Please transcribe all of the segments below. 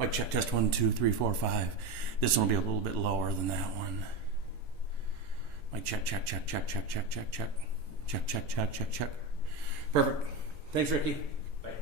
Mic check, test 1, 2, 3, 4, 5. This one will be a little bit lower than that one. Mic check, check, check, check, check, check, check, check. Check, check, check, check, check. Perfect. Thanks, Ricky. Bye.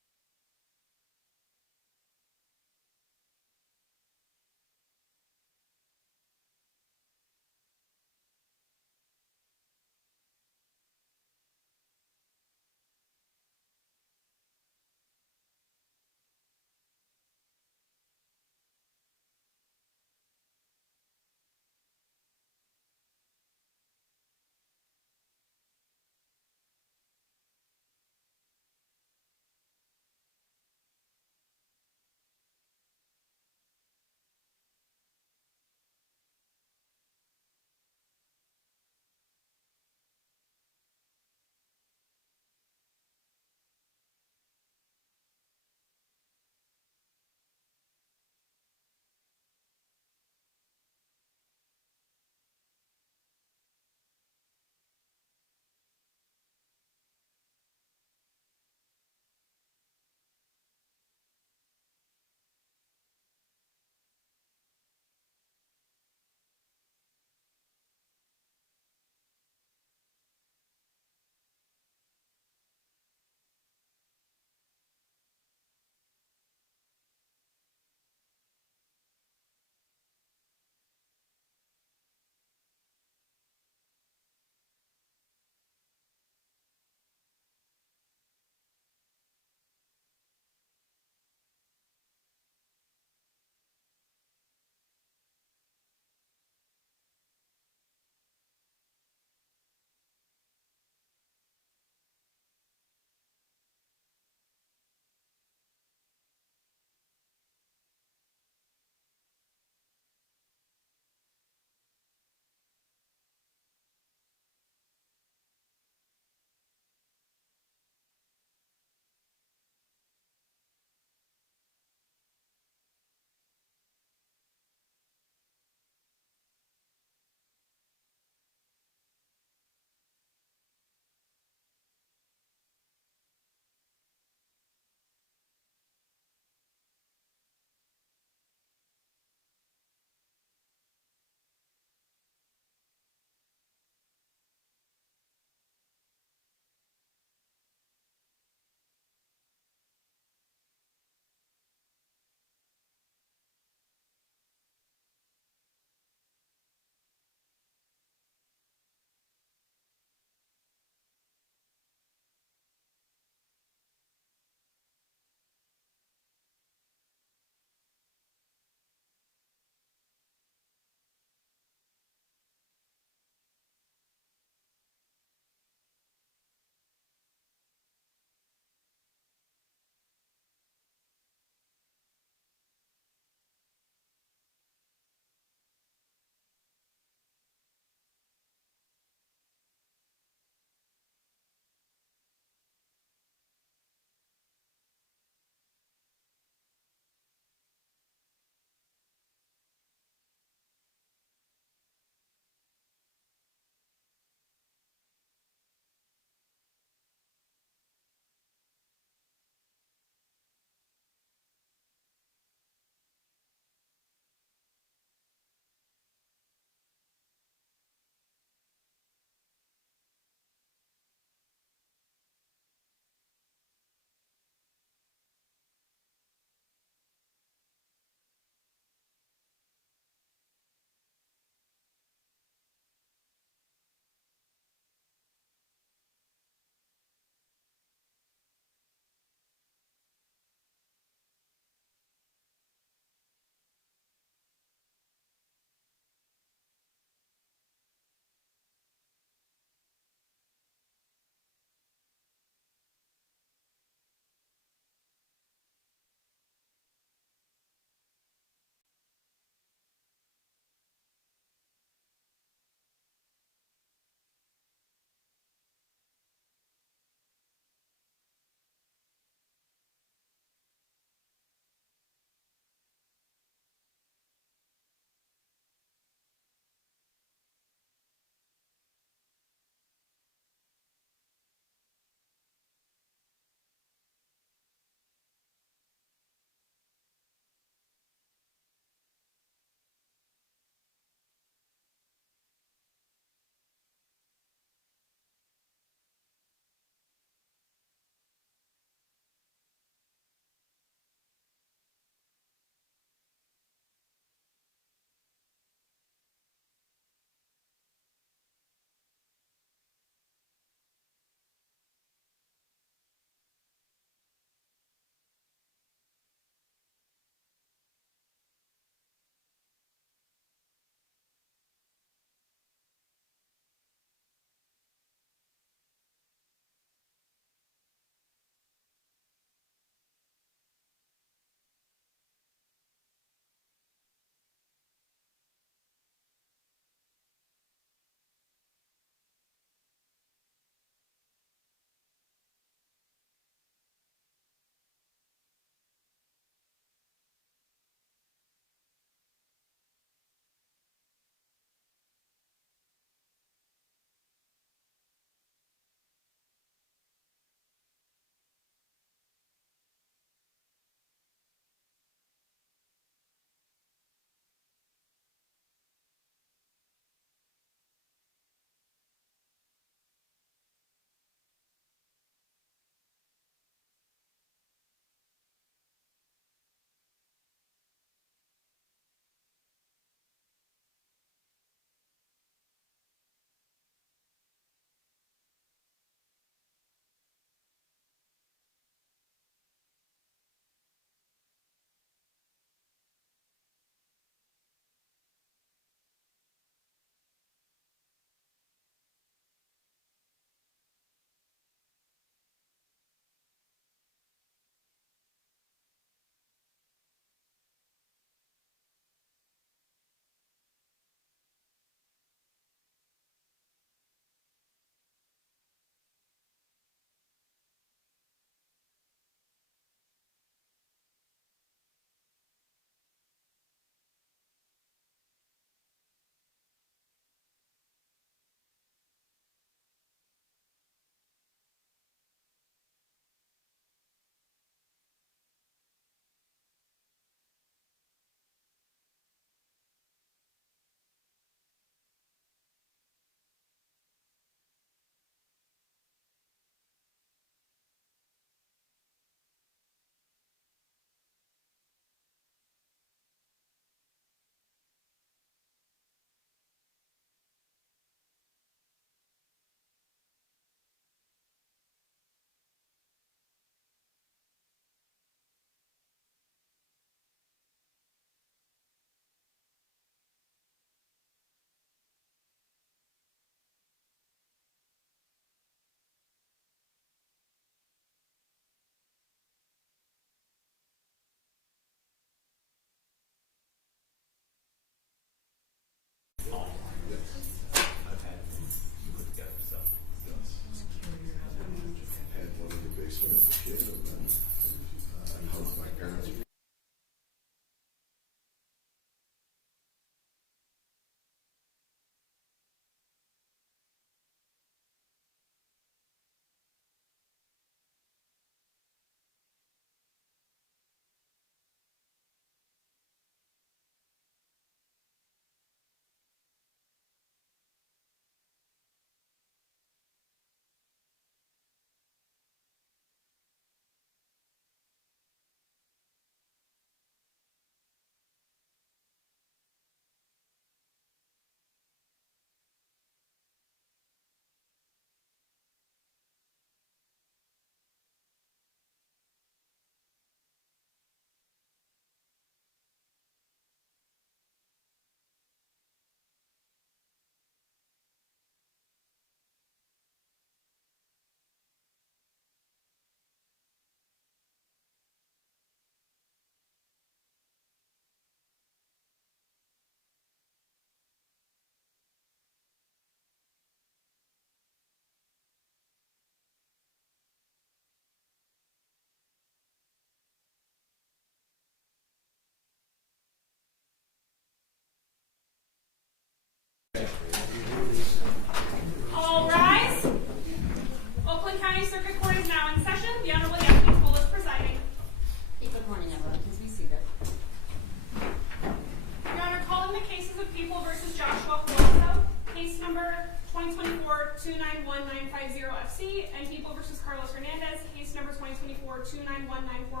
291-950-FC, and People versus Carlos Hernandez, case number 2024-291-945-FC. All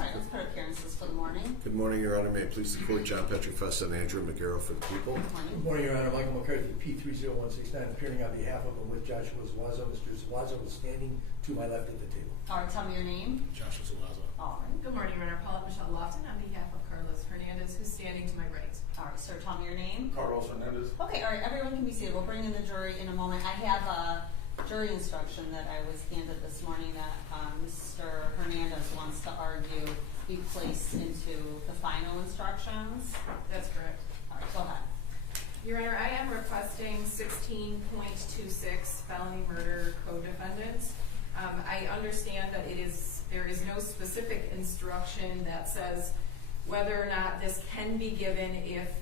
right, let's put appearances for the morning. Good morning, Your Honor. May it please the Court, John Petrofessa and Andrew McGarrow for the people. Good morning, Your Honor. Michael McCarthy, P30169, appearing on behalf of and with Joshua Zuazo. Mr. Zuazo is standing to my left at the table. All right, tell me your name. Joshua Zuazo. All right. Good morning, Your Honor. Paulette Michelle Lofton on behalf of Carlos Hernandez, who's standing to my right. All right, sir, tell me your name. Carlos Hernandez. Okay, all right, everyone can be seated. We'll bring in the jury in a moment. I have a jury instruction that I was handed this morning that Mr. Hernandez wants to argue be placed into the final instructions. That's correct. All right, go ahead. Your Honor, I am requesting 16.26 felony murder co-defendants. I understand that there is no specific instruction that says whether or not this can be given if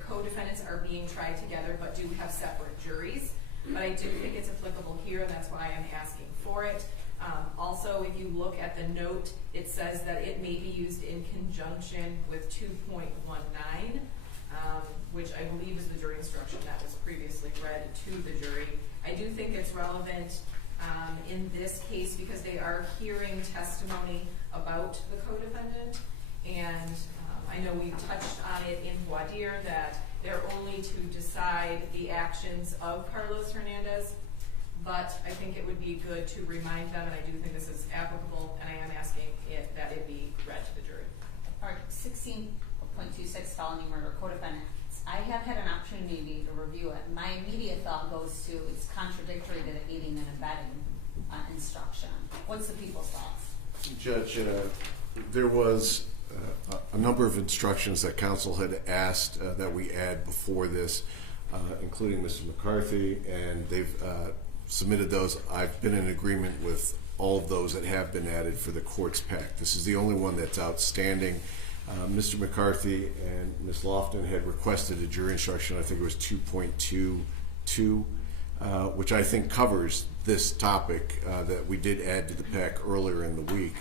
co-defendants are being tried together but do have separate juries. But I do think it's applicable here, and that's why I'm asking for it. Also, if you look at the note, it says that it may be used in conjunction with 2.19, which I believe is the jury instruction that was previously read to the jury. I do think it's relevant in this case because they are hearing testimony about the co-defendant, and I know we touched on it in voir dire that they're only to decide the actions of Carlos Hernandez, but I think it would be good to remind them, and I do think this is applicable, and I am asking that it be read to the jury. All right, 16.26 felony murder co-defendants. I have had an opportunity to review it. My immediate thought goes to it's contradictory to the aiding and abetting instruction. What's the people's thoughts? Judge, there was a number of instructions that counsel had asked that we add before this, including Mr. McCarthy, and they've submitted those. I've been in agreement with all of those that have been added for the court's pack. This is the only one that's outstanding. Mr. McCarthy and Ms. Lofton had requested a jury instruction, I think it was 2.22, which I think covers this topic that we did add to the pack earlier in the week.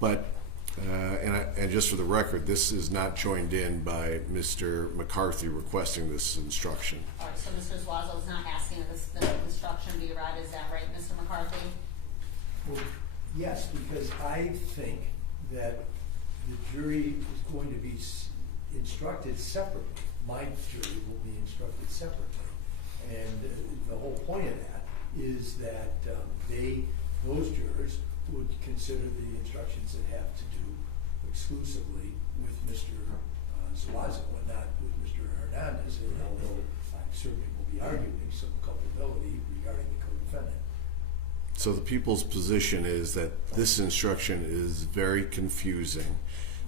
But and just for the record, this is not joined in by Mr. McCarthy requesting this instruction. All right, so Mr. Zuazo is not asking that the instruction be read. Is that right, Mr. McCarthy? Well, yes, because I think that the jury is going to be instructed separately. My jury will be instructed separately. And the whole point of that is that those jurors would consider the instructions that have to do exclusively with Mr. Zuazo and not with Mr. Hernandez, and although I certainly will be arguing some culpability regarding the co-defendant. So the people's position is that this instruction is very confusing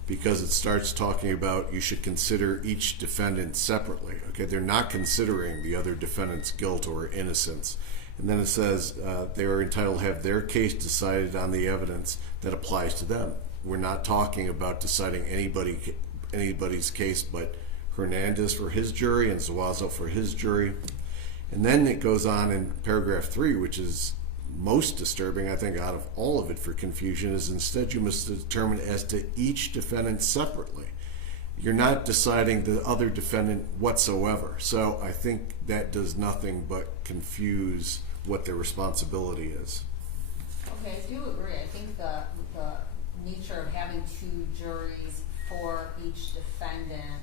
because it starts talking about you should consider each defendant separately. Okay, they're not considering the other defendant's guilt or innocence. And then it says they are entitled to have their case decided on the evidence that applies to them. We're not talking about deciding anybody's case but Hernandez for his jury and Zuazo for his jury. And then it goes on in paragraph 3, which is most disturbing, I think, out of all of it for confusion, is instead you must determine as to each defendant separately. You're not deciding the other defendant whatsoever. So I think that does nothing but confuse what their responsibility is. Okay, I do agree. I think the nature of having two juries for each defendant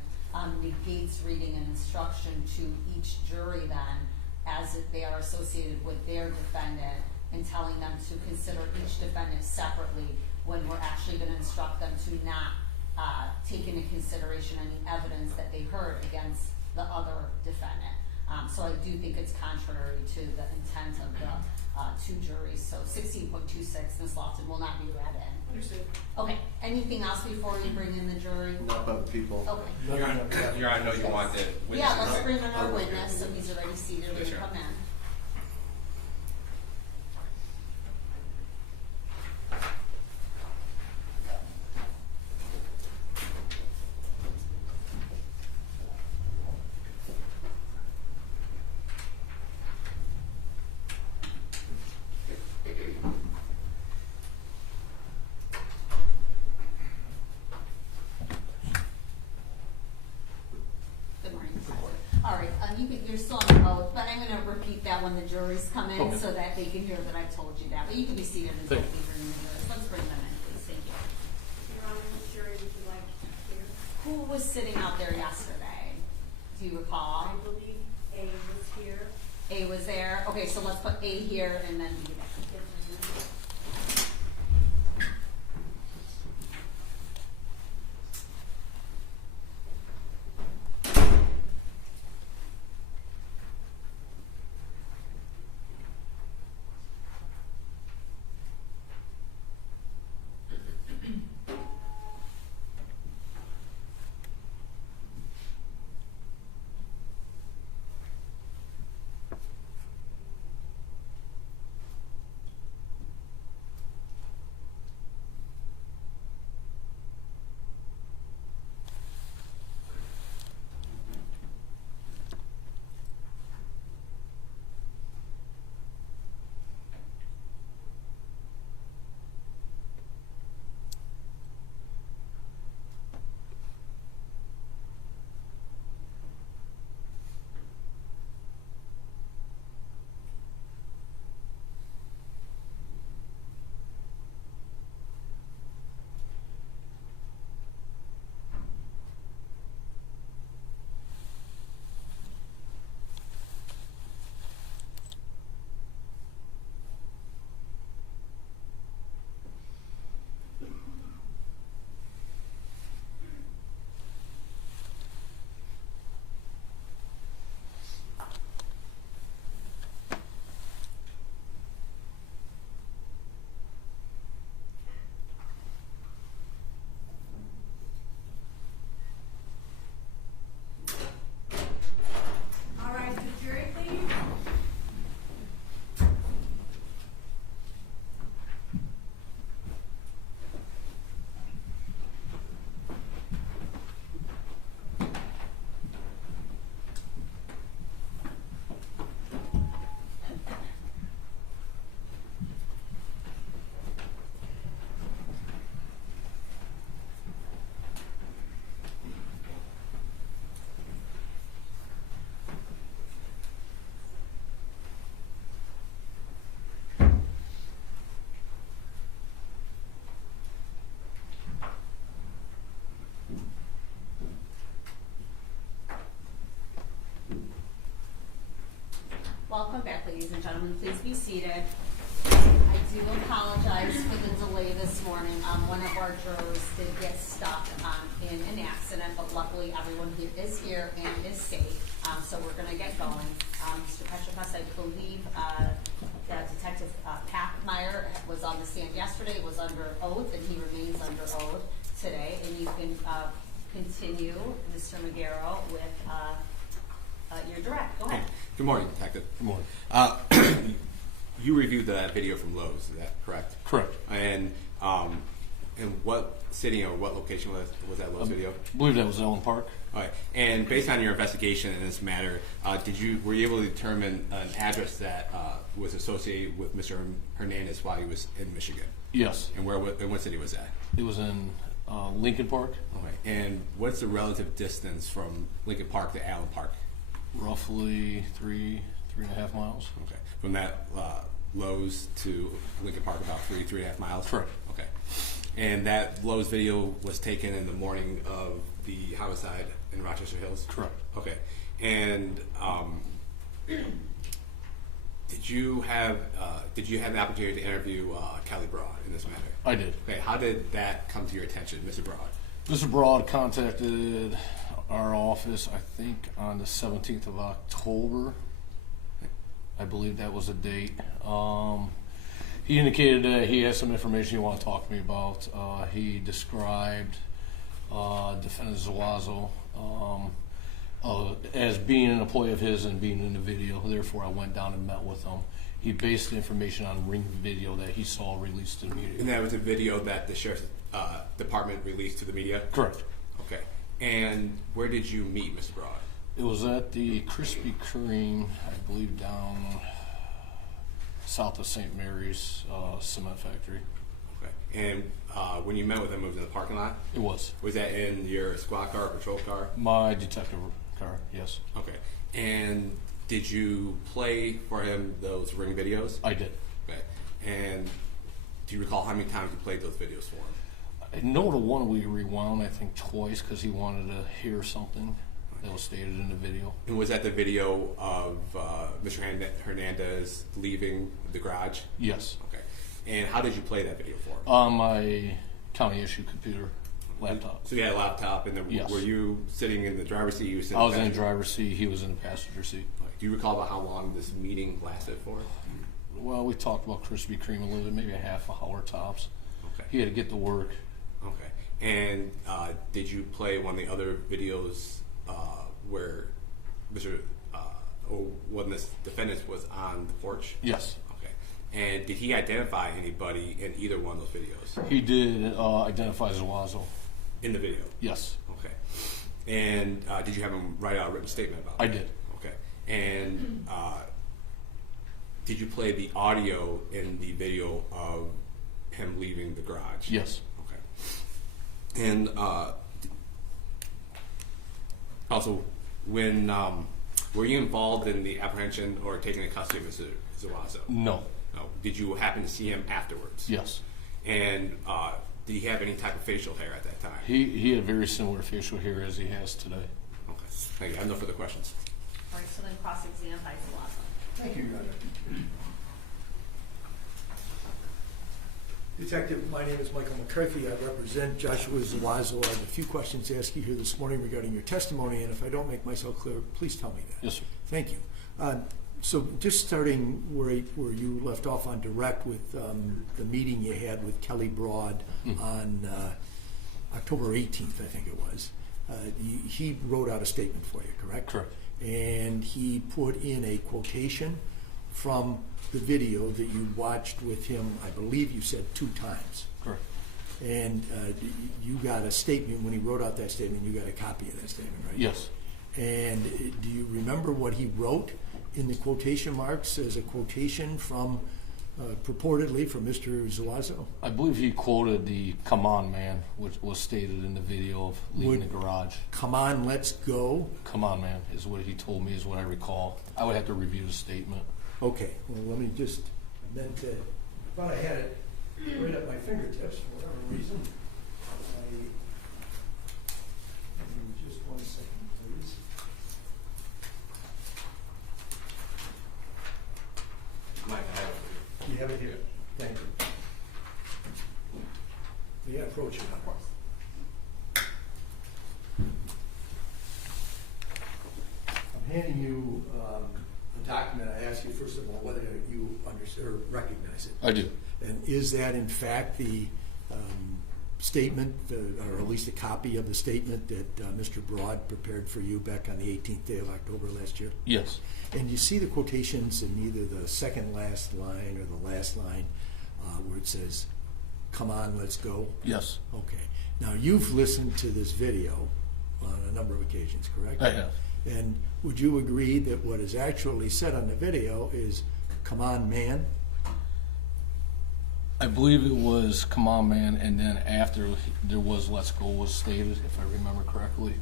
negates reading an instruction to each jury then as if they are associated with their defendant and telling them to consider each defendant separately when we're actually going to instruct them to not take into consideration any evidence that they heard against the other defendant. So I do think it's contrary to the intent of the two juries. So 16.26, Ms. Lofton, will not be read in. Understood. Okay, anything else before we bring in the jury? Not by the people. Okay. I know you want the witness. Yeah, let's bring in our witness so he's already seated when you come in. you're still on the oath, but I'm gonna repeat that when the juries come in Okay. so that they can hear that I've told you that. But you can be seated until Thank we bring them in. Let's bring them in, please. Thank you. Your Honor, which jury would you like here? Who was sitting out there yesterday? Do you recall? I believe A was here. A was there. Okay, so let's put A here and then B there. All right, the jury, please. Welcome back, ladies and gentlemen. Please be seated. I do apologize for the delay this morning. One of our jurors did get stuck in an accident, but luckily everyone here is here and is safe. So we're going to get going. Mr. Petropas, I believe Detective Pat Meyer was on the stand yesterday, was under oath, and he remains under oath today. And you can continue, Mr. Magaro, with your direct. Go ahead. Good morning, Detective. Good morning. You reviewed that video from Lowe's, is that correct? Correct. And what city or what location was that Lowe's video? I believe that was Ellen Park. All right. And based on your investigation in this matter, were you able to determine an address that was associated with Mr. Hernandez while he was in Michigan? Yes. And in what city was that? It was in Lincoln Park. Okay. And what's the relative distance from Lincoln Park to Allen Park? Roughly 3.5 miles. Okay. From that Lowe's to Lincoln Park, about 3.5 miles? Correct. Okay. And that Lowe's video was taken in the morning of the homicide in Rochester Hills? Correct. Okay. And did you have the opportunity to interview Kelly Broad in this matter? I did. Okay. How did that come to your attention, Mr. Broad? Mr. Broad contacted our office, I think, on the 17th of October. I believe that was the date. He indicated that he has some information he wanted to talk to me about. He described defendant Zuazo as being an employee of his and being in the video. Therefore, I went down and met with him. He based the information on Ring video that he saw released to the media. And that was a video that the Sheriff's Department released to the media? Correct. Okay. And where did you meet Mr. Broad? It was at the Krispy Kreme, I believe, down south of St. Mary's cement factory. Okay. And when you met with him, it was in the parking lot? It was. Was that in your squad car or patrol car? My detective car, yes. Okay. And did you play for him those ring videos? I did. Okay. And do you recall how many times you played those videos for him? I know the one we rewound, I think, twice because he wanted to hear something that was stated in the video. And was that the video of Mr. Hernandez leaving the garage? Yes. Okay. And how did you play that video for him? On my county issue computer laptop. So you had a laptop, and then Yes. were you sitting in the driver's seat? You were sitting I was in the passenger? driver's seat, he was in the passenger seat. Do you recall about how long this meeting lasted for? Well, we talked about Krispy Kreme a little bit, maybe a half hour tops. Okay. He had to get to work. Okay. And did you play one of the other videos where or one of the defendants was on the porch? Yes. Okay. And did he identify anybody in either one of those videos? He did identify Zuazo. In the video? Yes. Okay. And did you have him write out a written statement about it? I did. Okay. And did you play the audio in the video of him leaving the garage? Yes. Okay. And also, when were you involved in the apprehension or taking into custody of Mr. Zuazo? No. No. Did you happen to see him afterwards? Yes. And did he have any type of facial hair at that time? He had very similar facial hair as he has today. Okay. Thank you. I have no further questions. All right, so then cross-exam by Zuazo. Thank you, Your Honor. Detective, my name is Michael McCarthy. I represent Joshua Zuazo. I have a few questions to ask you here this morning regarding your testimony, and if I don't make myself clear, please tell me that. Yes, sir. Thank you. So just starting where you left off on direct with the meeting you had with Kelly Broad on October 18th, I think it was. He wrote out a statement for you, correct? Correct. And he put in a quotation from the video that you watched with him, I believe you said 2 times. Correct. And you got a statement, when he wrote out that statement, you got a copy of that statement, right? Yes. And do you remember what he wrote in the quotation marks as a quotation from, purportedly from Mr. Zuazo? I believe he quoted the "Come on, man," which was stated in the video of leaving the garage. Come on, let's go. "Come on, man," is what he told me, is what I recall. I would have to review the statement. Okay, well, let me just, I thought I had it right at my fingertips for whatever reason. Just 1 second, please. Mike, I have it. You have it here. Thank you. Yeah, approach it. Of course. I'm handing you a document. I ask you first of all whether you understand or recognize it. I do. And is that in fact the statement, or at least a copy of the statement that Mr. Broad prepared for you back on the 18th day of October last year? Yes. And you see the quotations in either the second last line or the last line where it says, "Come on, let's go"? Yes. Okay. Now, you've listened to this video on a number of occasions, correct? I have. And would you agree that what is actually said on the video is, "Come on, man"? I believe it was "Come on, man," and then after there was "Let's go" was stated, if I remember correctly.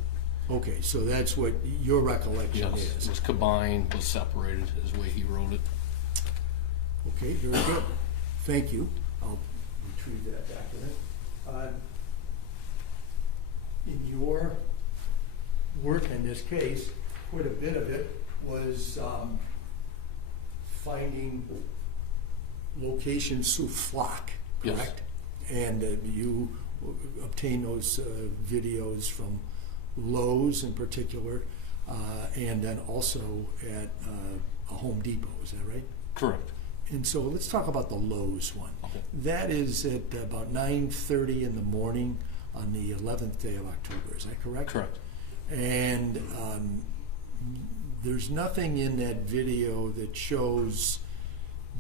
Okay, so that's what your recollection Yes. It is. was combined, was separated, is the way he wrote it. Okay, very good. Thank you. I'll retrieve that document. In your work in this case, quite a bit of it was finding locations through flock, Yes. correct? And you obtained those videos from Lowe's in particular, and then also at a Home Depot, is that right? Correct. And so let's talk about the Lowe's one. Okay. That is at about 9:30 in the morning on the 11th day of October, is that correct? Correct. And there's nothing in that video that shows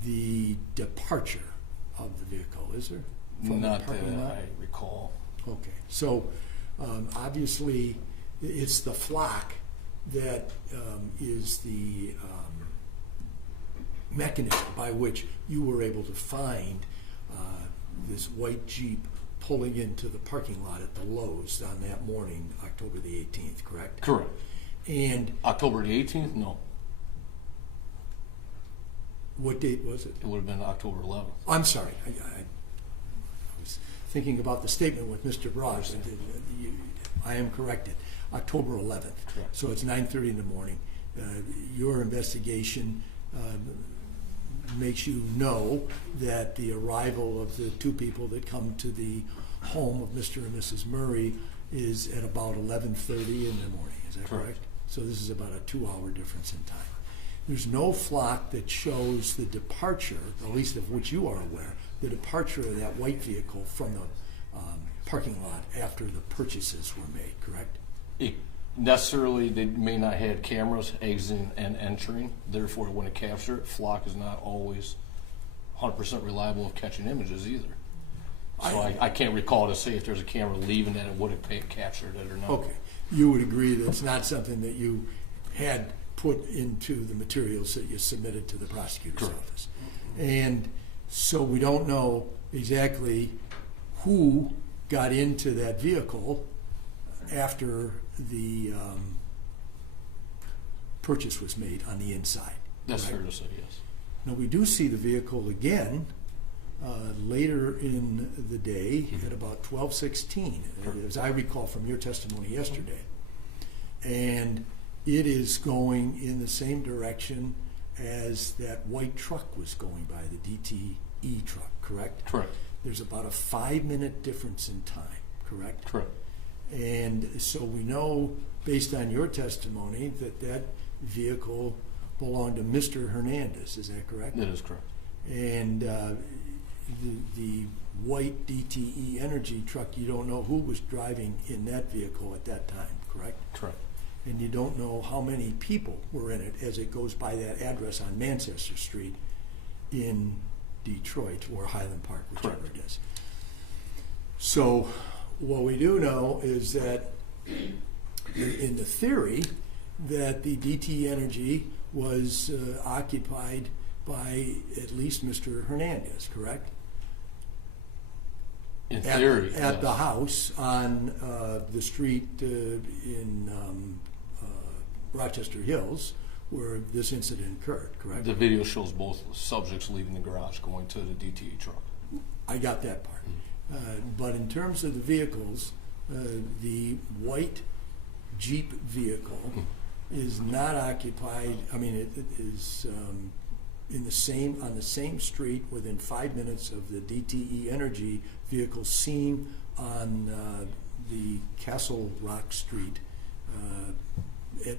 the departure of the vehicle, is there? From the Not that parking lot? I recall. Okay, so obviously it's the flock that is the mechanism by which you were able to find this white Jeep pulling into the parking lot at the Lowe's on that morning, October the 18th, correct? Correct. And October the 18th? No. what date was it? It would have been October 11th. I'm sorry. I was thinking about the statement with Mr. Brosh. I am corrected. October 11th. Correct. So it's 9:30 in the morning. Your investigation makes you know that the arrival of the two people that come to the home of Mr. and Mrs. Murray is at about 11:30 in the morning. Is that correct? Correct. So this is about a 2-hour difference in time. There's no flock that shows the departure, at least of which you are aware, the departure of that white vehicle from the parking lot after the purchases were made, correct? Necessarily, they may not have had cameras exiting and entering. Therefore, when it captured, flock is not always 100% reliable of catching images either. So I can't recall to say if there's a camera leaving that it would have captured it or not. Okay. You would agree that it's not something that you had put into the materials that you submitted to the prosecutor's Correct. office. And so we don't know exactly who got into that vehicle after the purchase was made on the inside. That's correct? fair to say, yes. Now, we do see the vehicle again later in the day at about 12:16, as I recall from your testimony yesterday. And it is going in the same direction as that white truck was going by, the DTE truck, correct? Correct. There's about a 5-minute difference in time, correct? Correct. And so we know, based on your testimony, that that vehicle belonged to Mr. Hernandez. Is that correct? That is correct. And the white DTE energy truck, you don't know who was driving in that vehicle at that time, correct? Correct. And you don't know how many people were in it as it goes by that address on Manchester Street in Detroit or Highland Park, whichever Correct. it is. So what we do know is that in the theory that the DTE energy was occupied by at least Mr. Hernandez, correct? In theory, At yes. the house on the street in Rochester Hills where this incident occurred, correct? The video shows both subjects leaving the garage going to the DTE truck. I got that part. But in terms of the vehicles, the white Jeep vehicle is not occupied. I mean, it is on the same street within 5 minutes of the DTE Energy vehicle seen on the Castle Rock Street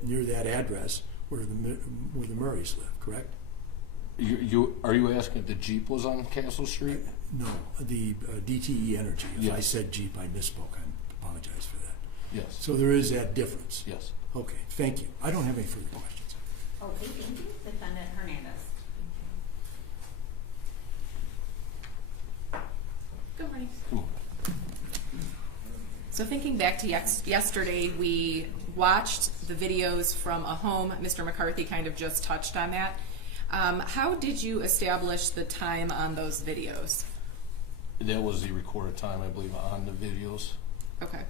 near that address where the Murrays live. Correct? Are you asking if the Jeep was on Castle Street? No, the DTE Energy. If I Yes. said Jeep, I misspoke. I apologize for that. Yes. So there is that difference. Yes. Okay, thank you. I don't have any further questions. Okay, thank you. Defendant Hernandez. Good morning. Come on. So thinking back to yesterday, we watched the videos from a home. Mr. McCarthy kind of just touched on that. How did you establish the time on those videos? That was the recorded time, I believe, on the videos. Okay.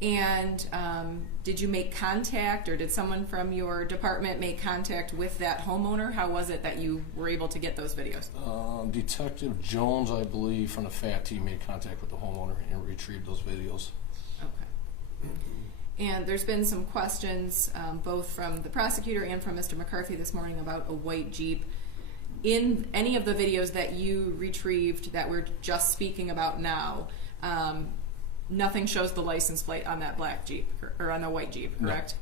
And did you make contact, or did someone from your department make contact with that homeowner? How was it that you were able to get those videos? Detective Jones, I believe, from the FACT team made contact with the homeowner and retrieved those videos. Okay. And there's been some questions, both from the prosecutor and from Mr. McCarthy this morning about a white Jeep. In any of the videos that you retrieved that we're just speaking about now, nothing shows the license plate on that black Jeep, or on the white Jeep, correct?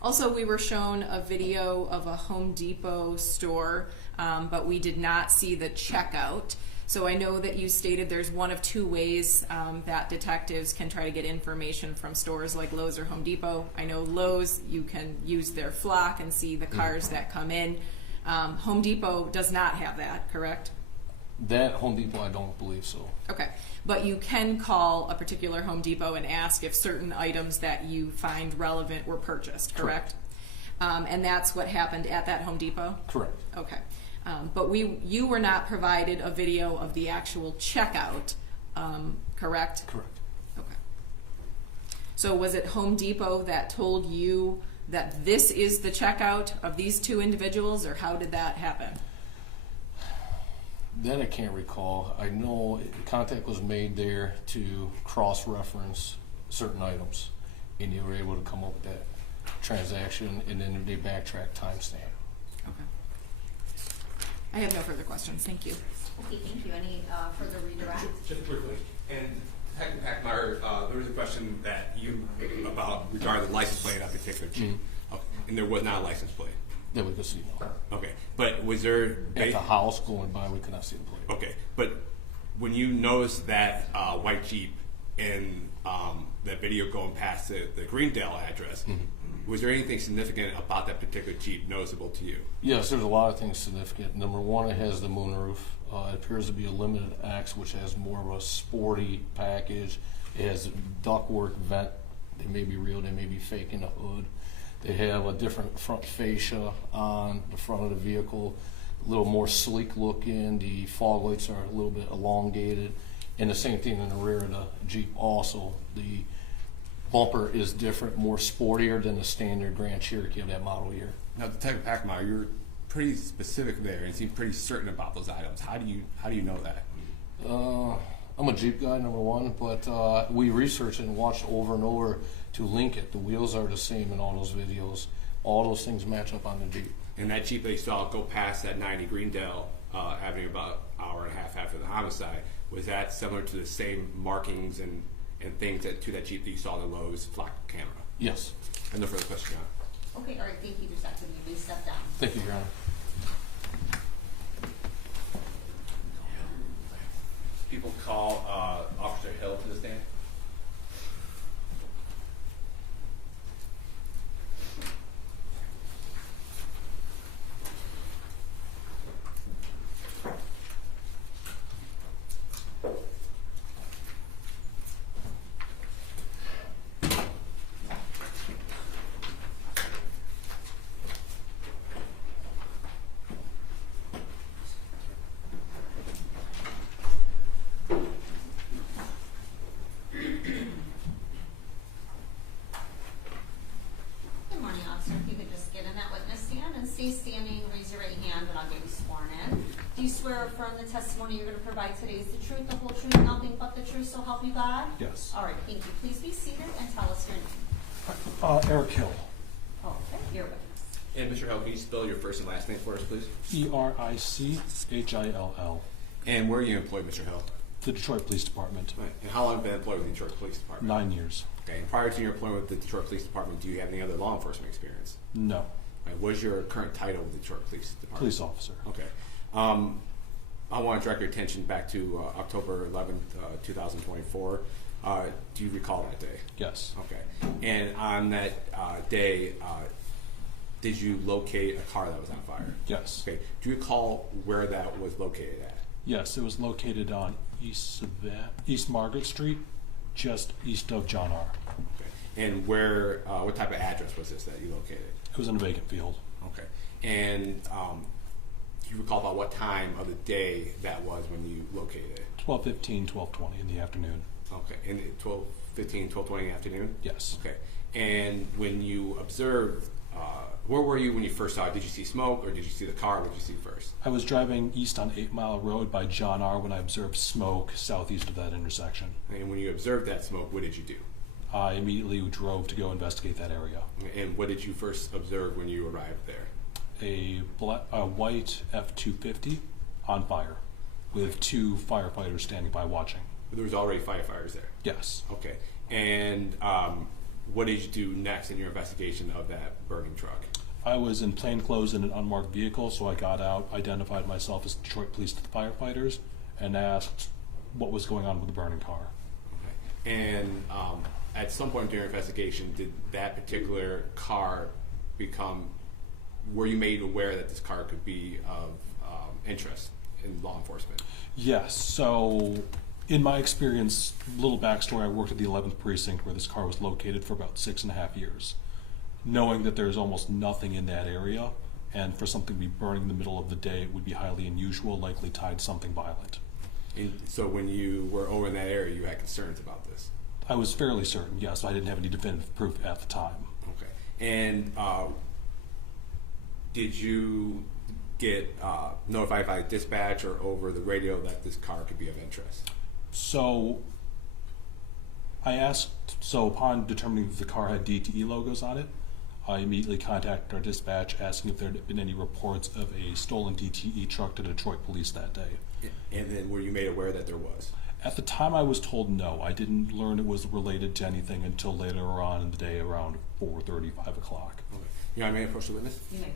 No. Also, we were shown a video of a Home Depot store, but we did not see the checkout. So I know that you stated there's one of two ways that detectives can try to get information from stores like Lowe's or Home Depot. I know Lowe's, you can use their flock and see the cars that come in. Home Depot does not have that, correct? That Home Depot, I don't believe so. Okay, but you can call a particular Home Depot and ask if certain items that you find relevant were purchased, correct? And that's what happened at that Home Depot? Correct. Okay. But you were not provided a video of the actual checkout, correct? Correct. Okay. So was it Home Depot that told you that this is the checkout of these two individuals, or how did that happen? Then I can't recall. I know contact was made there to cross-reference certain items, and you were able to come up with that transaction, and then they backtrack timestamp. Okay. I have no further questions. Thank you. Okay, thank you. Any further redirect? Just quickly, and Detective Hackmeyer, there was a question that you about regarding the license plate on a particular Jeep, okay, and there was not a license plate. That we could see, no. Okay, but was there At the house going by, we could not see the plate. Okay, but when you noticed that white Jeep and that video going past the Greendale address, was there anything significant about that particular Jeep noticeable to you? Yes, there's a lot of things significant. Number one, it has the moonroof. It appears to be a limited X, which has more of a sporty package. It has ductwork vent. They may be real, they may be fake in the hood. They have a different front fascia on the front of the vehicle, a little more sleek looking. The fog lights are a little bit elongated. And the same thing in the rear of the Jeep also. The bumper is different, more sportier than the standard Grand Cherokee of that model year. Now, Detective Hackmeyer, you're pretty specific there and seem pretty certain about those items. How do you know that? I'm a Jeep guy, number one, but we researched and watched over and over to link it. The wheels are the same in all those videos. All those things match up on the Jeep. And that Jeep that you saw go past that 90 Greendale Avenue about an hour and a half after the homicide, was that similar to the same markings and things to that Jeep that you saw in the Lowe's flock camera? Yes. And no further question, John. Okay, all right, thank you, Detective. You may step down. Thank you, Your Honor. People call Officer Hill to the stand. Good morning, officer. If you could just get in that witness stand and stay standing, raise your right hand, and I'll get you sworn in. Do you swear or affirm the testimony you're going to provide today is the truth, the whole truth, nothing but the truth, so help you God? Yes. All right, thank you. Please be seated and tell us your name. Eric Hill. Okay, your witness. And Mr. Hill, can you spell your first and last name for us, please? ERICHILL. And where are you employed, Mr. Hill? The Detroit Police Department. Right. And how long have you been employed with the Detroit Police Department? 9 years. Okay. And prior to your employment with the Detroit Police Department, do you have any other law enforcement experience? No. Right. What is your current title with the Detroit Police Department? Police officer. Okay. I want to direct your attention back to October 11th, 2024. Do you recall that day? Yes. Okay. And on that day, did you locate a car that was on fire? Yes. Okay. Do you recall where that was located at? Yes, it was located on East Margaret Street, just east of John R. Okay. And where? What type of address was this that you located? It was in a vacant field. Okay. And do you recall about what time of the day that was when you located it? 12:15, 12:20 in the afternoon. Okay. In 12:15, 12:20 in the afternoon? Yes. Okay. And when you observed, where were you when you first saw it? Did you see smoke or did you see the car? What did you see first? I was driving east on 8 Mile Road by John R. when I observed smoke southeast of that intersection. And when you observed that smoke, what did you do? I immediately drove to go investigate that area. And what did you first observe when you arrived there? A white F-250 on fire with 2 firefighters standing by watching. There was already firefighters there. Yes. Okay. And what did you do next in your investigation of that burning truck? I was in plain clothes in an unmarked vehicle, so I got out, identified myself as Detroit Police firefighters, and asked what was going on with the burning car. Okay. And at some point during your investigation, did that particular car were you made aware that this car could be of interest in law enforcement? Yes. So, in my experience, little backstory, I worked at the 11th Precinct where this car was located for about 6.5 years. Knowing that there's almost nothing in that area, and for something to be burning in the middle of the day, it would be highly unusual, likely tied to something violent. And so when you were over in that area, you had concerns about this? I was fairly certain, yes. I didn't have any definitive proof at the time. Okay. And did you get notified by dispatch or over the radio that this car could be of interest? So I asked, so upon determining that the car had DTE logos on it, I immediately contacted our dispatch asking if there had been any reports of a stolen DTE truck to Detroit police that day. And then were you made aware that there was? At the time I was told no. I didn't learn it was related to anything until later on in the day around 4:30, 5 o'clock. Okay. You know, I may approach the witness. You may.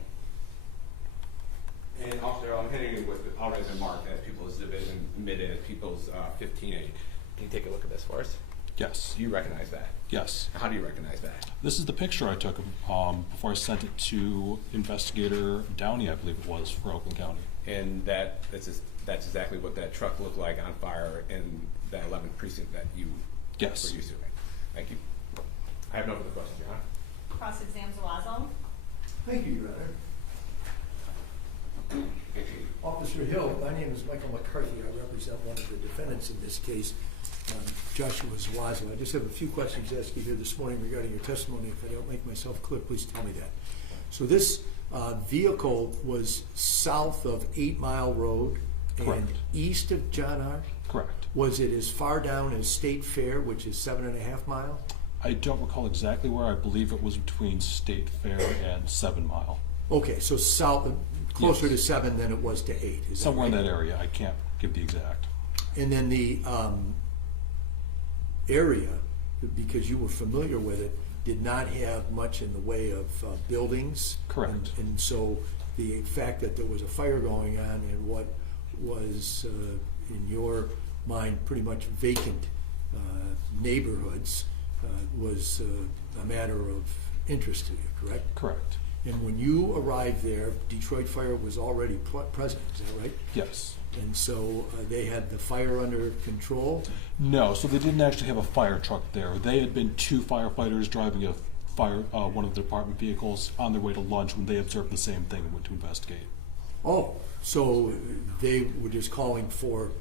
And officer, I'm hitting you with already been marked at People's Division admitted at People's 15A. Can you take a look at this for us? Yes. Do you recognize that? Yes. How do you recognize that? This is the picture I took before I sent it to investigator Downey, I believe it was, for Oakland County. And that's exactly what that truck looked like on fire in that 11th precinct that you Yes. were used to. Thank you. I have no further questions, Your Honor. Cross-exam Zuazo. Thank you, Your Honor. Officer Hill, my name is Michael McCarthy. I represent one of the defendants in this case, Joshua Zuazo. I just have a few questions to ask you here this morning regarding your testimony. If I don't make myself clear, please tell me that. So this vehicle was south of 8 Mile Road and Correct. east of John R. Correct. Was it as far down as State Fair, which is 7.5 miles? I don't recall exactly where. I believe it was between State Fair and 7 Mile. Okay, so south, closer Yes. to 7 than it was to 8. Is Somewhere in right? that area. I can't give the exact. And then the area, because you were familiar with it, did not have much in the way of buildings. Correct. And so the fact that there was a fire going on in what was, in your mind, pretty much vacant neighborhoods was a matter of interest to you, correct? Correct. And when you arrived there, Detroit Fire was already present, is that right? Yes. And so they had the fire under control? No, so they didn't actually have a fire truck there. They had been 2 firefighters driving a one of the department vehicles on their way to lunch when they observed the same thing and went to investigate. Oh, so they were just calling for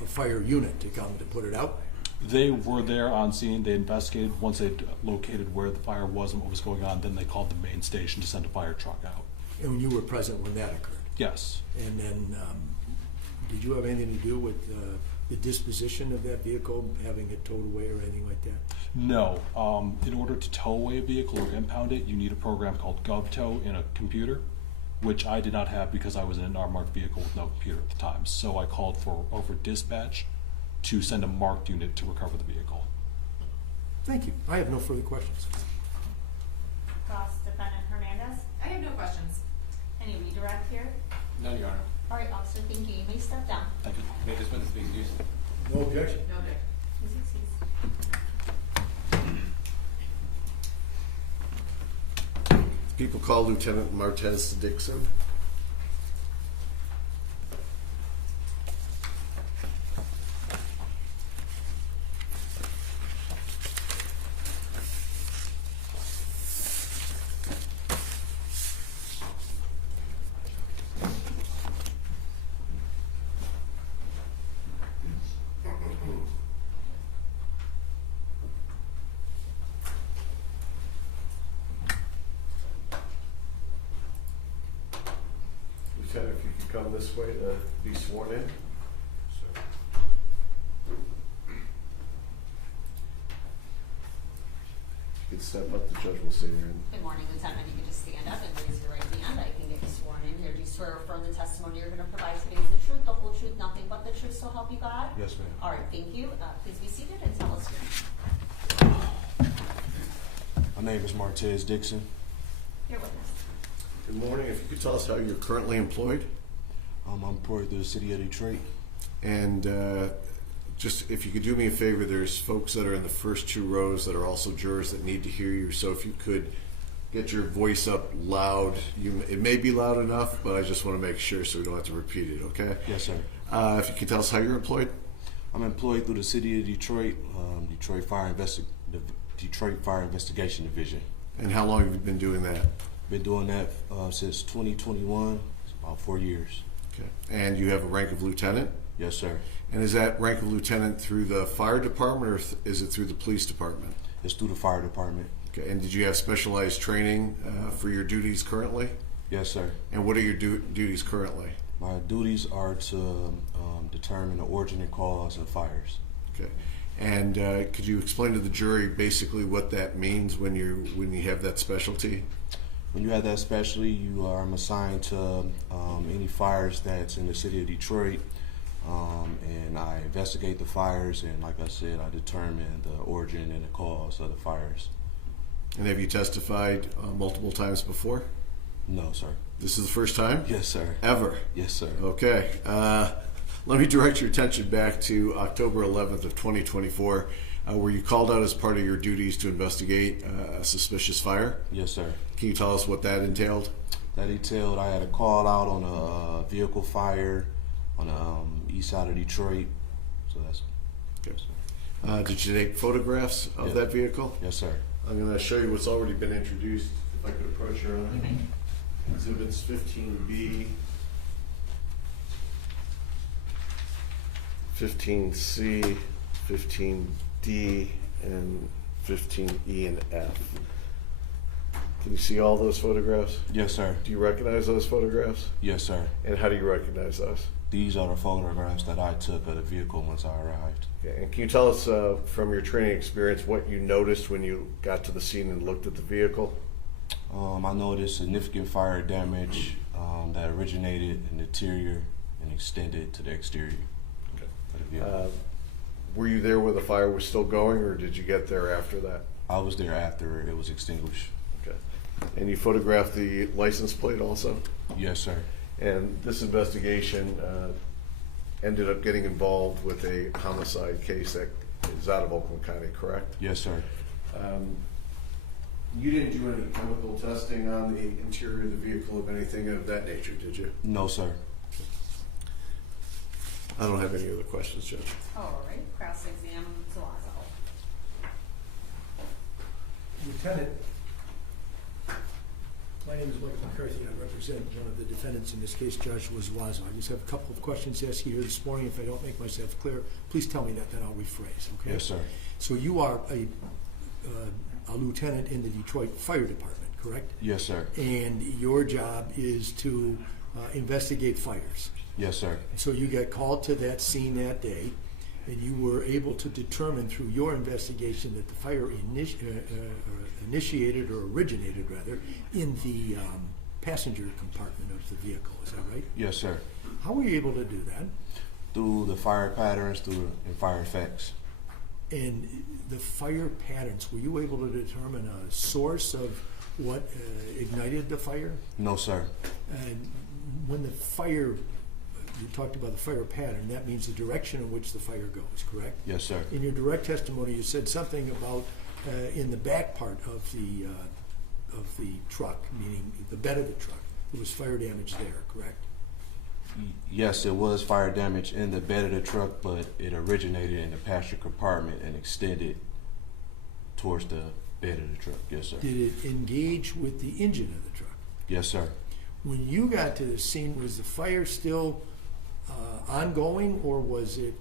a fire unit to come to put it out? They were there on scene. They investigated. Once they located where the fire was and what was going on, then they called the main station to send a fire truck out. And you were present when that occurred? Yes. And then did you have anything to do with the disposition of that vehicle, having it towed away or anything like that? No. In order to tow away a vehicle or impound it, you need a program called GovTow in a computer, which I did not have because I was in an unmarked vehicle with no computer at the time. So I called for over dispatch to send a marked unit to recover the vehicle. Thank you. I have no further questions. Cross-defendant Hernandez. I have no questions. Any redirect here? No, Your Honor. All right, officer, thank you. You may step down. Thank you. May this witness be excused. No objection. No objection. Please excuse. People call Lieutenant Martinez Dixon. Lieutenant, if you could come this way to be sworn in. If you could step up, the judge will say you're in. Good morning, Lieutenant. You can just stand up and raise your right hand. I can get you sworn in here. Do you swear or affirm the testimony you're going to provide today is the truth, the whole truth, nothing but the truth, so help you God? Yes, ma'am. All right, thank you. Please be seated and tell us your name. My name is Martez Dixon. Your witness. Good morning. If you could tell us how you're currently employed, I'm employed through the city of Detroit. and just if you could do me a favor, there's folks that are in the first 2 rows that are also jurors that need to hear you. So if you could get your voice up loud, it may be loud enough, but I just want to make sure so we don't have to repeat it. Okay? Yes, sir. If you could tell us how you're employed. I'm employed through the city of Detroit, Detroit Fire Investigation Division. And how long have you been doing that? Been doing that since 2021. It's about 4 years. Okay. And you have a rank of lieutenant? Yes, sir. And is that rank of lieutenant through the fire department, or is it through the police department? It's through the fire department. Okay. And did you have specialized training for your duties currently? Yes, sir. And what are your duties currently? My duties are to determine the origin and cause of fires. Okay. And could you explain to the jury basically what that means when you have that specialty? When you have that specialty, you are assigned to any fires that's in the city of Detroit, and I investigate the fires, and like I said, I determine the origin and the cause of the fires. And have you testified multiple times before? No, sir. This is the first time? Yes, sir. Ever? Yes, sir. Okay. Let me direct your attention back to October 11th of 2024, where you called out as part of your duties to investigate a suspicious fire. Yes, sir. Can you tell us what that entailed? That entailed I had a call out on a vehicle fire on the east side of Detroit. So that's Okay. Did you take photographs of that vehicle? Yes, sir. I'm going to show you what's already been introduced. If I could approach your honor. Exhibits 15B, 15C, 15D, and 15E and F. Can you see all those photographs? Yes, sir. Do you recognize those photographs? Yes, sir. And how do you recognize those? These are the photographs that I took of the vehicle once I arrived. Okay. And can you tell us from your training experience what you noticed when you got to the scene and looked at the vehicle? I noticed significant fire damage that originated in the interior and extended to the exterior of the vehicle. Were you there when the fire was still going, or did you get there after that? I was there after it was extinguished. Okay. And you photographed the license plate also? Yes, sir. And this investigation ended up getting involved with a homicide case that is out of Oakland County, correct? Yes, sir. You didn't do any chemical testing on the interior of the vehicle of anything of that nature, did you? No, sir. I don't have any other questions, Judge. All right, cross-examine Zuazo. Lieutenant, my name is Michael McCarthy. I represent one of the defendants in this case, Judge Zuazo. I just have a couple of questions to ask you here this morning. If I don't make myself clear, please tell me that, then I'll rephrase, okay? Yes, sir. So you are a lieutenant in the Detroit Fire Department, correct? Yes, sir. And your job is to investigate fires. Yes, sir. So you got called to that scene that day, and you were able to determine through your investigation that the fire initiated or originated rather in the passenger compartment of the vehicle. Is that right? Yes, sir. How were you able to do that? Through the fire patterns, and fire effects. And the fire patterns, were you able to determine a source of what ignited the fire? No, sir. And when the fire, you talked about the fire pattern, that means the direction in which the fire goes, correct? Yes, sir. In your direct testimony, you said something about in the back part of the truck, meaning the bed of the truck, there was fire damage there, correct? Yes, it was fire damage in the bed of the truck, but it originated in the passenger compartment and extended towards the bed of the truck. Yes, sir. Did it engage with the engine of the truck? Yes, sir. When you got to the scene, was the fire still ongoing, or was it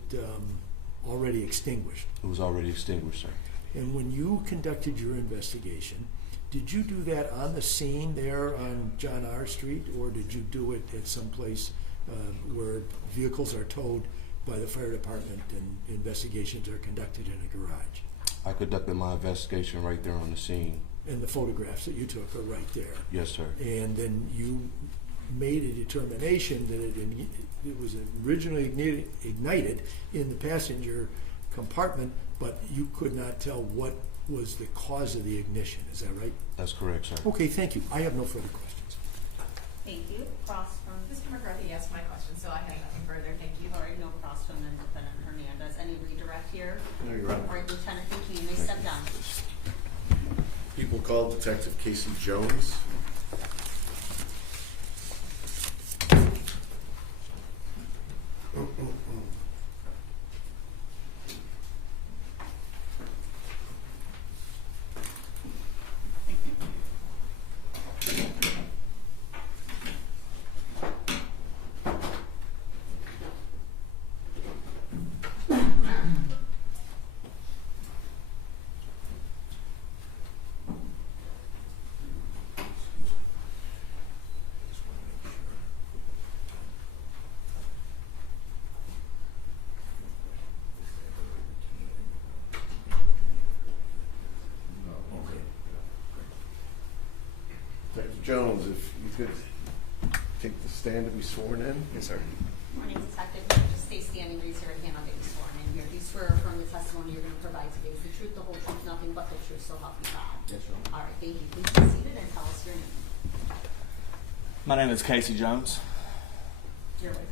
already extinguished? It was already extinguished, sir. And when you conducted your investigation, did you do that on the scene there on John R. Street, or did you do it at some place where vehicles are towed by the fire department and investigations are conducted in a garage? I conducted my investigation right there on the scene. And the photographs that you took are right there. Yes, sir. And then you made a determination that it was originally ignited in the passenger compartment, but you could not tell what was the cause of the ignition. Is that right? That's correct, sir. Okay, thank you. I have no further questions. Thank you. Cross from, Mr. McCarthy asked my question, so I have nothing further. Thank you. all right, no cross from the defendant Hernandez. Any redirect here? No, Your Honor. All right, Lieutenant, thank you. You may step down. People called Detective Casey Jones. Jones, if you could take the stand to be sworn in. Yes, sir. Morning, Detective. Just stay standing, raise your right hand on getting sworn in here. Do you swear or affirm the testimony you're going to provide today is the truth, the whole truth, nothing but the truth, so help you God? Yes, sir. All right, thank you. Please be seated and tell us your name. My name is Casey Jones. Your witness.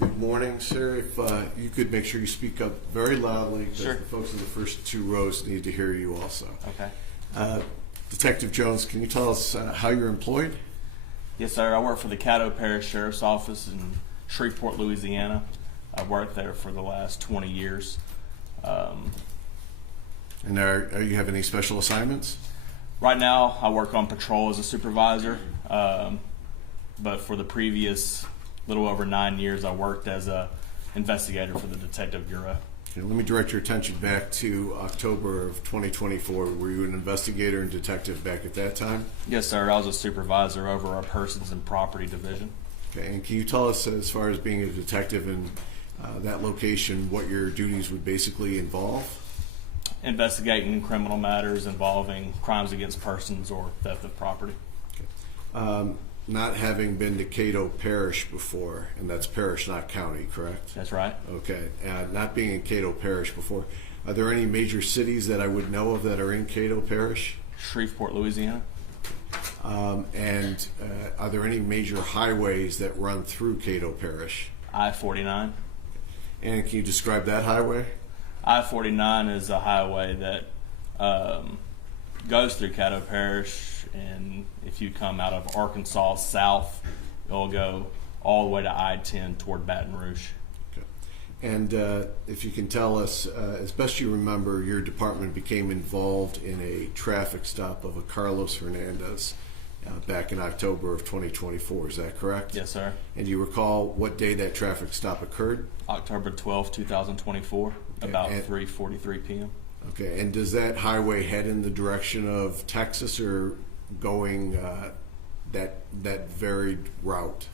Good morning, sir. If you could make sure you speak up very loudly, because Sure. the folks in the first two rows need to hear you also. Okay. Detective Jones, can you tell us how you're employed? Yes, sir. I work for the Caddo Parish Sheriff's Office in Shreveport, Louisiana. I've worked there for the last 20 years. And are you have any special assignments? Right now, I work on patrol as a supervisor, but for the previous little over 9 years, I worked as a investigator for the Detective Bureau. Okay, let me direct your attention back to October of 2024. Were you an investigator and detective back at that time? Yes, sir. I was a supervisor over our Persons and Property Division. Okay, and can you tell us, as far as being a detective in that location, what your duties would basically involve? Investigating criminal matters involving crimes against persons or theft of property. Okay. Not having been to Caddo Parish before, and that's parish, not county, correct? That's right. Okay. Not being in Caddo Parish before, are there any major cities that I would know of that are in Caddo Parish? Shreveport, Louisiana. And are there any major highways that run through Caddo Parish? I-49. And can you describe that highway? I-49 is a highway that goes through Caddo Parish, and if you come out of Arkansas south, it'll go all the way to I-10 toward Baton Rouge. Okay. And if you can tell us, as best you remember, your department became involved in a traffic stop of a Carlos Hernandez back in October of 2024. Is that correct? Yes, sir. And do you recall what day that traffic stop occurred? October 12, 2024, about and- 3:43 p.m. Okay. And does that highway head in the direction of Texas or going that varied route?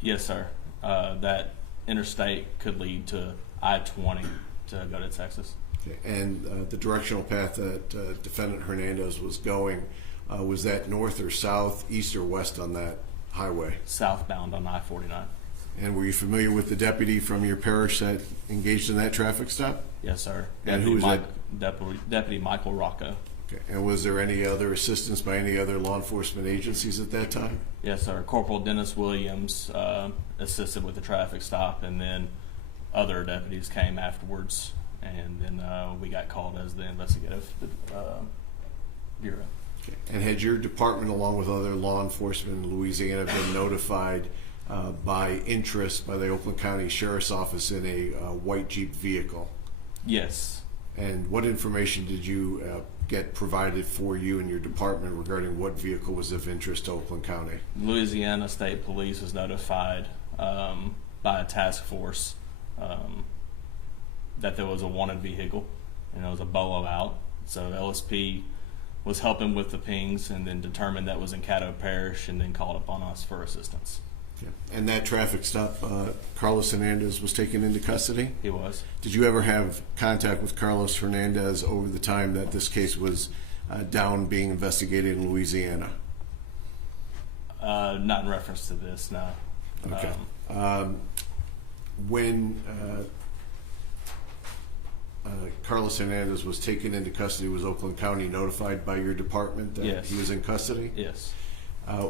Yes, sir. That interstate could lead to I-20 to go to Texas. Okay. And the directional path that Defendant Hernandez was going, was that north or south, east or west on that highway? Southbound on I-49. And were you familiar with the deputy from your parish that engaged in that traffic stop? Yes, sir. And who was that? Deputy Michael Rocco. Okay. And was there any other assistance by any other law enforcement agencies at that time? Yes, sir. Corporal Dennis Williams assisted with the traffic stop, and then other deputies came afterwards, and then we got called as the investigative bureau. Okay. And had your department, along with other law enforcement in Louisiana, been notified by interest by the Oakland County Sheriff's Office in a white Jeep vehicle? Yes. And what information did you get provided for you and your department regarding what vehicle was of interest to Oakland County? Louisiana State Police was notified by a task force that there was a wanted vehicle, and it was a bolo out. So the LSP was helping with the pings and then determined that was in Caddo Parish and then called upon us for assistance. Okay. And that traffic stop, Carlos Hernandez was taken into custody? He was. Did you ever have contact with Carlos Hernandez over the time that this case was down being investigated in Louisiana? Not in reference to this, no. Okay. When Carlos Hernandez was taken into custody, was Oakland County notified by your department that Yes. he was in custody? Yes.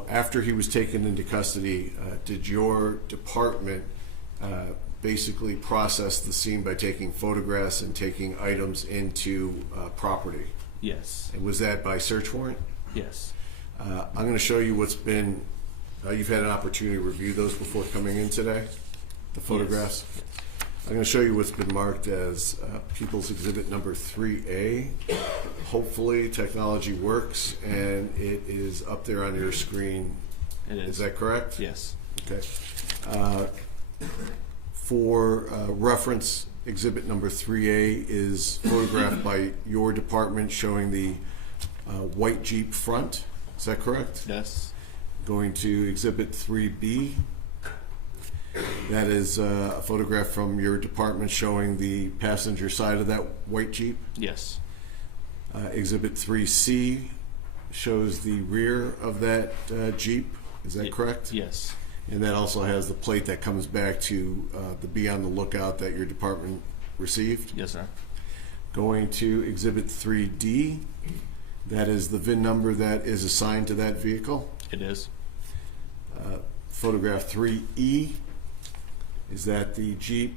After he was taken into custody, did your department basically process the scene by taking photographs and taking items into property? Yes. And was that by search warrant? Yes. I'm going to show you what's been, you've had an opportunity to review those before coming in today, the photographs? Yes. I'm going to show you what's been marked as People's Exhibit number 3A. Hopefully technology works and it is up there on your screen. It is. Is that correct? Yes. Okay. For reference, Exhibit number 3A is photographed by your department showing the white Jeep front. Is that correct? Yes. Going to Exhibit 3B. That is a photograph from your department showing the passenger side of that white Jeep. Yes. Exhibit 3C shows the rear of that Jeep. Is that correct? Yes. And that also has the plate that comes back to the be on the lookout that your department received. Yes, sir. Going to Exhibit 3D, that is the VIN number that is assigned to that vehicle. It is. Photograph 3E, is that the Jeep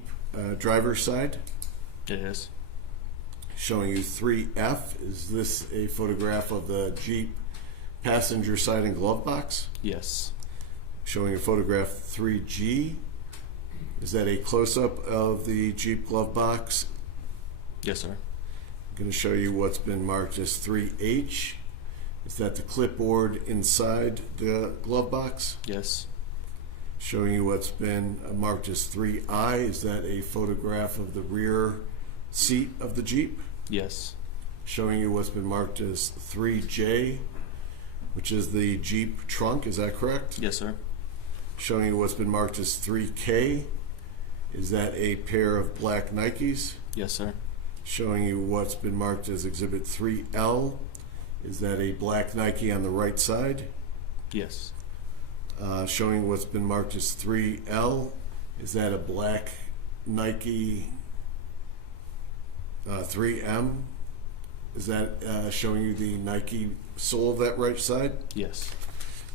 driver's side? It is. Showing you 3F, is this a photograph of the Jeep passenger side and glove box? Yes. Showing a photograph 3G, is that a close-up of the Jeep glove box? Yes, sir. I'm going to show you what's been marked as 3H. Is that the clipboard inside the glove box? Yes. Showing you what's been marked as 3I. Is that a photograph of the rear seat of the Jeep? Yes. Showing you what's been marked as 3J, which is the Jeep trunk. Is that correct? Yes, sir. Showing you what's been marked as 3K. Is that a pair of black Nikes? Yes, sir. Showing you what's been marked as Exhibit 3L. Is that a black Nike on the right side? Yes. Showing what's been marked as 3L. Is that a black Nike 3M? Is that showing you the Nike sole of that right side? Yes.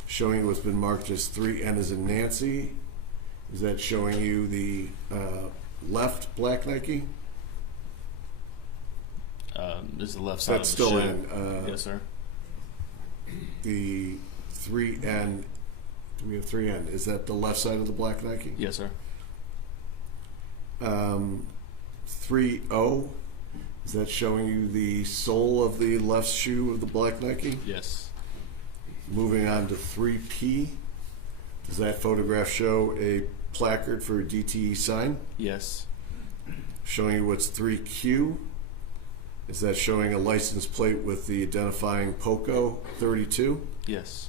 Showing what's been marked as 3N as in Nancy. Is that showing you the left black Nike? This is the left side That's of the still shoe. in. Yes, sir. The 3N, do we have 3N? Is that the left side of the black Nike? Yes, sir. 3O, is that showing you the sole of the left shoe of the black Nike? Yes. Moving on to 3P, does that photograph show a placard for a DTE sign? Yes. Showing you what's 3Q, is that showing a license plate with the identifying POCO 32? Yes.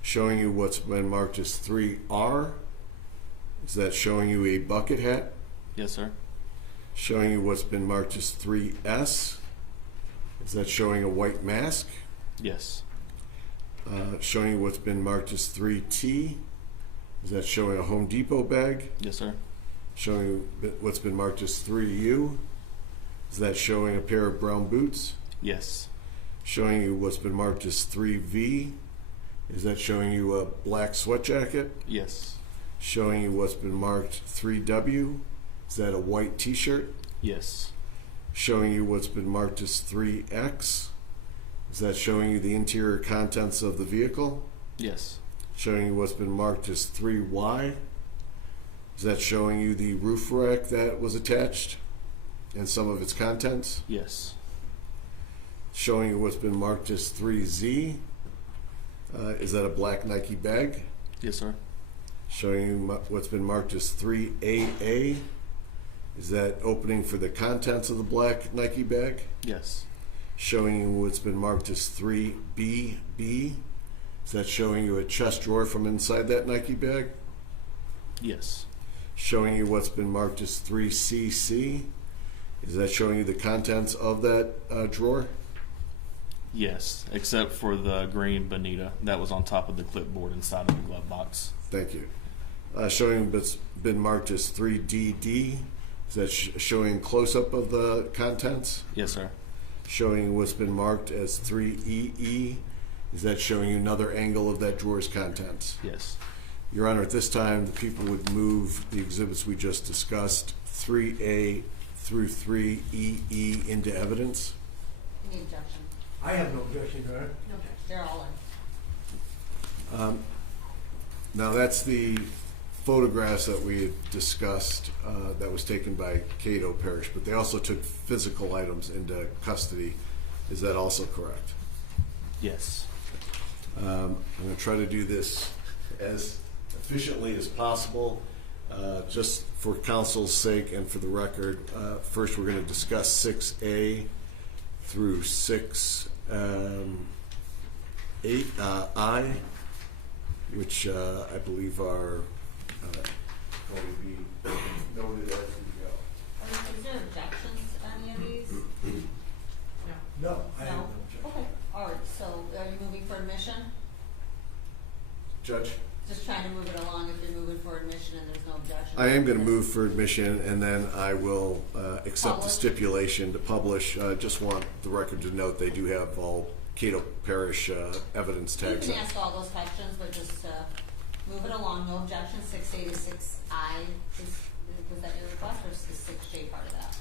Showing you what's been marked as 3R, is that showing you a bucket hat? Yes, sir. Showing you what's been marked as 3S, is that showing a white mask? Yes. Showing you what's been marked as 3T, is that showing a Home Depot bag? Yes, sir. Showing you what's been marked as 3U, is that showing a pair of brown boots? Yes. Showing you what's been marked as 3V, is that showing you a black sweat jacket? Yes. Showing you what's been marked 3W, is that a white t-shirt? Yes. Showing you what's been marked as 3X, is that showing you the interior contents of the vehicle? Yes. Showing you what's been marked as 3Y, is that showing you the roof rack that was attached and some of its contents? Yes. Showing you what's been marked as 3Z, is that a black Nike bag? Yes, sir. Showing you what's been marked as 3AA, is that opening for the contents of the black Nike bag? Yes. Showing you what's been marked as 3BB, is that showing you a chest drawer from inside that Nike bag? Yes. Showing you what's been marked as 3CC, is that showing you the contents of that drawer? Yes, except for the green Bonita that was on top of the clipboard inside of the glove box. Thank you. Showing what's been marked as 3DD, is that showing close-up of the contents? Yes, sir. Showing what's been marked as 3EE, is that showing you another angle of that drawer's contents? Yes. Your Honor, at this time, the people would move the exhibits we just discussed, 3A through 3EE, into evidence. Any objection? I have no objection, Your Honor. No objection. They're all in. Now, that's the photographs that we had discussed that was taken by Cato Parish, but they also took physical items into custody. Is that also correct? Yes. I'm going to try to do this as efficiently as possible, just for counsel's sake and for the record. First, we're going to discuss 6A through 8I, which I believe are going to be noted as we go. Is there objections to any of these? No, I have No? no objection. Okay, all right, so are you moving Judge? Just trying to move it along if you're moving for admission and there's no objection. I am going to move for admission, and then I will accept the Publish. stipulation to publish. I just want the record to note they do have all Cato Parish evidence You tags. can ask all those questions, but just move it along, no objection. 6A to 6I, was that your request, or is the 6J part of that?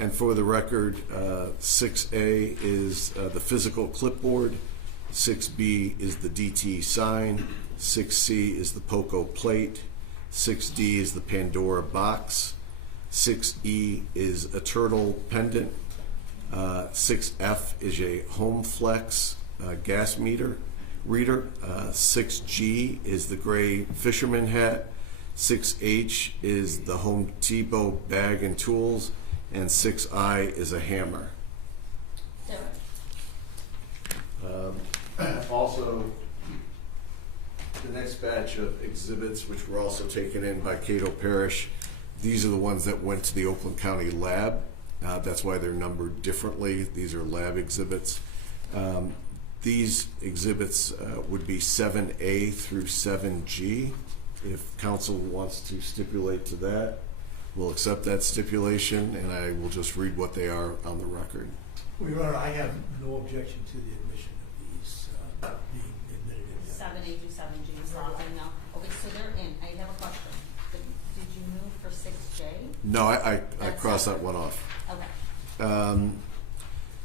And for the record, 6A is the physical clipboard, 6B is the DTE sign, 6C is the POCO plate, 6D is the Pandora box, 6E is a turtle pendant, 6F is a home flex gas meter reader, 6G is the gray fisherman hat, 6H is the Home Depot bag and tools, and 6I is a hammer. Sarah? Also, the next batch of exhibits, which were also taken in by Cato Parish, these are the ones that went to the Oakland County lab. That's why they're numbered differently. These are lab exhibits. These exhibits would be 7A through 7G. If council wants to stipulate to that, we'll accept that stipulation, and I will just read what they are on the record. Well, Your Honor, I have no objection to the admission of these being admitted in. 7A through 7G is all in now. Okay, so they're in. I have a question. Did you move for 6J? No, I That's crossed that separate. one off. Okay.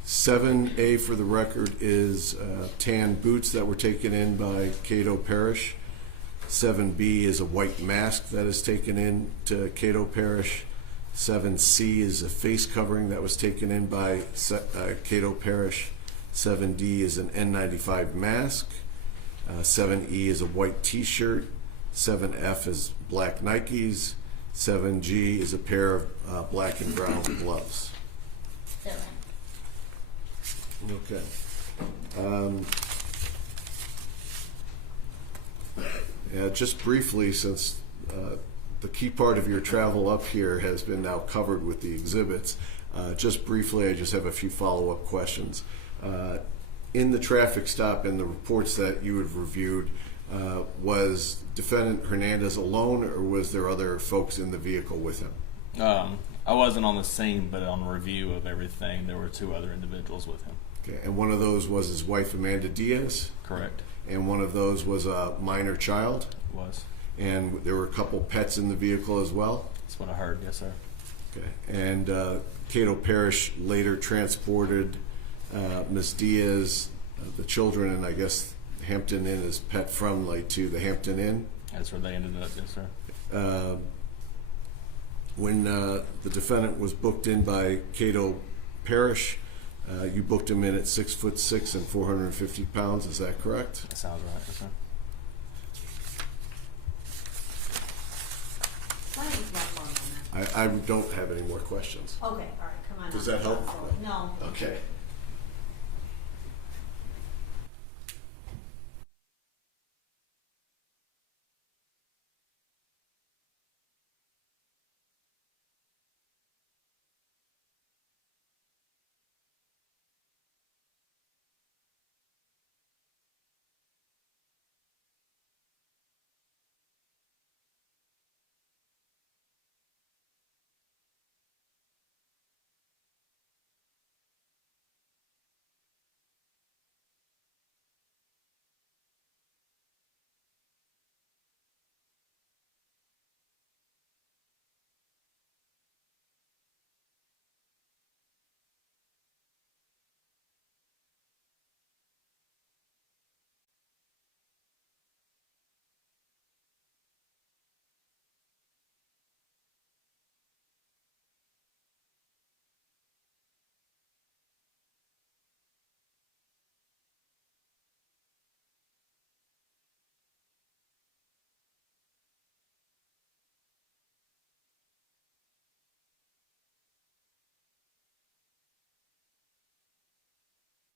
7A for the record is tan boots that were taken in by Cato Parish. 7B is a white mask that is taken in to Cato Parish. 7C is a face covering that was taken in by Cato Parish. 7D is an N95 mask. 7E is a white t-shirt. 7F is black Nikes. 7G is a pair of black and brown gloves. Sarah? Okay. Yeah, just briefly, since the key part of your travel up here has been now covered with the exhibits, just briefly, I just have a few follow-up questions. In the traffic stop and the reports that you have reviewed, was defendant Hernandez alone, or was there other folks in the vehicle with him? I wasn't on the scene, but on review of everything, there were 2 other individuals with him. Okay, and one of those was his wife, Amanda Diaz, Correct. and one of those was a minor child, Was. and there were a couple pets in the vehicle as well. That's what I heard. Yes, sir. Okay, and Cato Parish later transported Ms. Diaz, the children, and I guess Hampton Inn is pet friendly, to the Hampton Inn. That's where they ended up. Yes, sir. When the defendant was booked in by Cato Parish, you booked him in at 6'6" and 450 pounds. Is that correct? That sounds right. Yes, sir. Why don't you come up for a moment? I don't have any more questions. Okay, all right, come on. Does up. that help? No. Okay.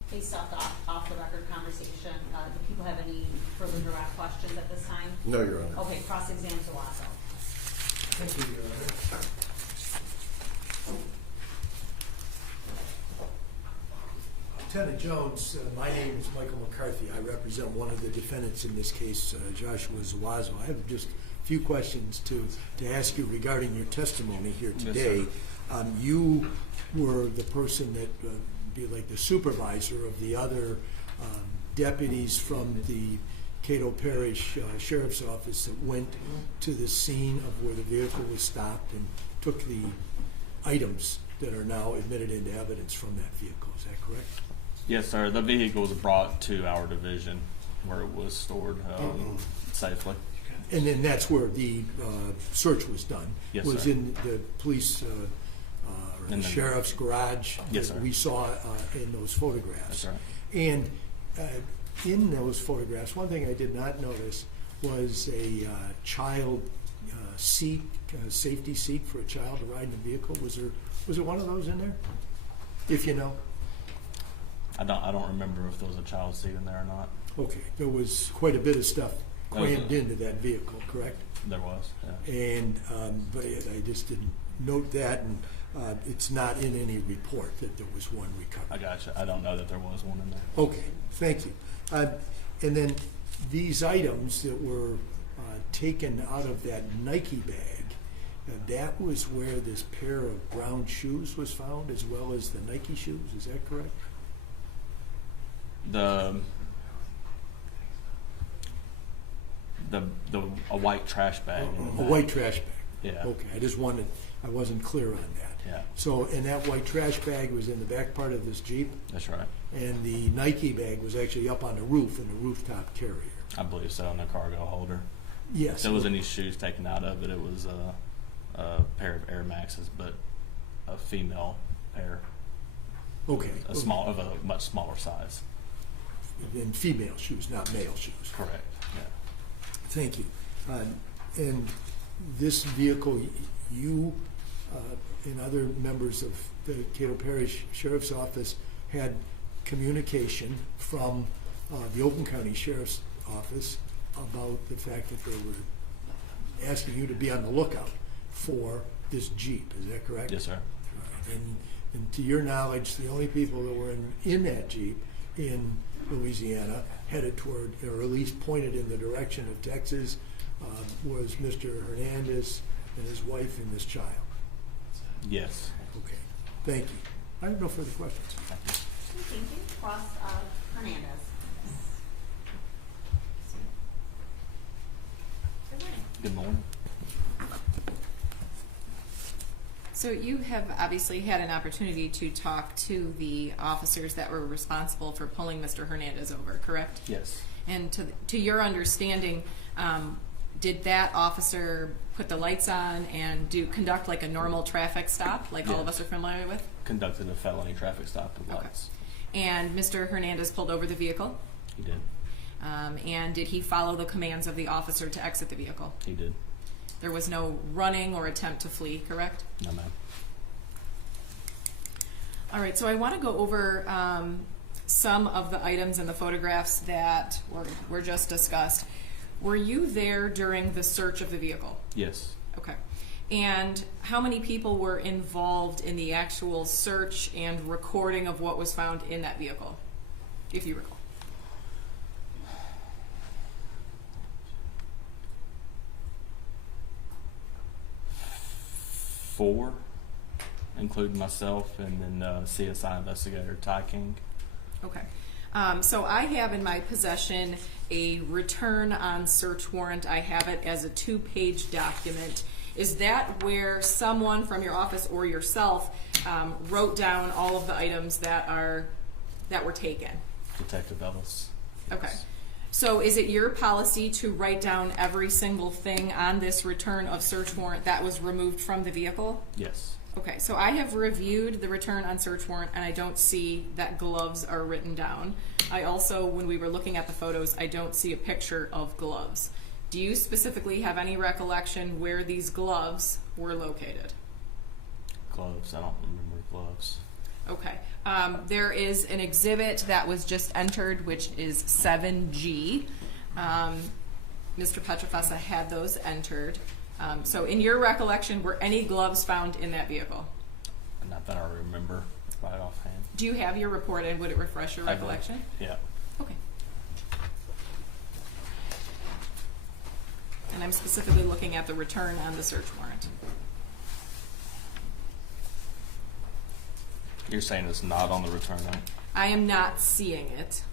Based off the record conversation, do people have any further direct questions at this time? No, Your Honor. Okay, cross-exam Zuazo. Thank you, Your Honor. Lieutenant Jones, my name is Michael McCarthy. I represent one of the defendants in this case, Joshua Zuazo. I have just a few questions to ask you regarding your testimony here today. Yes, You were the person that be like the supervisor of the other deputies from the Cato Parish Sheriff's Office that went to the scene of where the vehicle was stopped and took the items that are now admitted into evidence from that vehicle. Is that correct? Yes, sir. The vehicle was brought to our division where it was stored safely. And then that's where the search was done. Yes, was sir. in the police or In the the- sheriff's garage Yes, that sir. we saw in those photographs. That's right. And in those photographs, one thing I did not notice was a child seat, safety seat for a child to ride in the vehicle. Was there one of those in there? If you know. I don't remember if there was a child seat in there or not. Okay, there was quite a bit of stuff crammed into that vehicle, correct? There was. Yeah. And but I just didn't note that, and it's not in any report that there was one recovered. I gotcha. I don't know that there was one in there. Okay, thank you. And then these items that were taken out of that Nike bag, that was where this pair of brown shoes was found, as well as the Nike shoes. Is that correct? A white trash bag. in the A back. white trash bag. Yeah. Okay, I wasn't clear on that. Yeah. So, and that white trash bag was in the back part of this Jeep, That's right. and the Nike bag was actually up on the roof in the rooftop carrier. I believe so, in the cargo holder. Yes. If there was any shoes taken out of it, it was a pair of Air Maxes, but a female pair, Okay. of a much smaller size. And female shoes, not male shoes. Correct. Yeah. Thank you. And this vehicle, you and other members of the Cato Parish Sheriff's Office had communication from the Oakland County Sheriff's Office about the fact that they were asking you to be on the lookout for this Jeep. Is that correct? Yes, sir. And to your knowledge, the only people that were in that Jeep in Louisiana headed toward, or at least pointed in the direction of Texas, was Mr. Hernandez and his wife and this child. Yes. Okay, thank you. I have no further questions. Thank you. Thank you. Cross Hernandez. Good morning. Good morning. So you have obviously had an opportunity to talk to the officers that were responsible for pulling Mr. Hernandez over, correct? Yes. And to your understanding, did that officer put the lights on and conduct like a normal traffic stop, like all of us are familiar with? Conducted a felony traffic stop with Okay. lights. And Mr. Hernandez pulled over the vehicle? He did. And did he follow the commands of the officer to exit the vehicle? He did. There was no running or attempt to flee, correct? No, ma'am. All right, so I want to go over some of the items in the photographs that were just discussed. Were you there during the search of the vehicle? Yes. Okay. And how many people were involved in the actual search and recording of what was found in that vehicle, if you recall? Four, including myself, and then CSI investigator Ty King. Okay. So I have in my possession a return on search warrant. I have it as a 2-page document. Is that where someone from your office or yourself wrote down all of the items that were taken? Detective Ellis. Okay. So is it your policy to write down every single thing on this return of search warrant that was removed from the vehicle? Yes. Okay, so I have reviewed the return on search warrant and I don't see that gloves are written down. I also, when we were looking at the photos, I don't see a picture of gloves. Do you specifically have any recollection where these gloves were located? Gloves. I don't remember gloves. Okay. There is an exhibit that was just entered, which is 7G. Mr. Petrofessa had those entered. So in your recollection, were any gloves found in that vehicle? Not that I remember. right offhand. Do you have your report and would it refresh your I do. recollection? Yeah. Okay. And I'm specifically looking at the return on the search warrant. You're saying it's not on the return, right? I am not seeing it.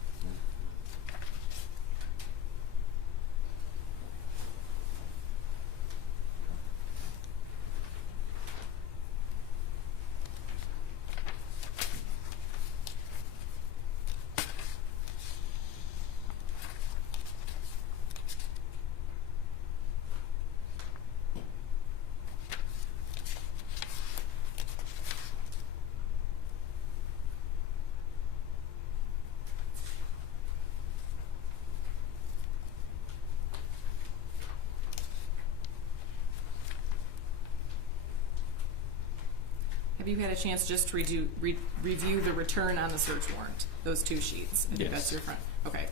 Have you had a chance just to review the return on the search warrant, those two sheets? I think Yes. that's your front. Okay.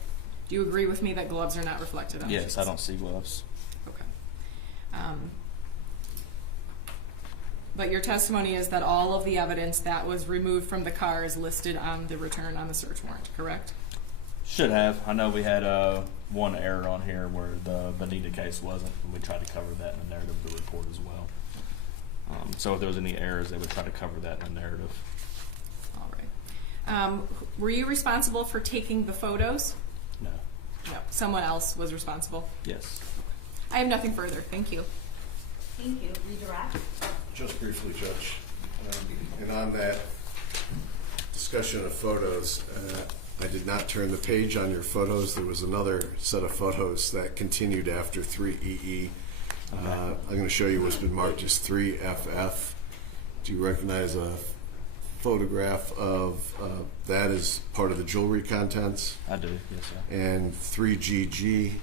Do you agree with me that gloves are not reflected on the Yes, sheets? I don't see gloves. Okay. But your testimony is that all of the evidence that was removed from the car is listed on the return on the search warrant, correct? Should have. I know we had one error on here where the Bonita case wasn't, and we tried to cover that in the narrative of the report as well. So if there was any errors, they would try to cover that in the narrative. All right. Were you responsible for taking the photos? No. No. Someone else was responsible? Yes. I have nothing further. Thank you. Thank you. Redirect. Just briefly, Judge, and on that discussion of photos, I did not turn the page on your photos. There was another set of photos that continued after 3EE. I'm going to show you what's been marked as 3FF. Do you recognize a photograph of that as part of the jewelry contents? I do, yes, sir. And 3GG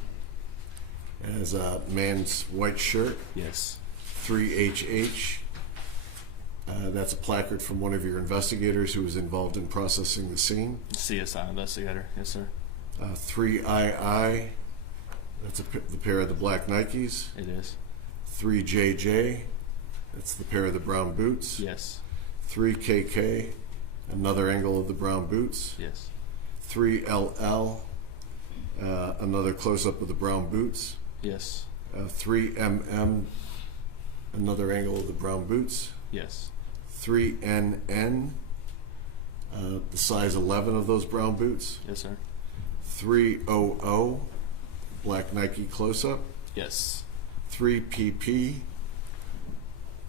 as a man's white shirt. Yes. 3HH. That's a placard from one of your investigators who was involved in processing the scene. CSI investigator, yes, sir. 3II. That's the pair of the black Nikes. It is. 3JJ. That's the pair of the brown boots. Yes. 3KK. Another angle of the brown boots. Yes. 3LL. Another close-up of the brown boots. Yes. 3MM. Another angle of the brown boots. Yes. 3NN. The size 11 of those brown boots. Yes, sir. 300. Black Nike close-up. Yes. 3PP.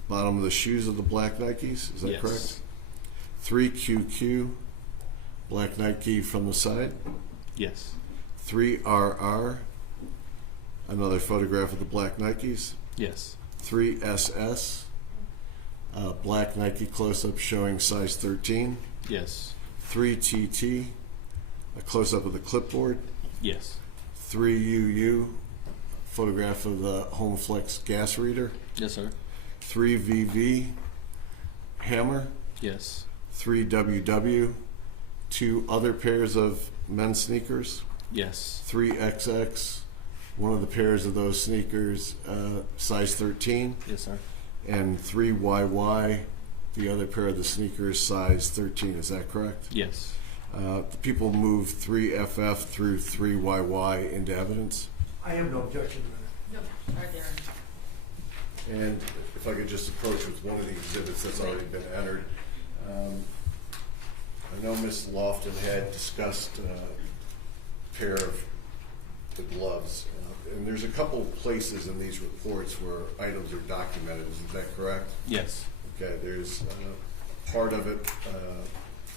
Bottom of the shoes of the black Nikes. Is that Yes. correct? 3QQ. Black Nike from the side. Yes. 3RR. Another photograph of the black Nikes. Yes. 3SS. Black Nike close-up showing size 13. Yes. 3TT. A close-up of the clipboard. Yes. 3UU. Photograph of the HomeFlex gas reader. Yes, sir. 3VV. Hammer. Yes. 3WW. Two other pairs of men's sneakers. Yes. 3XX. One of the pairs of those sneakers, size 13. Yes, sir. And 3YY. The other pair of the sneakers, size 13. Is that correct? Yes. The people moved 3FF through 3YY into evidence. I have no objection to that. No, are there? And if I could just approach with one of the exhibits that's already been entered. I know Ms. Lofton had discussed a pair of the gloves. And there's a couple places in these reports where items are documented. Is that correct? Yes. Okay, there's part of it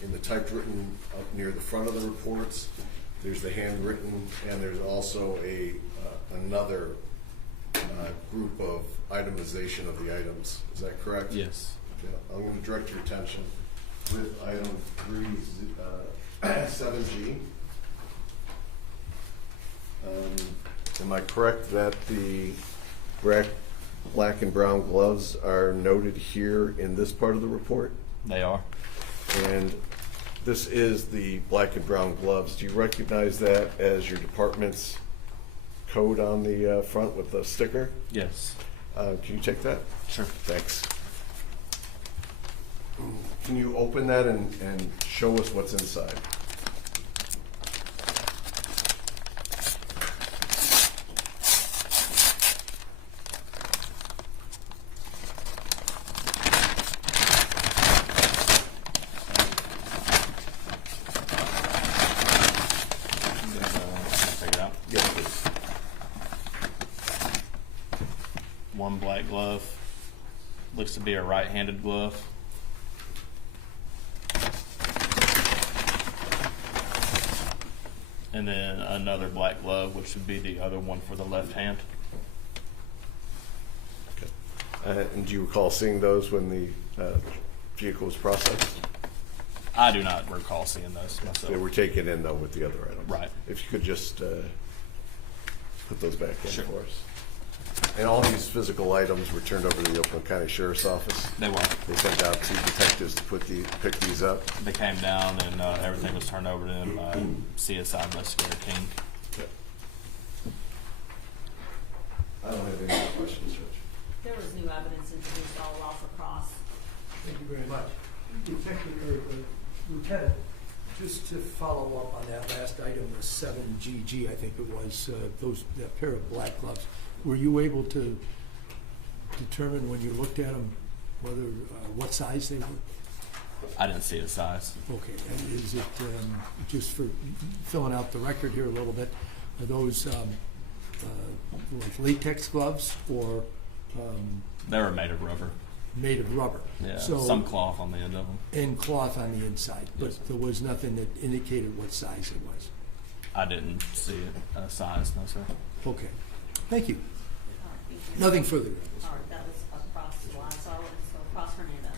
in the typewritten up near the front of the reports. There's the handwritten, and there's also another group of itemization of the items. Is that correct? Yes. Okay, I'm going to direct your attention with item 7G. Am I correct that the black and brown gloves are noted here in this part of the report? They are. And this is the black and brown gloves. Do you recognize that as your department's code on the front with the sticker? Yes. Can you take that? Sure. Thanks. Can you open that and show us what's inside? Take it out. Yes, please. One black glove. Looks to be a right-handed glove. And then another black glove, which would be the other one for the left hand. Okay. And do you recall seeing those when the vehicle was processed? I do not recall seeing those myself. They were taken in though with the other items. Right. If you could just put those back in Sure. for us. And all these physical items were turned over to the Oakland County Sheriff's Office. They were. They sent out 2 detectives to pick these up. They came down and everything was turned over to them by CSI investigator King. Okay. I don't have any more questions, Judge. There was new evidence introduced all while for cross. Thank you very much. Lieutenant, just to follow up on that last item, the 7GG, I think it was, that pair of black gloves, were you able to determine when you looked at them whether, what size they were? I didn't see the size. Okay, and is it, just for filling out the record here a little bit, are those like latex gloves or They were made of rubber. made of rubber? Yeah, So, some cloth on the end of them. and cloth on the inside, but Yes. there was nothing that indicated what size it was? I didn't see it size, no sir. Okay, thank you. All right, thank you. Nothing further. All right, that was across Zuazo and so across Hernandez.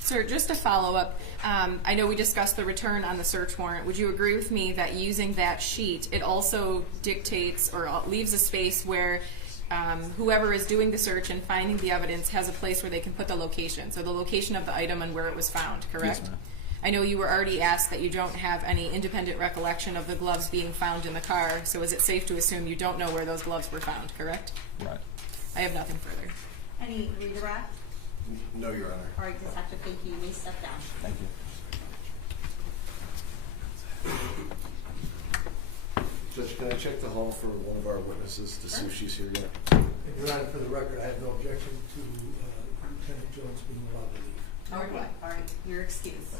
Sir, just to follow up, I know we discussed the return on the search warrant. Would you agree with me that using that sheet, it also dictates or leaves a space where whoever is doing the search and finding the evidence has a place where they can put the location, so the location of the item and where it was found, correct? Yes, ma'am. I know you were already asked that you don't have any independent recollection of the gloves being found in the car, so is it safe to assume you don't know where those gloves were found, correct? Right. I have nothing further. Any redirect? No, Your Honor. All right, Detective, thank you. You may step down. Thank you. Judge, can I check the hall for one of our witnesses to see if she's here yet? And Your Honor, for the record, I have no objection to Lieutenant Jones being allowed to leave. Okay, all right, you're excused.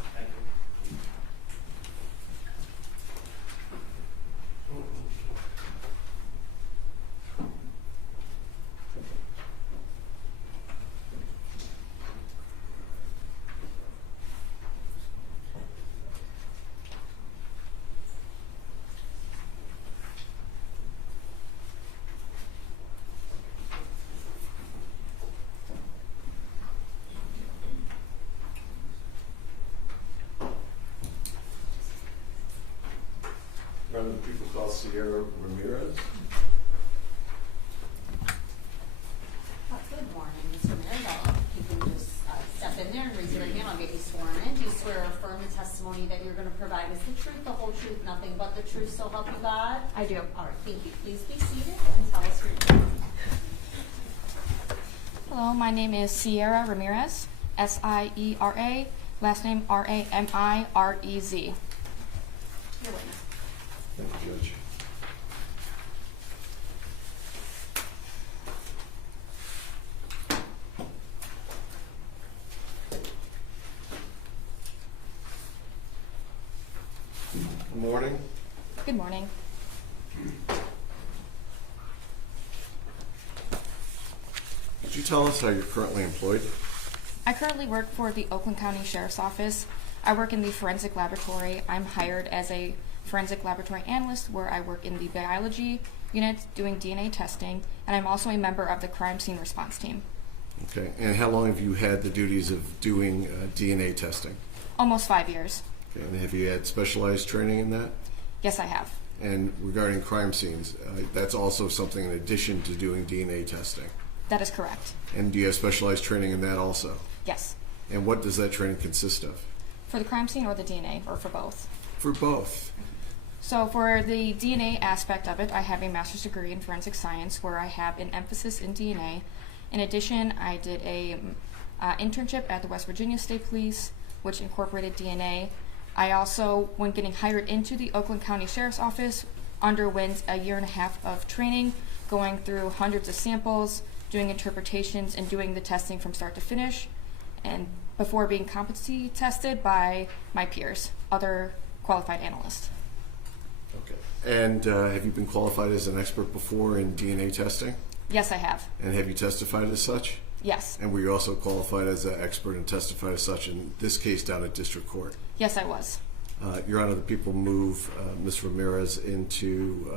One of the people called Sierra Ramirez. Good morning, Mr. Mayor. You can just step in there and raise your hand. I'll get you sworn in. Do you swear or affirm the testimony that you're going to provide is the truth, the whole truth, nothing but the truth, so help you God? I do. All right, thank you. Please be seated and tell us your name. Hello, my name is Sierra Ramirez, S-I-E-R-A, last name R-A-M-I-R-E-Z. Your witness. Thank you, Judge. Good morning. Good morning. Could you tell us how you're currently employed? I currently work for the Oakland County Sheriff's Office. I work in the forensic laboratory. I'm hired as a forensic laboratory analyst where I work in the biology unit doing DNA testing, and I'm also a member of the crime scene response team. Okay. And how long have you had the duties of doing DNA testing? Almost 5 years. Okay. And have you had specialized training in that? Yes, I have. And regarding crime scenes, that's also something in addition to doing DNA testing. That is correct. And do you have specialized training in that also? Yes. And what does that training consist of? For the crime scene or the DNA, or for both? For both. So for the DNA aspect of it, I have a master's degree in forensic science where I have an emphasis in DNA. In addition, I did a internship at the West Virginia State Police, which incorporated DNA. I also, when getting hired into the Oakland County Sheriff's Office, underwent a 1.5 years of training, going through hundreds of samples, doing interpretations, and doing the testing from start to finish, and before being competency tested by my peers, other qualified analysts. Okay. And have you been qualified as an expert before in DNA testing? Yes, I have. And have you testified as such? Yes. And were you also qualified as an expert and testified as such in this case down at district court? Yes, I was. Your Honor, the people move Ms. Ramirez into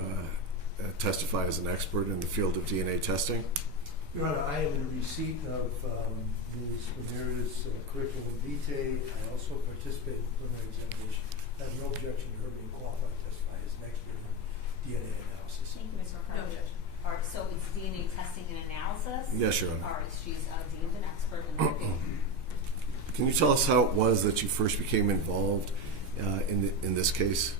testify as an expert in the field of DNA testing. Your Honor, I am in receipt of Ms. Ramirez's curriculum vitae. I also participate in the preliminary examination. I have no objection to her being qualified to testify as an expert in DNA analysis. Thank you, Ms. No McCarthy. objection. All right, so it's DNA testing and analysis? Yes, Your Honor. All right, she's deemed an expert in that field. Can you tell us how it was that you first became involved in this case?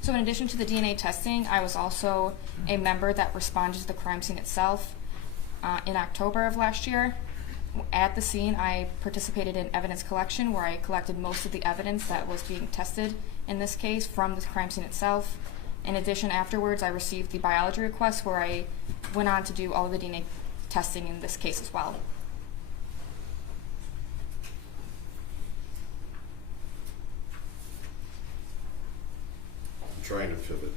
So in addition to the DNA testing, I was also a member that responded to the crime scene itself. In October of last year, at the scene, I participated in evidence collection where I collected most of the evidence that was being tested in this case from the crime scene itself. In addition, afterwards, I received the biology request where I went on to do all of the DNA testing in this case as well. I'm trying to pivot.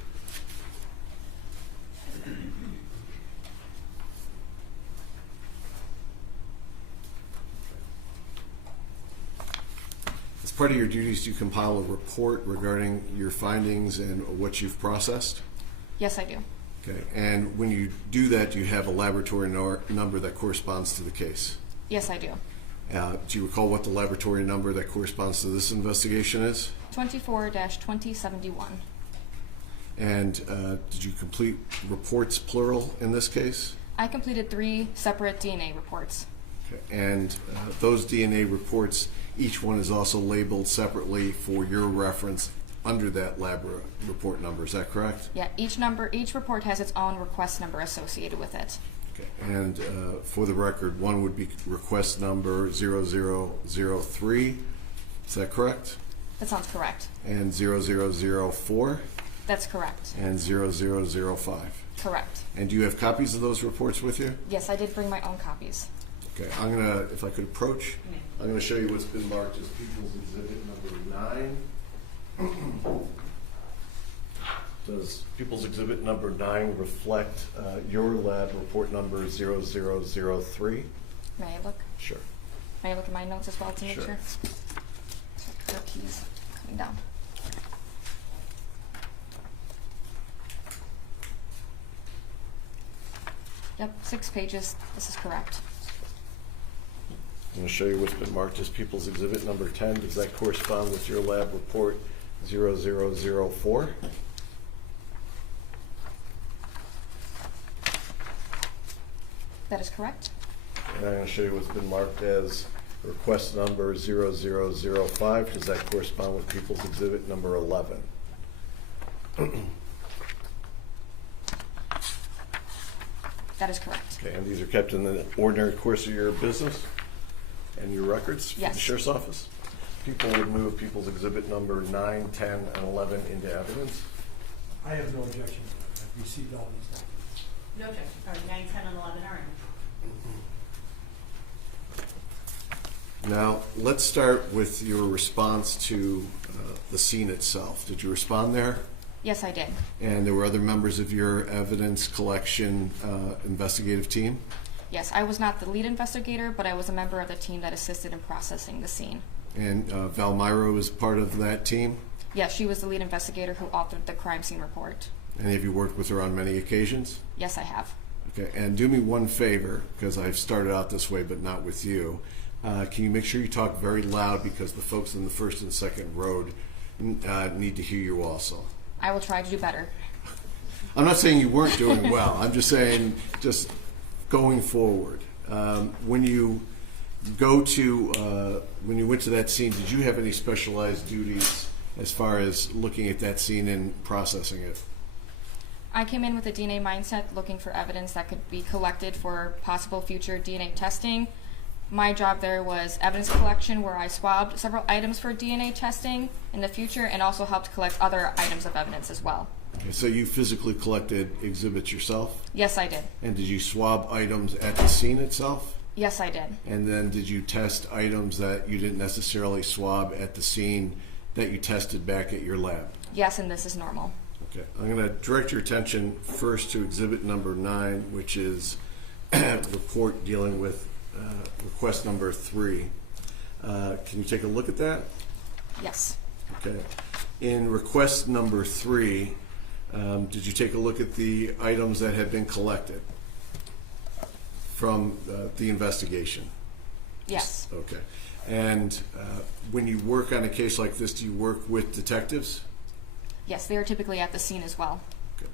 As part of your duties, do you compile a report regarding your findings and what you've processed? Yes, I do. Okay. And when you do that, do you have a laboratory number that corresponds to the case? Yes, I do. Do you recall what the laboratory number that corresponds to this investigation is? 24-2071. And did you complete reports, plural, in this case? I completed 3 separate DNA reports. Okay. And those DNA reports, each one is also labeled separately for your reference under that lab report number. Is that correct? Yeah, each report has its own request number associated with it. Okay. And for the record, one would be request number 0003. Is that correct? That sounds correct. And 0004 That's correct. and 0005. Correct. And do you have copies of those reports with you? Yes, I did bring my own copies. Okay, I'm gonna, if I could approach, I'm gonna show you what's been marked as People's Exhibit number 9. Does People's Exhibit number 9 reflect your lab report number 0003? May I look? Sure. May I look at my notes as well to make Sure. sure? Her keys coming down. Yep, 6 pages. This is correct. I'm gonna show you what's been marked as People's Exhibit number 10. Does that correspond with your lab report 0004? That is correct. And I'm gonna show you what's been marked as request number 0005. Does that correspond with People's Exhibit number 11? That is correct. Okay, and these are kept in the ordinary course of your business and your records for the Yes. Sheriff's Office? People would move People's Exhibit number 9, 10, and 11 into evidence. I have no objection to that. I've received all these documents. No objection. All right, 9, 10, and 11 are in. Now, let's start with your response to the scene itself. Did you respond there? Yes, I did. And there were other members of your evidence collection investigative team? Yes, I was not the lead investigator, but I was a member of the team that assisted in processing the scene. And Valmyra was part of that team? Yes, she was the lead investigator who authored the crime scene report. And have you worked with her on many occasions? Yes, I have. Okay, and do me one favor, because I've started out this way, but not with you. Can you make sure you talk very loud, because the folks in the first and second row need to hear you also. I will try to do better. I'm not saying you weren't doing well. I'm just saying, just going forward. When you went to that scene, did you have any specialized duties as far as looking at that scene and processing it? I came in with a DNA mindset looking for evidence that could be collected for possible future DNA testing. My job there was evidence collection, where I swabbed several items for DNA testing in the future and also helped collect other items of evidence as well. Okay, so you physically collected exhibits yourself? Yes, I did. And did you swab items at the scene itself? Yes, I did. And then did you test items that you didn't necessarily swab at the scene that you tested back at your lab? Yes, and this is normal. Okay, I'm going to direct your attention first to exhibit number 9, which is a report dealing with request number 3. Can you take a look at that? Yes. Okay. In request number 3, did you take a look at the items that had been collected from the investigation? Yes. Okay. And when you work on a case like this, do you work with detectives? Yes, they are typically at the scene as well. Okay.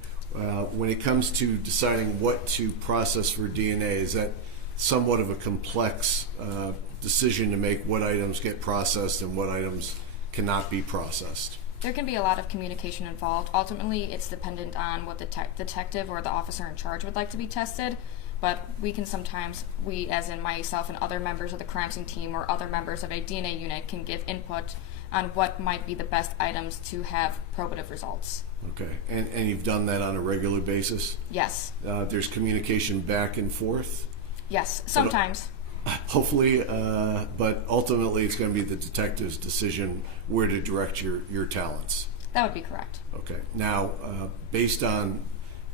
When it comes to deciding what to process for DNA, is that somewhat of a complex decision to make what items get processed and what items cannot be processed? There can be a lot of communication involved. Ultimately, it's dependent on what the detective or the officer in charge would like to be tested, but we can sometimes, we as in myself and other members of the crime scene team or other members of a DNA unit, can give input on what might be the best items to have probative results. Okay, and you've done that on a regular basis? Yes. There's communication back and forth? Yes, sometimes. Hopefully, but ultimately it's going to be the detective's decision where to direct your talents. That would be correct. Okay. Now, based on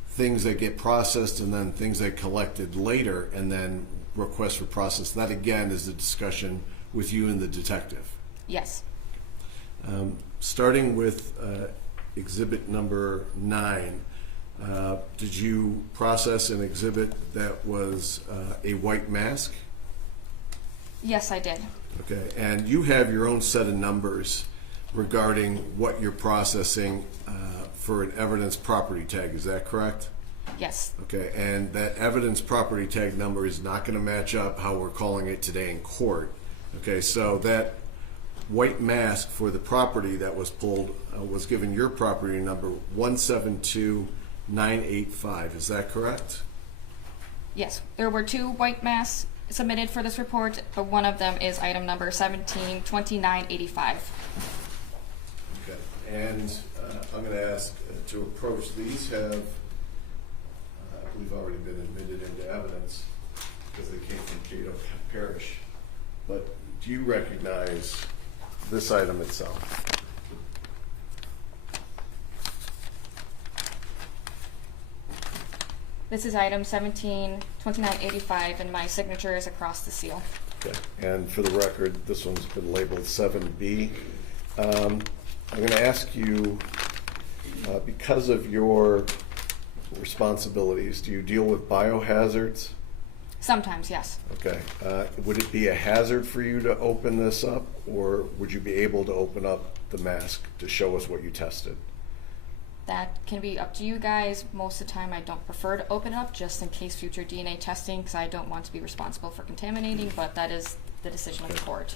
things that get processed and then things that collected later and then requests for process, that again is a discussion with you and the detective. Yes. Starting with exhibit number 9, did you process an exhibit that was a white mask? Yes, I did. Okay, and you have your own set of numbers regarding what you're processing for an evidence property tag, is that correct? Yes. Okay, and that evidence property tag number is not going to match up how we're calling it today in court. Okay, so that white mask for the property that was pulled was given your property number 172985, is that correct? Yes. There were 2 white masks submitted for this report, but one of them is item number 172985. Okay, and I'm going to ask to approach these have, I believe, already been admitted into evidence because they came from Cato Parish. But do you recognize this item itself? This is item 172985, and my signature is across the seal. Okay, and for the record, this one's been labeled 7B. I'm going to ask you, because of your responsibilities, do you deal with biohazards? Sometimes, yes. Okay. Would it be a hazard for you to open this up, or would you be able to open up the mask to show us what you tested? That can be up to you guys. Most of the time I don't prefer to open it up just in case future DNA testing, because I don't want to be responsible for contaminating, but that is the decision of the court.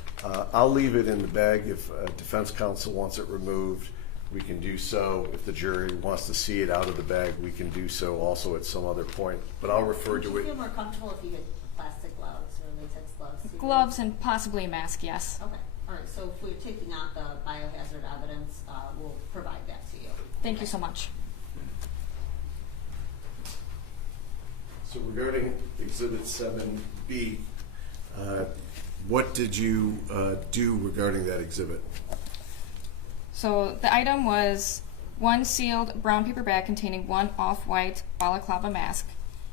I'll leave it in the bag. If defense counsel wants it removed, we can do so. If the jury wants to see it out of the bag, we can do so also at some other point. But I'll refer to Would you it. feel more comfortable if you had plastic gloves or latex gloves? Gloves and possibly a mask, yes. Okay. All right. So if we're taking out the biohazard evidence, we'll provide that to you. Thank you so much. So regarding Exhibit 7B, what did you do regarding that exhibit? So the item was 1 sealed brown paper bag containing 1 off-white balaclava mask.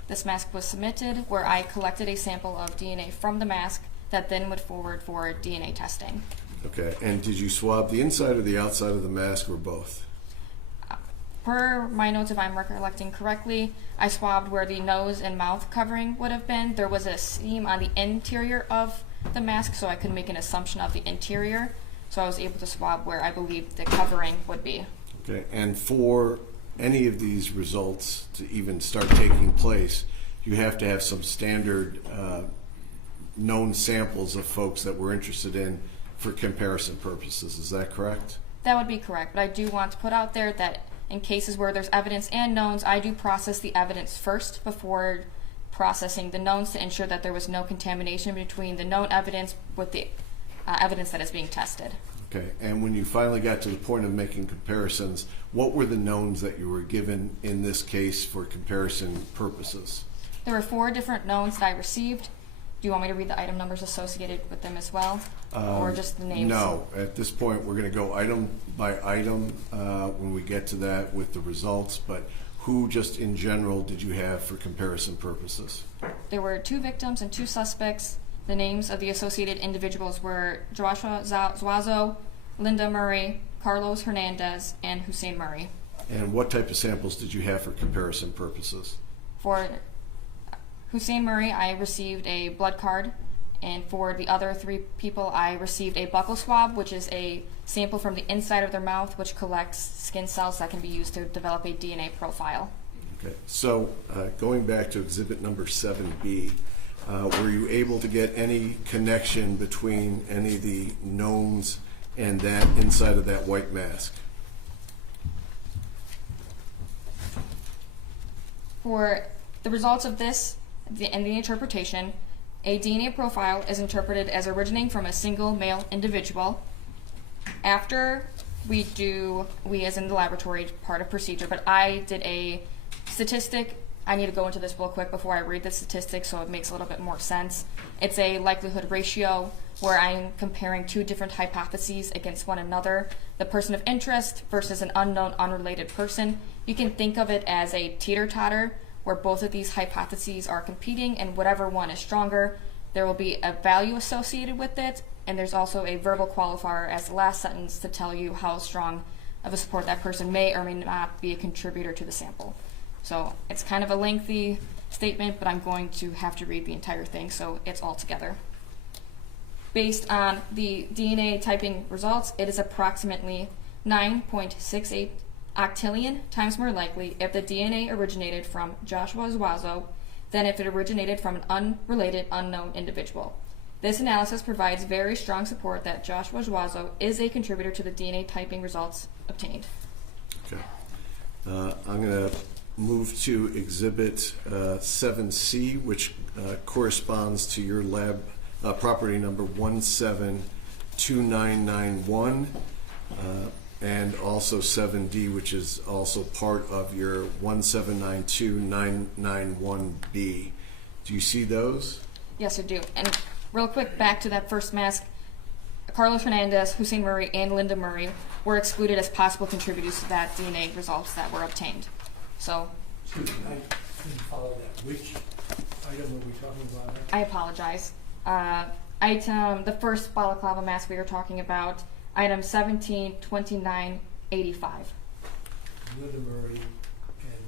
This mask was submitted where I collected a sample of DNA from the mask that then went forward for DNA testing. Okay, and did you swab the inside or the outside of the mask, or both? Per my notes, if I'm recollecting correctly, I swabbed where the nose and mouth covering would have been. There was a seam on the interior of the mask, so I could make an assumption of the interior. So I was able to swab where I believed the covering would be. Okay, and for any of these results to even start taking place, you have to have some standard known samples of folks that we're interested in for comparison purposes. Is that correct? That would be correct, but I do want to put out there that in cases where there's evidence and knowns, I do process the evidence first before processing the knowns to ensure that there was no contamination between the known evidence with the evidence that is being tested. Okay, and when you finally got to the point of making comparisons, what were the knowns that you were given in this case for comparison purposes? There were 4 different knowns that I received. Do you want me to read the item numbers associated with them as well? Or just the names? No, at this point, we're going to go item by item when we get to that with the results, but who just in general did you have for comparison purposes? There were 2 victims and 2 suspects. The names of the associated individuals were Zuazo, Linda Murray, Carlos Hernandez, and Hussein Murray. And what type of samples did you have for comparison purposes? For Hussein Murray, I received a blood card, and for the other 3 people, I received a buccal swab, which is a sample from the inside of their mouth, which collects skin cells that can be used to develop a DNA profile. Okay, so going back to exhibit number 7B, were you able to get any connection between any of the knowns and that inside of that white mask? For the results of this and the interpretation, a DNA profile is interpreted as originating from a single male individual. After we as in the laboratory part of procedure, but I did a statistic. I need to go into this real quick before I read the statistics so it makes a little bit more sense. It's a likelihood ratio where I'm comparing 2 different hypotheses against one another. The person of interest versus an unknown, unrelated person. You can think of it as a teeter-totter where both of these hypotheses are competing, and whatever one is stronger, there will be a value associated with it, and there's also a verbal qualifier as the last sentence to tell you how strong of a support that person may or may not be a contributor to the sample. So it's kind of a lengthy statement, but I'm going to have to read the entire thing, so it's all together. Based on the DNA typing results, it is approximately 9.68 octillion times more likely if the DNA originated from Joshua Zuazo than if it originated from an unrelated, unknown individual. This analysis provides very strong support that Joshua Zuazo is a contributor to the DNA typing results obtained. Okay. I'm going to move to exhibit 7C, which corresponds to your lab property number 172991. And also 7D, which is also part of your 1792991B. Do you see those? Yes, I do. And real quick, back to that first mask, Carlos Hernandez, Hussein Murray, and Linda Murray were excluded as possible contributors to that DNA results that were obtained. So, Excuse me, I didn't follow that. Which item are we talking about? I apologize. Item, the first balaclava mask we were talking about, item 172985. Linda Murray and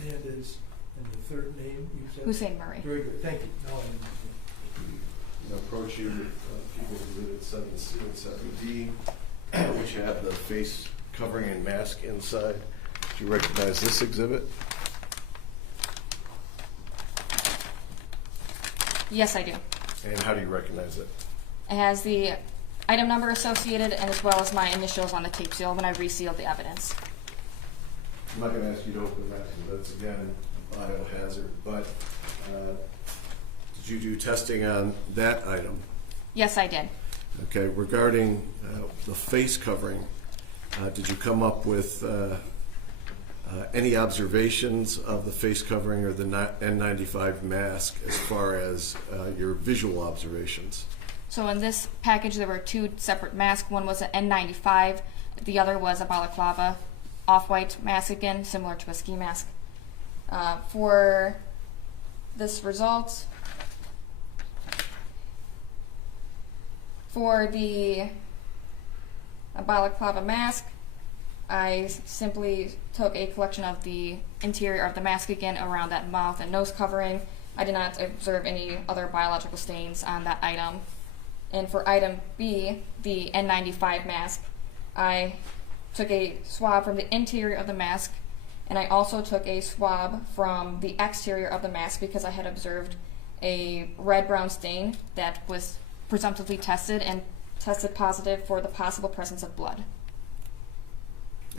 Hernandez, and the third name you said? Hussein Murray. Very good, thank you. Now I understand. I'm going to approach you with people exhibit 7C and 7D, which have the face covering and mask inside. Do you recognize this exhibit? Yes, I do. And how do you recognize it? It has the item number associated and as well as my initials on the tape seal when I resealed the evidence. I'm not going to ask you to open that because that's, again, a biohazard, but did you do testing on that item? Yes, I did. Okay, regarding the face covering, did you come up with any observations of the face covering or the N95 mask as far as your visual observations? So in this package there were 2 separate masks. One was an N95, the other was a balaclava off-white mask, again similar to a ski mask. For this result, for the balaclava mask, I simply took a collection of the interior of the mask again around that mouth and nose covering. I did not observe any other biological stains on that item. And for item B, the N95 mask, I took a swab from the interior of the mask, and I also took a swab from the exterior of the mask because I had observed a red-brown stain that was presumptively tested and tested positive for the possible presence of blood.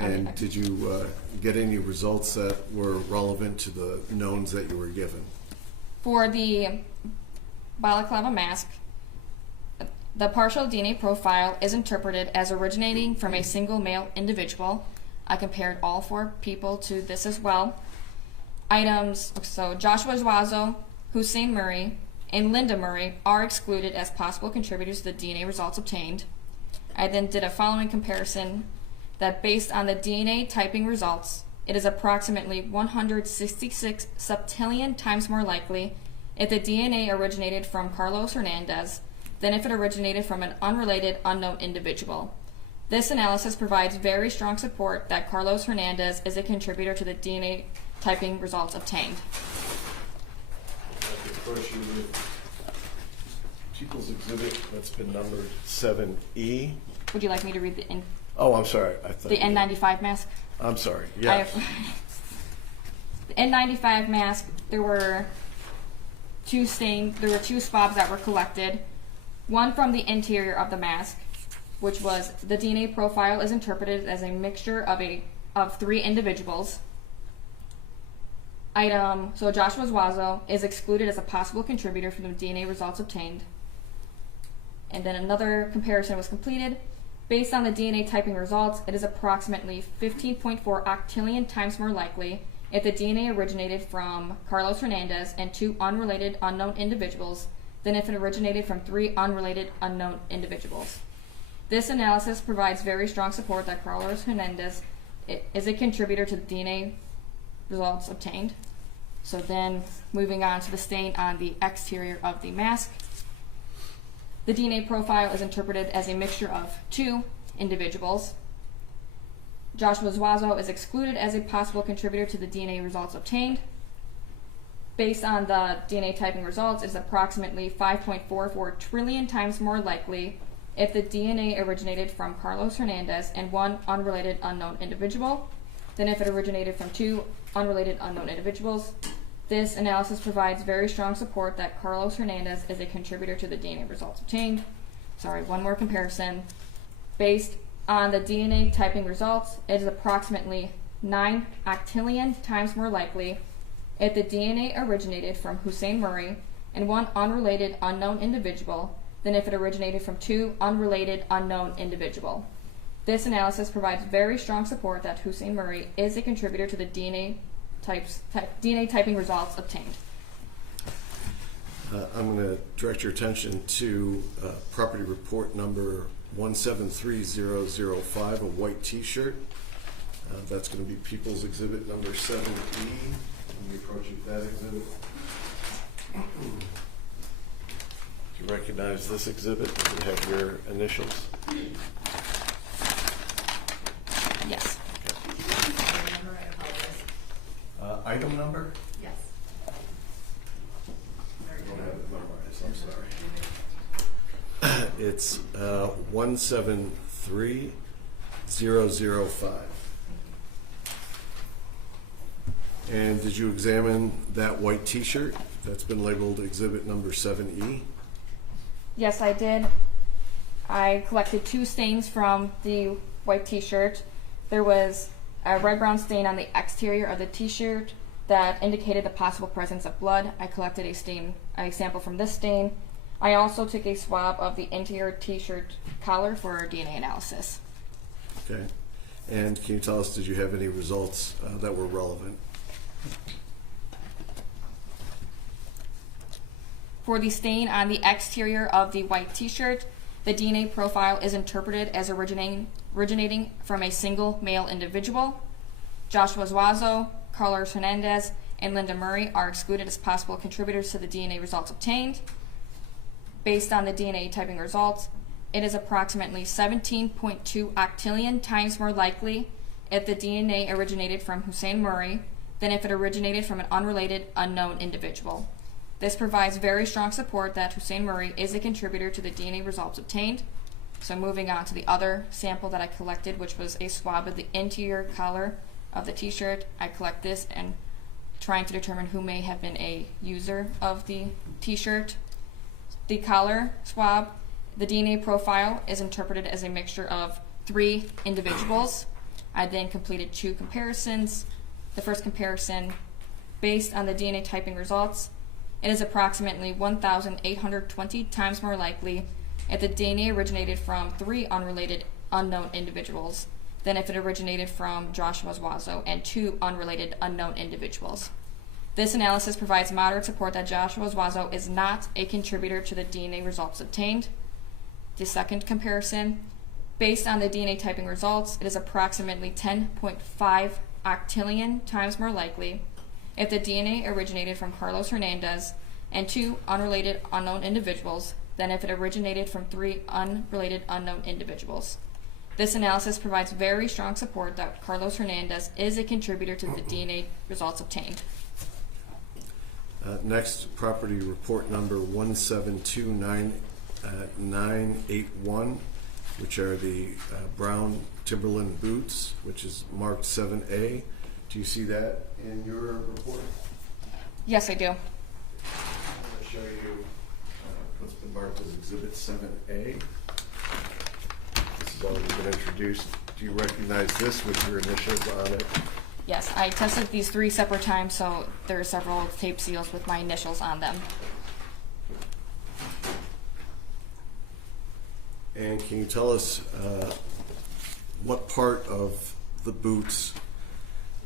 And did you get any results that were relevant to the knowns that you were given? For the balaclava mask, the partial DNA profile is interpreted as originating from a single male individual. I compared all 4 people to this as well. Items, so Joshua Zuazo, Hussein Murray, and Linda Murray are excluded as possible contributors to the DNA results obtained. I then did a following comparison that based on the DNA typing results, it is approximately 166 septillion times more likely if the DNA originated from Carlos Hernandez than if it originated from an unrelated unknown individual. This analysis provides very strong support that Carlos Hernandez is a contributor to the DNA typing results obtained. People's Exhibit, that's been numbered 7E. Would you like me to read the Oh, I'm sorry. I thought the N95 mask? I'm sorry. I Yeah. have the N95 mask. There were 2 swabs that were collected. One from the interior of the mask, which was the DNA profile is interpreted as a mixture of 3 individuals. So Joshua Zuazo is excluded as a possible contributor from the DNA results obtained. And then another comparison was completed. Based on the DNA typing results, it is approximately 15.4 octillion times more likely if the DNA originated from Carlos Hernandez and 2 unrelated unknown individuals than if it originated from 3 unrelated unknown individuals. This analysis provides very strong support that Carlos Hernandez is a contributor to the DNA results obtained. So then moving on to the stain on the exterior of the mask. The DNA profile is interpreted as a mixture of 2 individuals. Joshua Zuazo is excluded as a possible contributor to the DNA results obtained. Based on the DNA typing results, it is approximately 5.44 trillion times more likely if the DNA originated from Carlos Hernandez and 1 unrelated unknown individual than if it originated from 2 unrelated unknown individuals. This analysis provides very strong support that Carlos Hernandez is a contributor to the DNA results obtained. One more comparison. Based on the DNA typing results, it is approximately 9 octillion times more likely if the DNA originated from Hussein Murray and 1 unrelated unknown individual than if it originated from 2 unrelated unknown individual. This analysis provides very strong support that Hussein Murray is a contributor to the DNA typing results obtained. I'm going to direct your attention to property report number 173005, a white T-shirt. That's going to be People's Exhibit number 7E. Let me approach that exhibit. Do you recognize this exhibit? Does it have your initials? Yes. Remember, I apologize. Item number? Yes. I don't have it memorized, I'm sorry. It's 173005. And did you examine that white T-shirt that's been labeled Exhibit number 7E? Yes, I did. I collected 2 stains from the white T-shirt. There was a red-brown stain on the exterior of the T-shirt that indicated the possible presence of blood. I collected a sample from this stain. I also took a swab of the interior T-shirt collar for DNA analysis. Okay. And can you tell us, did you have any results that were relevant? For the stain on the exterior of the white T-shirt, the DNA profile is interpreted as originating from a single male individual. Joshua Zuazo, Carlos Hernandez, and Linda Murray are excluded as possible contributors to the DNA results obtained. Based on the DNA typing results, it is approximately 17.2 octillion times more likely if the DNA originated from Hussein Murray than if it originated from an unrelated unknown individual. This provides very strong support that Hussein Murray is a contributor to the DNA results obtained. So moving on to the other sample that I collected, which was a swab of the interior collar of the T-shirt. I collect this and trying to determine who may have been a user of the T-shirt. The collar swab, the DNA profile is interpreted as a mixture of 3 individuals. I then completed 2 comparisons. The first comparison, based on the DNA typing results, it is approximately 1,820 times more likely if the DNA originated from 3 unrelated unknown individuals than if it originated from Joshua Zuazo and 2 unrelated unknown individuals. This analysis provides moderate support that Joshua Zuazo is not a contributor to the DNA results obtained. The second comparison, based on the DNA typing results, it is approximately 10.5 octillion times more likely if the DNA originated from Carlos Hernandez and 2 unrelated unknown individuals than if it originated from 3 unrelated unknown individuals. This analysis provides very strong support that Carlos Hernandez is a contributor to the DNA results obtained. Next, property report number 1729981, which are the brown Timberland boots, which is marked 7A. Do you see that in your report? Yes, I do. I'm going to show you what's been marked as Exhibit 7A. This has already been introduced. Do you recognize this with your initials on it? Yes, I tested these 3 separate times, so there are several tape seals with my initials on them. And can you tell us what part of the boots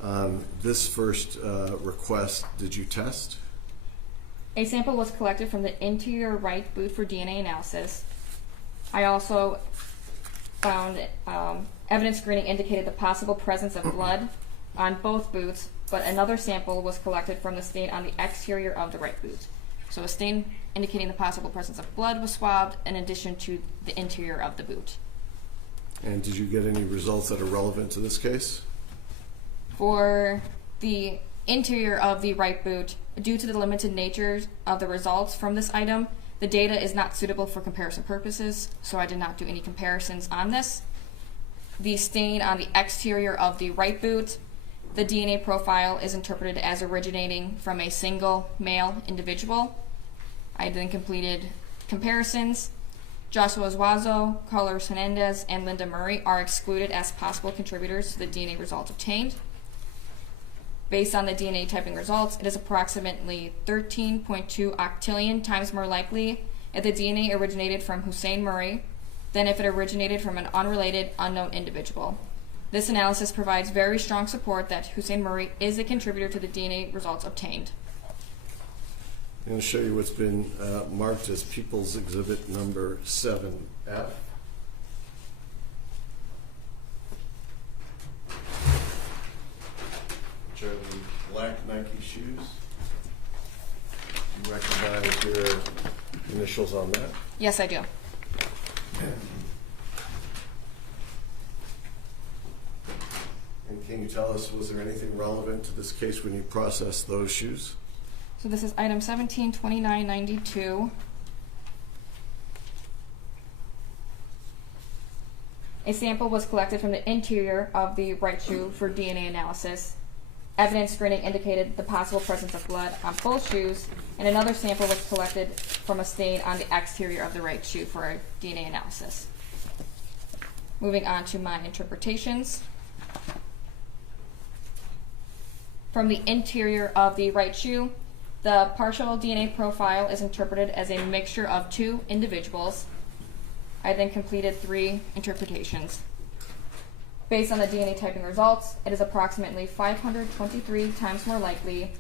on this first request did you test? A sample was collected from the interior right boot for DNA analysis. I also found evidence screening indicated the possible presence of blood on both boots, but another sample was collected from the stain on the exterior of the right boot. So a stain indicating the possible presence of blood was swabbed in addition to the interior of the boot. And did you get any results that are relevant to this case? For the interior of the right boot, due to the limited nature of the results from this item, the data is not suitable for comparison purposes, so I did not do any comparisons on this. The stain on the exterior of the right boot, the DNA profile is interpreted as originating from a single male individual. I then completed comparisons. Joshua Zuazo, Carlos Hernandez, and Linda Murray are excluded as possible contributors to the DNA results obtained. Based on the DNA typing results, it is approximately 13.2 octillion times more likely if the DNA originated from Hussein Murray than if it originated from an unrelated unknown individual. This analysis provides very strong support that Hussein Murray is a contributor to the DNA results obtained. I'm going to show you what's been marked as People's Exhibit number 7F. Which are the black Nike shoes. Do you recognize your initials on that? Yes, I do. And can you tell us, was there anything relevant to this case when you processed those shoes? So this is item 172992. A sample was collected from the interior of the right shoe for DNA analysis. Evidence screening indicated the possible presence of blood on both shoes, and another sample was collected from a stain on the exterior of the right shoe for a DNA analysis. Moving on to my interpretations. From the interior of the right shoe, the partial DNA profile is interpreted as a mixture of 2 individuals. I then completed 3 interpretations. Based on the DNA typing results, it is approximately 523 times more likely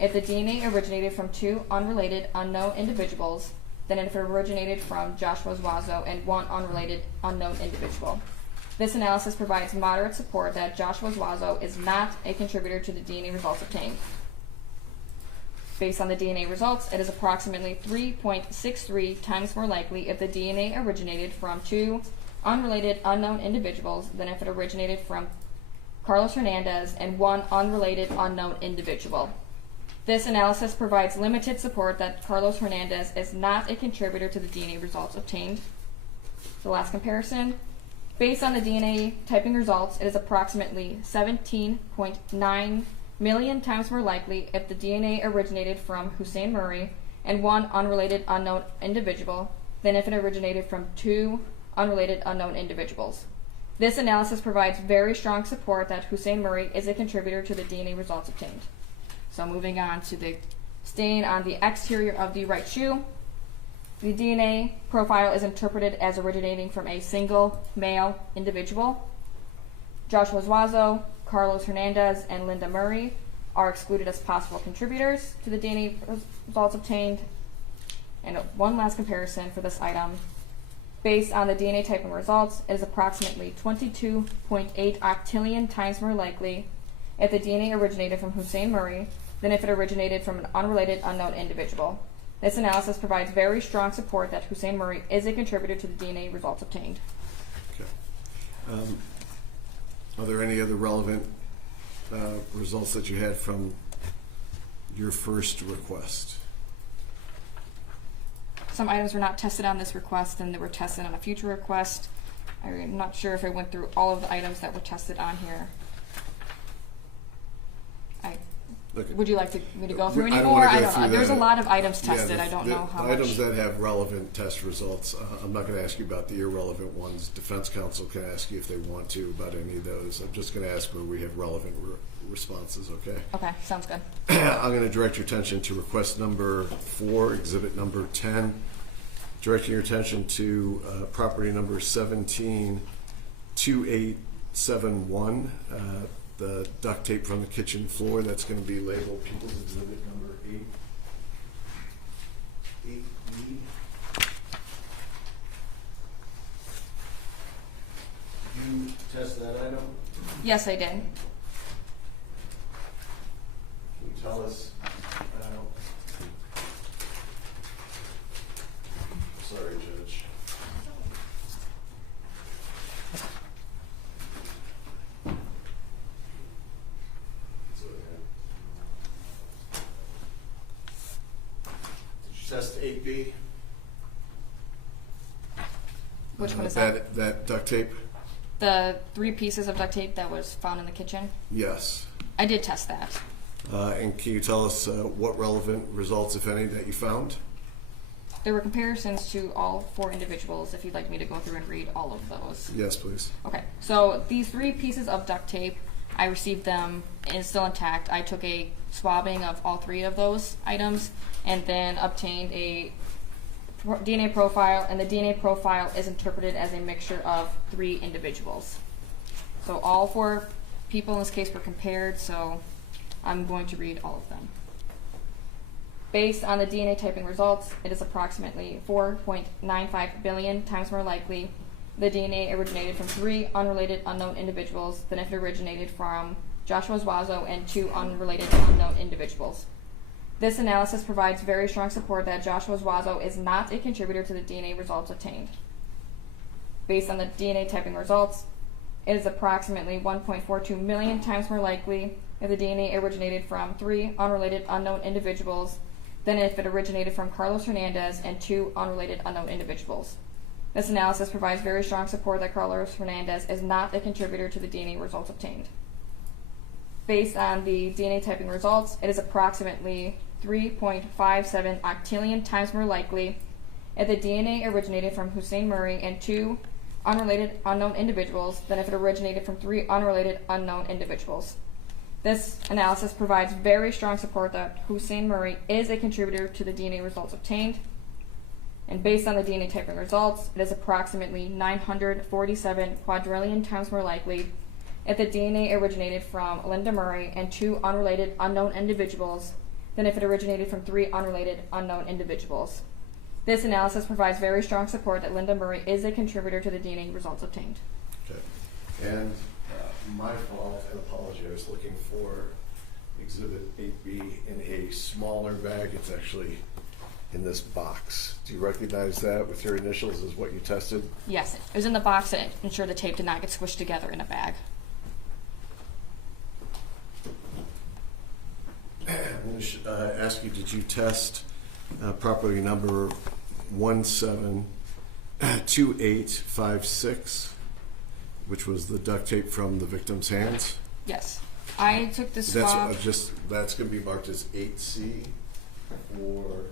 if the DNA originated from 2 unrelated unknown individuals than if it originated from Joshua Zuazo and 1 unrelated unknown individual. This analysis provides moderate support that Joshua Zuazo is not a contributor to the DNA results obtained. Based on the DNA results, it is approximately 3.63 times more likely if the DNA originated from 2 unrelated unknown individuals than if it originated from Carlos Hernandez and 1 unrelated unknown individual. This analysis provides limited support that Carlos Hernandez is not a contributor to the DNA results obtained. The last comparison. Based on the DNA typing results, it is approximately 17.9 million times more likely if the DNA originated from Hussein Murray and 1 unrelated unknown individual than if it originated from 2 unrelated unknown individuals. This analysis provides very strong support that Hussein Murray is a contributor to the DNA results obtained. So moving on to the stain on the exterior of the right shoe. The DNA profile is interpreted as originating from a single male individual. Joshua Zuazo, Carlos Hernandez, and Linda Murray are excluded as possible contributors to the DNA results obtained. And one last comparison for this item. Based on the DNA typing results, it is approximately 22.8 octillion times more likely if the DNA originated from Hussein Murray than if it originated from an unrelated unknown individual. This analysis provides very strong support that Hussein Murray is a contributor to the DNA results obtained. Okay. Are there any other relevant results that you had from your first request? Some items were not tested on this request and they were tested on a future request. I'm not sure if I went through all of the items that were tested on here. Okay. Would you like me to go through any I don't more? wanna go I don't know. through There's a that. lot of items Yeah, tested. I don't know how the items much. that have relevant test results, I'm not going to ask you about the irrelevant ones. Defense counsel can ask you if they want to about any of those. I'm just going to ask where we have relevant responses, okay? Okay, sounds good. I'm going to direct your attention to request number 4, exhibit number 10. Directing your attention to property number 172871, the duct tape from the kitchen floor. That's going to be labeled People's Exhibit number 8E. You test that item? Yes, I did. Can you tell us? Sorry, Judge. Did you test 8B? Which one is that? That duct tape? The 3 pieces of duct tape that was found in the kitchen? Yes. I did test that. And can you tell us what relevant results, if any, that you found? There were comparisons to all 4 individuals, if you'd like me to go through and read all of those. Yes, please. Okay, so these 3 pieces of duct tape, I received them and still intact. I took a swabbing of all 3 of those items and then obtained a DNA profile, and the DNA profile is interpreted as a mixture of 3 individuals. So all 4 people in this case were compared, so I'm going to read all of them. Based on the DNA typing results, it is approximately 4.95 billion times more likely the DNA originated from 3 unrelated unknown individuals than if it originated from Joshua Zuazo and 2 unrelated unknown individuals. This analysis provides very strong support that Joshua Zuazo is not a contributor to the DNA results obtained. Based on the DNA typing results, it is approximately 1.42 million times more likely if the DNA originated from 3 unrelated unknown individuals than if it originated from Carlos Hernandez and 2 unrelated unknown individuals. This analysis provides very strong support that Carlos Hernandez is not a contributor to the DNA results obtained. Based on the DNA typing results, it is approximately 3.57 octillion times more likely if the DNA originated from Hussein Murray and 2 unrelated unknown individuals than if it originated from 3 unrelated unknown individuals. This analysis provides very strong support that Hussein Murray is a contributor to the DNA results obtained. And based on the DNA typing results, it is approximately 947 quadrillion times more likely if the DNA originated from Linda Murray and 2 unrelated unknown individuals than if it originated from 3 unrelated unknown individuals. This analysis provides very strong support that Linda Murray is a contributor to the DNA results obtained. Okay. And my fault, and apology, I was looking for Exhibit 8B in a smaller bag. It's actually in this box. Do you recognize that with your initials as what you tested? Yes, it was in the box to ensure the tape did not get squished together in a bag. I'm going to ask you, did you test property number 172856, which was the duct tape from the victim's hands? Yes. I took the swab. That's going to be marked as 8C for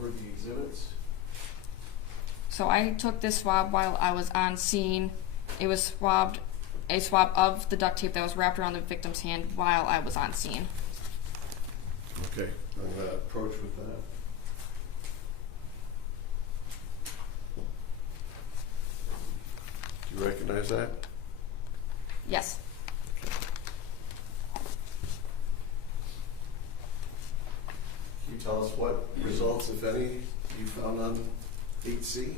the exhibits. So I took this swab while I was on scene It was a swab of the duct tape that was wrapped around the victim's hand while I was on scene. Okay, I'm going to approach with that. Do you recognize that? Yes. Can you tell us what results, if any, you found on 8C?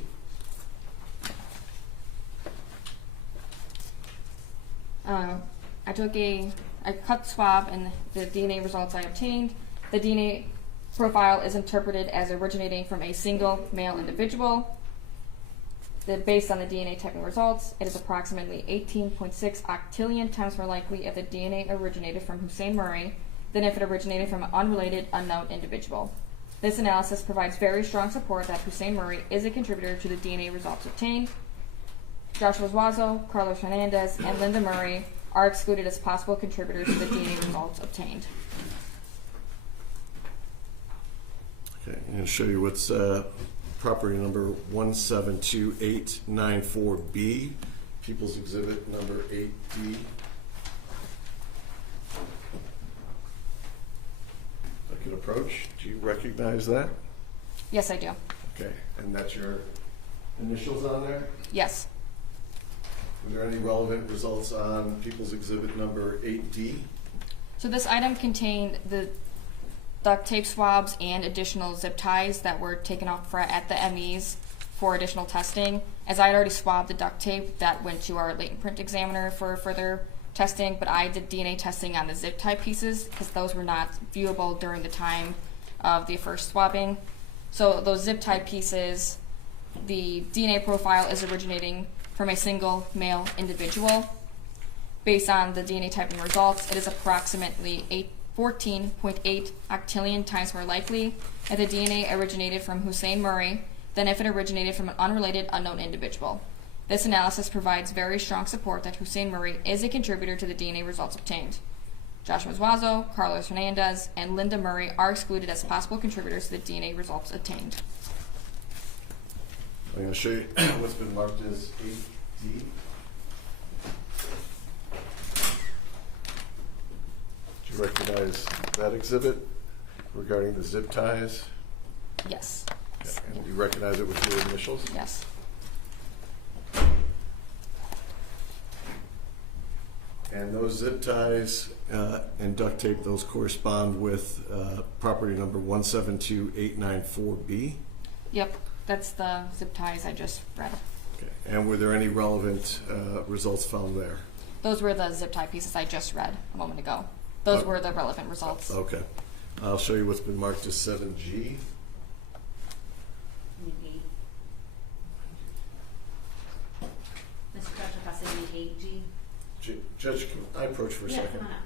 I cut swab, and the DNA results I obtained. The DNA profile is interpreted as originating from a single male individual. Based on the DNA typing results, it is approximately 18.6 octillion times more likely if the DNA originated from Hussein Murray than if it originated from an unrelated, unknown individual. This analysis provides very strong support that Hussein Murray is a contributor to the DNA results obtained. Joshua Zuazo, Carlos Hernandez, and Linda Murray are excluded as possible contributors to the DNA results obtained. Okay, I'm going to show you what's property number 172894B, People's Exhibit number 8D. I could approach. Do you recognize that? Yes, I do. Okay, and that's your initials on there? Yes. Are there any relevant results on People's Exhibit number 8D? So this item contained the duct tape swabs and additional zip ties that were taken off at the MEs for additional testing. As I had already swabbed the duct tape, that went to our latent print examiner for further testing, but I did DNA testing on the zip tie pieces because those were not viewable during the time of the first swabbing. So those zip tie pieces, the DNA profile is originating from a single male individual. Based on the DNA typing results, it is approximately 14.8 octillion times more likely if the DNA originated from Hussein Murray than if it originated from an unrelated, unknown individual. This analysis provides very strong support that Hussein Murray is a contributor to the DNA results obtained. Joshua Zuazo, Carlos Hernandez, and Linda Murray are excluded as possible contributors to the DNA results obtained. I'm going to show you what's been marked as 8D. Do you recognize that exhibit regarding the zip ties? Yes. Okay. And you recognize it with your initials? Yes. And those zip ties and duct tape, those correspond with property number 172894B. Yep, that's the zip ties I just read. Okay. And were there any relevant results found there? Those were the zip tie pieces I just read a moment ago. Those were the relevant results. Okay. I'll show you what's been marked as 7G. Mr. Judge, if I say 8G. Judge, can I approach for a second? Come on up.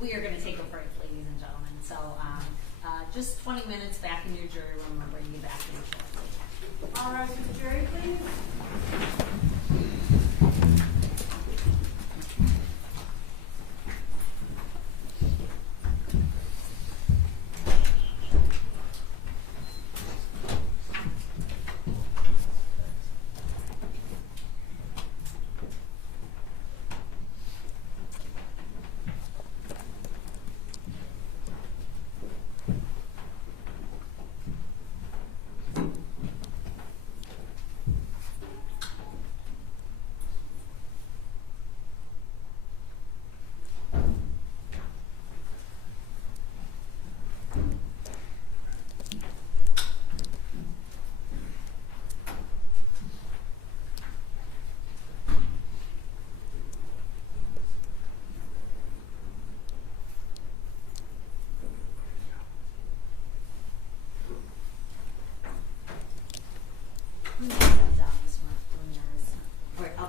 We are going to take a break, ladies and gentlemen. So just 20 minutes back in your jury room. We'll bring you back in shortly. All right, the jury, please.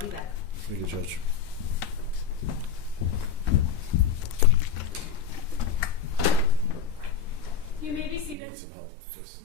be back. Thank you, Judge. You may be seated. Some help. Just-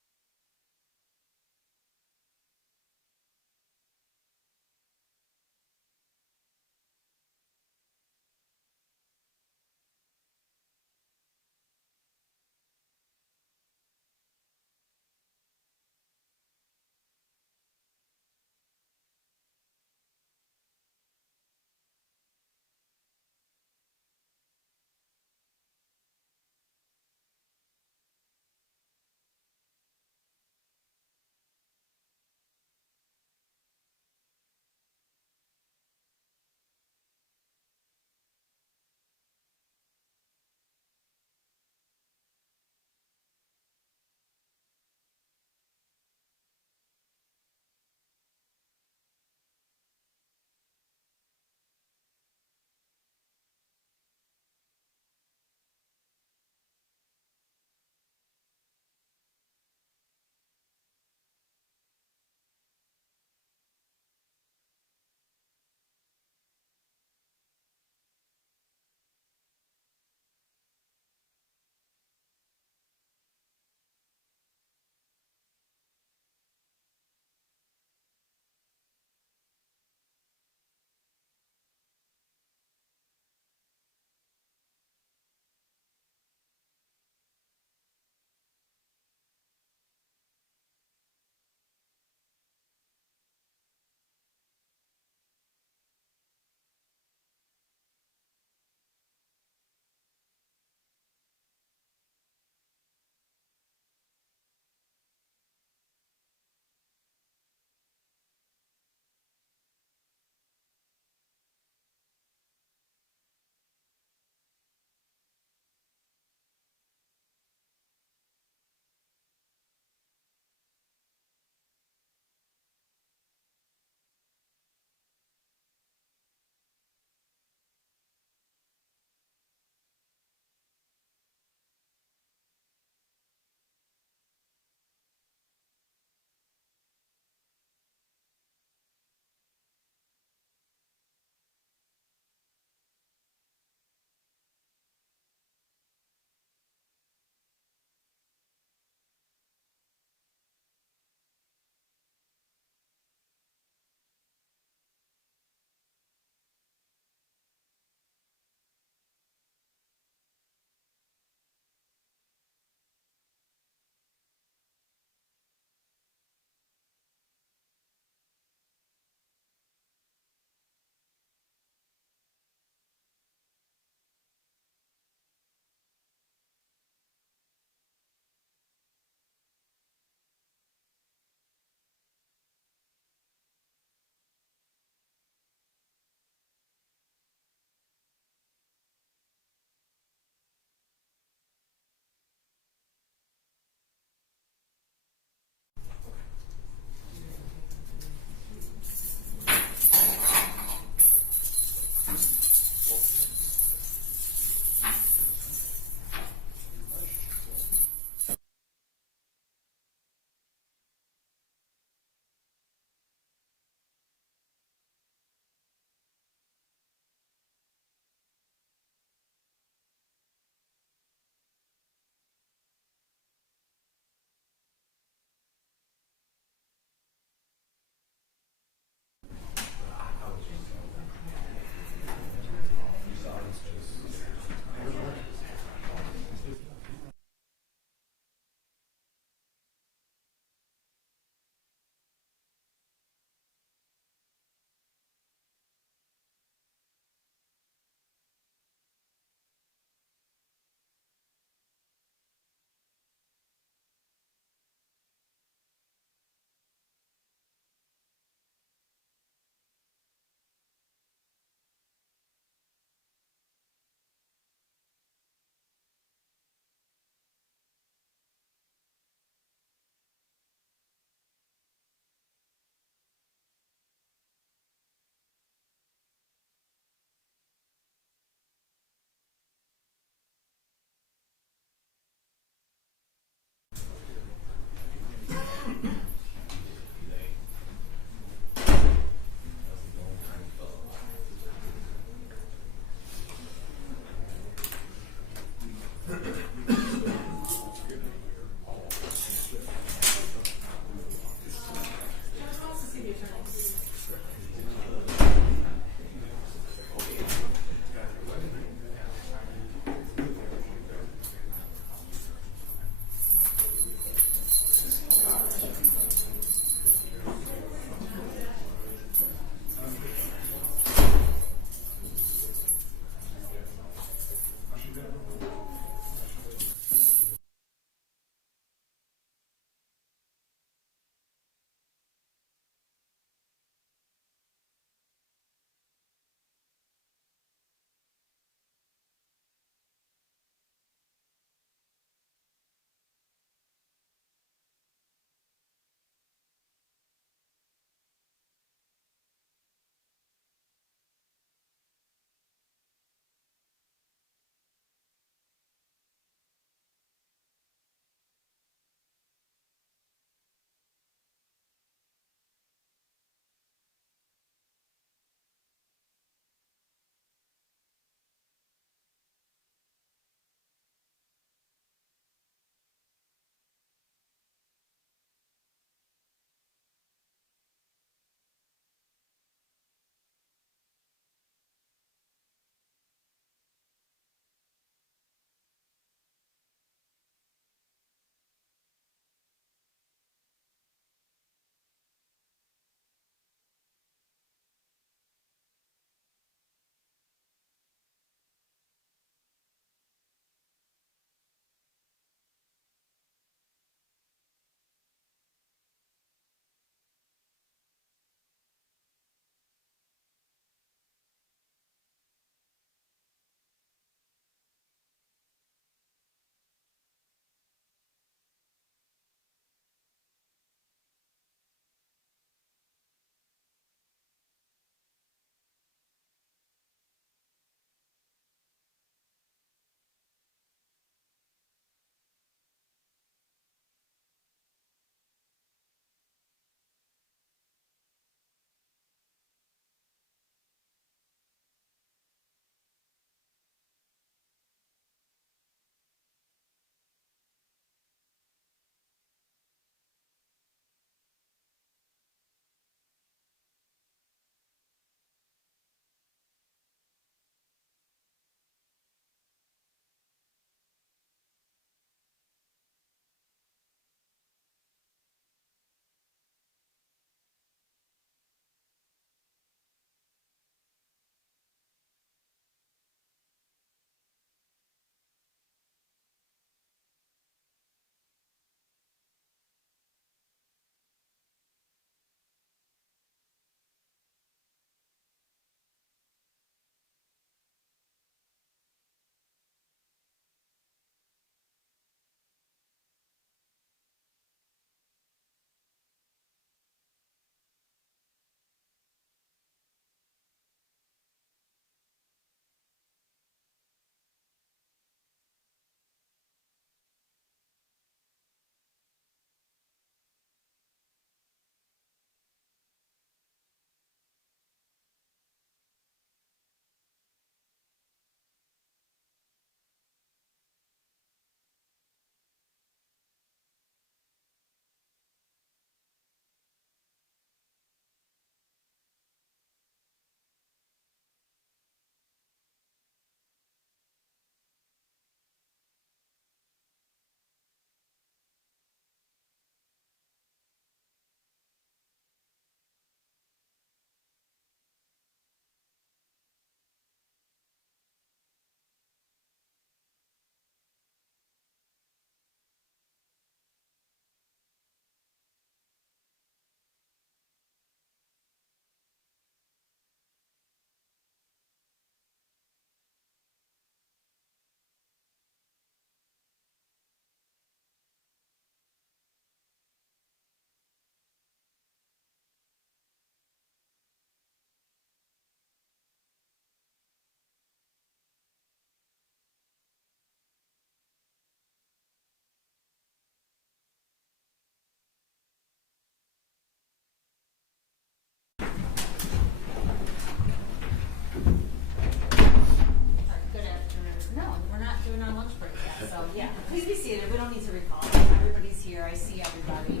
please be seated. We don't need to recall. Everybody's here. I see everybody.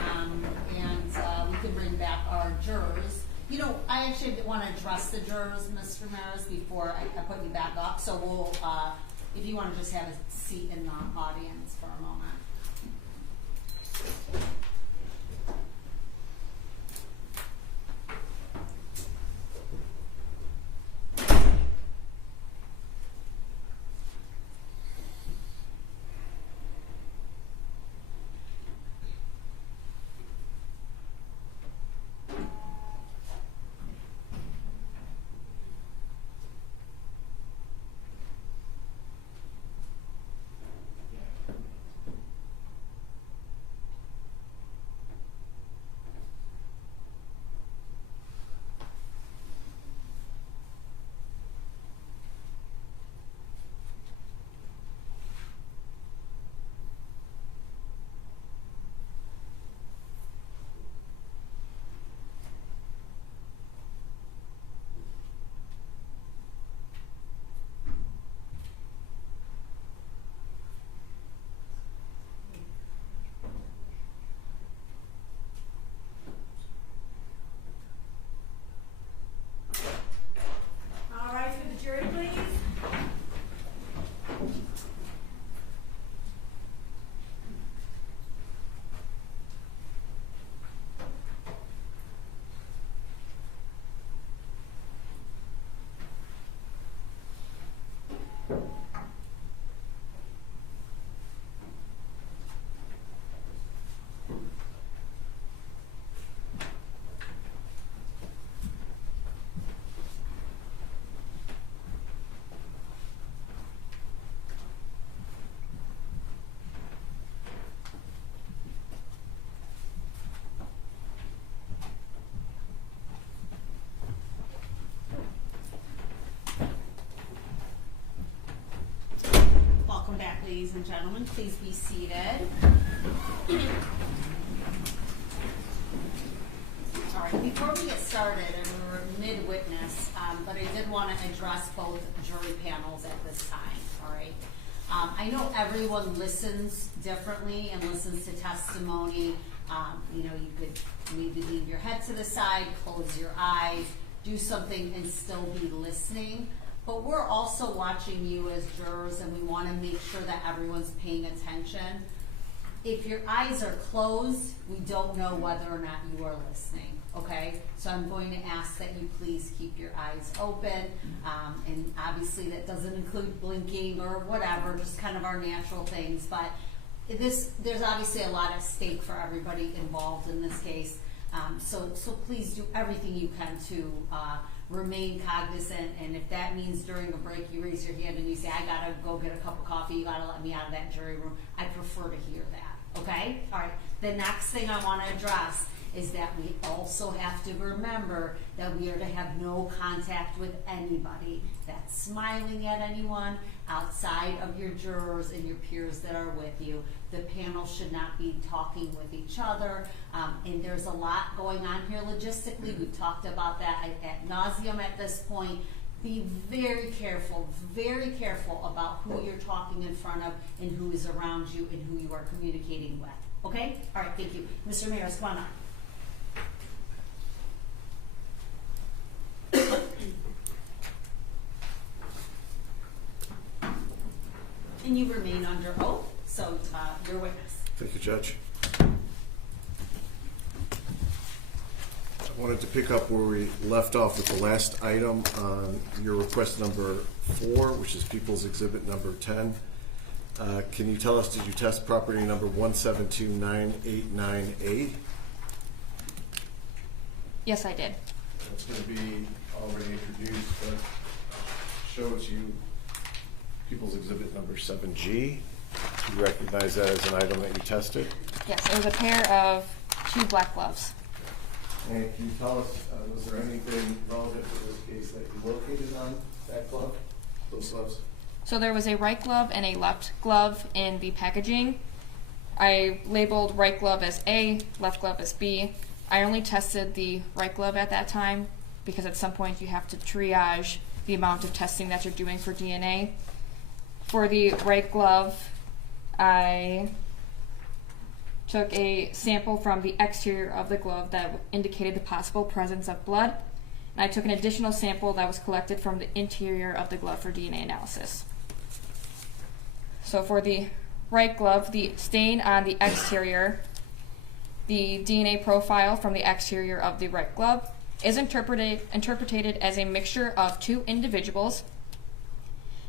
And we can bring back our jurors. You know, I actually want to address the jurors, Mr. Meyers, before I put you back up. So we'll, if you want to just have a seat in the audience for a moment. All right, for the jury, please. Welcome back, ladies and gentlemen. Please be seated. All right, before we get started, and we're mid-witness, but I did want to address both jury panels at this time, all right? I know everyone listens differently and listens to testimony. You know, you could maybe leave your head to the side, close your eyes, do something and still be listening. But we're also watching you as jurors, and we want to make sure that everyone's paying attention. If your eyes are closed, we don't know whether or not you are listening, okay? So I'm going to ask that you please keep your eyes open, and obviously that doesn't include blinking or whatever, just kind of our natural things. But there's obviously a lot at stake for everybody involved in this case. So please do everything you can to remain cognizant, and if that means during a break you raise your hand and you say, I gotta go get a cup of coffee, you gotta let me out of that jury room, I prefer to hear that, okay? All right, the next thing I wanna address is that we also have to remember that we are to have no contact with anybody that's smiling at anyone outside of your jurors and your peers that are with you. The panel should not be talking with each other, and there's a lot going on here logistically. We've talked about that ad nauseum at this point. Be very careful about who you're talking in front of and who is around you and who you are communicating with. Okay? All right, thank you. Mr. Meyers, come on up. And you remain under oath, so your witness. Thank you, Judge. I wanted to pick up where we left off with the last item on your request number 4, which is People's Exhibit number 10. Can you tell us, did you test property number 1729898? Yes, I did. It's going to be already introduced, but shows you People's Exhibit number 7G. Do you recognize that as an item that you tested? Yes, it was a pair of 2 black gloves. And can you tell us, was there anything relevant to this case that you located on that glove, those gloves? So there was a right glove and a left glove in the packaging. I labeled right glove as A, left glove as B. I only tested the right glove at that time because at some point you have to triage the amount of testing that you're doing for DNA. For the right glove, I took a sample from the exterior of the glove that indicated the possible presence of blood, and I took an additional sample that was collected from the interior of the glove for DNA analysis. So for the right glove, the stain on the exterior, the DNA profile from the exterior of the right glove is interpreted as a mixture of two individuals.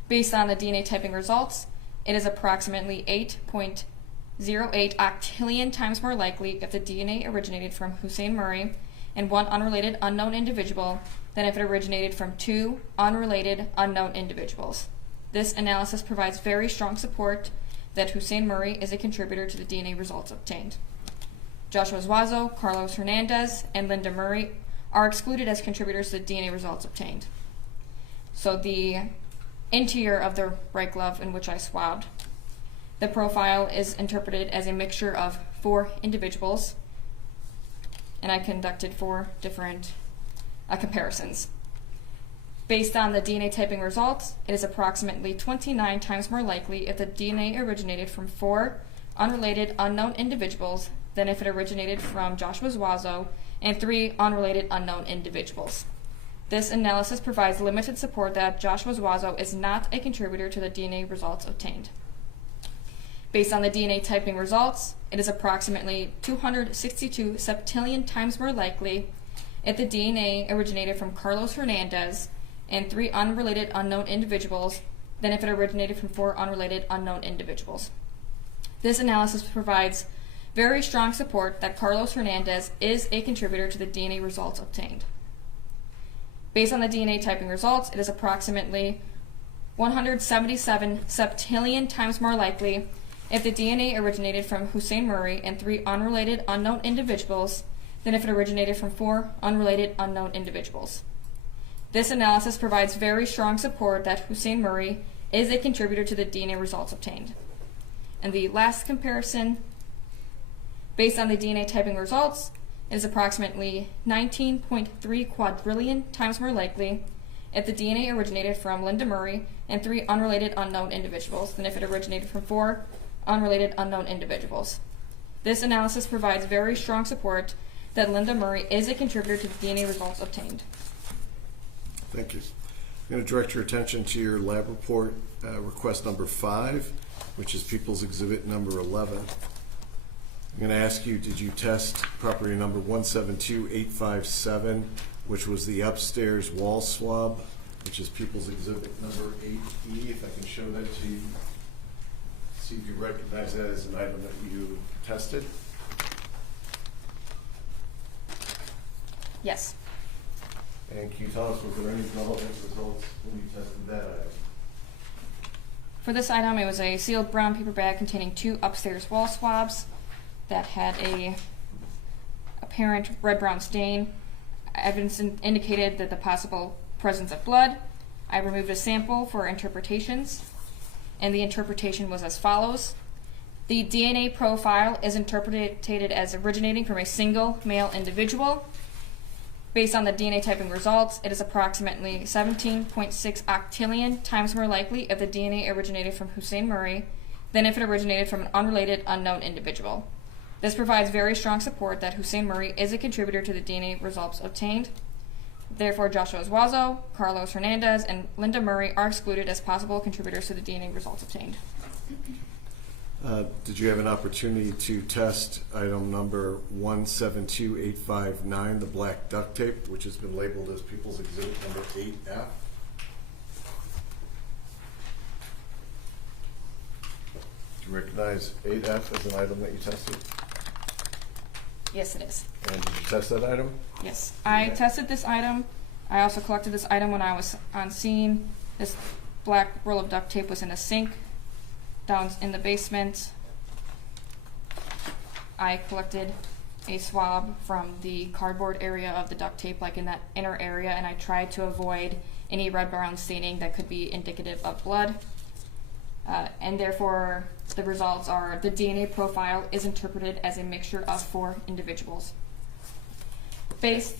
Based on the DNA typing results, it is approximately 8.08 octillion times more likely if the DNA originated from Hussein Murray and one unrelated unknown individual than if it originated from two unrelated unknown individuals. This analysis provides very strong support that Hussein Murray is a contributor to the DNA results obtained. Joshua Zuazo, Carlos Hernandez, and Linda Murray are excluded as contributors to the DNA results obtained. So the interior of the right glove in which I swabbed, the profile is interpreted as a mixture of 4 individuals, and I conducted 4 different comparisons. Based on the DNA typing results, it is approximately 29 times more likely if the DNA originated from 4 unrelated unknown individuals than if it originated from Joshua Zuazo and 3 unrelated unknown individuals. This analysis provides limited support that Joshua Zuazo is not a contributor to the DNA results obtained. Based on the DNA typing results, it is approximately 262 septillion times more likely if the DNA originated from Carlos Hernandez and 3 unrelated unknown individuals than if it originated from 4 unrelated unknown individuals. This analysis provides very strong support that Carlos Hernandez is a contributor to the DNA results obtained. Based on the DNA typing results, it is approximately 177 septillion times more likely if the DNA originated from Hussein Murray and 3 unrelated unknown individuals than if it originated from 4 unrelated unknown individuals. This analysis provides very strong support that Hussein Murray is a contributor to the DNA results obtained. And the last comparison, based on the DNA typing results, is approximately 19.3 quadrillion times more likely if the DNA originated from Linda Murray and 3 unrelated unknown individuals than if it originated from 4 unrelated unknown individuals. This analysis provides very strong support that Linda Murray is a contributor to the DNA results obtained. Thank you. I'm going to direct your attention to your lab report request number 5, which is People's Exhibit number 11. I'm going to ask you, did you test property number 172857, which was the upstairs wall swab, which is People's Exhibit number 8E, if I can show that to you. See if you recognize that as an item that you tested. Yes. And can you tell us, was there any relevant results when you tested that item? For this item, it was a sealed brown paper bag containing 2 upstairs wall swabs that had a apparent red-brown stain. Evidence indicated that the possible presence of blood. I removed a sample for interpretations, and the interpretation was as follows. The DNA profile is interpreted as originating from a single male individual. Based on the DNA typing results, it is approximately 17.6 octillion times more likely if the DNA originated from Hussein Murray than if it originated from an unrelated unknown individual. This provides very strong support that Hussein Murray is a contributor to the DNA results obtained. Therefore, Joshua Zuazo, Carlos Hernandez, and Linda Murray are excluded as possible contributors to the DNA results obtained. Did you have an opportunity to test item number 172859, the black duct tape, which has been labeled as People's Exhibit number 8F? Do you recognize 8F as an item that you tested? Yes, it is. And did you test that item? Yes, I tested this item. I also collected this item when I was on scene. This black roll of duct tape was in a sink down in the basement. I collected a swab from the cardboard area of the duct tape, like in that inner area, and I tried to avoid any red-brown staining that could be indicative of blood. And therefore, the results are the DNA profile is interpreted as a mixture of 4 individuals. Based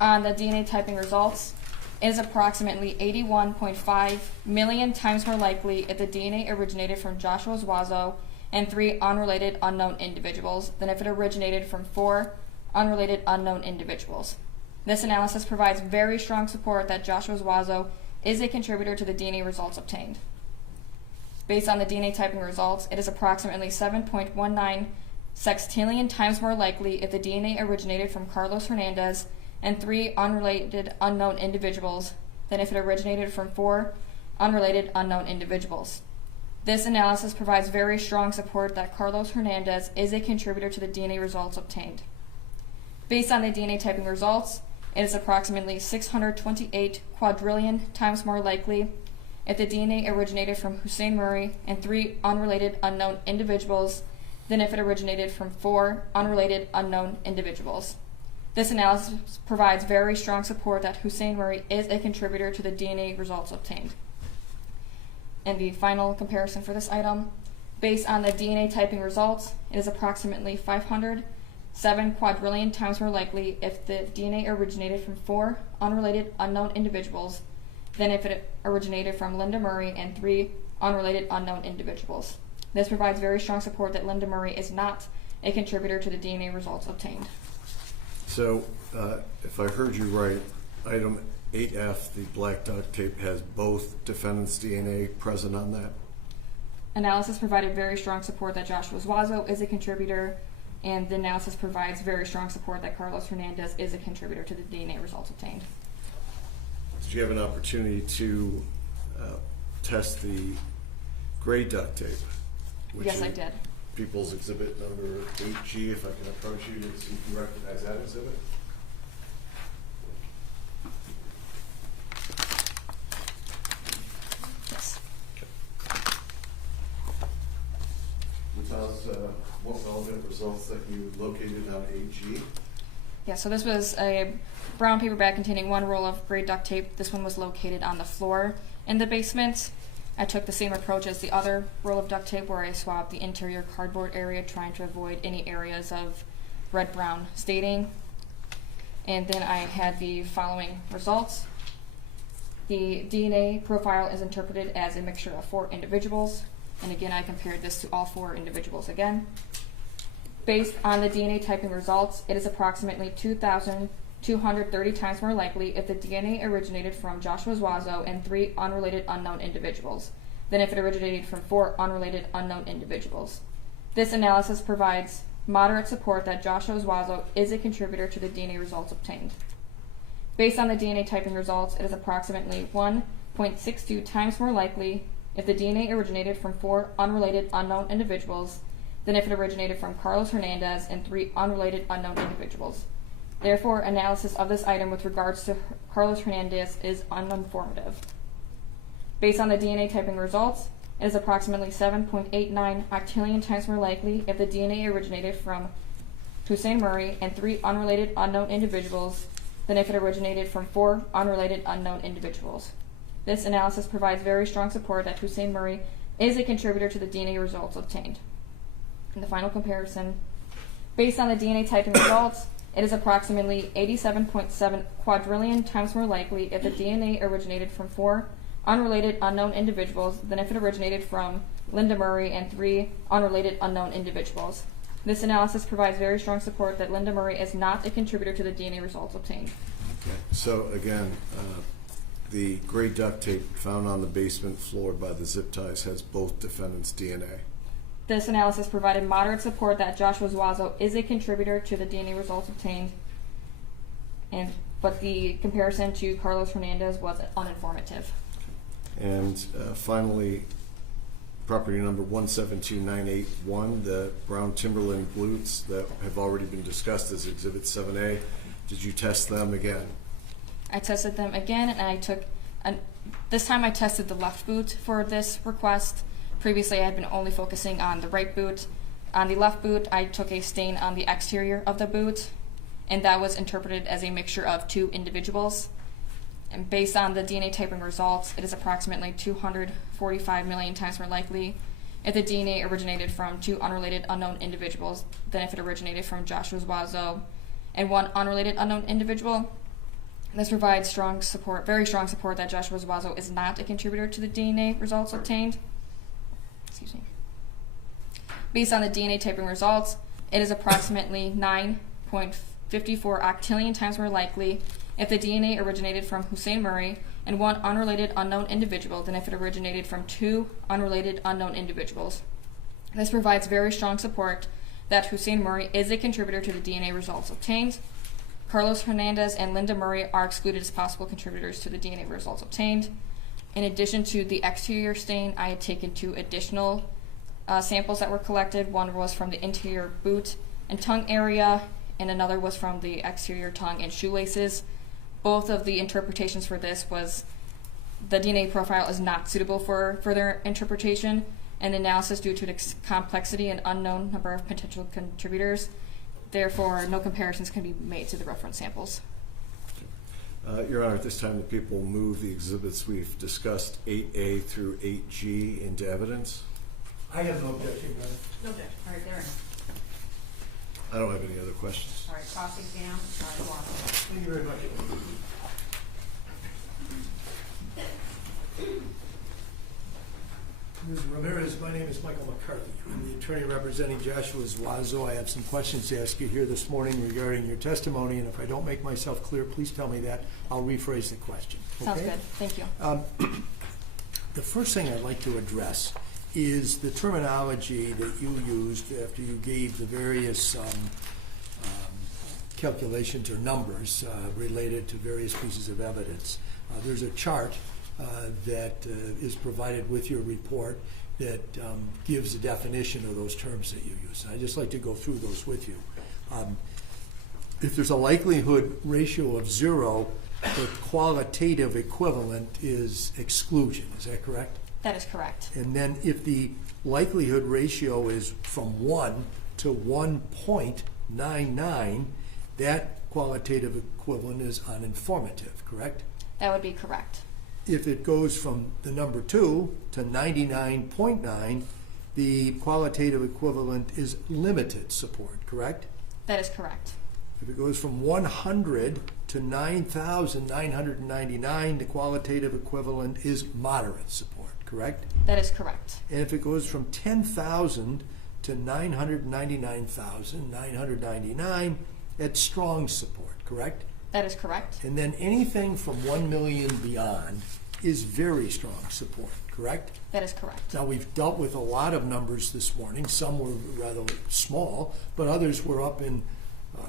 on the DNA typing results, it is approximately 81.5 million times more likely if the DNA originated from Joshua Zuazo and 3 unrelated unknown individuals than if it originated from 4 unrelated unknown individuals. This analysis provides very strong support that Joshua Zuazo is a contributor to the DNA results obtained. Based on the DNA typing results, it is approximately 7.19 sextillion times more likely if the DNA originated from Carlos Hernandez and 3 unrelated unknown individuals than if it originated from 4 unrelated unknown individuals. This analysis provides very strong support that Carlos Hernandez is a contributor to the DNA results obtained. Based on the DNA typing results, it is approximately 628 quadrillion times more likely if the DNA originated from Hussein Murray and 3 unrelated unknown individuals than if it originated from 4 unrelated unknown individuals. This analysis provides very strong support that Hussein Murray is a contributor to the DNA results obtained. And the final comparison for this item, based on the DNA typing results, it is approximately 507 quadrillion times more likely if the DNA originated from 4 unrelated unknown individuals than if it originated from Linda Murray and 3 unrelated unknown individuals. This provides very strong support that Linda Murray is not a contributor to the DNA results obtained. So, if I heard you right, item 8F, the black duct tape, has both defendants' DNA present on that? Analysis provided very strong support that Joshua Zuazo is a contributor, and the analysis provides very strong support that Carlos Hernandez is a contributor to the DNA results obtained. Did you have an opportunity to test the gray duct tape? Yes, I did. People's Exhibit number 8G, if I can approach you to see if you recognize that exhibit. Yes. Can you tell us what relevant results that you located on 8G? Yeah, so this was a brown paper bag containing 1 roll of gray duct tape. This one was located on the floor in the basement. I took the same approach as the other roll of duct tape where I swabbed the interior cardboard area, trying to avoid any areas of red-brown staining. And then I had the following results. The DNA profile is interpreted as a mixture of 4 individuals. And again, I compared this to all 4 individuals again. Based on the DNA typing results, it is approximately 2,230 times more likely if the DNA originated from Joshua Zuazo and 3 unrelated unknown individuals than if it originated from 4 unrelated unknown individuals. This analysis provides moderate support that Joshua Zuazo is a contributor to the DNA results obtained. Based on the DNA typing results, it is approximately 1.62 times more likely if the DNA originated from 4 unrelated unknown individuals than if it originated from Carlos Hernandez and 3 unrelated unknown individuals. Therefore, analysis of this item with regards to Carlos Hernandez is uninformative. Based on the DNA typing results, it is approximately 7.89 octillion times more likely if the DNA originated from Hussein Murray and 3 unrelated unknown individuals than if it originated from 4 unrelated unknown individuals. This analysis provides very strong support that Hussein Murray is a contributor to the DNA results obtained. In the final comparison, based on the DNA typing results, it is approximately 87.7 quadrillion times more likely if the DNA originated from 4 unrelated unknown individuals than if it originated from Linda Murray and 3 unrelated unknown individuals. This analysis provides very strong support that Linda Murray is not a contributor to the DNA results obtained. Okay. So again, the gray duct tape found on the basement floor by the zip ties has both defendants' DNA. This analysis provided moderate support that Joshua Zuazo is a contributor to the DNA results obtained, but the comparison to Carlos Hernandez was uninformative. And finally, property number 172981, the brown Timberland boots that have already been discussed as Exhibit 7A. Did you test them again? I tested them again, and this time I tested the left boot for this request. Previously, I had been only focusing on the right boot. On the left boot, I took a stain on the exterior of the boot, and that was interpreted as a mixture of 2 individuals. And based on the DNA typing results, it is approximately 245 million times more likely if the DNA originated from 2 unrelated unknown individuals than if it originated from Joshua Zuazo and 1 unrelated unknown individual. This provides strong support, very strong support, that Joshua Zuazo is not a contributor to the DNA results obtained. Excuse me. Based on the DNA typing results, it is approximately 9.54 octillion times more likely if the DNA originated from Hussein Murray and one unrelated unknown individual than if it originated from two unrelated unknown individuals. This provides very strong support that Hussein Murray is a contributor to the DNA results obtained. Carlos Hernandez and Linda Murray are excluded as possible contributors to the DNA results obtained. In addition to the exterior stain, I had taken 2 additional samples that were collected. One was from the interior boot and tongue area, and another was from the exterior tongue and shoelaces. Both of the interpretations for this was the DNA profile is not suitable for further interpretation, and analysis due to its complexity and unknown number of potential contributors. Therefore, no comparisons can be made to the reference samples. Your Honor, at this time, the people will move the exhibits we've discussed, 8A through 8G, into evidence. I have no objection, Your Honor. No objection. All right, there. I don't have any other questions. All right, cross-exam, Juan. Thank you very much. Ms. Ramirez, my name is Michael McCarthy. I'm the attorney representing Joshua Zuazo. I have some questions to ask you here this morning regarding your testimony, and if I don't make myself clear, please tell me that. I'll rephrase the question. Sounds good. Thank you. The first thing I'd like to address is the terminology that you used after you gave the various calculations or numbers related to various pieces of evidence. There's a chart that is provided with your report that gives a definition of those terms that you use. I'd just like to go through those with you. If there's a likelihood ratio of 0, the qualitative equivalent is exclusion. Is that correct? That is correct. And then if the likelihood ratio is from 1 to 1.99, that qualitative equivalent is uninformative, correct? That would be correct. If it goes from the number 2 to 99.9, the qualitative equivalent is limited support, correct? That is correct. If it goes from 100 to 9,999, the qualitative equivalent is moderate support, correct? That is correct. And if it goes from 10,000 to 999,999, that's strong support, correct? That is correct. And then anything from 1 million beyond is very strong support, correct? That is correct. Now, we've dealt with a lot of numbers this morning. Some were rather small, but others were up in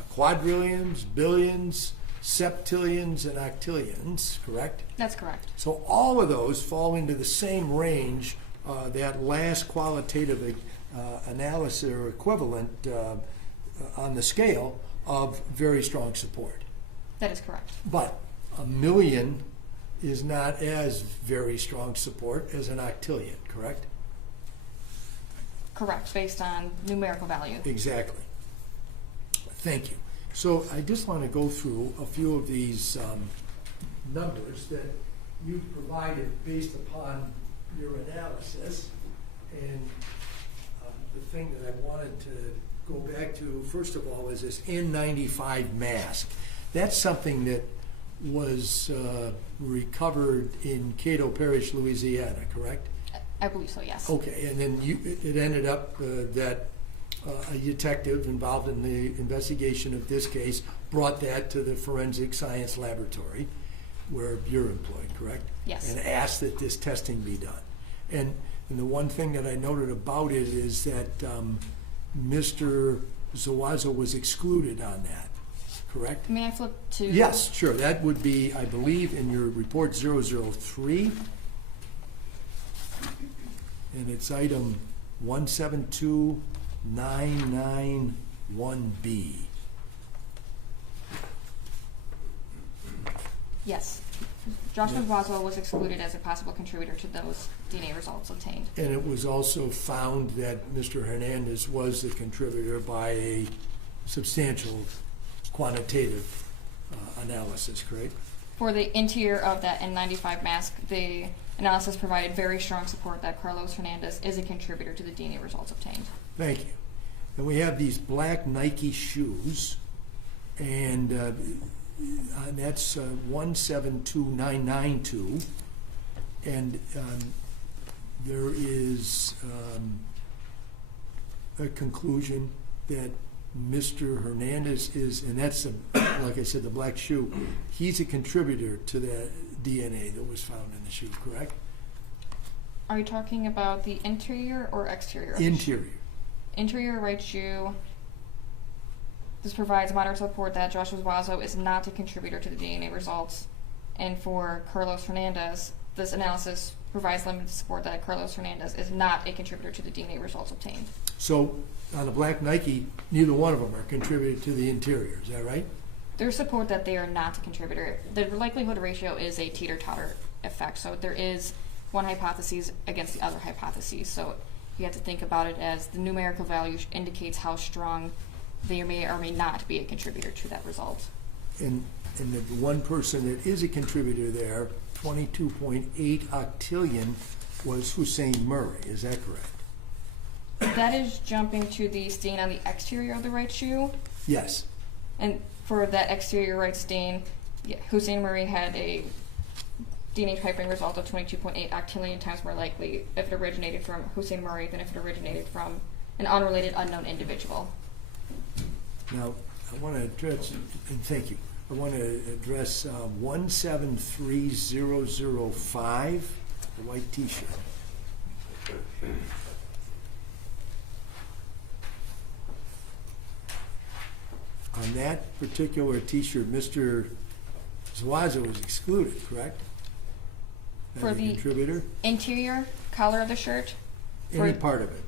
quadrillions, billions, septillions, and octillions, correct? That's correct. So all of those fall into the same range, that last qualitative analysis or equivalent on the scale of very strong support. That is correct. But 1 million is not as very strong support as an octillion, correct? Correct, based on numerical value. Exactly. Thank you. So I just want to go through a few of these numbers that you provided based upon your analysis. And the thing that I wanted to go back to, first of all, is this N95 mask. That's something that was recovered in Cato Parish, Louisiana, correct? I believe so, yes. Okay, and then it ended up that a detective involved in the investigation of this case brought that to the forensic science laboratory where you're employed, correct? Yes. And asked that this testing be done. And the one thing that I noted about it is that Mr. Zuazo was excluded on that, correct? May I flip to? Yes, sure. That would be, I believe, in your report 003. And it's item 172991B. Yes. Joshua Zuazo was excluded as a possible contributor to those DNA results obtained. And it was also found that Mr. Hernandez was the contributor by a substantial quantitative analysis, correct? For the interior of that N95 mask, the analysis provided very strong support that Carlos Hernandez is a contributor to the DNA results obtained. Thank you. And we have these black Nike shoes, and that's 172992. And there is a conclusion that Mr. Hernandez is, and that's, like I said, the black shoe, he's a contributor to that DNA that was found in the shoe, correct? Are you talking about the interior or exterior? of the shoe? Interior. Interior right shoe. This provides moderate support that Joshua Zuazo is not a contributor to the DNA results. And for Carlos Hernandez, this analysis provides limited support that Carlos Hernandez is not a contributor to the DNA results obtained. So on the black Nike, neither one of them are contributed to the interior, is that right? There's support that they are not a contributor. The likelihood ratio is a teeter-totter effect. So there is one hypothesis against the other hypothesis. So you have to think about it as the numerical value indicates how strong they may or may not be a contributor to that result. And the one person that is a contributor there, 22.8 octillion, was Hussein Murray, is that correct? That is jumping to the stain on the exterior of the right shoe. Yes. And for that exterior right stain, Hussein Murray had a DNA typing result of 22.8 octillion times more likely if it originated from Hussein Murray than if it originated from an unrelated unknown individual. Now, I want to address, and thank you, I want to address 173005, the white T-shirt. On that particular T-shirt, Mr. Zuazo was excluded, correct? As For a the contributor? interior color of the shirt. Any part of it?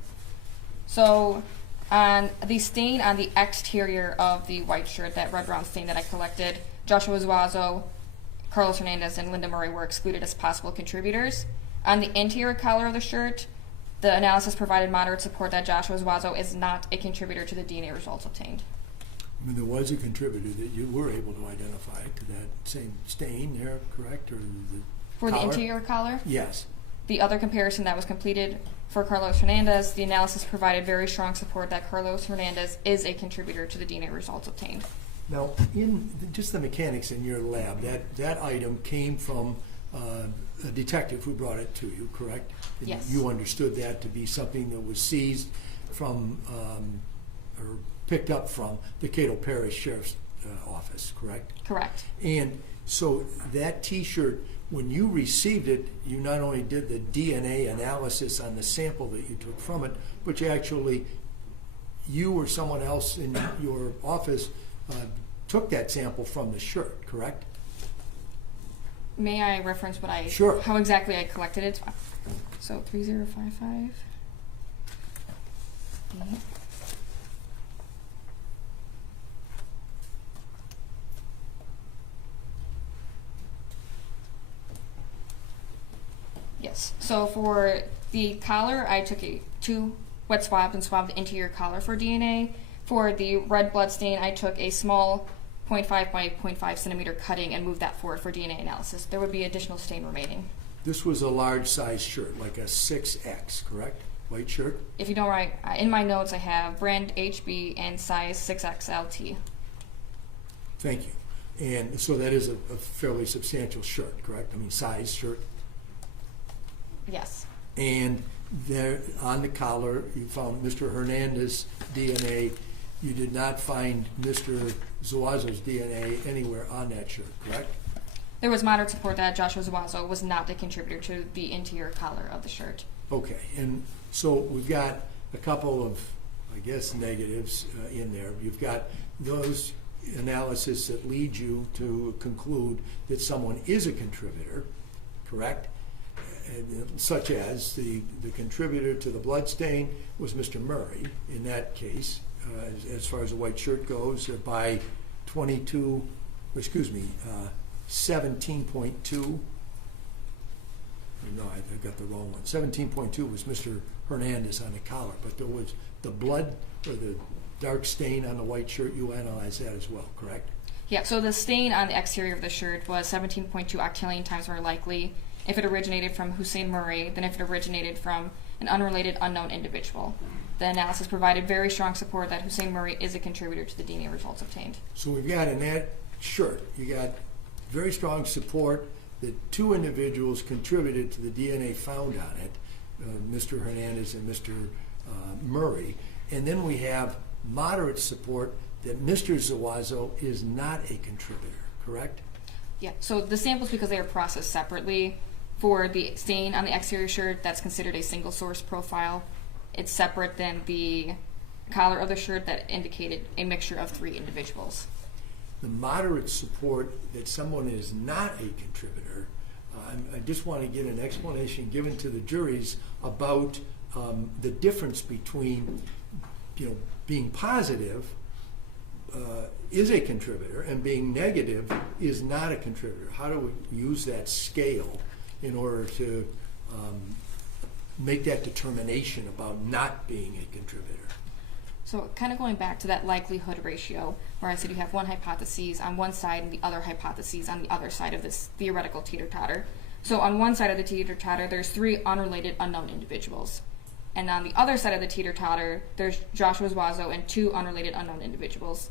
So on the stain on the exterior of the white shirt, that red brown stain that I collected, Joshua Zuazo, Carlos Hernandez, and Linda Murray were excluded as possible contributors. On the interior color of the shirt, the analysis provided moderate support that Joshua Zuazo is not a contributor to the DNA results obtained. I mean, there was a contributor that you were able to identify to that same stain there, correct? Or the For collar? the interior color, Yes. the other comparison that was completed for Carlos Hernandez, the analysis provided very strong support that Carlos Hernandez is a contributor to the DNA results obtained. Now, in just the mechanics in your lab, that item came from a detective who brought it to you, correct? And Yes. you understood that to be something that was seized from or picked up from the Cato Parish Sheriff's Office, correct? Correct. And so that T-shirt, when you received it, you not only did the DNA analysis on the sample that you took from it, but you or someone else in your office took that sample from the shirt, correct? May I reference what I Sure. how exactly I collected it? So 3055. Yes. So for the collar, I took two wet swabs and swabbed the interior collar for DNA. For the red blood stain, I took a small 0.5 by 0.5 centimeter cutting and moved that forward for DNA analysis. There would be additional stain remaining. This was a large size shirt, like a 6X, correct? White shirt? If you don't write, in my notes I have brand HB and size 6XLT. Thank you. And so that is a fairly substantial shirt, correct? I mean, size shirt. Yes. And there on the collar, you found Mr. Hernandez's DNA. You did not find Mr. Zuazo's DNA anywhere on that shirt, correct? There was moderate support that Joshua Zuazo was not a contributor to the interior collar of the shirt. Okay, and so we've got a couple of, I guess, negatives in there. You've got those analysis that lead you to conclude that someone is a contributor, correct? And, such as the contributor to the blood stain was Mr. Murray in that case, as far as the white shirt goes, by 17.2. No, I got the wrong one. 17.2 was Mr. Hernandez on the collar, but there was the blood or the dark stain on the white shirt. You analyzed that as well, correct? Yeah, so the stain on the exterior of the shirt was 17.2 octillion times more likely if it originated from Hussein Murray than if it originated from an unrelated unknown individual. The analysis provided very strong support that Hussein Murray is a contributor to the DNA results obtained. So we've got in that sure, you got very strong support that 2 individuals contributed to the DNA found on it, Mr. Hernandez and Mr. Murray. And then we have moderate support that Mr. Zuazo is not a contributor, correct? Yeah, so the samples, because they are processed separately, for the stain on the exterior shirt, that's considered a single source profile. It's separate than the collar of the shirt that indicated a mixture of 3 individuals. The moderate support that someone is not a contributor, I just want to get an explanation given to the juries about the difference between, being positive is a contributor and being negative is not a contributor. How do we use that scale in order to make that determination about not being a contributor? So kind of going back to that likelihood ratio, where I said you have one hypothesis on one side and the other hypotheses on the other side of this theoretical teeter-totter. So on one side of the teeter-totter, there's 3 unrelated unknown individuals. And on the other side of the teeter-totter, there's Joshua Zuazo and 2 unrelated unknown individuals.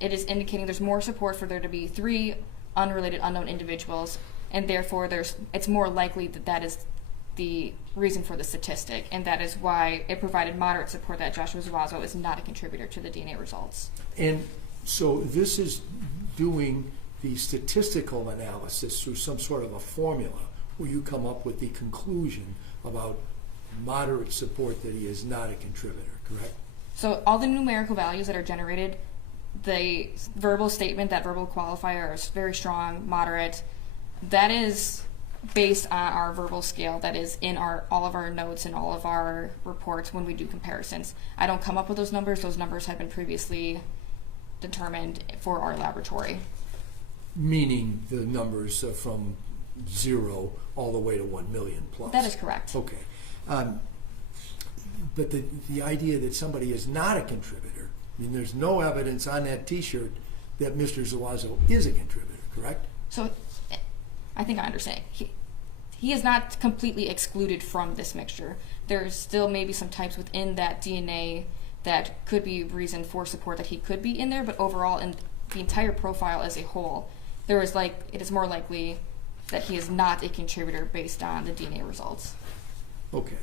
It is indicating there's more support for there to be 3 unrelated unknown individuals, and therefore it's more likely that that is the reason for the statistic, and that is why it provided moderate support that Joshua Zuazo is not a contributor to the DNA results. And so this is doing the statistical analysis through some sort of a formula where you come up with the conclusion about moderate support that he is not a contributor, correct? So all the numerical values that are generated, the verbal statement, that verbal qualifier is very strong, moderate, that is based on our verbal scale that is in all of our notes and all of our reports when we do comparisons. I don't come up with those numbers. Those numbers have been previously determined for our laboratory. Meaning the numbers from 0 all the way to 1 million plus. That is correct. Okay. But the idea that somebody is not a contributor, I mean, there's no evidence on that T-shirt that Mr. Zuazo is a contributor, correct? So I think I understand. He is not completely excluded from this mixture. There's still maybe some types within that DNA that could be reason for support that he could be in there, but overall in the entire profile as a whole, it is more likely that he is not a contributor based on the DNA results. Okay.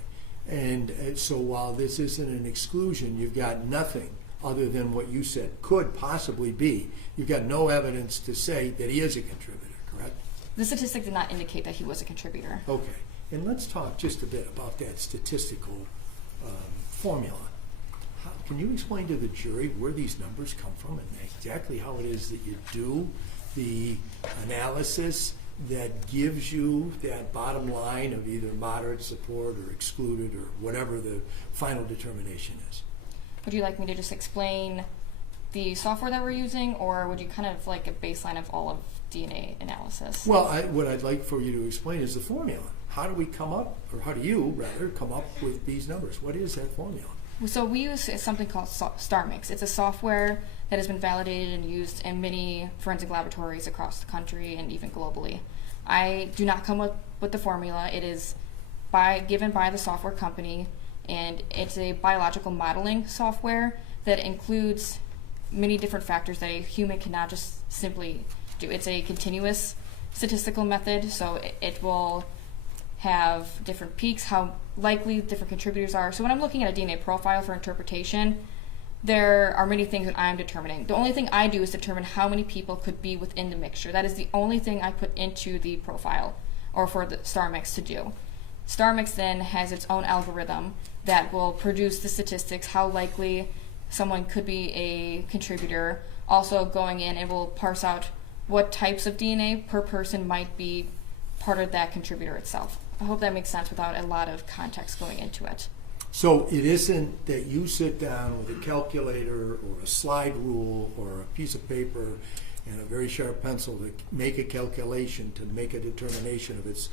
And so while this isn't an exclusion, you've got nothing other than what you said could possibly be. You've got no evidence to say that he is a contributor, correct? The statistic did not indicate that he was a contributor. Okay. And let's talk just a bit about that statistical formula. Can you explain to the jury where these numbers come from and exactly how it is that you do the analysis that gives you that bottom line of either moderate support or excluded or whatever the final determination is? Would you like me to just explain the software that we're using, or would you kind of like a baseline of all of DNA analysis? Well, what I'd like for you to explain is the formula. How do we come up, or how do you, rather, come up with these numbers? What is that formula? So we use something called StarMix. It's a software that has been validated and used in many forensic laboratories across the country and even globally. I do not come up with the formula. It is given by the software company, and it's a biological modeling software that includes many different factors that a human cannot just simply do. It's a continuous statistical method, so it will have different peaks, how likely different contributors are. So when I'm looking at a DNA profile for interpretation, there are many things that I'm determining. The only thing I do is determine how many people could be within the mixture. That is the only thing I put into the profile, or for the StarMix to do. StarMix then has its own algorithm that will produce the statistics, how likely someone could be a contributor. Also going in, it will parse out what types of DNA per person might be part of that contributor itself. I hope that makes sense without a lot of context going into it. So it isn't that you sit down with a calculator or a slide rule or a piece of paper and a very sharp pencil to make a calculation to make a determination of its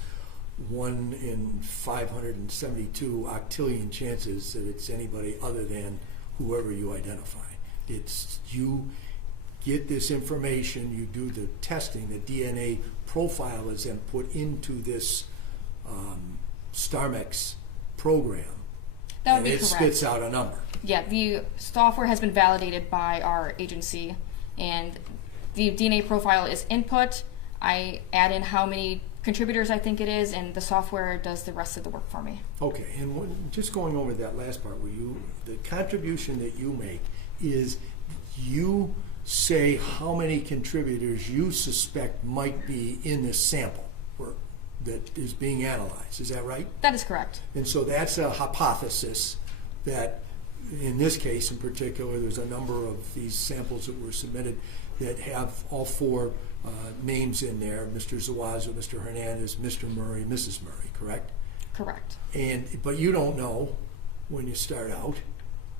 1 in 572 octillion chances that it's anybody other than whoever you identify. It's you get this information, you do the testing, the DNA profile is then put into this StarMix program. That would and be it correct. spits out a number. Yeah, the software has been validated by our agency, and the DNA profile is input. I add in how many contributors I think it is, and the software does the rest of the work for me. Okay, and just going over that last part, the contribution that you make is you say how many contributors you suspect might be in this sample that is being analyzed. Is that right? That is correct. And so that's a hypothesis that, in this case in particular, there's a number of these samples that were submitted that have all four names in there: Mr. Zuazo, Mr. Hernandez, Mr. Murray, Mrs. Murray, correct? Correct. But you don't know when you start out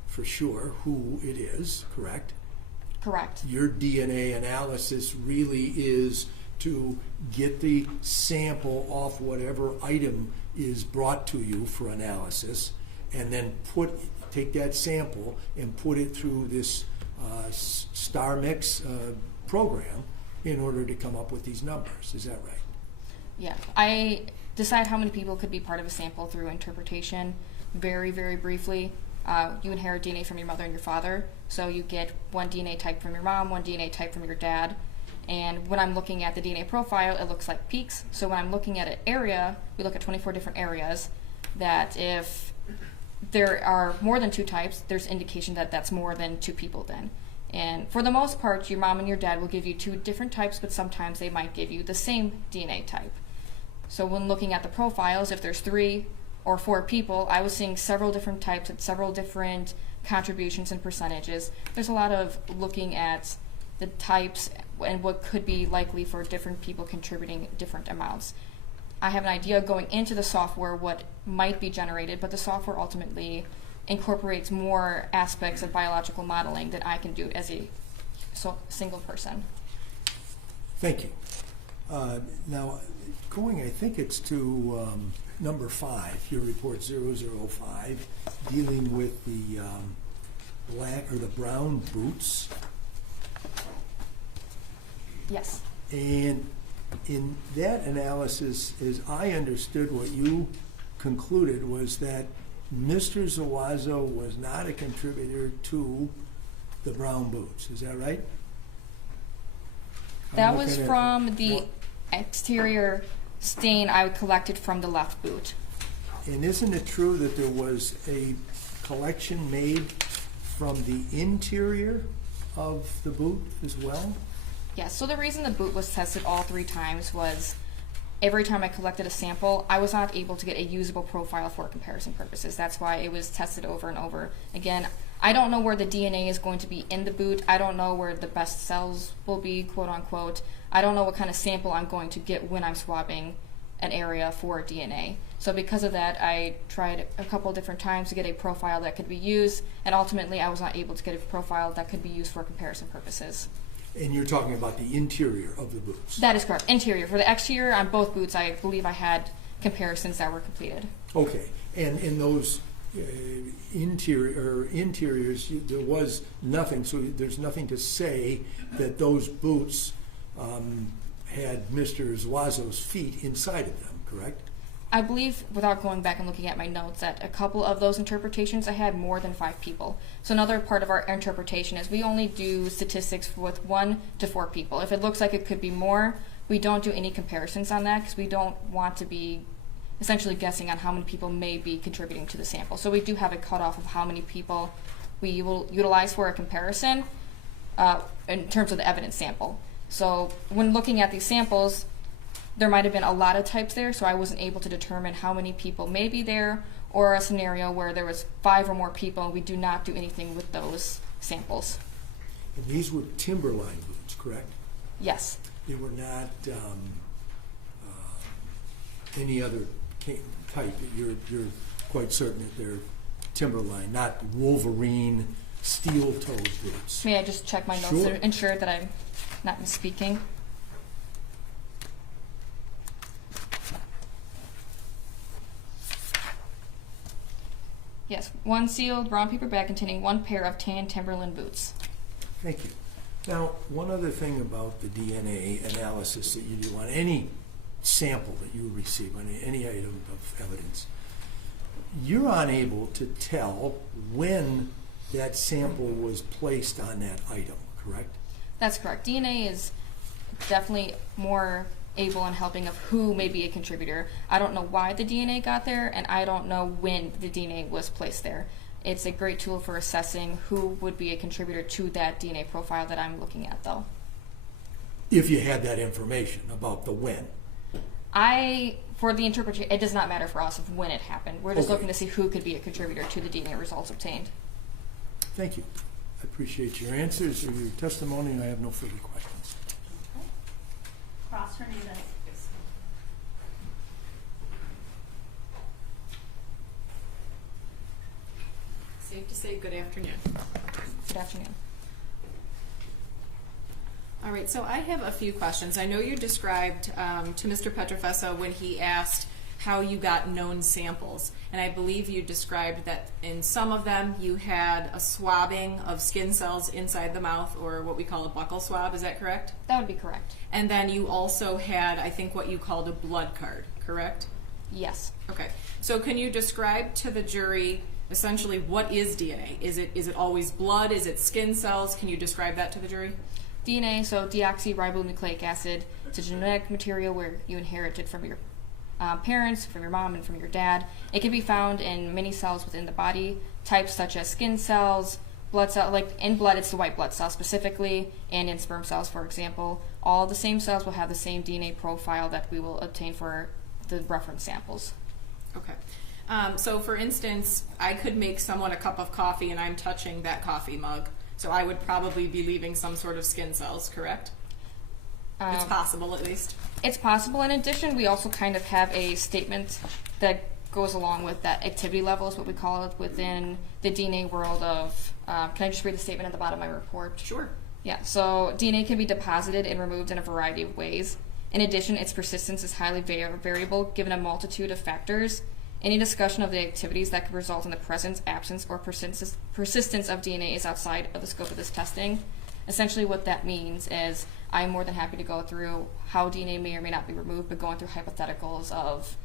for sure who it is, correct? Correct. Your DNA analysis really is to get the sample off whatever item is brought to you for analysis, and then take that sample and put it through this star mix program in order to come up with these numbers. Is that right? Yeah. I decide how many people could be part of a sample through interpretation. Very, very briefly, you inherit DNA from your mother and your father, so you get one DNA type from your mom, one DNA type from your dad. And when I'm looking at the DNA profile, it looks like peaks. So when I'm looking at an area, we look at 24 different areas, that if there are more than two types, there's indication that that's more than two people then. And for the most part, your mom and your dad will give you two different types, but sometimes they might give you the same DNA type. So when looking at the profiles, if there's 3 or 4 people, I was seeing several different types at several different contributions and percentages. There's a lot of looking at the types and what could be likely for different people contributing different amounts. I have an idea going into the software what might be generated, but the software ultimately incorporates more aspects of biological modeling than I can do as a single person. Thank you. Now, going, I think it's to number 5, your report 005, dealing with the black or the brown boots. Yes. And in that analysis, as I understood, what you concluded was that Mr. Zuazo was not a contributor to the brown boots. Is that right? That was from the exterior stain I collected from the left boot. And isn't it true that there was a collection made from the interior of the boot as well? Yes, so the reason the boot was tested all 3 times was every time I collected a sample, I was not able to get a usable profile for comparison purposes. That's why it was tested over and over. Again, I don't know where the DNA is going to be in the boot. I don't know where the best cells will be, quote unquote. I don't know what kind of sample I'm going to get when I'm swabbing an area for DNA. So because of that, I tried a couple different times to get a profile that could be used, and ultimately I was not able to get a profile that could be used for comparison purposes. And you're talking about the interior of the boots? That is correct. Interior. For the exterior on both boots, I believe I had comparisons that were completed. Okay. And in those interiors, there was nothing, so there's nothing to say that those boots had Mr. Zuazo's feet inside of them, correct? I believe, without going back and looking at my notes, that a couple of those interpretations I had more than 5 people. So another part of our interpretation is we only do statistics with 1 to 4 people. If it looks like it could be more, we don't do any comparisons on that because we don't want to be essentially guessing on how many people may be contributing to the sample. So we do have a cutoff of how many people we will utilize for a comparison in terms of the evidence sample. So when looking at these samples, there might have been a lot of types there, so I wasn't able to determine how many people may be there, or a scenario where there was 5 or more people and we do not do anything with those samples. And these were timberline boots, correct? Yes. They were not any other type. You're quite certain that they're timberline, not Wolverine steel-toed boots. May I just check my notes Sure. to ensure that I'm not misspeaking? Yes, 1 sealed brown paper bag containing 1 pair of tan Timberland boots. Thank you. Now, one other thing about the DNA analysis that you do on any sample that you receive, on any item of evidence, you're unable to tell when that sample was placed on that item, correct? That's correct. DNA is definitely more able in helping of who may be a contributor. I don't know why the DNA got there, and I don't know when the DNA was placed there. It's a great tool for assessing who would be a contributor to that DNA profile that I'm looking at, though. If you had that information about the when. For the interpretation, it does not matter for us of when it happened. We're just Okay. looking to see who could be a contributor to the DNA results obtained. Thank you. I appreciate your answers or your testimony, and I have no further questions. Cross Hernandez. Safe to say good afternoon. Good afternoon. All right, so I have a few questions. I know you described to Mr. Petrofesso when he asked how you got known samples, and I believe you described that in some of them you had a swabbing of skin cells inside the mouth, or what we call a buccal swab. Is that correct? That would be correct. And then you also had, I think, what you called a blood card, correct? Yes. Okay. So can you describe to the jury essentially what is DNA? Is it always blood? Is it skin cells? Can you describe that to the jury? DNA, so deoxyribonucleic acid, it's a genetic material where you inherit it from your parents, from your mom, and from your dad. It can be found in many cells within the body, types such as skin cells, blood cells, like in blood it's the white blood cell specifically, and in sperm cells, for example. All the same cells will have the same DNA profile that we will obtain for the reference samples. Okay. So for instance, I could make someone a cup of coffee and I'm touching that coffee mug. So I would probably be leaving some sort of skin cells, correct? It's possible, at least. It's possible. In addition, we also kind of have a statement that goes along with that activity level, is what we call it within the DNA world of, can I just read the statement at the bottom of my report? Sure. Yeah, so DNA can be deposited and removed in a variety of ways. In addition, its persistence is highly variable given a multitude of factors. Any discussion of the activities that could result in the presence, absence, or persistence of DNA is outside of the scope of this testing. Essentially what that means is I'm more than happy to go through how DNA may or may not be removed, but going through hypotheticals of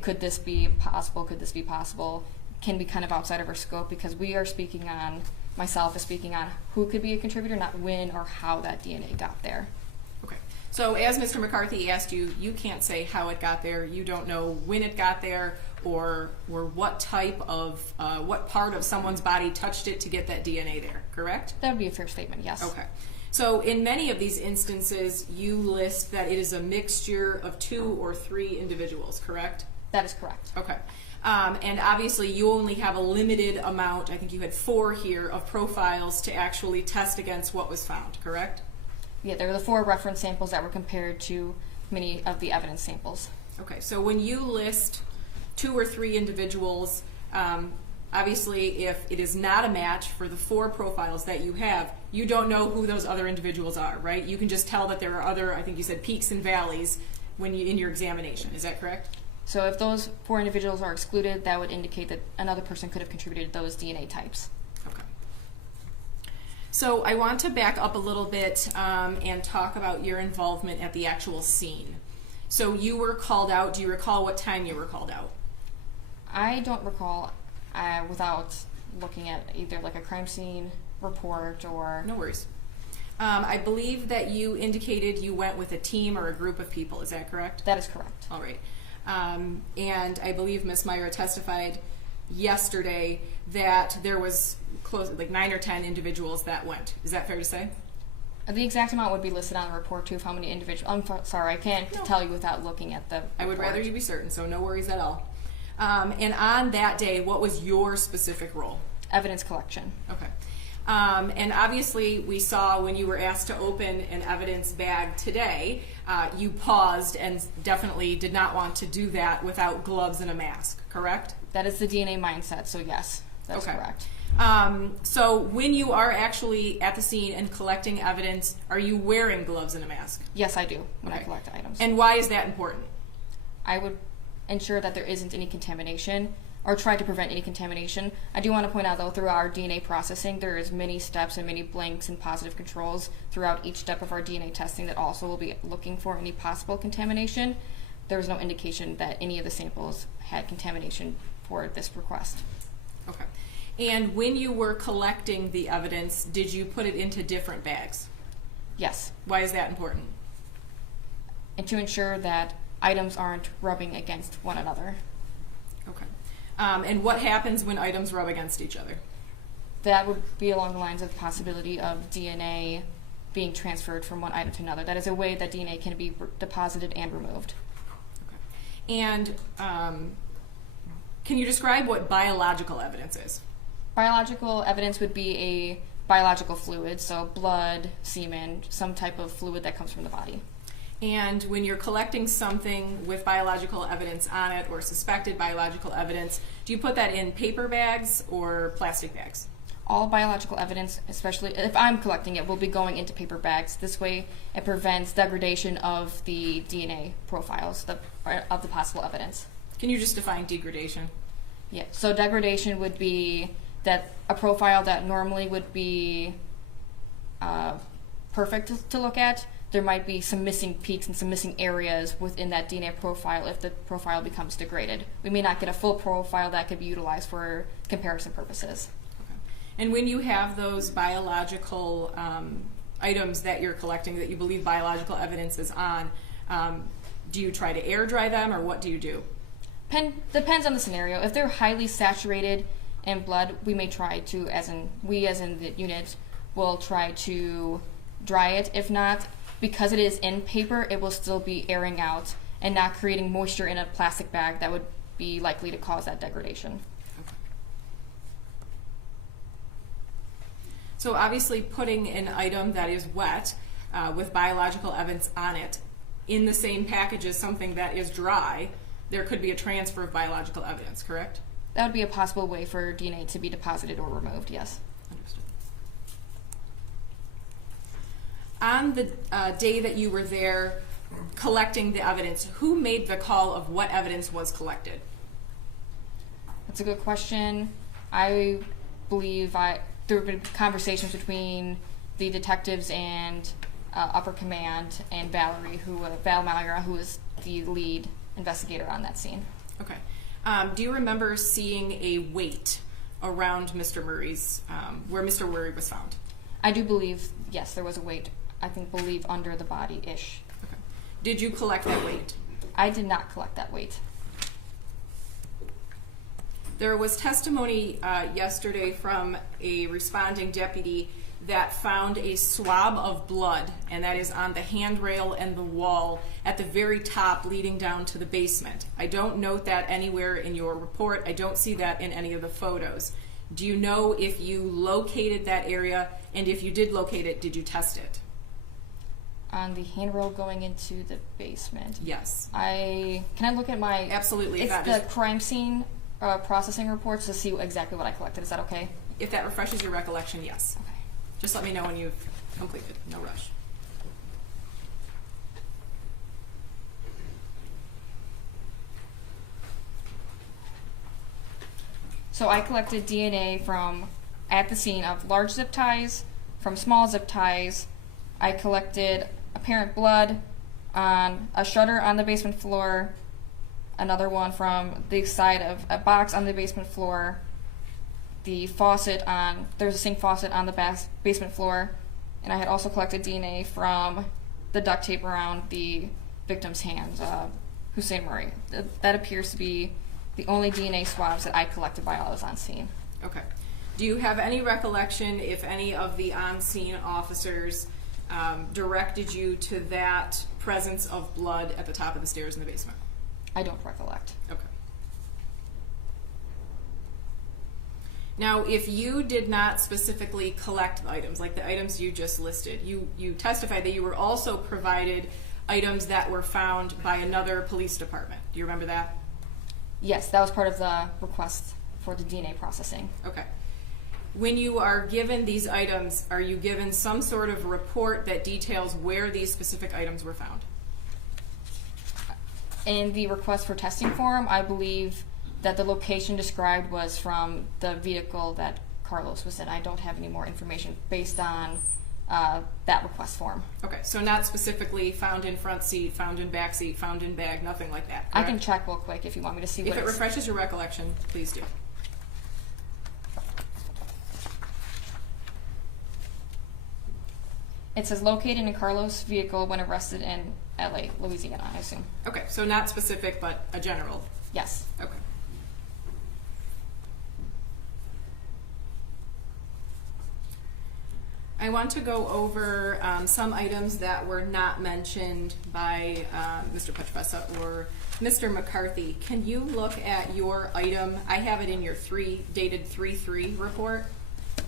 could this be possible, can be kind of outside of our scope, because we are speaking on, myself is speaking on who could be a contributor, not when or how that DNA got there. Okay. So as Mr. McCarthy asked you, you can't say how it got there. You don't know when it got there or what type of, what part of someone's body touched it to get that DNA there, correct? That would be a fair statement, yes. Okay. So in many of these instances, you list that it is a mixture of 2 or 3 individuals, correct? That is correct. Okay. And obviously you only have a limited amount, I think you had 4 here, of profiles to actually test against what was found, correct? Yeah, there were the 4 reference samples that were compared to many of the evidence samples. Okay, so when you list 2 or 3 individuals, obviously if it is not a match for the 4 profiles that you have, you don't know who those other individuals are, right? You can just tell that there are other, I think you said peaks and valleys when you in your examination, is that correct? So if those 4 individuals are excluded, that would indicate that another person could have contributed to those DNA types. Okay. So I want to back up a little bit and talk about your involvement at the actual scene. So you were called out. Do you recall what time you were called out? I don't recall without looking at either like a crime scene report or... No worries. I believe that you indicated you went with a team or a group of people. Is that correct? That is correct. All right. And I believe Ms. Meyers testified yesterday that there was close, like 9 or 10 individuals that went. Is that fair to say? The exact amount would be listed on the report too of how many individuals. I'm sorry, I can't tell you without looking at the report. I would rather you be certain, so no worries at all. And on that day, what was your specific role? Evidence collection. Okay. And obviously, we saw when you were asked to open an evidence bag today, you paused and definitely did not want to do that without gloves and a mask, correct? That is the DNA mindset, so yes, that's correct. So when you are actually at the scene and collecting evidence, are you wearing gloves and a mask? Yes, I do when I collect items. And why is that important? I would ensure that there isn't any contamination or try to prevent any contamination. I do want to point out, though, through our DNA processing, there is many steps and many blanks and positive controls throughout each step of our DNA testing that also will be looking for any possible contamination. There was no indication that any of the samples had contamination for this request. Okay. And when you were collecting the evidence, did you put it into different bags? Yes. Why is that important? And to ensure that items aren't rubbing against one another. Okay. And what happens when items rub against each other? That would be along the lines of the possibility of DNA being transferred from one item to another. That is a way that DNA can be deposited and removed. Okay. And can you describe what biological evidence is? Biological evidence would be a biological fluid, so blood, semen, some type of fluid that comes from the body. And when you're collecting something with biological evidence on it or suspected biological evidence, do you put that in paper bags or plastic bags? All biological evidence, especially if I'm collecting it, will be going into paper bags. This way it prevents degradation of the DNA profiles of the possible evidence. Can you just define degradation? Yeah, so degradation would be that a profile that normally would be perfect to look at, there might be some missing peaks and some missing areas within that DNA profile if the profile becomes degraded. We may not get a full profile that could be utilized for comparison purposes. Okay. And when you have those biological items that you're collecting that you believe biological evidence is on, do you try to air dry them, or what do you do? Depends on the scenario. If they're highly saturated in blood, we may try to, as in the unit, will try to dry it. If not, because it is in paper, it will still be airing out and not creating moisture in a plastic bag that would be likely to cause that degradation. Okay. So obviously putting an item that is wet with biological evidence on it in the same package as something that is dry, there could be a transfer of biological evidence, correct? That would be a possible way for DNA to be deposited or removed, yes. Understood. On the day that you were there collecting the evidence, who made the call of what evidence was collected? That's a good question. I believe there have been conversations between the detectives and upper command and Val Malira, who was the lead investigator on that scene. Okay. Do you remember seeing a weight around Mr. Murray's, where Mr. Murray was found? I do believe, yes, there was a weight, believe under the body-ish. Okay. Did you collect that weight? I did not collect that weight. There was testimony yesterday from a responding deputy that found a swab of blood, and that is on the handrail and the wall at the very top leading down to the basement. I don't note that anywhere in your report. I don't see that in any of the photos. Do you know if you located that area, and if you did locate it, did you test it? On the handrail going into the basement? Yes. Can I look at my... Absolutely. It's the crime scene processing reports to see exactly what I collected. Is that okay? If that refreshes your recollection, yes. Okay. Just let me know when you've completed. No rush. So I collected DNA at the scene of large zip ties, from small zip ties. I collected apparent blood on a shutter on the basement floor, another one from the side of a box on the basement floor, there's a sink faucet on the basement floor, and I had also collected DNA from the duct tape around the victim's hands, Hussein Murray. That appears to be the only DNA swabs that I collected while I was on scene. Okay. Do you have any recollection if any of the on-scene officers directed you to that presence of blood at the top of the stairs in the basement? I don't recollect. Okay. Now, if you did not specifically collect items, like the items you just listed, you testified that you were also provided items that were found by another police department. Do you remember that? Yes, that was part of the request for the DNA processing. Okay. When you are given these items, are you given some sort of report that details where these specific items were found? In the request for testing form, I believe that the location described was from the vehicle that Carlos was in. I don't have any more information based on that request form. Okay, so not specifically found in front seat, found in back seat, found in bag, nothing like that, correct? I can check real quick if you want me to see what If it refreshes your recollection, please do. It says located in Carlos' vehicle when arrested in LA, Louisiana, I assume. Okay, so not specific, but a general. Yes. Okay. I want to go over some items that were not mentioned by Mr. Pachvesa or Mr. McCarthy. Can you look at your item? I have it in your dated 3/3 report.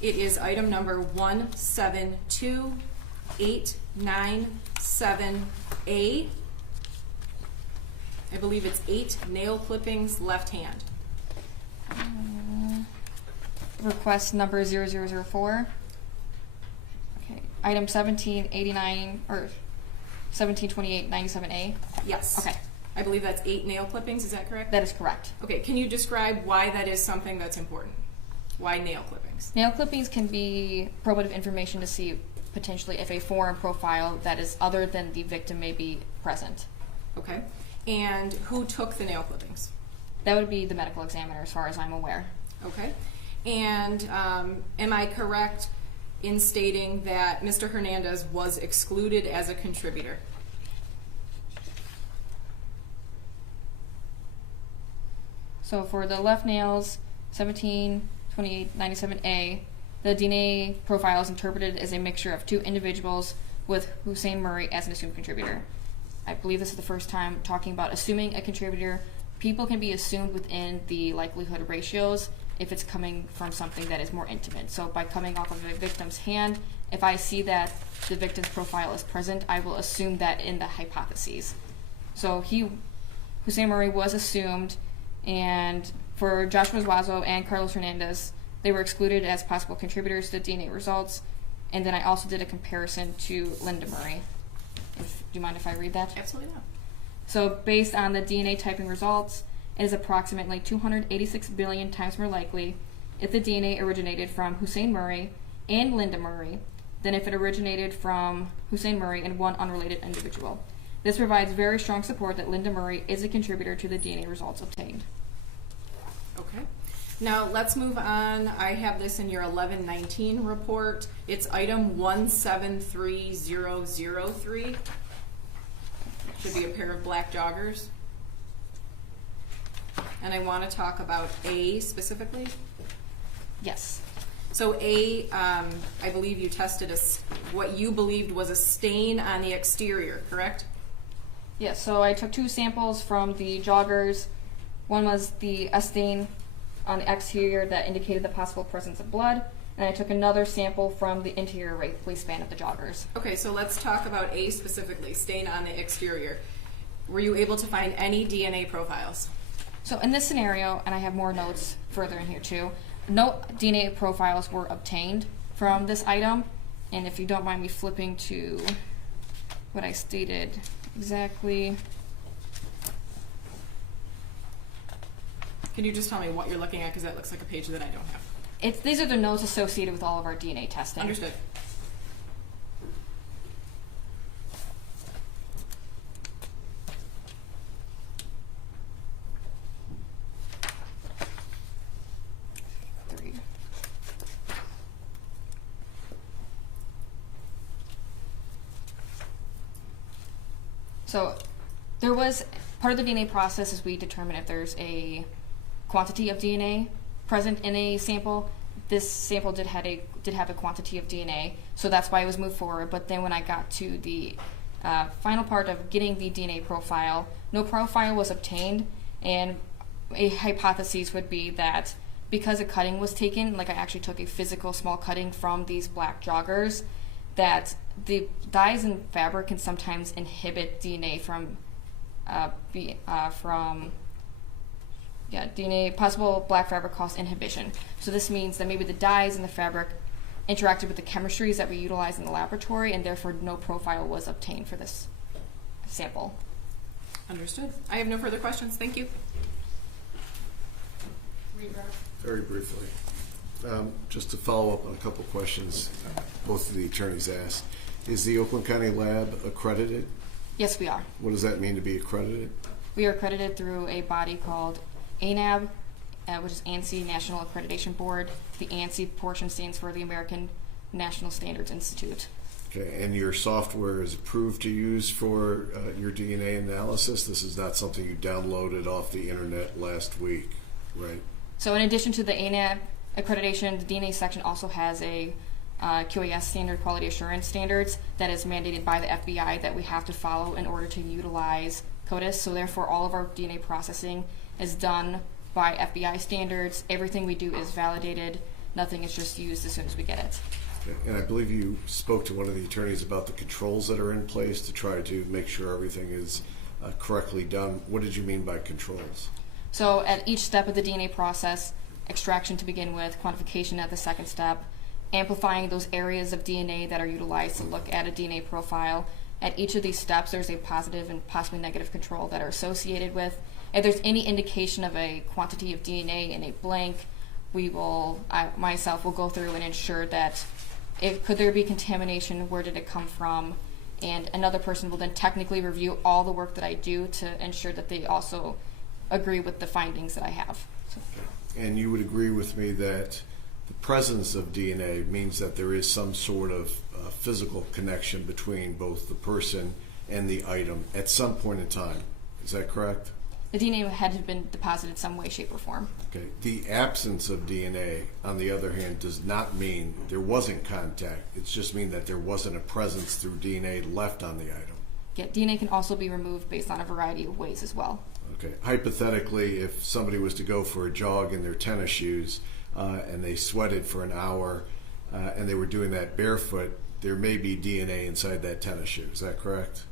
It is item number 172-897A. I believe it's 8 nail clippings left hand. Request number 0004. Okay. Item 1789 or 1728-97A. Yes. Okay. I believe that's 8 nail clippings, is that correct? That is correct. Okay, can you describe why that is something that's important? Why nail clippings? Nail clippings can be probative information to see potentially if a foreign profile that is other than the victim may be present. Okay. And who took the nail clippings? That would be the medical examiner as far as I'm aware. Okay. And am I correct in stating that Mr. Hernandez was excluded as a contributor? So for the left nails, 1728-97A, the DNA profile is interpreted as a mixture of 2 individuals with Hussein Murray as an assumed contributor. I believe this is the first time talking about assuming a contributor. People can be assumed within the likelihood ratios if it's coming from something that is more intimate. So by coming off of a victim's hand, if I see that the victim's profile is present, I will assume that in the hypotheses. So Hussein Murray was assumed, and for Joshua Zuazo and Carlos Hernandez, they were excluded as possible contributors to the DNA results. And then I also did a comparison to Linda Murray. Do you mind if I read that? Absolutely not. So based on the DNA typing results, it is approximately 286 billion times more likely if the DNA originated from Hussein Murray and Linda Murray than if it originated from Hussein Murray and one unrelated individual. This provides very strong support that Linda Murray is a contributor to the DNA results obtained. Okay. Now let's move on. I have this in your 1119 report. It's item 173003. Should be a pair of black joggers. And I want to talk about A specifically. Yes. So A, I believe you tested what you believed was a stain on the exterior, correct? Yes, so I took 2 samples from the joggers. One was a stain on the exterior that indicated the possible presence of blood, and I took another sample from the interior waistband of the joggers. Okay, so let's talk about A specifically, stain on the exterior. Were you able to find any DNA profiles? So in this scenario, and I have more notes further in here too, no DNA profiles were obtained from this item, and if you don't mind me flipping to what I stated exactly. Can you just tell me what you're looking at, because that looks like a page that I don't have. These are the notes associated with all of our DNA testing. Understood. So there was part of the DNA process is we determine if there's a quantity of DNA present in a sample. This sample did have a quantity of DNA, so that's why it was moved forward. But then when I got to the final part of getting the DNA profile, no profile was obtained, and a hypothesis would be that because a cutting was taken, like I actually took a physical small cutting from these black joggers, that the dyes in fabric can sometimes inhibit DNA from DNA, possible black fabric cause inhibition. So this means that maybe the dyes in the fabric interacted with the chemistries that we utilize in the laboratory, and therefore no profile was obtained for this sample. Understood. I have no further questions. Thank you. Very briefly, just to follow up on a couple questions both of the attorneys asked. Is the Oakland County lab accredited? Yes, we are. What does that mean to be accredited? We are accredited through a body called ANAB, which is ANSI, National Accreditation Board. The ANSI portion stands for the American National Standards Institute. Okay, and your software is approved to use for your DNA analysis? This is not something you downloaded off the internet last week, right? So in addition to the ANAB accreditation, the DNA section also has a QAS standard, quality assurance standards, that is mandated by the FBI that we have to follow in order to utilize CODIS. So therefore, all of our DNA processing is done by FBI standards. Everything we do is validated. Nothing is just used as soon as we get it. Okay, and I believe you spoke to one of the attorneys about the controls that are in place to try to make sure everything is correctly done. What did you mean by controls? So at each step of the DNA process, extraction to begin with, quantification at the second step, amplifying those areas of DNA that are utilized to look at a DNA profile. At each of these steps, there's a positive and possibly negative control that are associated with. If there's any indication of a quantity of DNA in a blank, I myself will go through and ensure that could there be contamination, where did it come from, and another person will then technically review all the work that I do to ensure that they also agree with the findings that I have. So. And you would agree with me that the presence of DNA means that there is some sort of physical connection between both the person and the item at some point in time. Is that correct? The DNA had to have been deposited some way, shape, or form. Okay. The absence of DNA, on the other hand, does not mean there wasn't contact. It's just mean that there wasn't a presence through DNA left on the item. Yeah, DNA can also be removed based on a variety of ways as well. Okay. Hypothetically, if somebody was to go for a jog in their tennis shoes and they sweated for an hour and they were doing that barefoot, there may be DNA inside that tennis shoe. Is that correct?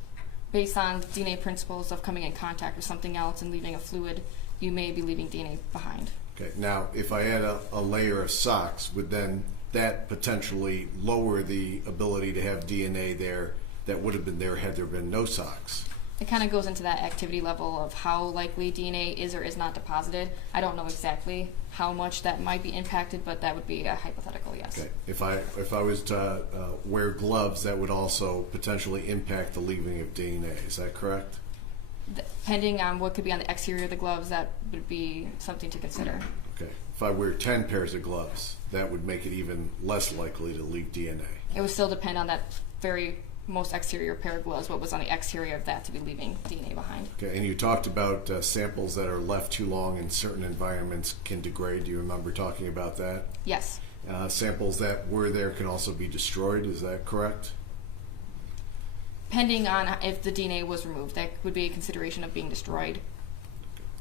Based on DNA principles of coming in contact with something else and leaving a fluid, you may be leaving DNA behind. Okay. Now, if I had a layer of socks, would then that potentially lower the ability to have DNA there that would have been there had there been no socks? It kind of goes into that activity level of how likely DNA is or is not deposited. I don't know exactly how much that might be impacted, but that would be a hypothetical, yes. Okay. If I was to wear gloves, that would also potentially impact the leaving of DNA. Is that correct? Depending on what could be on the exterior of the gloves, that would be something to consider. Okay. If I wear 10 pairs of gloves, that would make it even less likely to leave DNA. It would still depend on that very most exterior pair of gloves, what was on the exterior of that to be leaving DNA behind. Okay, and you talked about samples that are left too long in certain environments can degrade. Do you remember talking about that? Yes. Samples that were there can also be destroyed. Is that correct? Depending on if the DNA was removed, that would be a consideration of being destroyed.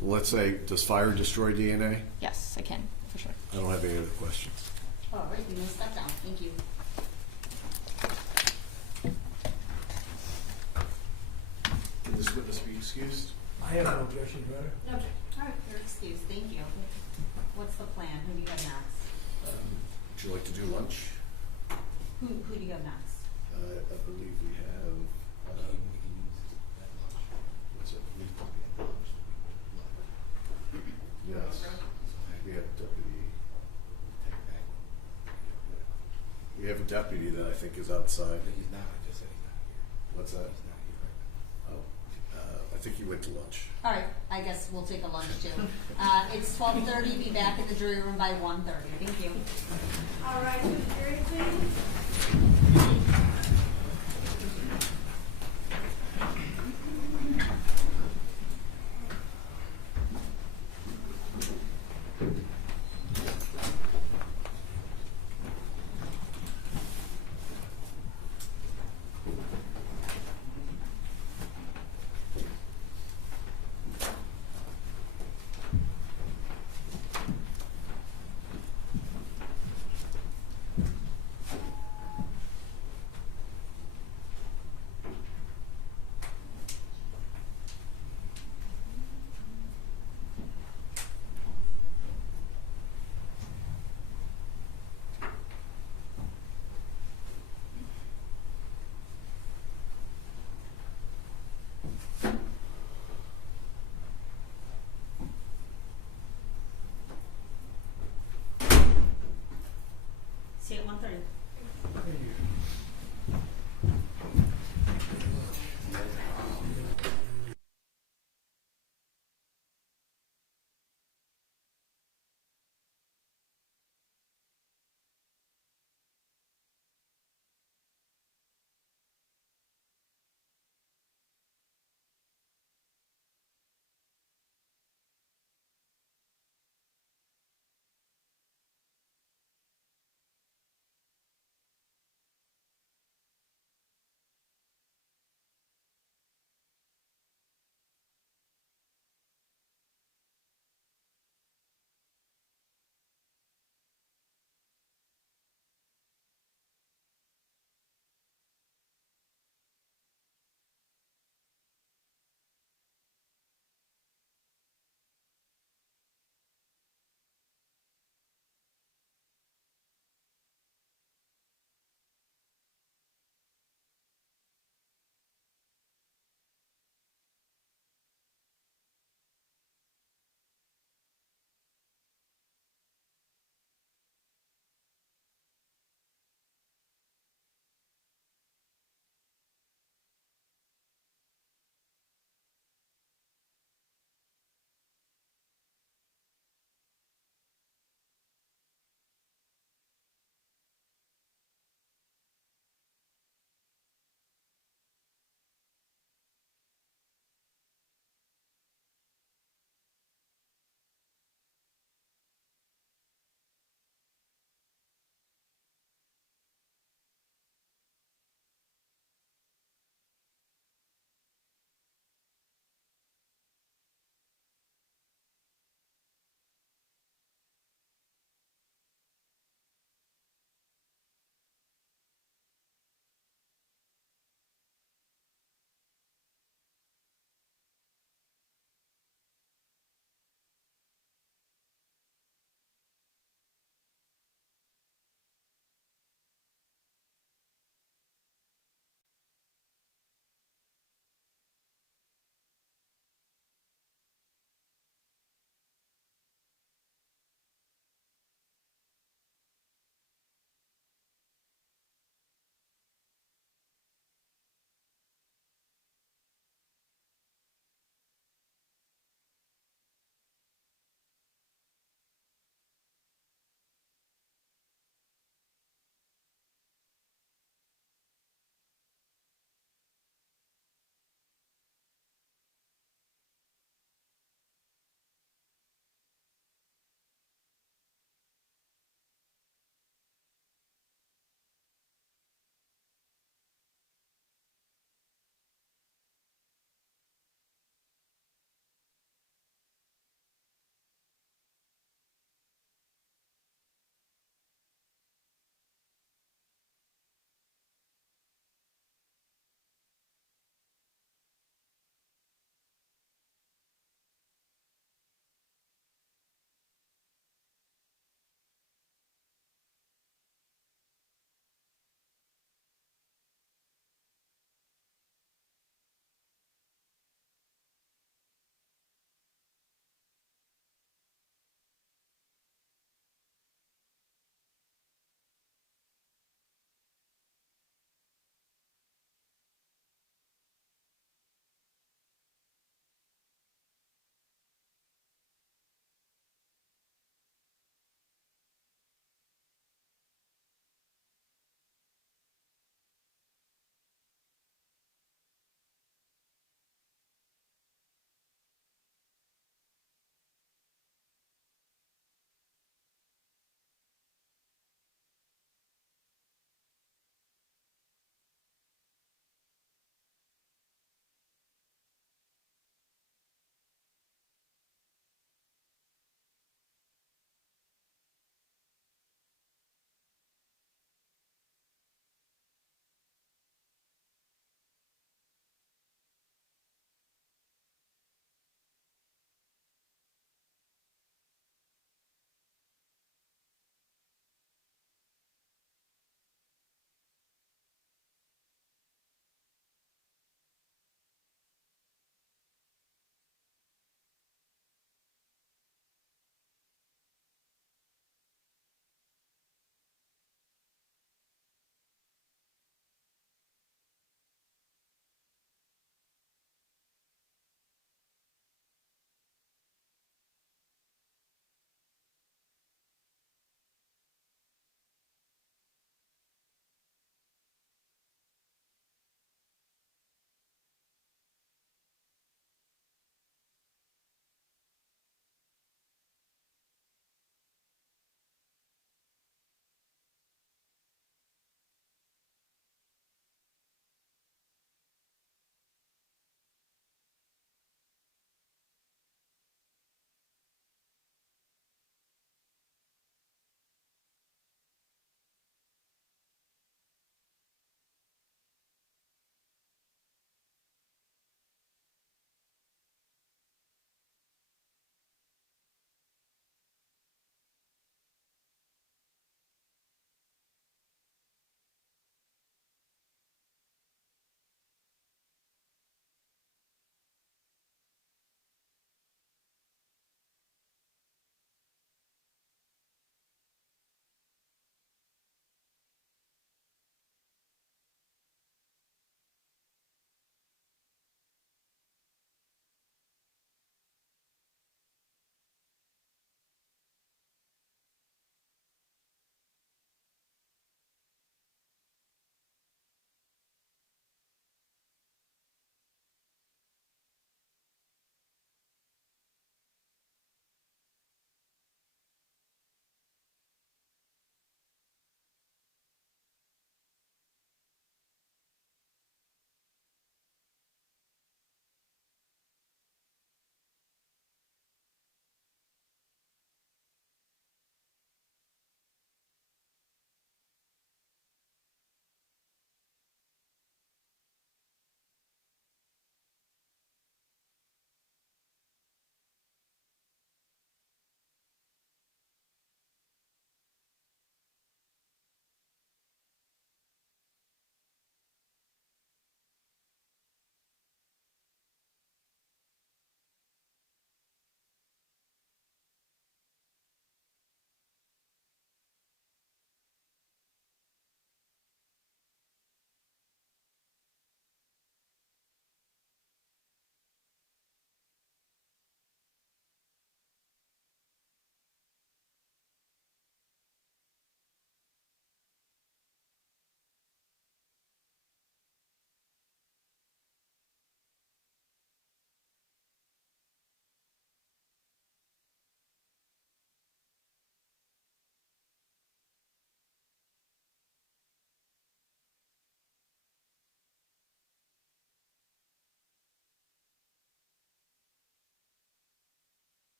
Well, let's say, does fire destroy DNA? Yes, I can, for sure. I don't have any other questions. All right, you may step down. Thank you. Can this witness be excused? I have no objection, Your Honor. No, all right, you're excused. Thank you. What's the plan? Who do you have next? Would you like to do lunch? Who do you have next? I believe we have. What's it? Yes. We have a deputy. We have a deputy that I think is outside. He's not. I just said he's not here. What's that? He's not here right now. Oh, I think he went to lunch. All right, I guess we'll take a lunch too. It's 12:30. Be back in the jury room by 1:30. Thank you. All right, to the jury, please.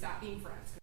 stop being friends.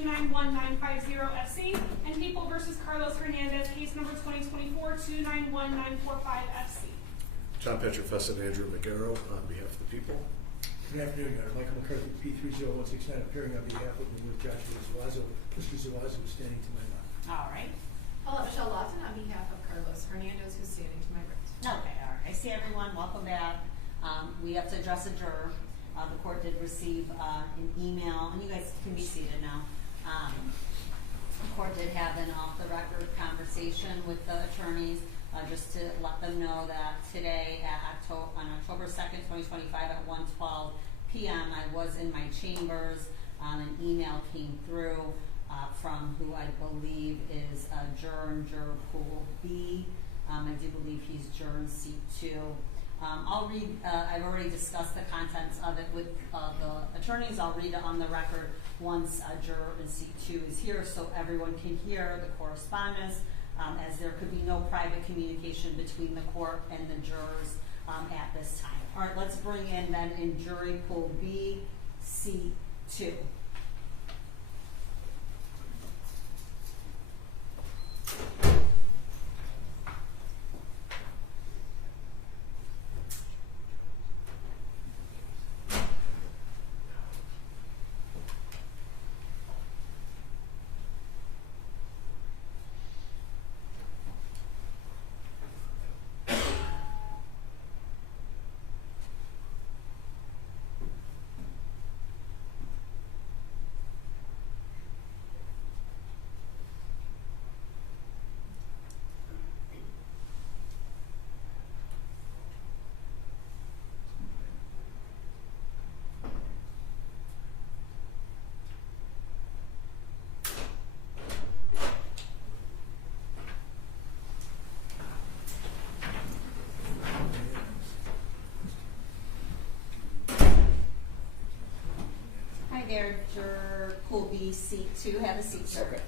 291-950-FC, and People versus Carlos Hernandez, case number 2024-291-945-FC. John Petrofessa and Andrew Magaro on behalf of the people. Good afternoon, Your Honor. Michael McCarthy, P30169, appearing on behalf of the Joshua Zuazo. Mr. Zuazo is standing to my left. All right. Hello, Michelle Lawson on behalf of Carlos Hernandez, who's standing to my right. Okay, all right. I see everyone. Welcome back. We have to address a juror. The court did receive an email, and you guys can be seated now. The court did have an off-the-record conversation with the attorneys just to let them know that today on October 2nd, 2025 at 1:12 p.m. I was in my chambers. An email came through from who I believe is a juror in juror pool B. I do believe he's juror in seat 2. I'll read, I've already discussed the contents of it with the attorneys. I'll read it on the record once juror in seat 2 is here so everyone can hear the correspondence, as there could be no private communication between the court and the jurors at this time. All right, let's bring in then in jury pool B, seat 2. There, juror pool B, seat 2. Have a seat, sir. Okay.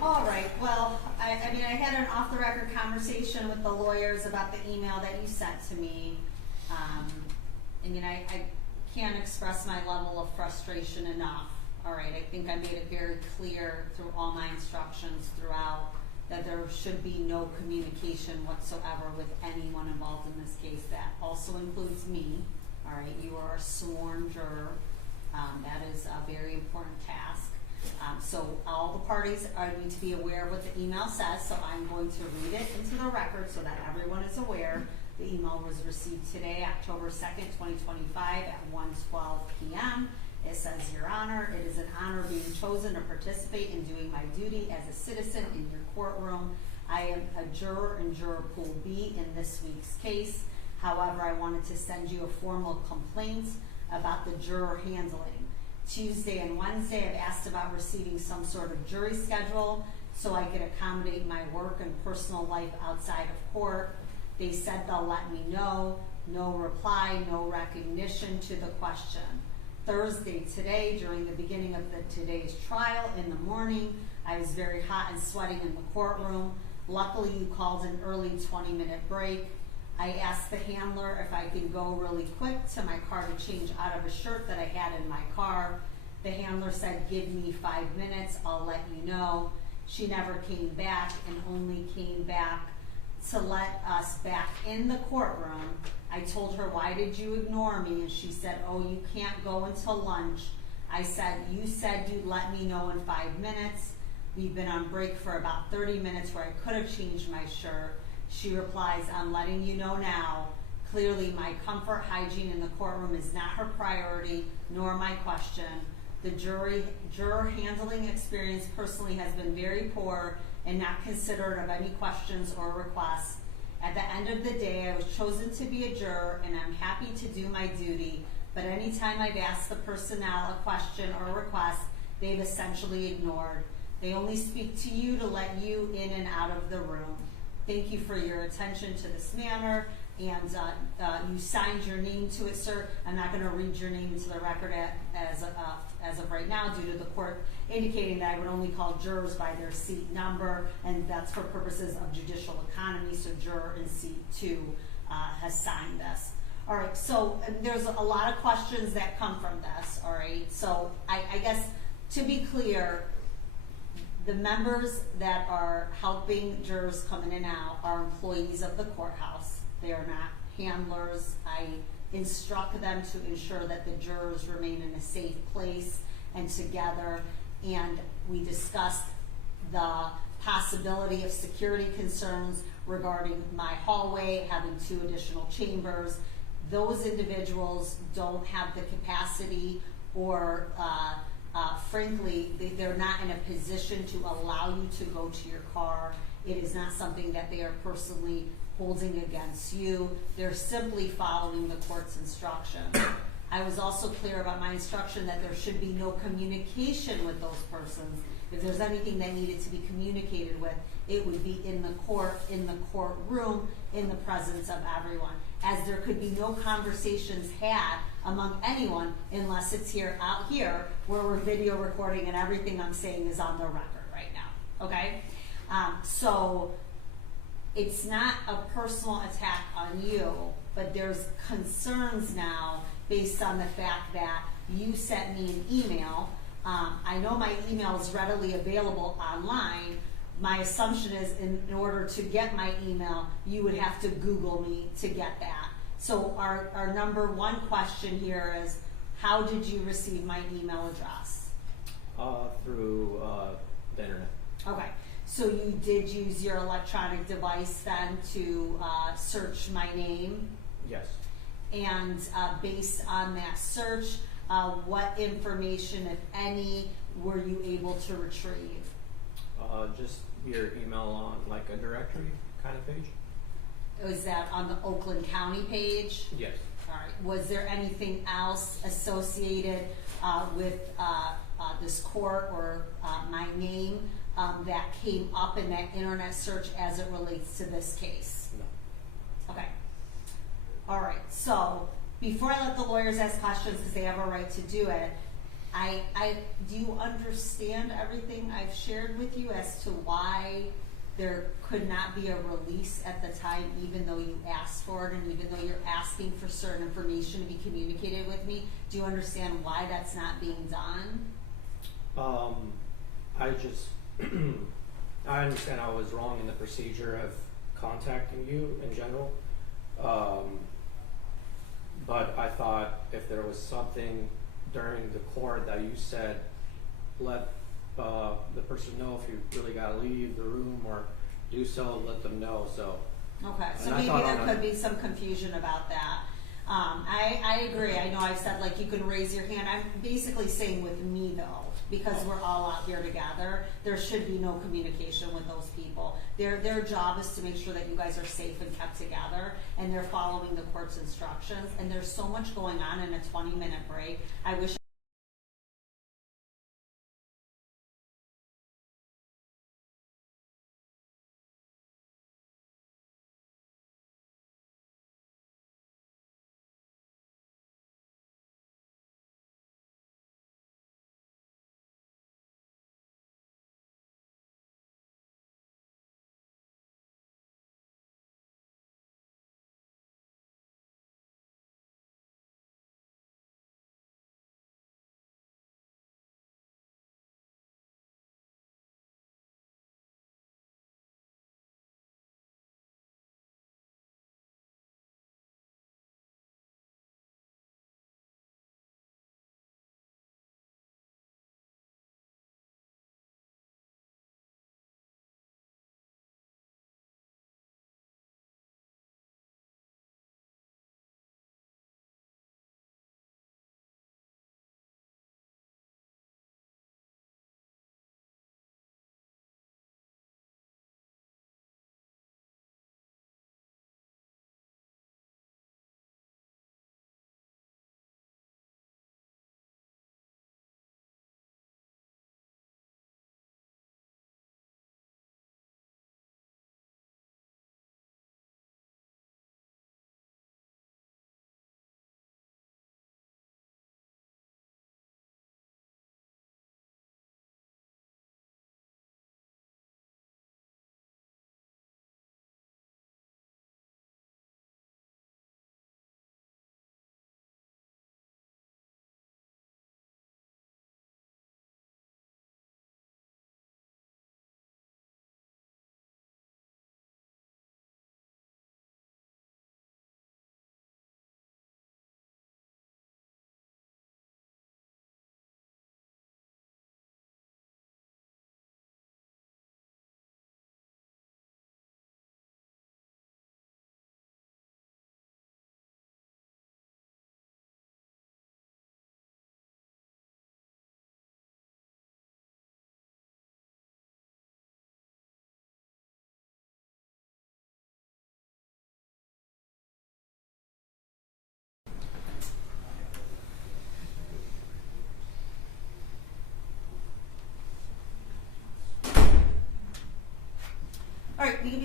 All right. Well, I mean, I had an off-the-record conversation with the lawyers about the email that you sent to me. I mean, I can't express my level of frustration enough. All right. I think I made it very clear through all my instructions throughout that there should be no communication whatsoever with anyone involved in this case. That also includes me. All right, you are a sworn juror. That is a very important task. So all the parties need to be aware of what the email says, so I'm going to read it into the record so that everyone is aware. The email was received today, October 2nd, 2025 at 1:12 p.m. It says, Your Honor, it is an honor being chosen to participate in doing my duty as a citizen in your courtroom. I am a juror in juror pool B in this week's case. However, I wanted to send you a formal complaint about the juror handling. Tuesday and Wednesday, I've asked about receiving some sort of jury schedule so I could accommodate my work and personal life outside of court. They said they'll let me know. No reply, no recognition to the question. Thursday, today, during the beginning of today's trial in the morning, I was very hot and sweating in the courtroom. Luckily, you called an early 20-minute break. I asked the handler if I could go really quick to my car to change out of a shirt that I had in my car. The handler said, give me 5 minutes, I'll let you know. She never came back and only came back to let us back in the courtroom. I told her, why did you ignore me? And she said, oh, you can't go until lunch. I said, you said you'd let me know in 5 minutes. We've been on break for about 30 minutes where I could have changed my shirt. She replies, I'm letting you know now. Clearly, my comfort hygiene in the courtroom is not her priority, nor my question. The juror handling experience personally has been very poor and not considerate of any questions or requests. At the end of the day, I was chosen to be a juror, and I'm happy to do my duty, but anytime I've asked the personnel a question or request, they've essentially ignored. They only speak to you to let you in and out of the room. Thank you for your attention to this matter, and you signed your name to it, sir. I'm not going to read your name into the record as of right now due to the court indicating that I would only call jurors by their seat number, and that's for purposes of judicial economy, so juror in seat 2 has signed this. All right, so there's a lot of questions that come from this, all right? So I guess, to be clear, the members that are helping jurors come in and out are employees of the courthouse. They are not handlers. I instruct them to ensure that the jurors remain in a safe place and together. And we discussed the possibility of security concerns regarding my hallway, having 2 additional chambers. Those individuals don't have the capacity or frankly, they're not in a position to allow you to go to your car. It is not something that they are personally holding against you. They're simply following the court's instruction. I was also clear about my instruction that there should be no communication with those persons. If there's anything that needed to be communicated with, it would be in the court, in the courtroom, in the presence of everyone. As there could be no conversations had among anyone unless it's out here where we're video recording and everything I'm saying is on the record right now, okay? So it's not a personal attack on you, but there's concerns now based on the fact that you sent me an email. I know my email is readily available online. My assumption is in order to get my email, you would have to Google me to get that. So our number 1 question here is, how did you receive my email address? Through the internet. Okay, so you did use your electronic device then to search my name? Yes. And based on that search, what information, if any, were you able to retrieve? Just your email on like a directory kind of page. Was that on the Oakland County page? Yes. All right. Was there anything else associated with this court or my name that came up in that internet search as it relates to this case? No. Okay. All right. So before I let the lawyers ask questions, because they have a right to do it, do you understand everything I've shared with you as to why there could not be a release at the time, even though you asked for it, and even though you're asking for certain information to be communicated with me? Do you understand why that's not being done? I just, I understand I was wrong in the procedure of contacting you in general. But I thought if there was something during the court that you said, let the person know if you really got to leave the room or do so, let them know. So okay, so and maybe there could be some confusion about that. I agree. I know I've said like you can raise your hand. I'm basically saying with me though, because we're all out here together, there should be no communication with those people. Their job is to make sure that you guys are safe and kept together, and they're following the court's instructions. And there's so much going on in a 20-minute break. I wish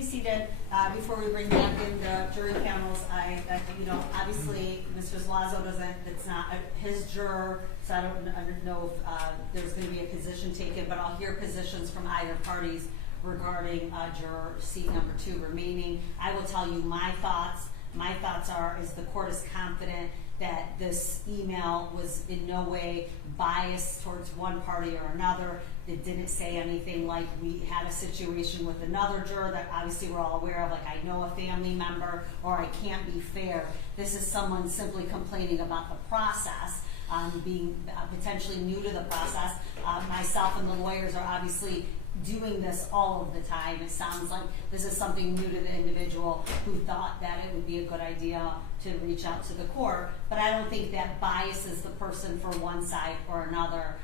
seated. Before we bring back in the jury panels, obviously Mr. Zuazo it's not his juror, so I don't know if there's going to be a position taken, but I'll hear positions from either parties regarding juror seat number 2 remaining. I will tell you my thoughts. My thoughts are, is the court is confident that this email was in no way biased towards one party or another. It didn't say anything like we had a situation with another juror that obviously we're all aware of, like I know a family member or I can't be fair. This is someone simply complaining about the process, being potentially new to the process. Myself and the lawyers are obviously doing this all of the time. It sounds like this is something new to the individual who thought that it would be a good idea to reach out to the court, but I don't think that biases the person for one side or another.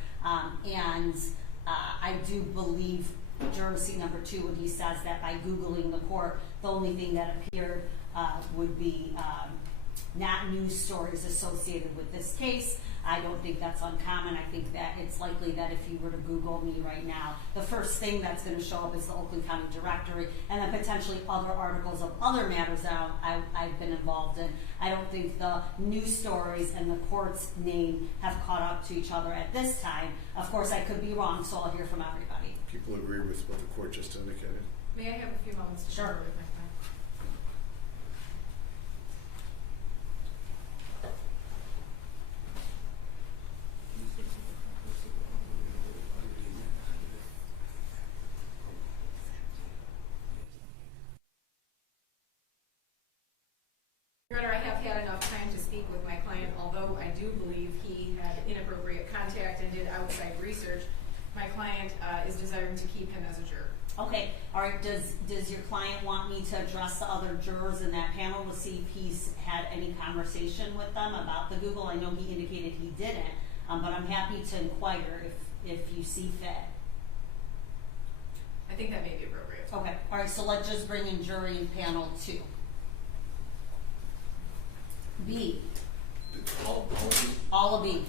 I do believe juror seat number 2 when he says that by Googling the court, the only thing that appeared would be not news stories associated with this case. I don't think that's uncommon. I think that it's likely that if you were to Google me right now, the first thing that's going to show up is the Oakland County Directory, and then potentially other articles of other matters that I've been involved in. I don't think the news stories and the court's name have caught up to each other at this time. Of course, I could be wrong, so I'll hear from everybody. People agree with what the court just indicated. May I have a few moments to Sure. confer with my client? Your Honor, I have had enough time to speak with my client, although I do believe he had inappropriate contact and did outside research. My client is desiring to keep him as a juror. Okay, all right, does your client want me to address the other jurors in that panel to see if he's had any conversation with them about the Google? I know he indicated he didn't, but I'm happy to inquire if you see fit. I think that may be appropriate. Okay, all right, so let's just bring in jury in panel 2. B. All of B.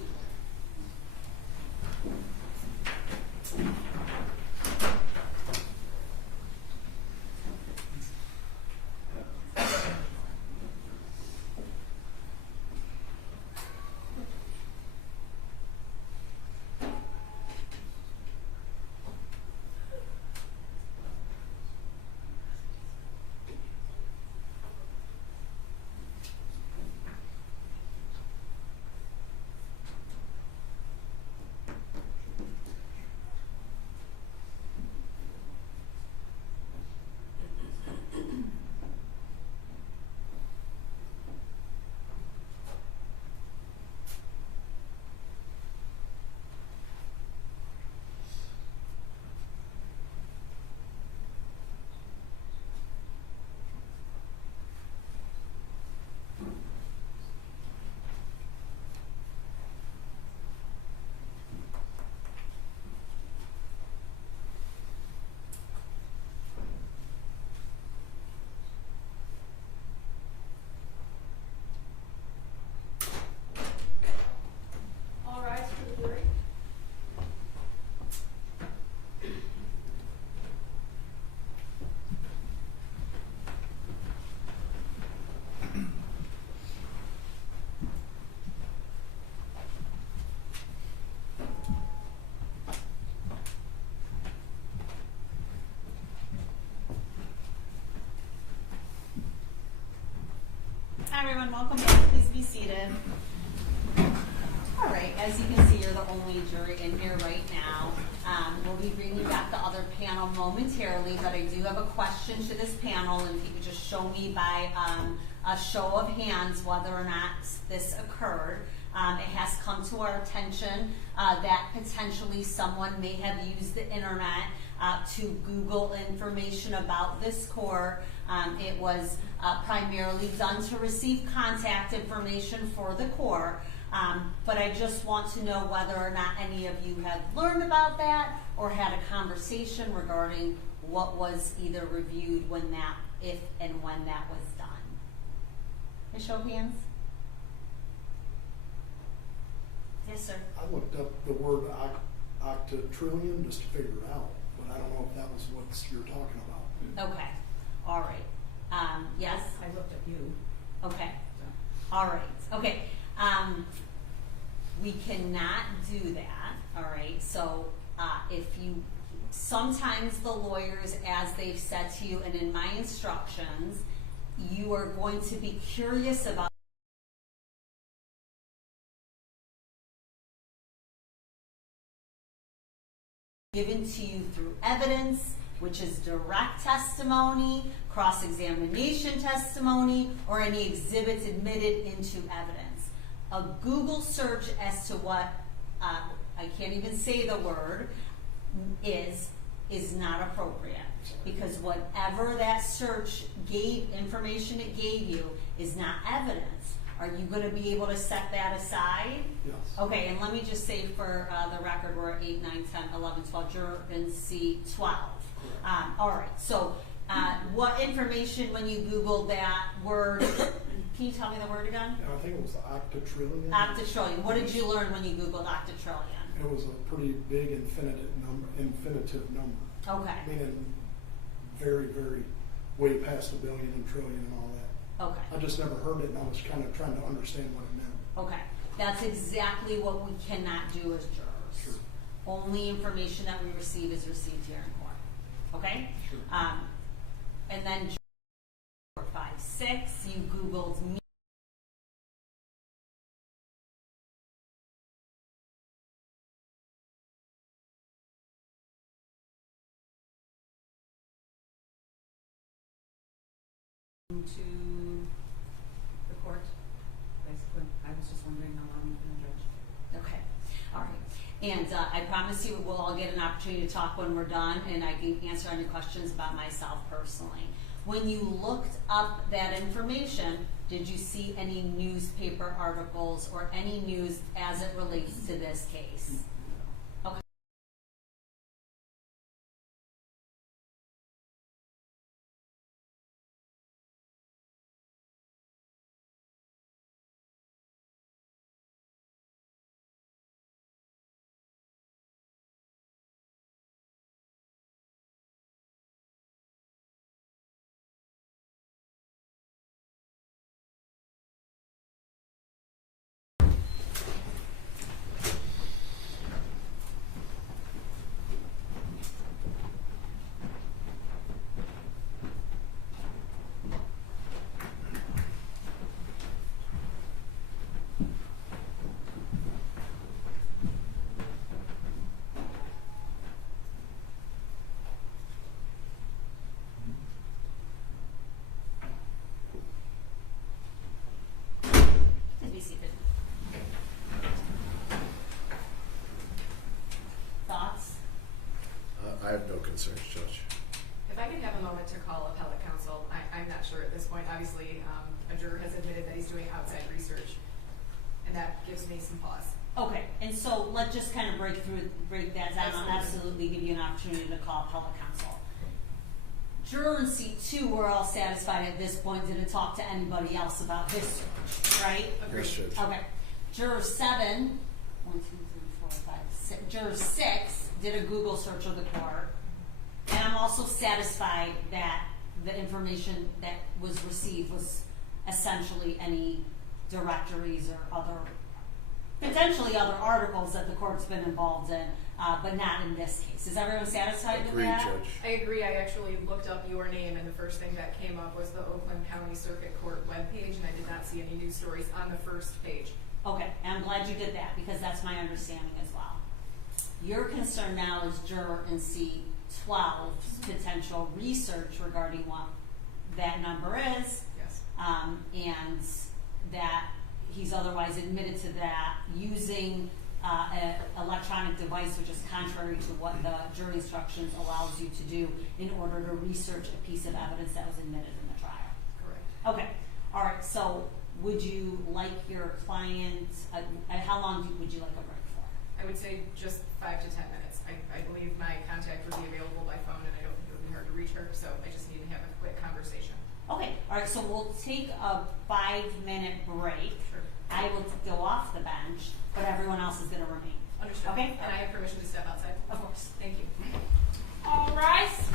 Hi everyone, welcome back. Please be seated. All right, as you can see, you're the only jury in here right now. We'll be bringing back the other panel momentarily, but I do have a question to this panel, and if you could just show me by a show of hands whether or not this occurred. It has come to our attention that potentially someone may have used the internet to Google information about this court. It was primarily done to receive contact information for the court, but I just want to know whether or not any of you have learned about that or had a conversation regarding what was either reviewed when that, if and when that was done. A show of hands? Yes, sir. I looked up the word octotrillion just to figure it out, but I don't know if that was what you're talking about. Okay. all right. Yes? I looked at you. Okay. All right. Okay. We cannot do that. All right. So if you, sometimes the lawyers, as they've said to you and in my instructions, you are going to be curious about given to you through evidence, which is direct testimony, cross-examination testimony, or any exhibits admitted into evidence. A Google search as to what, I can't even say the word, is not appropriate. Because whatever that search information it gave you is not evidence. Are you going to be able to set that aside? Yes. Okay, and let me just say for the record, we're at 8, 9, 10, 11, 12, juror in C 12. All right, so what information when you Googled that word, can you tell me the word again? I think it was the octatrillion. Octatrillion. What did you learn when you Googled octatrillion? It was a pretty big infinitive number. Okay. Meaning very, very way past a billion and trillion and all that. Okay. I just never heard it, and I was kind of trying to understand what it meant. Okay. That's exactly what we cannot do as jurors. Sure. Only information that we receive is received here in court. Okay? Sure. And then 4, 5, 6, you Googled me. To the court, basically. I was just wondering how long you've been a judge. Okay, all right. And I promise you we'll all get an opportunity to talk when we're done, and I can answer any questions about myself personally. When you looked up that information, did you see any newspaper articles or any news as it relates to this case? Okay. Be seated. Thoughts? I have no concerns, Judge. If I could have a moment to call appellate counsel, I'm not sure at this point. Obviously, a juror has admitted that he's doing outside research, and that gives me some pause. Okay, and so let's just kind of break that down. I'll absolutely give you an opportunity to call appellate counsel. Juror in seat 2, we're all satisfied at this point. Didn't talk to anybody else about his search, right? Yes, Judge. Okay. Juror 7, 1, 2, 3, 4, 5, 6. Juror 6 did a Google search of the court, and I'm also satisfied that the information that was received was essentially any directories or potentially other articles that the court's been involved in, but not in this case. Is everyone satisfied with Agreed, that? Judge. I agree. I actually looked up your name, and the first thing that came up was the Oakland County Circuit Court webpage, and I did not see any news stories on the first page. Okay, and I'm glad you did that because that's my understanding as well. Your concern now is juror in C12's potential research regarding what that number is, Yes. and that he's otherwise admitted to that using an electronic device, which is contrary to what the jury instructions allows you to do in order to research a piece of evidence that was admitted in the trial. Correct. Okay, all right, so would you like your client, how long would you like a break for? I would say just 5 to 10 minutes. I believe my contact would be available by phone, and I don't think it would be hard to reach her, so I just need to have a quick conversation. Okay, all right, so we'll take a 5-minute break. Sure. I will go off the bench, but everyone else is going to remain. Understood. Okay? And I have permission to step outside? Of course. Thank you. All rise.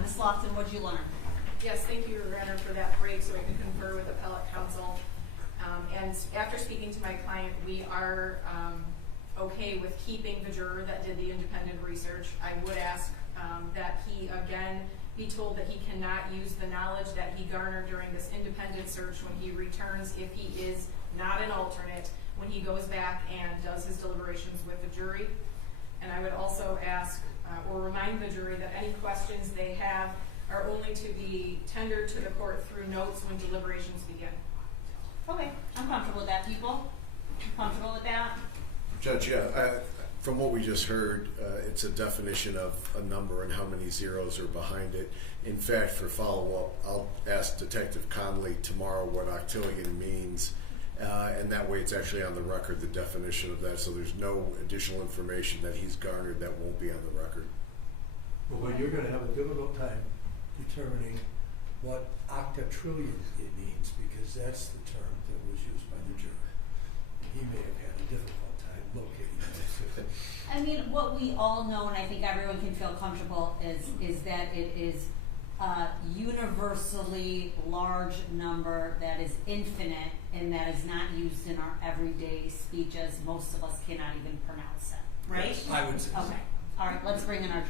Ms. Lofton, what'd you learn? Yes, thank you, Your Honor, for that break so I can confer with appellate counsel. And after speaking to my client, we are okay with keeping the juror that did the independent research. I would ask that he, again, be told that he cannot use the knowledge that he garnered during this independent search when he returns, if he is not an alternate, when he goes back and does his deliberations with the jury. And I would also ask or remind the jury that any questions they have are only to be tendered to the court through notes when deliberations begin. Okay, I'm comfortable with that, people. Comfortable with that? Judge, yeah, from what we just heard, it's a definition of a number and how many zeros are behind it. In fact, for follow-up, I'll ask Detective Conley tomorrow what octillion means, and that way it's actually on the record, the definition of that, so there's no additional information that he's garnered that won't be on the record. Well, you're going to have a difficult time determining what octatrillion it means, because that's the term that was used by the juror. He may have had a difficult time locating that. I mean, what we all know, and I think everyone can feel comfortable, is that it is a universally large number that is infinite and that is not used in our everyday speech, as most of us cannot even pronounce it, right? Yes, I would say so. Okay. All right, let's bring in our jurors.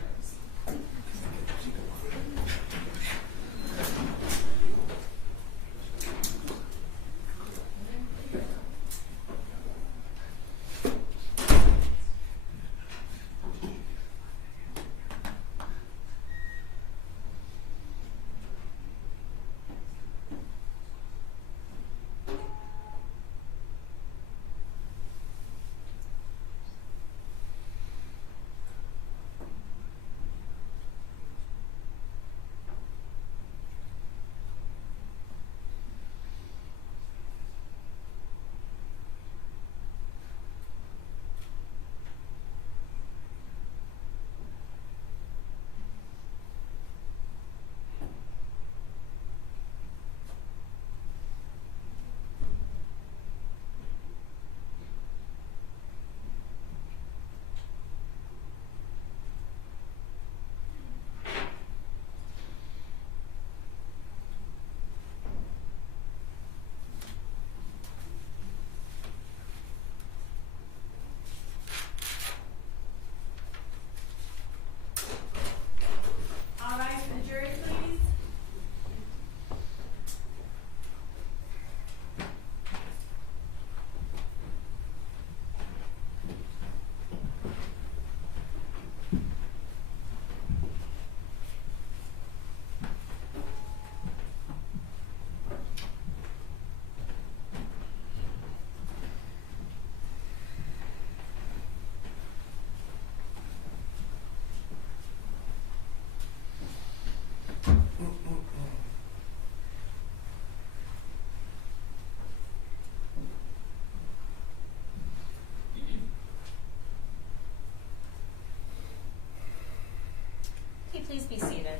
Please be seated.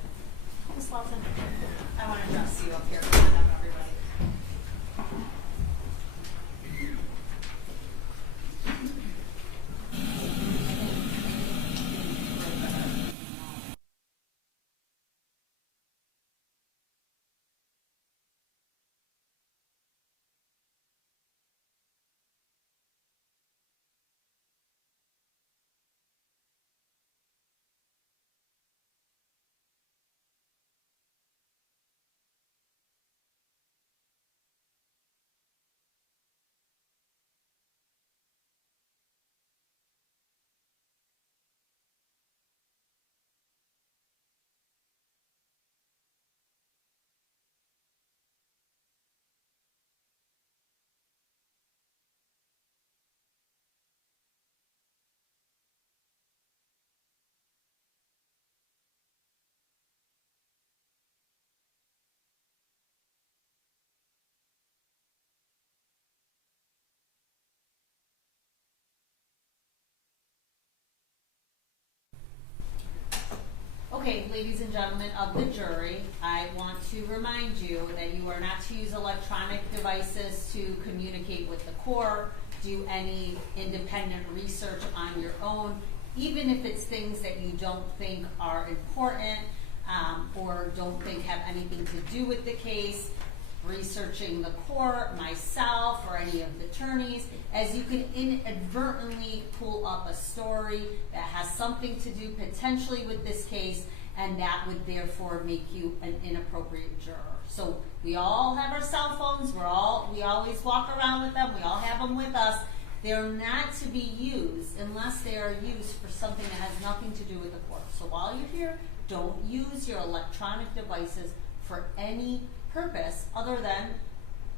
Ms. Lawson, I want to address you up here. Come on up, everybody. Okay, ladies and gentlemen of the jury, I want to remind you that you are not to use electronic devices to communicate with the court, do any independent research on your own, even if it's things that you don't think are important. or don't think have anything to do with the case, researching the court, myself, or any of the attorneys, as you can inadvertently pull up a story that has something to do potentially with this case, and that would therefore make you an inappropriate juror. So we all have our cell phones, we always walk around with them, we all have them with us. They're not to be used unless they are used for something that has nothing to do with the court. So while you're here, don't use your electronic devices for any purpose other than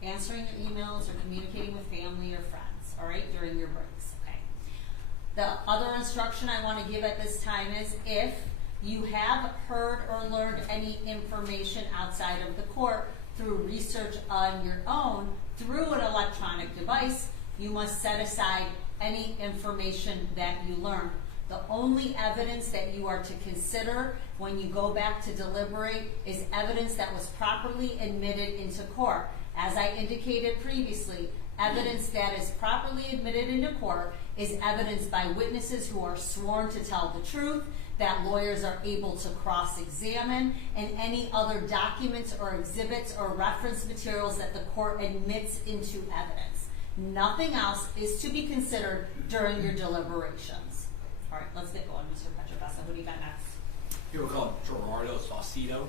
answering your emails or communicating with family or friends, all right, during your breaks, okay? The other instruction I want to give at this time is if you have heard or learned any information outside of the court through research on your own through an electronic device, you must set aside any information that you learned. The only evidence that you are to consider when you go back to deliberate is evidence that was properly admitted into court. As I indicated previously, evidence that is properly admitted into court is evidence by witnesses who are sworn to tell the truth, that lawyers are able to cross-examine, and any other documents or exhibits or reference materials that the court admits into evidence. Nothing else is to be considered during your deliberations. All right, let's get going, Mr. Petrobessa. Who do you got next? Here we'll call it Gerardo Saucedo.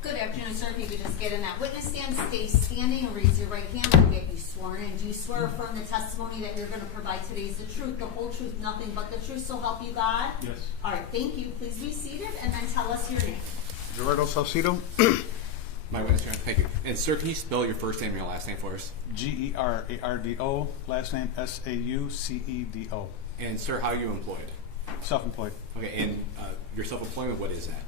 Good afternoon, sir. If you could just get in that witness stand, stay standing, and raise your right hand and get you sworn in. Do you swear or affirm the testimony that you're going to provide today is the truth, the whole truth, nothing but the truth, so help you God? Yes. All right, thank you. Please be seated and then tell us your name. Gerardo Saucedo. My witness, thank you. And sir, can you spell your first name and your last name for us? Gerardo, last name Saucedo. And sir, how are you employed? Self-employed. Okay, and your self-employment, what is that?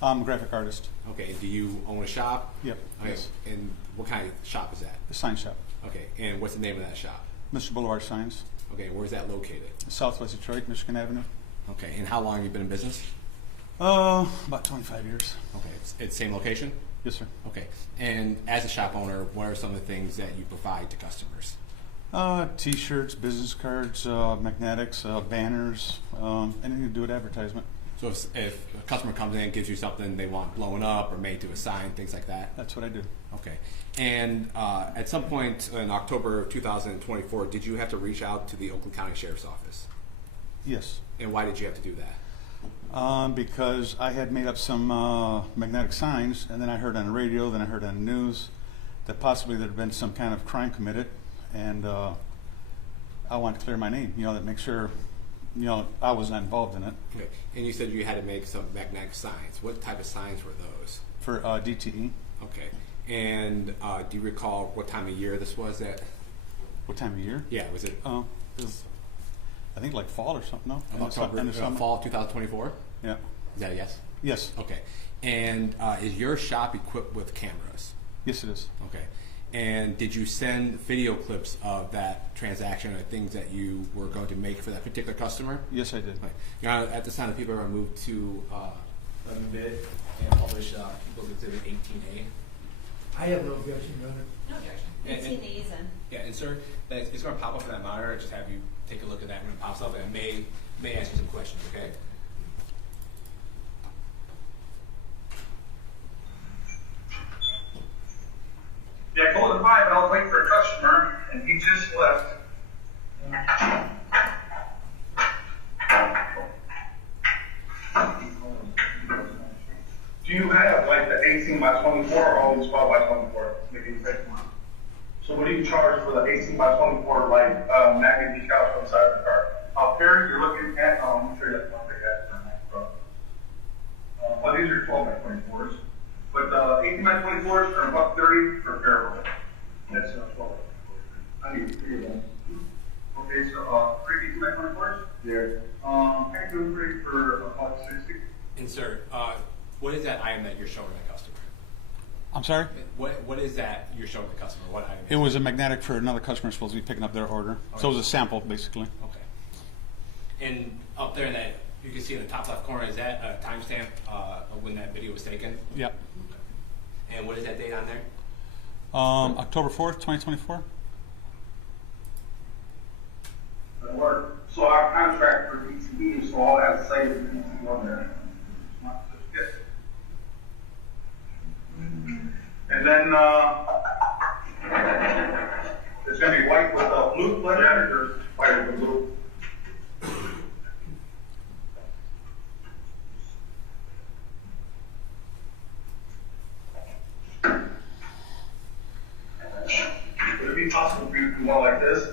I'm a graphic artist. Okay, do you own a shop? Yep. Okay, Yes. and what kind of shop is that? A sign shop. Okay, and what's the name of that shop? Mr. Boulevard Signs. Okay, where's that located? Southwest Detroit, Michigan Avenue. Okay, and how long have you been in business? About 25 years. Okay, it's same location? Yes, sir. Okay, and as a shop owner, what are some of the things that you provide to customers? T-shirts, business cards, magnetics, banners, anything to do with advertisement. So if a customer comes in and gives you something they want blown up or made to a sign, things like that? That's what I do. Okay. And at some point in October of 2024, did you have to reach out to the Oakland County Sheriff's Office? Yes. And why did you have to do that? Because I had made up some magnetic signs, and then I heard on the radio, then I heard on the news that possibly there had been some kind of crime committed, and I wanted to clear my name, that make sure, I was not involved in it. Okay. And you said you had to make some magnetic signs. What type of signs were those? For DTE. Okay. And do you recall what time of year this was at? What time of year? Yeah, was it? It was, I think like fall or something, no? October, fall 2024? Yeah. Is that a yes? Yes. Okay. And is your shop equipped with cameras? Yes, it is. Okay. And did you send video clips of that transaction or things that you were going to make for that particular customer? Yes, I did. Okay. Your Honor, at this time, the people are moved to Amend and publish People's Exhibit 18A. I have no objection, Your Honor. No objection. 18 days in. Yeah, and sir, it's going to pop up in that monitor. Just have you take a look at that when it pops up, and it may ask you some questions. Okay. Yeah, go to 5 and I'll wait for a customer, and he just left. Do you have like the 18 by 24 or only 12 by 24? Maybe you take one. So what do you charge for the 18 by 24 like magnet decals on the side of the car? Up here you're looking at, I'm sure that's one they got for that truck. Well, these are 12 by 24s. But 18 by 24s are $130 for fair. That's not fault. I need three of them. Okay, so, 3 to my 24? Yeah. I can do 3 for about 60. And sir, what is that item that you're showing the customer? I'm sorry? What is that you're showing the customer? What item? It was a magnetic for another customer supposed to be picking up their order. So it was a sample, basically. Okay. And up there in that, you can see in the top left corner, is that a timestamp of when that video was taken? Yep. And what is that date on there? October 4th, 2024. That work. So our contract for DTE, so all I have to say is DTE on there. And then, it's gonna be white with a blue letter, or white with blue? Would it be possible for you to do one like this?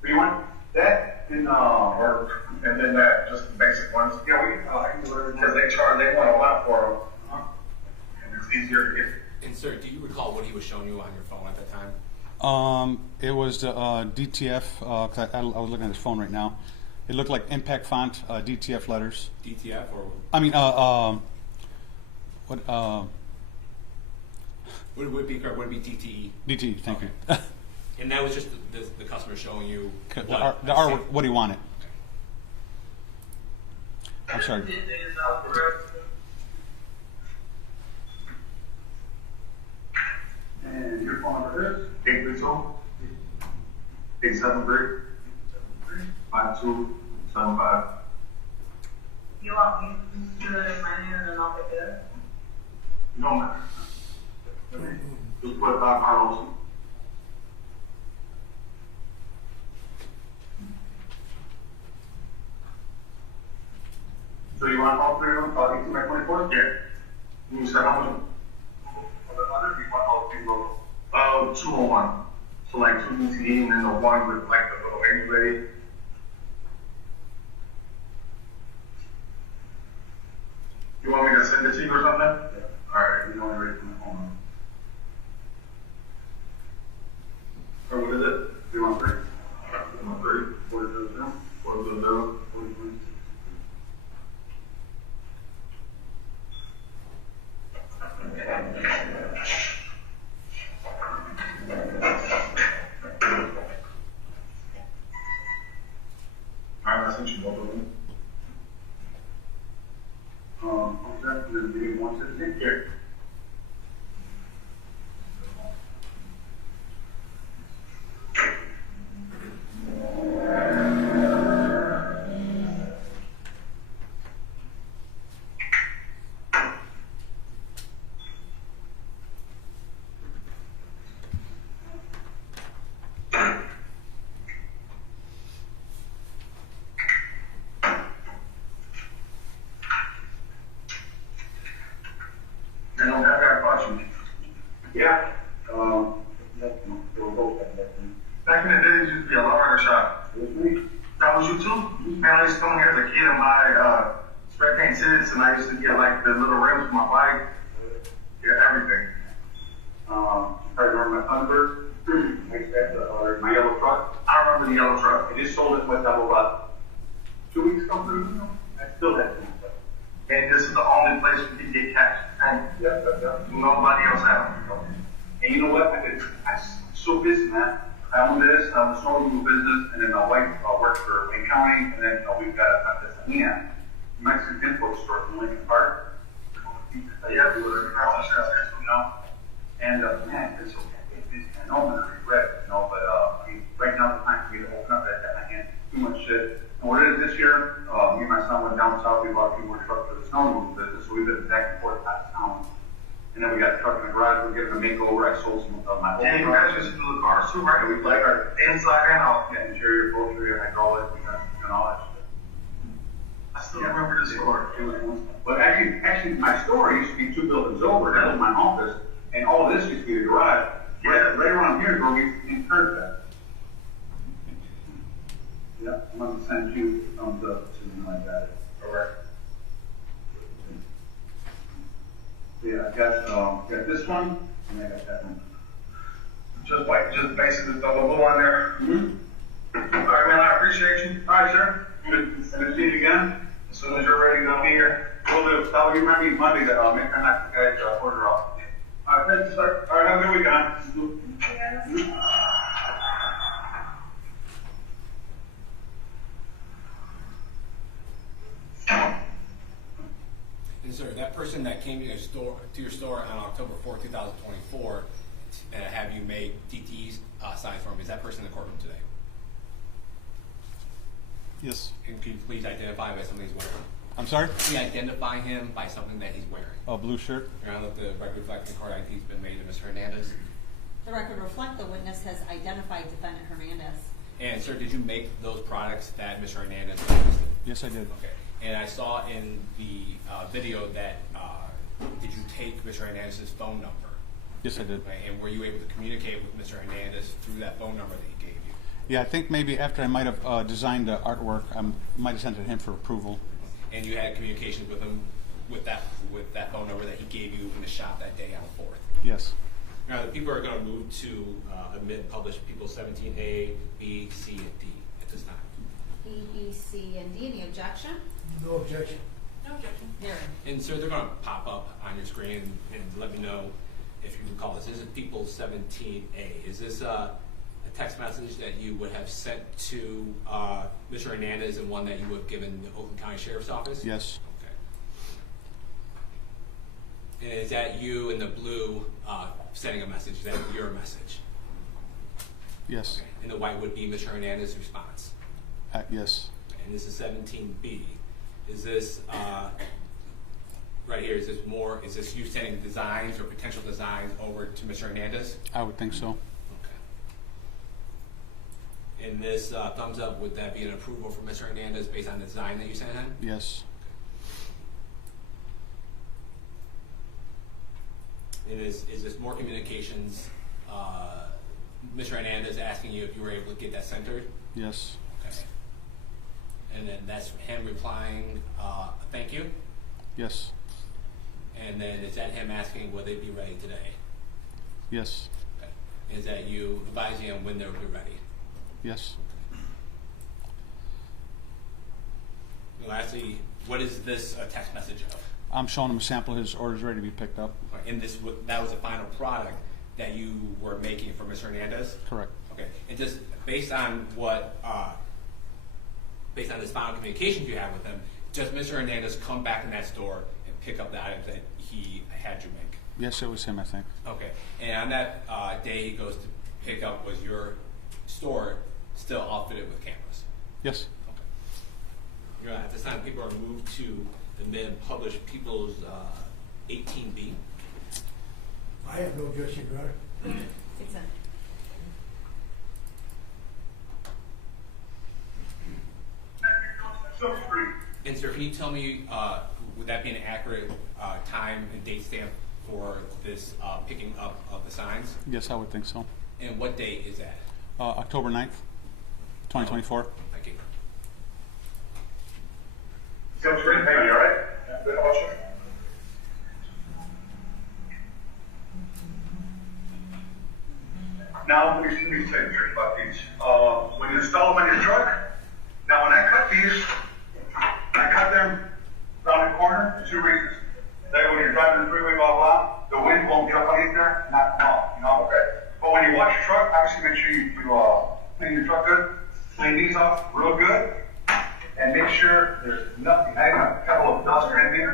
Do you want that and then that, just the basic ones? Yeah, I can do it, because they want a lot for them. And it's easier to get. And sir, do you recall what he was showing you on your phone at that time? It was the DTF, cause I was looking at his phone right now. It looked like impact font, DTF letters. DTF or? I mean, what, Would it be correct? Would it be DTE? DTE, thank Okay. you. And that was just the customer showing you The what? artwork, what he wanted. I'm sorry. And your phone number is 832-873-5275. You want me to do it in my hand and I'll pick it up? No matter. Just put Don Carlos. So you want all three of them, 18 by 24? Yeah. You said how much? Other you want all three logos? 201. So like 2 DTE and then the one with like the little anybody. You want me to send it to you or something? Yeah. Alright, you know I'm ready from the home. Or what is it? You want 3? You want 3? 400, 400, 400. Alright, I sent you both of them. Okay, then give me 160 here. Yeah. Back in the day, it used to be a lottery shop. That was you too? Man, I used to come here as a kid and buy spray paint tips, and I used to get like the little rims for my bike. Yeah, everything. I remember my Thunderbird, my yellow truck. I remember the yellow truck. I just sold it with about 2 weeks ago. I still have it. And this is the only place we can get cash. And nobody else has them. And you know what? I'm so busy, man. I own this, I own a snowmobile business, and then my wife works for Wayne County, and then we've got a Mexican import store in Lincoln Park. Yeah, we were and man, it's okay. I know I'm gonna regret, but I mean, right now the time for me to open up that I can't do much shit. And what it is this year, me and my son went down south, we bought a few more trucks for the snowmobile business, so we've been back and forth out of town. And then we got a truck in the garage, we're giving a makeover, I sold some of my old trucks. You guys just do the cars too, right? We like our inside and out, interior, upholstery, hydraulic, and all that shit. I still remember the store. But actually, my store used to be 2 buildings over, that was my office, and all of this used to be the garage. Yeah, right around here is where we incurred that. Yeah, I'm gonna send you a thumbs up to something like that. Alright. Yeah, I got this one, and I got that one. Just basically the logo on there. All right, man, I appreciate you. All right, sir. Good to see you again. As soon as you're ready, I'll be here. We'll do. Tell you maybe Monday that I'll make an order off. All right, thank you, sir. All right, have a good weekend. And sir, that person that came to your store on October 4th, 2024, and have you make DTE signs for him, is that person in the courtroom today? Yes. And can you please identify by something he's wearing? I'm sorry? Can you identify him by something that he's wearing? A blue shirt. Around let the record reflect the court ID's been made to Ms. Hernandez. The record reflect the witness has identified defendant Hernandez. And sir, did you make those products that Ms. Hernandez listed? Yes, I did. Okay. And I saw in the video that did you take Mr. Hernandez's phone number? Yes, I did. Right? And were you able to communicate with Mr. Hernandez through that phone number that he gave you? Yeah, I think maybe after I might have designed the artwork, I might have sent it to him for approval. And you had communications with him with that phone number that he gave you in the shop that day on the 4th? Yes. Now, the people are going to move to admit and publish people 17A, B, C, and D at this time. A, B, C, and D. Any objection? No objection. No objection. There. And sir, they're going to pop up on your screen and let me know if you recall this. This is people 17A. Is this a text message that you would have sent to Mr. Hernandez and one that you would have given the Oakland County Sheriff's Office? Yes. Okay. And is that you in the blue sending a message? Is that your message? Yes. Okay. And the white would be Mr. Hernandez's response? Yes. And this is 17B. Is this right here? Is this you sending designs or potential designs over to Mr. Hernandez? I would think so. Okay. And this thumbs up, would that be an approval from Mr. Hernandez based on the design that you sent him? Yes. And is this more communications? Mr. Hernandez asking you if you were able to get that centered? Yes. Okay. And then that's him replying, thank you? Yes. And then is that him asking, will they be ready today? Yes. Okay. Is that you advising him when they'll be ready? Yes. And lastly, what is this text message of? I'm showing him a sample. His order's ready to be picked up. And that was the final product that you were making for Mr. Hernandez? Correct. Okay. And just based on based on this final communications you have with him, does Mr. Hernandez come back in that store and pick up the items that he had you make? Yes, it was him, I think. Okay. And on that day he goes to pick up, was your store still outfitted with cameras? Yes. Okay. At this time, people are moved to admit and publish people's 18B. I have no objection, Your Honor. And sir, can you tell me, would that be an accurate time and date stamp for this picking up of the signs? Yes, I would think so. And what date is that? October 9th, 2024. Thank you. Sounds great. Hey, you all right? Good, how about you? Now, let me tell you the trick about these. When you install them on your truck, now when I cut these, I cut them around the corner for 2 reasons. That way when you're driving the freeway, blah, blah, the wind won't jump underneath there and knock them off, you know? Okay. But when you wash your truck, obviously make sure you clean your truck good, clean these off real good, and make sure there's nothing, not even a couple of dust or anything.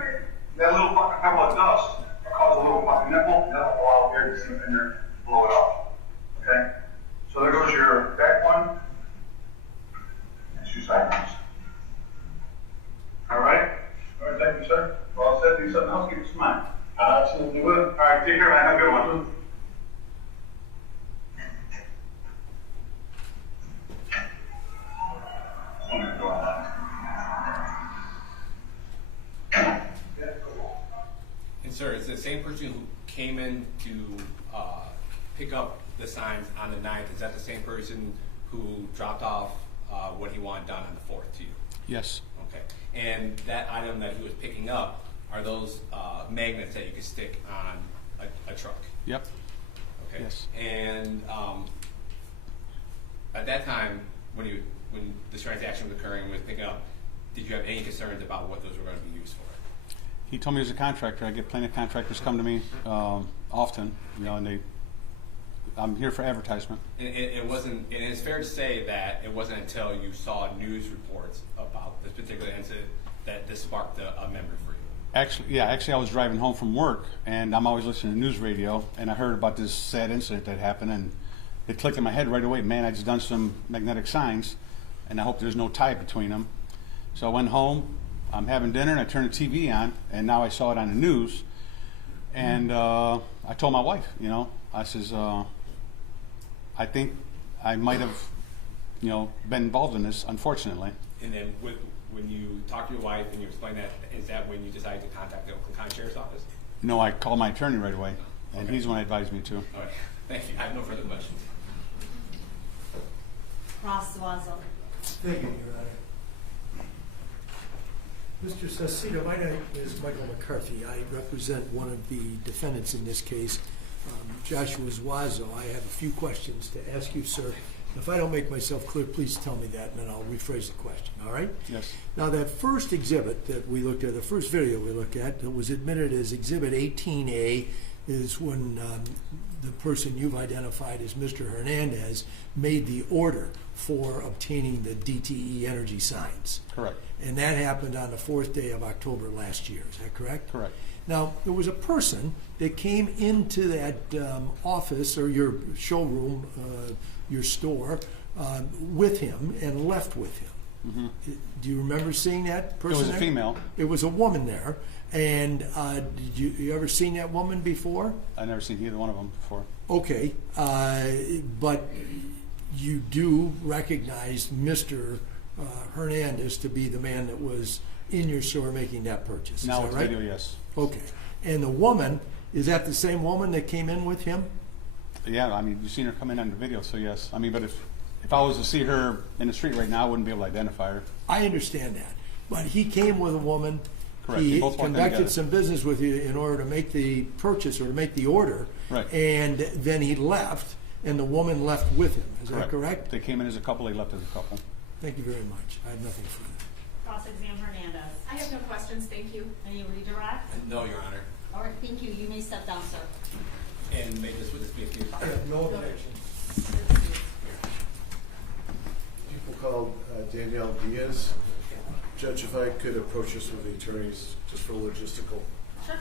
That little fucking couple of dust will cause a little fucking nipple, and that'll allow air to seep in there and blow it off. Okay? So there goes your back one, and 2 side ones. All right? All right, thank you, sir. Well, I'll set you something else, keep us in mind. Absolutely will. All right, take care, man. Have a good one. And sir, is the same person who came in to pick up the signs on the 9th, is that the same person who dropped off what he wanted done on the 4th to you? Yes. Okay. And that item that he was picking up, are those magnets that you can stick on a a truck. Yep. Okay. Yes. And at that time, when this transaction was occurring, was picking up, did you have any concerns about what those were going to be used for? He told me he was a contractor. I get plenty of contractors come to me often, and I'm here for advertisement. And it wasn't, and it's fair to say that it wasn't until you saw news reports about this particular incident that this sparked a memory for you. Actually, I was driving home from work, and I'm always listening to news radio, and I heard about this sad incident that happened, and it clicked in my head right away. Man, I just done some magnetic signs, and I hope there's no tie between them. So I went home. I'm having dinner, and I turned the TV on, and now I saw it on the news, and I told my wife, I says, I think I might have, been involved in this, unfortunately. And then when you talk to your wife and you explain that, is that when you decided to contact the Oakland County Sheriff's Office? No, I called my attorney right away, and Okay. he's the one that advised me to. All right. Thank you. I have no further questions. Ross Zuazo. Thank you, Your Honor. Mr. Saucedo, my name is Michael McCarthy. I represent one of the defendants in this case, Joshua Zuazo. I have a few questions to ask you, sir. If I don't make myself clear, please tell me that, and then I'll rephrase the question, all right? Yes. Now, that first exhibit that we looked at, the first video we looked at, that was admitted as Exhibit 18A, is when the person you've identified as Mr. Hernandez made the order for obtaining the DTE energy signs. Correct. And that happened on the 4th day of October last year. Is that correct? Correct. Now, there was a person that came into that office or your showroom, your store, with him and left with him. Mm-hmm. Do you remember seeing that person? It was a there? female. It was a woman there. And did you ever seen that woman before? I've never seen either one of them before. Okay, but you do recognize Mr. Hernandez to be the man that was in your store making that purchase. Is Now that with right? video, yes. Okay. And the woman, is that the same woman that came in with him? Yeah, I mean, you've seen her come in on the video, so yes. I mean, but if I was to see her in the street right now, I wouldn't be able to identify her. I understand that. But he came with a woman. Correct. He They both walked in conducted together. some business with you in order to make the purchase or to make the order. Right. And then he left, and the woman left with him. Is that correct? They came in as a couple, they left as a couple. Thank you very much. I have nothing further. Cross-exam Hernandez. I have no questions, thank you. Any redirect? No, Your Honor. All right, thank you. You may step down, sir. And may this witness be excused? I have no objection. People called Danielle Diaz. Judge, if I could approach this with the attorneys just for logistical. Sure.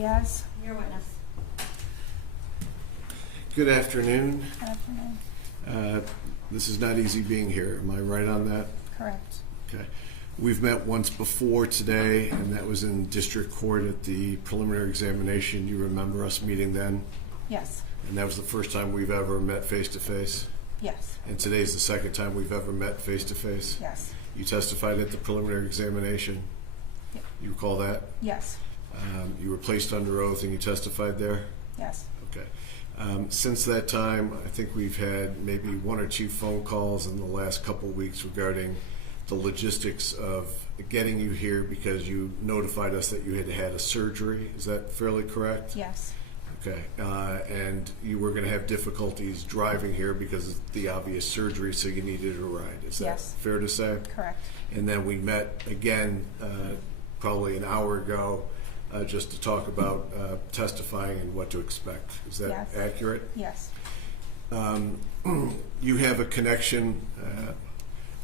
Yes. Your witness. Good afternoon. Good afternoon. This is not easy being here. Am I right on that? Correct. Okay. We've met once before today, and that was in district court at the preliminary examination. You remember us meeting then? Yes. And that was the first time we've ever met face-to-face? Yes. And today's the second time we've ever met face-to-face? Yes. You testified at the preliminary examination? Yep. You recall that? Yes. You were placed under oath and you testified there? Yes. Okay. Since that time, I think we've had maybe 1 or 2 phone calls in the last couple of weeks regarding the logistics of getting you here because you notified us that you had had a surgery. Is that fairly correct? Yes. Okay. And you were going to have difficulties driving here because of the obvious surgery, so you needed a ride. Is that Yes. fair to say? Correct. And then we met again probably an hour ago just to talk about testifying and what to expect. Is that Yes. accurate? Yes. You have a connection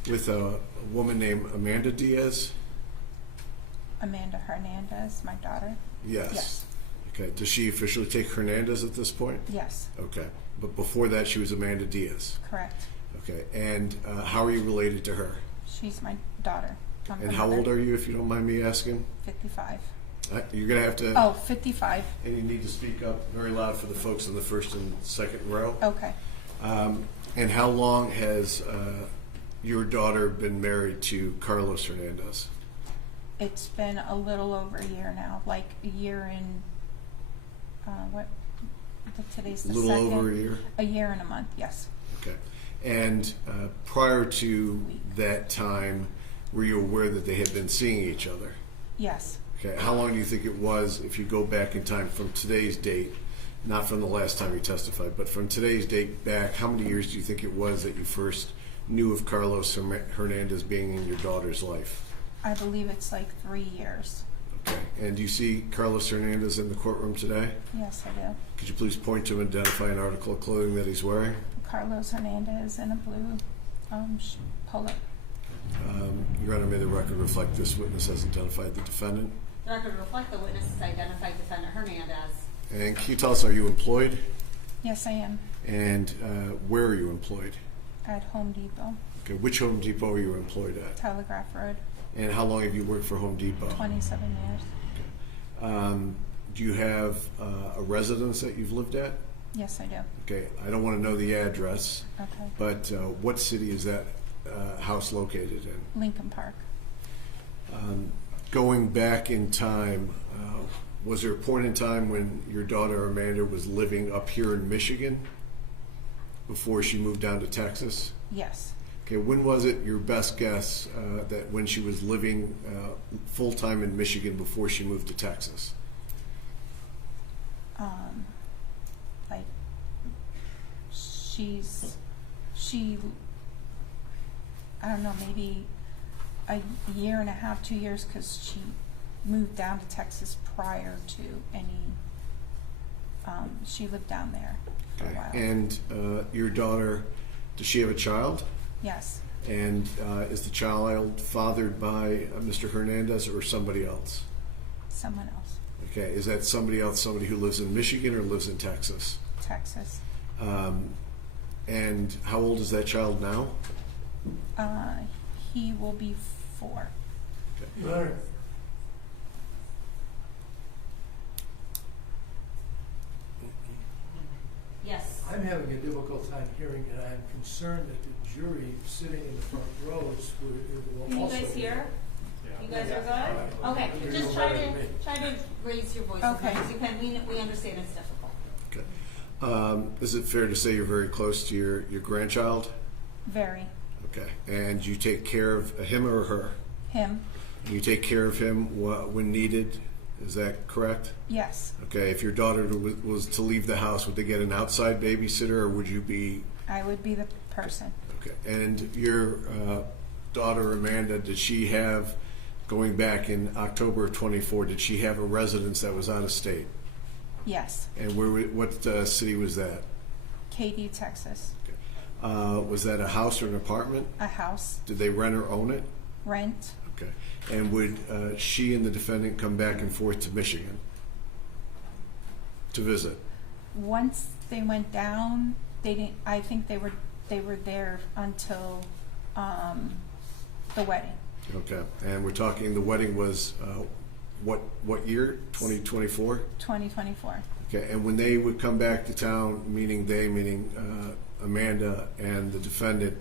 with a woman named Amanda Diaz? Amanda Hernandez, my daughter. Yes. Yes. Okay. Does she officially take Hernandez at this point? Yes. Okay. But before that, she was Amanda Diaz? Correct. Okay. And how are you related to her? She's my daughter. I'm And her how mother. old are you, if you don't mind me asking? 55. You're going to have to... Oh, 55. And you need to speak up very loud for the folks in the first and second row. Okay. And how long has your daughter been married to Carlos Hernandez? It's been a little over a year now, like a year and today's the A little second. over a year? A year and a month, yes. Okay. And prior to that time, were you aware that they had been seeing each other? Yes. Okay. How long do you think it was, if you go back in time from today's date, not from the last time you testified, but from today's date back, how many years do you think it was that you first knew of Carlos Hernandez being in your daughter's life? I believe it's like 3 years. Okay. And do you see Carlos Hernandez in the courtroom today? Yes, I do. Could you please point to and identify an article of clothing that he's wearing? Carlos Hernandez in a blue polo. Your Honor, may the record reflect this witness has identified the defendant. The record reflect the witness has identified defendant Hernandez. And can you tell us, are you employed? Yes, I am. And where are you employed? At Home Depot, Okay, which Home Depot are you employed at? Telegraph Road, And how long have you worked for Home Depot? 27 years. Do you have a residence that you've lived at? Yes, I do. Okay, I don't want to know the address, Okay. but what city is that house located in? Lincoln Park. Going back in time, was there a point in time when your daughter Amanda was living up here in Michigan before she moved down to Texas? Yes. Okay, when was it your best guess that when she was living full-time in Michigan before she moved to Texas? Like she I don't know, maybe a year and a half, 2 years, because she moved down to Texas prior to any she lived down there for a while. And your daughter, does she have a child? Yes. And is the child fathered by Mr. Hernandez or somebody else? Someone else. Okay, is that somebody else, somebody who lives in Michigan or lives in Texas? Texas. And how old is that child now? He will be 4. Your Honor, Yes. I'm having a difficult time hearing, and I'm concerned that the jury sitting in the front rows will Can you also... guys hear? You guys are good? All Okay, right. just try to raise your voice as Okay. much as you can. We understand it's difficult. Okay. Is it fair to say you're very close to your grandchild? Very. Okay. And you take care of him or her? Him. You take care of him when needed? Is that correct? Yes. Okay. If your daughter was to leave the house, would they get an outside babysitter or would you be... I would be the person. Okay. And your daughter, Amanda, did she have, going back in October of 24, did she have a residence that was out of state? Yes. And what city was that? Katy, Texas. Was that a house or an apartment? A house. Did they rent or own it? Rent. Okay. And would she and the defendant come back and forth to Michigan? to visit? Once they went down, they didn't. I think they were there until the wedding. Okay, and we're talking, the wedding was what year? 2024? 2024. Okay, and when they would come back to town, meaning Amanda and the defendant,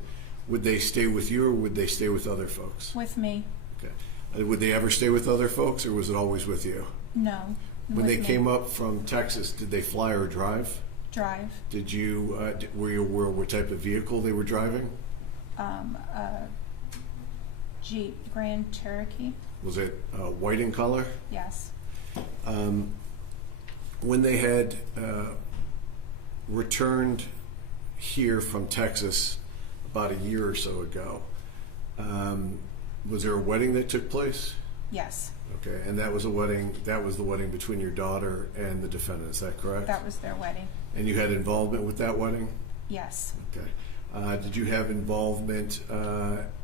would they stay with you or would they stay with other folks? With me. Okay. Would they ever stay with other folks or was it always with you? No. When they with me. came up from Texas, did they fly or drive? Drive. Did you, were you aware what type of vehicle they were driving? Jeep Grand Cherokee. Was it white in color? Yes. When they had returned here from Texas about a year or so ago, was there a wedding that took place? Yes. Okay, and that was the wedding between your daughter and the defendant, is that correct? That was their wedding. And you had involvement with that wedding? Yes. Okay. Did you have involvement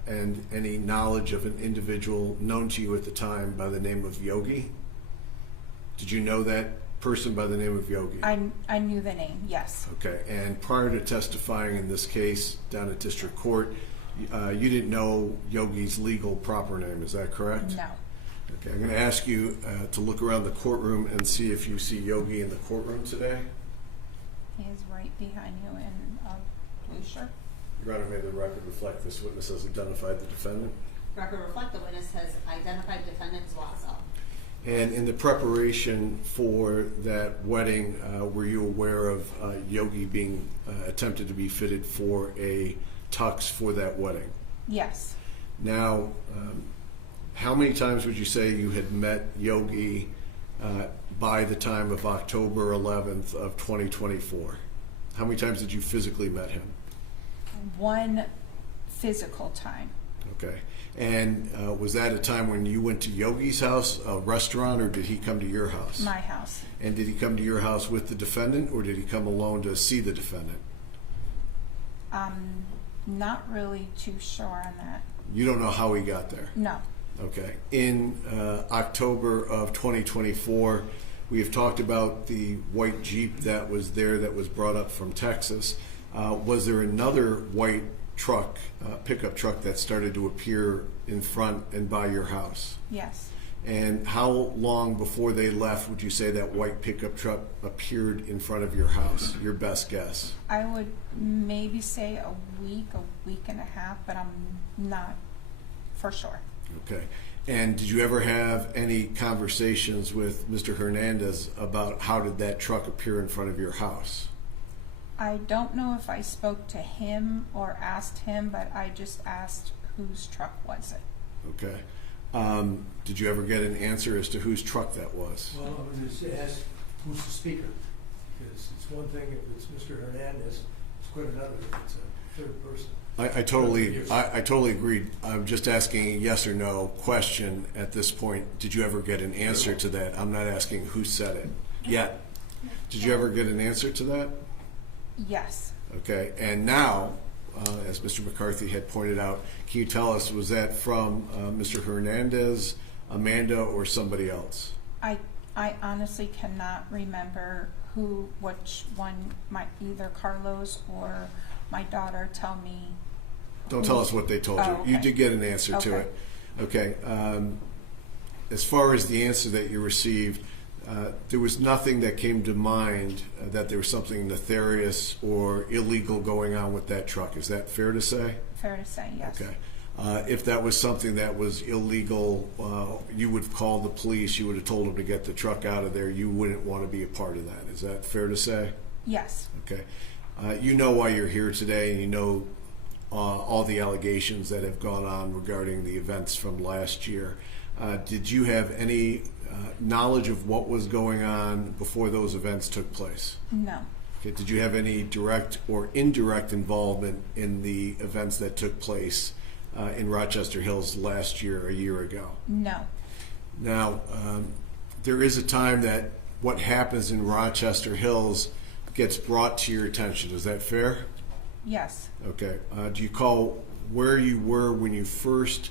and any knowledge of an individual known to you at the time by the name of Yogi? Did you know that person by the name of Yogi? I knew the name, yes. Okay, and prior to testifying in this case down at district court, you didn't know Yogi's legal proper name, is that correct? No. Okay, I'm going to ask you to look around the courtroom and see if you see Yogi in the courtroom today. He is right behind you in a blue shirt. Your Honor, may the record reflect this witness has identified the defendant. Record reflect the witness has identified defendant Zuazo. And in the preparation for that wedding, were you aware of Yogi being attempted to be fitted for a tux for that wedding? Yes. Now, how many times would you say you had met Yogi by the time of October 11th of 2024? How many times did you physically met him? One physical time. Okay. And was that a time when you went to Yogi's house, a restaurant, or did he come to your house? My house. And did he come to your house with the defendant, or did he come alone to see the defendant? Not really too sure on that. You don't know how he got there? No. Okay. In October of 2024, we have talked about the white Jeep that was there that was brought up from Texas. Was there another white truck, pickup truck, that started to appear in front and by your house? Yes. And how long before they left would you say that white pickup truck appeared in front of your house? Your best guess? I would maybe say a week and a half, but I'm not for sure. Okay. And did you ever have any conversations with Mr. Hernandez about how did that truck appear in front of your house? I don't know if I spoke to him or asked him, but I just asked whose truck was it. Okay. Did you ever get an answer as to whose truck that was? Well, I was just asked who's the speaker, because it's one thing if it's Mr. Hernandez, it's quite another if it's a third person. I totally agreed. I'm just asking a yes or no question at this point. Did you ever get an answer to that? I'm not asking who said it yet. Did you ever get an answer to that? Yes. Okay. And now, as Mr. McCarthy had pointed out, can you tell us, was that from Mr. Hernandez, Amanda, or somebody else? I honestly cannot remember which one, either Carlos or my daughter tell me. Don't tell us what they told you. Okay. You did get an answer to it. Okay. As far as the answer that you received, there was nothing that came to mind that there was something nefarious or illegal going on with that truck. Is that fair to say? Fair to say, yes. Okay. If that was something that was illegal, you would have called the police. You would have told them to get the truck out of there. You wouldn't want to be a part of that. Is that fair to say? Yes. Okay. You know why you're here today, and you know all the allegations that have gone on regarding the events from last year. Did you have any knowledge of what was going on before those events took place? No. Okay. Did you have any direct or indirect involvement in the events that took place in Rochester Hills last year, a year ago? No. Now, there is a time that what happens in Rochester Hills gets brought to your attention. Is that fair? Yes. Okay. Do you recall where you were when you first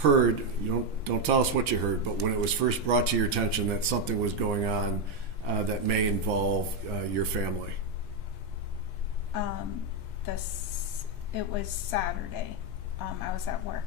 heard, you don't tell us what you heard, but when it was first brought to your attention that something was going on that may involve your family? It was Saturday. I was at work.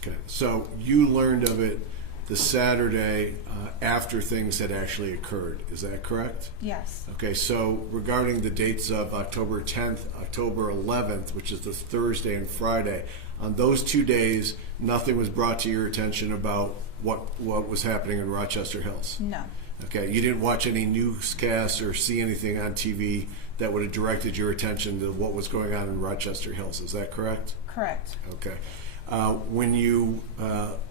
Okay, so you learned of it the Saturday after things had actually occurred. Is that correct? Yes. Okay, so regarding the dates of October 10th, October 11th, which is the Thursday and Friday, on those 2 days, nothing was brought to your attention about what was happening in Rochester Hills? No. Okay, you didn't watch any newscasts or see anything on TV that would have directed your attention to what was going on in Rochester Hills. Is that correct? Correct. Okay. When you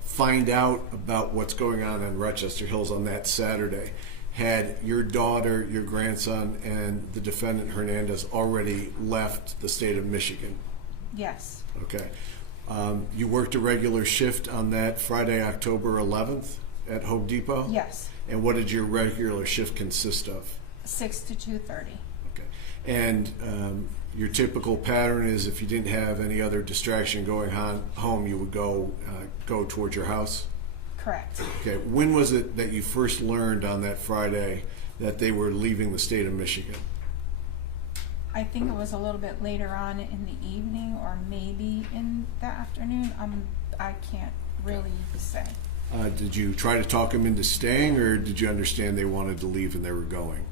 find out about what's going on in Rochester Hills on that Saturday, had your daughter, your grandson, and the defendant Hernandez already left the state of Michigan? Yes. Okay. You worked a regular shift on that Friday, October 11th at Home Depot? Yes. And what did your regular shift consist of? 6 to 2:30. Okay. And your typical pattern is if you didn't have any other distraction going on home, you would go towards your house? Correct. Okay. When was it that you first learned on that Friday that they were leaving the state of Michigan? I think it was a little bit later on in the evening or maybe in the afternoon. I can't really say. Did you try to talk them into staying, or did you understand they wanted to leave and they were going?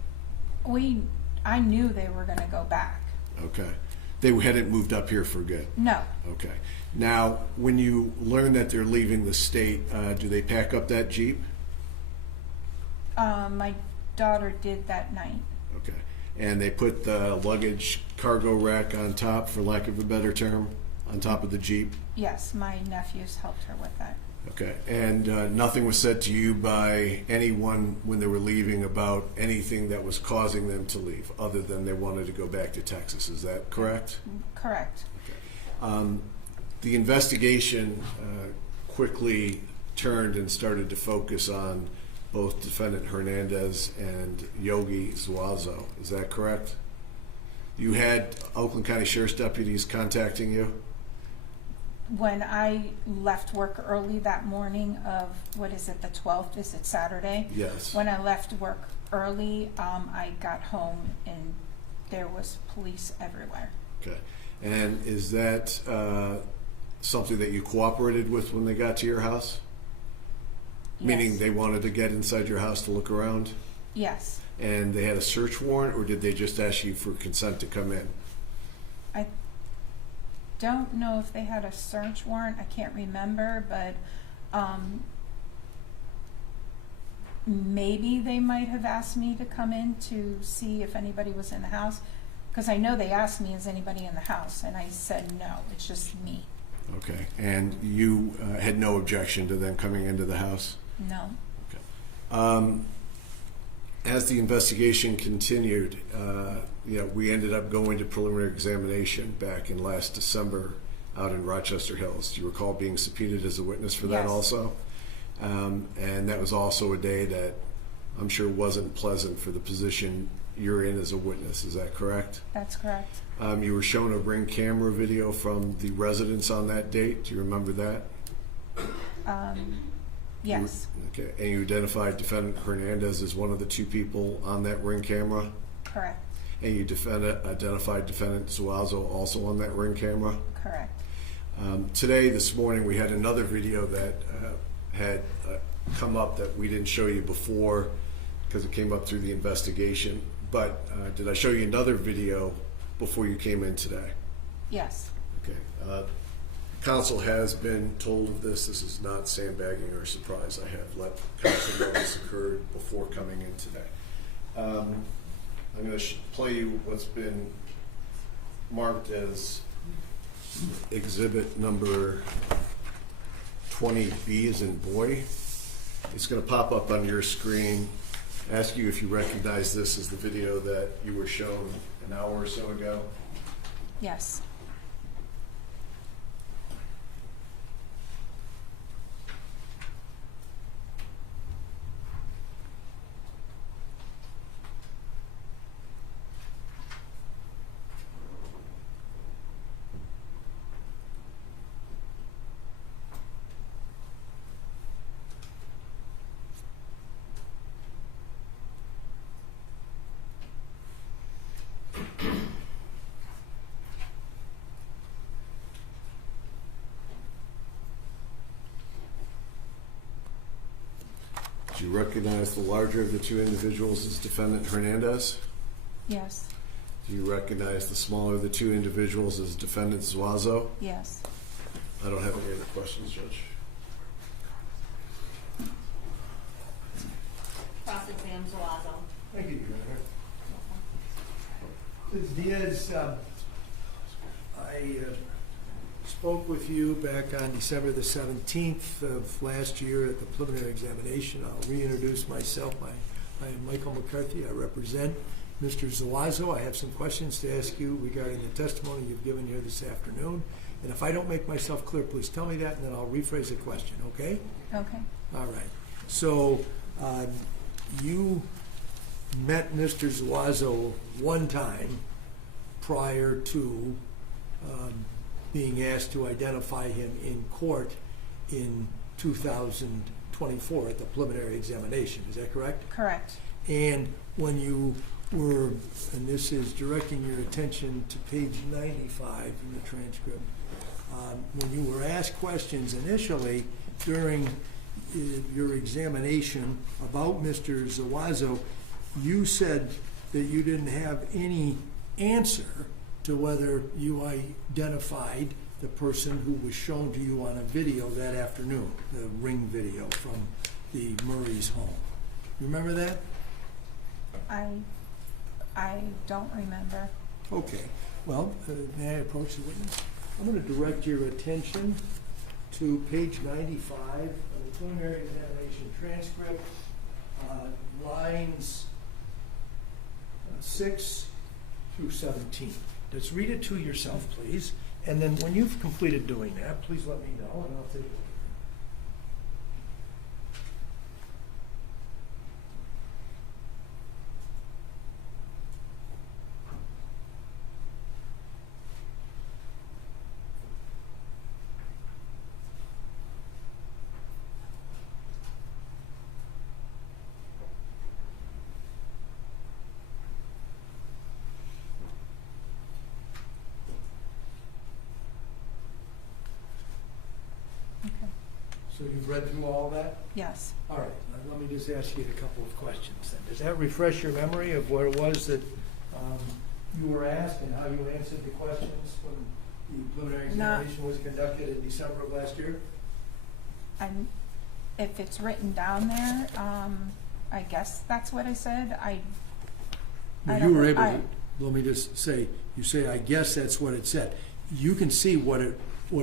I knew they were going to go back. Okay. They hadn't moved up here for good? No. Okay. Now, when you learn that they're leaving the state, do they pack up that Jeep? My daughter did that night. Okay. And they put the luggage cargo rack on top, for lack of a better term, on top of the Jeep? Yes, my nephews helped her with that. Okay. And nothing was said to you by anyone when they were leaving about anything that was causing them to leave, other than they wanted to go back to Texas. Is that correct? Correct. Okay. The investigation quickly turned and started to focus on both defendant Hernandez and Yogi Zuazo. Is that correct? You had Oakland County Sheriff's deputies contacting you? When I left work early that morning of, what is it, the 12th, is it Saturday? Yes. When I left work early, I got home and there was police everywhere. Okay. And is that something that you cooperated with when they got to your house? Yes. Meaning they wanted to get inside your house to look around? Yes. And they had a search warrant, or did they just ask you for consent to come in? I don't know if they had a search warrant. I can't remember, but maybe they might have asked me to come in to see if anybody was in the house, because I know they asked me, is anybody in the house? And I said no, it's just me. Okay. And you had no objection to them coming into the house? No. Okay. As the investigation continued, we ended up going to preliminary examination back in last December out in Rochester Hills. Do you recall being subpoenaed as a witness for that? Yes. Also? And that was also a day that I'm sure wasn't pleasant for the position you're in as a witness. Is that correct? That's correct. You were shown a ring camera video from the residence on that date. Do you remember that? Yes. Okay. And you identified defendant Hernandez as one of the two people on that ring camera? Correct. And you identified defendant Zuazo also on that ring camera? Correct. This morning, we had another video that had come up that we didn't show you before because it came up through the investigation. But did I show you another video before you came in today? Yes. Okay. Council has been told of this. This is not sandbagging or a surprise. I have let council know this occurred before coming in today. I'm going to play you what's been marked as exhibit number 20B as in boy. It's going to pop up on your screen. Ask you if you recognize this as the video that you were shown an hour or so ago. Yes. Do you recognize the larger of the two individuals as defendant Hernandez? Yes. Do you recognize the smaller of the two individuals as defendant Zuazo? Yes. I don't have any other questions, Judge. Cross-exam Zuazo. Thank you, Your Honor. Ms. Diaz, I spoke with you back on December the 17th of last year at the preliminary examination. I'll reintroduce myself. I am Michael McCarthy. I represent Mr. Zuazo. I have some questions to ask you regarding the testimony you've given here this afternoon. And if I don't make myself clear, please tell me that, and then I'll rephrase the question, okay? Okay. All right. So you met Mr. Zuazo one time prior to being asked to identify him in court in 2024 at the preliminary examination. Is that correct? Correct. And when you were, and this is directing your attention to page 95 in the transcript, when you were asked questions initially during your examination about Mr. Zuazo, you said that you didn't have any answer to whether you identified the person who was shown to you on a video that afternoon, the ring video from the Murray's home. You remember that? I don't remember. Okay. Well, may I approach the witness? I'm going to direct your attention to page 95 of the preliminary examination transcript, lines 6 through 17. Let's read it to yourself, please. And then when you've completed doing that, please let me know, and I'll take it. So you've read through all that? Yes. All right. Now let me just ask you a couple of questions then. Does that refresh your memory of what it was that you were asked and how you answered the questions when the preliminary examination was conducted in December of last year? If it's written down there, I guess that's what I said. Well, you were able to, let me just say, you say, I guess that's what it said. You can see what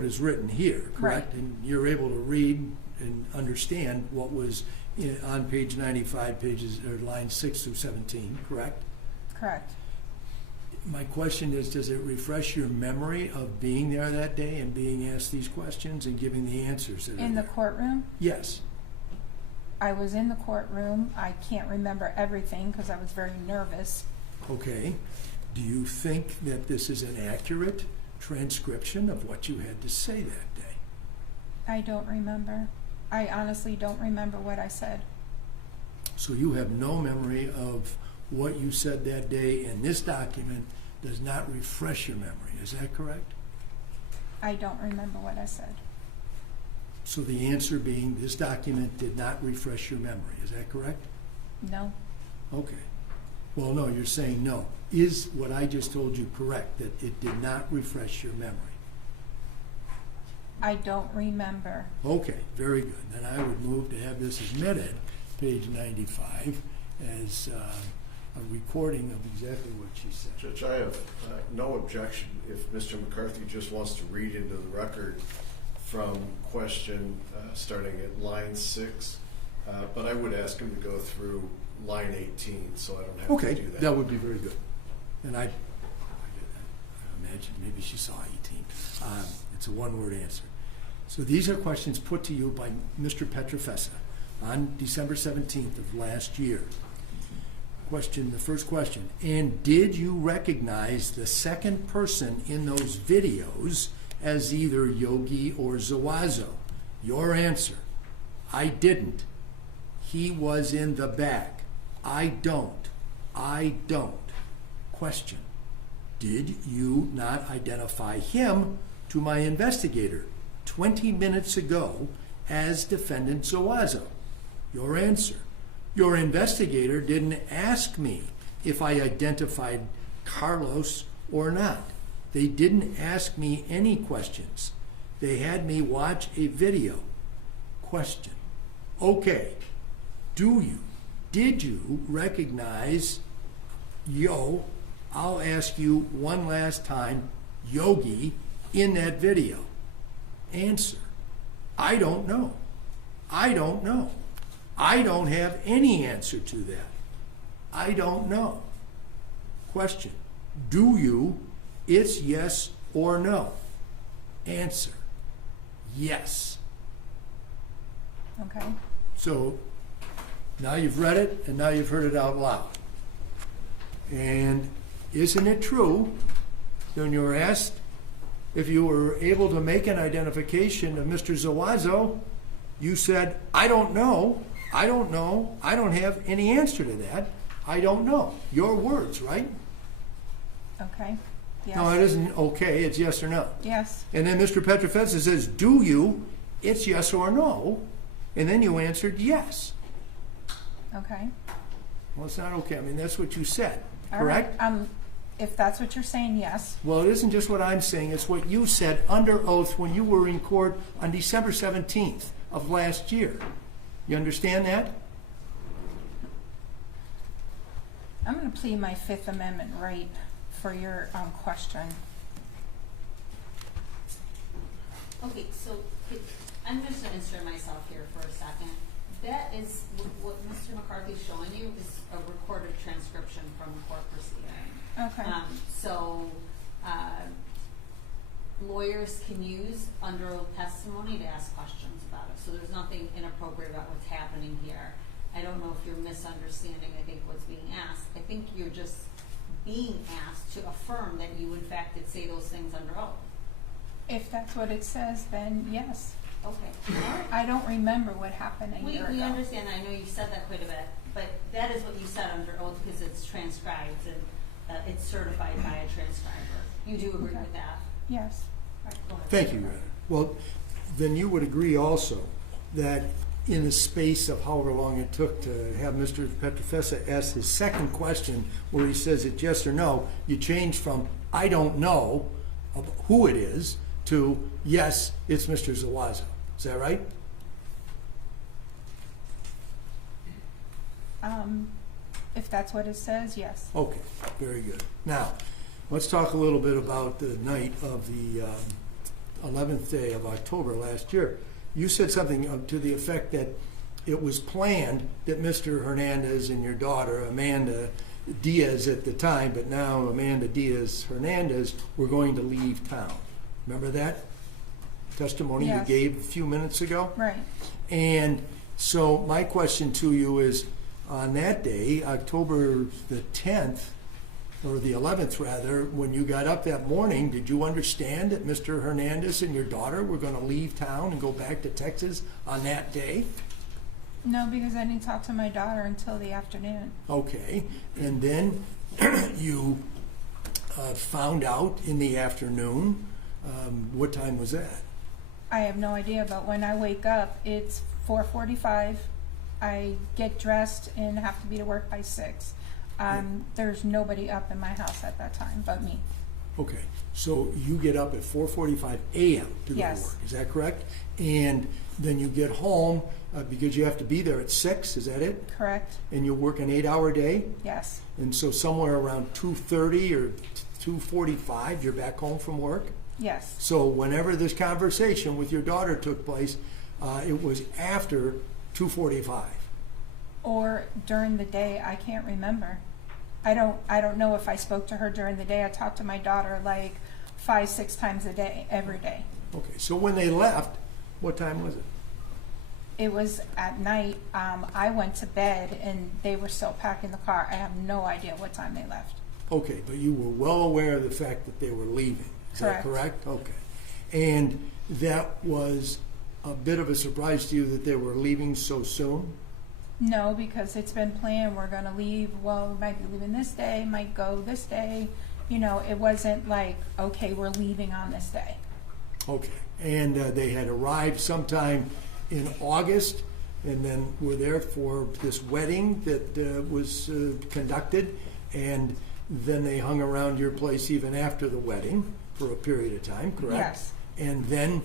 is written here, correct? Right. And you're able to read and understand what was on page 95, lines 6 through 17, correct? Correct. My question is, does it refresh your memory of being there that day and being asked these questions and giving the answers? In the courtroom? Yes. I was in the courtroom. I can't remember everything because I was very nervous. Okay. Do you think that this is an accurate transcription of what you had to say that day? I don't remember. I honestly don't remember what I said. So you have no memory of what you said that day, and this document does not refresh your memory. Is that correct? I don't remember what I said. So the answer being this document did not refresh your memory. Is that correct? No. Okay. Well, no, you're saying no. Is what I just told you correct, that it did not refresh your memory? I don't remember. Okay, very good. Then I would move to have this admitted, page 95, as a recording of exactly what she said. Judge, I have no objection if Mr. McCarthy just wants to read into the record from question starting at line 6, but I would ask him to go through line 18, so I don't have to do that. That would be very good. And I imagine maybe she saw 18. It's a one-word answer. So these are questions put to you by Mr. Petrofessa on December 17th of last year. The first question, and did you recognize the second person in those videos as either Yogi or Zuazo? Your answer, I didn't. He was in the back. I don't. I don't. Question, did you not identify him to my investigator 20 minutes ago as defendant Zuazo? Your answer. Your investigator didn't ask me if I identified Carlos or not. They didn't ask me any questions. They had me watch a video. Question. Okay, did you recognize I'll ask you one last time, Yogi, in that video? Answer. I don't know. I don't know. I don't have any answer to that. I don't know. Question. Do you? It's yes or no. Answer. Yes. Okay. So now you've read it and now you've heard it out loud. And isn't it true when you were asked if you were able to make an identification of Mr. Zuazo, you said, I don't know, I don't know, I don't have any answer to that, I don't know. Your words, right? Okay. Yes. No, it isn't okay, it's yes or no. Yes. And then Mr. Petrofetsa says, do you? It's yes or no. And then you answered yes. Okay. Well, it's not okay. I mean, that's what you said, All correct? right. If that's what you're saying, yes. Well, it isn't just what I'm saying. It's what you said under oath when you were in court on December 17th of last year. You understand that? I'm going to plead my Fifth Amendment right for your question. Okay, so I'm just going to insert myself here for a second. That is what Mr. McCarthy's showing you is a recorded transcription from the court proceeding. Okay. So lawyers can use under oath testimony to ask questions about it. So there's nothing inappropriate about what's happening here. I don't know if you're misunderstanding, I think, what's being asked. I think you're just being asked to affirm that you, in fact, did say those things under oath. If that's what it says, then yes. Okay. All right. I don't remember what happened a year ago. We understand. I know you've said that quite a bit, but that is what you said under oath because it's transcribed and it's certified by a transcriber. You do agree with that? Yes. Right, go ahead. Thank you, Rena. Well, then you would agree also that in the space of however long it took to have Mr. Petrofetsa ask his second question where he says it's yes or no, you changed from I don't know who it is to yes, it's Mr. Zuazo. Is that right? If that's what it says, yes. Okay, very good. Now, let's talk a little bit about the night of the 11th day of October last year. You said something to the effect that it was planned that Mr. Hernandez and your daughter, Amanda Diaz at the time, but now Amanda Diaz Hernandez, were going to leave town. Remember that testimony Yes. you gave a few minutes ago? Right. And so my question to you is, on that day, October the 10th, or the 11th rather, when you got up that morning, did you understand that Mr. Hernandez and your daughter were going to leave town and go back to Texas on that day? No, because I didn't talk to my daughter until the afternoon. Okay, and then you found out in the afternoon. What time was that? I have no idea, but when I wake up, it's 4:45. I get dressed and have to be to work by 6. There's nobody up in my house at that time but me. Okay, so you get up at 4:45 a.m. to go Yes. to work, is that correct? And then you get home because you have to be there at 6, is that it? Correct. And you work an 8-hour day? Yes. And so somewhere around 2:30 or 2:45, you're back home from work? Yes. So whenever this conversation with your daughter took place, it was after 2:45. Or during the day, I can't remember. I don't know if I spoke to her during the day. I talked to my daughter like 5-6 times a day, every day. Okay, so when they left, what time was it? It was at night. I went to bed and they were still packing the car. I have no idea what time they left. Okay, but you were well aware of the fact that they were leaving. Is that correct? Okay. And that was a bit of a surprise to you that they were leaving so soon? No, because it's been planned. We're going to leave. Well, we might be leaving this day, might go this day. You know, it wasn't like, okay, we're leaving on this day. Okay. And they had arrived sometime in August and then were there for this wedding that was conducted, and then they hung around your place even after the wedding for a period of time, correct? Yes. And then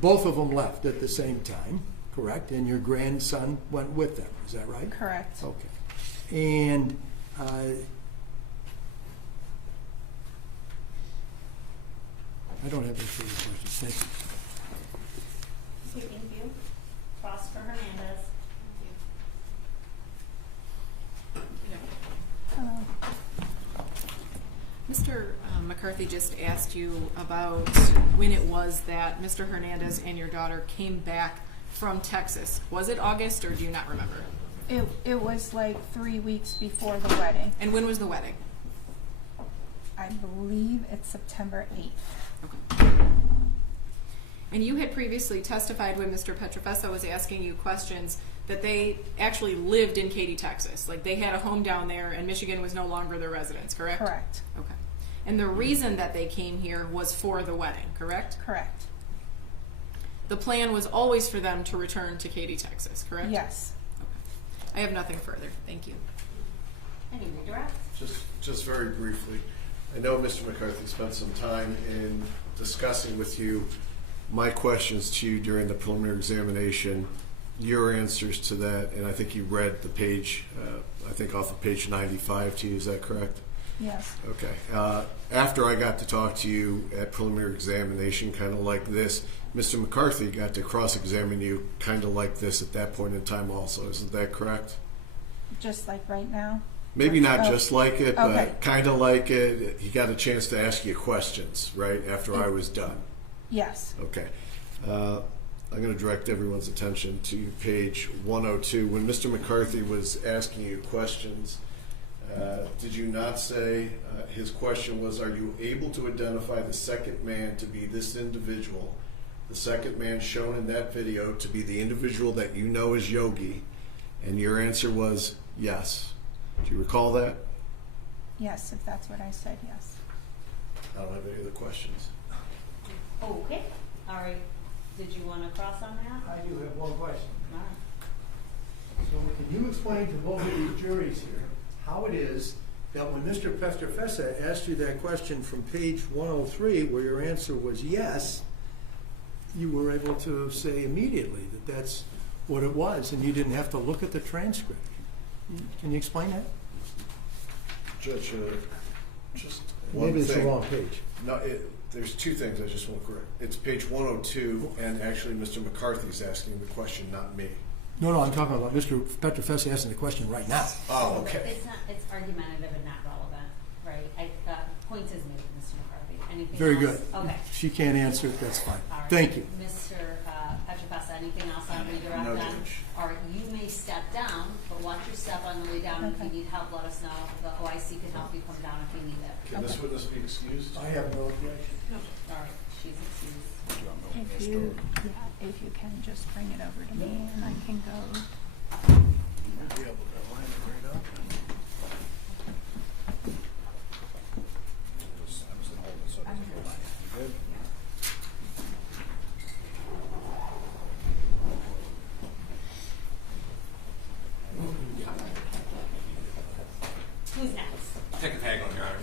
both of them left at the same time, correct? And your grandson went with them, is that right? Correct. Okay. And I don't have any further questions. Thank you. Okay, thank you. Cross for Hernandez. Mr. McCarthy just asked you about when it was that Mr. Hernandez and your daughter came back from Texas. Was it August, or do you not remember? It was like 3 weeks before the wedding. And when was the wedding? I believe it's September 8th. Okay. And you had previously testified when Mr. Petrofessa was asking you questions that they actually lived in Katy, Texas. Like they had a home down there and Michigan was no longer their residence, correct? Correct. Okay. And the reason that they came here was for the wedding, correct? Correct. The plan was always for them to return to Katy, Texas, correct? Yes. Okay. I have nothing further. Thank you. Any redirect? Just very briefly, I know Mr. McCarthy spent some time in discussing with you my questions to you during the preliminary examination, your answers to that, and I think you read the page, I think off of page 95 to you, is that correct? Yes. Okay. After I got to talk to you at preliminary examination, kind of like this, Mr. McCarthy got to cross-examine you kind of like this at that point in time also. Isn't that correct? Just like right now? Maybe not just like it, but okay. kind of like it. He got a chance to ask you questions, right, after I was done. Yes. Okay. I'm going to direct everyone's attention to page 102. When Mr. McCarthy was asking you questions, did you not say his question was, are you able to identify the second man to be this individual, the second man shown in that video to be the individual that you know as Yogi? And your answer was yes. Do you recall that? Yes, if that's what I said, yes. I don't have any other questions. Okay. All right. Did you want to cross on that? I do have one question. All right. So can you explain to both of these juries here how it is that when Mr. Petrofessa asked you that question from page 103, where your answer was yes, you were able to say immediately that that's what it was, and you didn't have to look at the transcript. Can you explain that? Judge, just one Maybe it's the thing. wrong page. No, there's two things I just want to correct. It's page 102, and actually Mr. McCarthy's asking the question, not me. No, I'm talking about Mr. Petrofessa asking the question right now. Oh, okay. It's argumentative and not relevant, right? Point is made, Mr. McCarthy. Anything Very else? good. Okay. If she can't answer it, that's fine. All right. Thank you. Mr. Petrofessa, anything else on redirect No, then? Judge. All right, you may step down, but watch your step on the way down. Okay. If you need help, let us know. The OIC can help you come down if you need it. Can this witness be excused? I have no objection. All right, she's excused. If you can just bring it over to me and I can go. Be able to line it right up. Good. Who's next? Take a tag on your honor.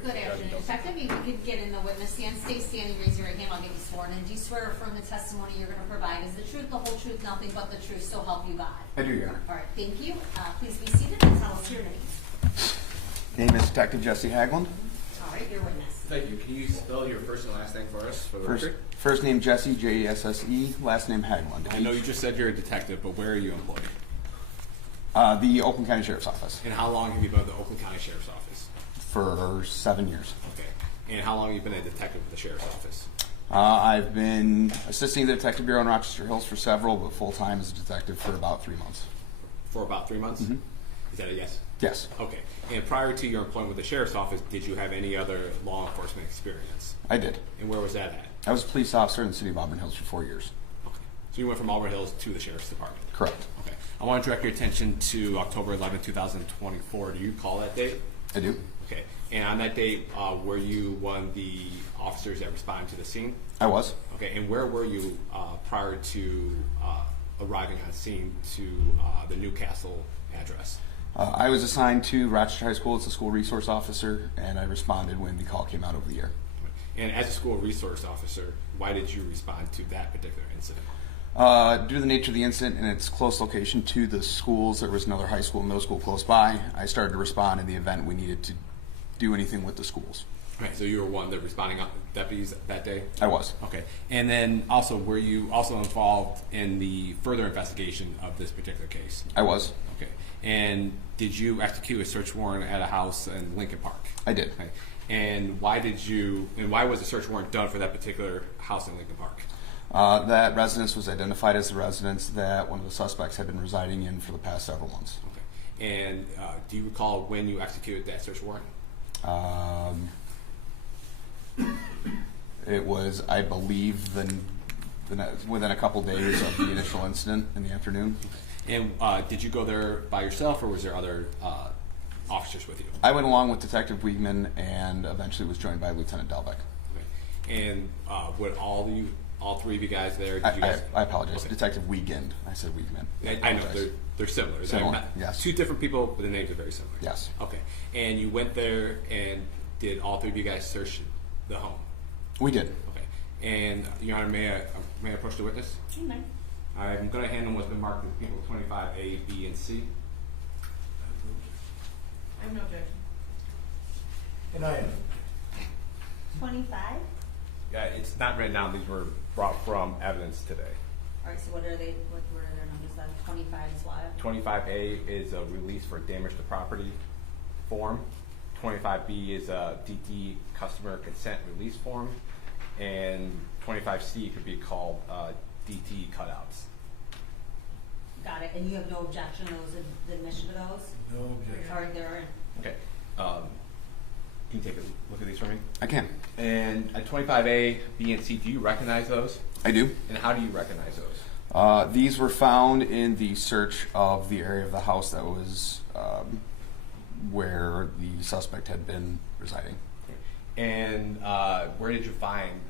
Good afternoon, Detective. If you could get in the witness stand, stay standing, raise your right hand, I'll get you sworn in. Do you swear or affirm the testimony you're going to provide is the truth, the whole truth, nothing but the truth, so help you God? I do, Your Honor. All right, thank you. Please be seated and tell us your name. Name is Detective Jesse Haglund. All All right, your witness. Thank you. Can you spell your first and last name for us for the record? First name Jesse, Jesse. Last name Haglund. I know you just said you're a detective, but where are you employed? The Oakland County Sheriff's Office. And how long have you been with the Oakland County Sheriff's Office? For 7 years. Okay. And how long have you been a detective with the Sheriff's Office? I've been assisting the Detective Bureau in Rochester Hills for several, but full-time as a detective for about 3 months. For about 3 months? Mm-hmm. Is that a yes? Yes. Okay. And prior to your employment with the Sheriff's Office, did you have any other law enforcement experience? I did. And where was that at? I was a police officer in the city of Auburn Hills for 4 years. Okay. So you went from Auburn Hills to the Sheriff's Department? Correct. Okay. I want to direct your attention to October 11, 2024. Do you recall that date? I do. Okay. And on that date, were you one of the officers that responded to the scene? I was. Okay. And where were you prior to arriving on scene to the Newcastle address? I was assigned to Rochester High School as a school resource officer, and I responded when the call came out over the air. And as a school resource officer, why did you respond to that particular incident? Due to the nature of the incident and its close location to the schools, there was another high school and middle school close by. I started to respond in the event we needed to do anything with the schools. Right, so you were one of the responding deputies that day? I was. Okay. And then also, were you also involved in the further investigation of this particular case? I was. Okay. And did you execute a search warrant at a house in Lincoln Park? I did. Okay. And why was the search warrant done for that particular house in Lincoln Park? That residence was identified as the residence that one of the suspects had been residing in for the past several months. Okay. And do you recall when you executed that search warrant? It was, I believe, within a couple days of the initial incident in the afternoon. And did you go there by yourself, or was there other officers with you? I went along with Detective Wiegman and eventually was joined by Lieutenant Delbeck. Okay. And would all three of you guys there? I apologize. Okay. Detective Wiegand. I said Wiegman. I know they're similar. Similar. Yes. Two different people, but the names are very similar. Yes. Okay. And you went there, and did all three of you guys search the home? We did. Okay. And Your Honor, may I approach the witness? You may. All right. I'm going to hand them what's been marked with people 25A, B, and C. I have no objection. And I am. 25? It's not written down. These were brought from evidence today. All right, so what are their numbers then? 25 is what? 25A is a release for damage to property form. 25B is a DTE customer consent release form. And 25C could be called DTE cutouts. Got it, and you have no objection to those, the admission to those? No objection. All right, they're in. Okay. Can you take a look at these for me? I can. And at 25A, B, and C, do you recognize those? I do. And how do you recognize those? These were found in the search of the area of the house that was where the suspect had been residing. And where did you find,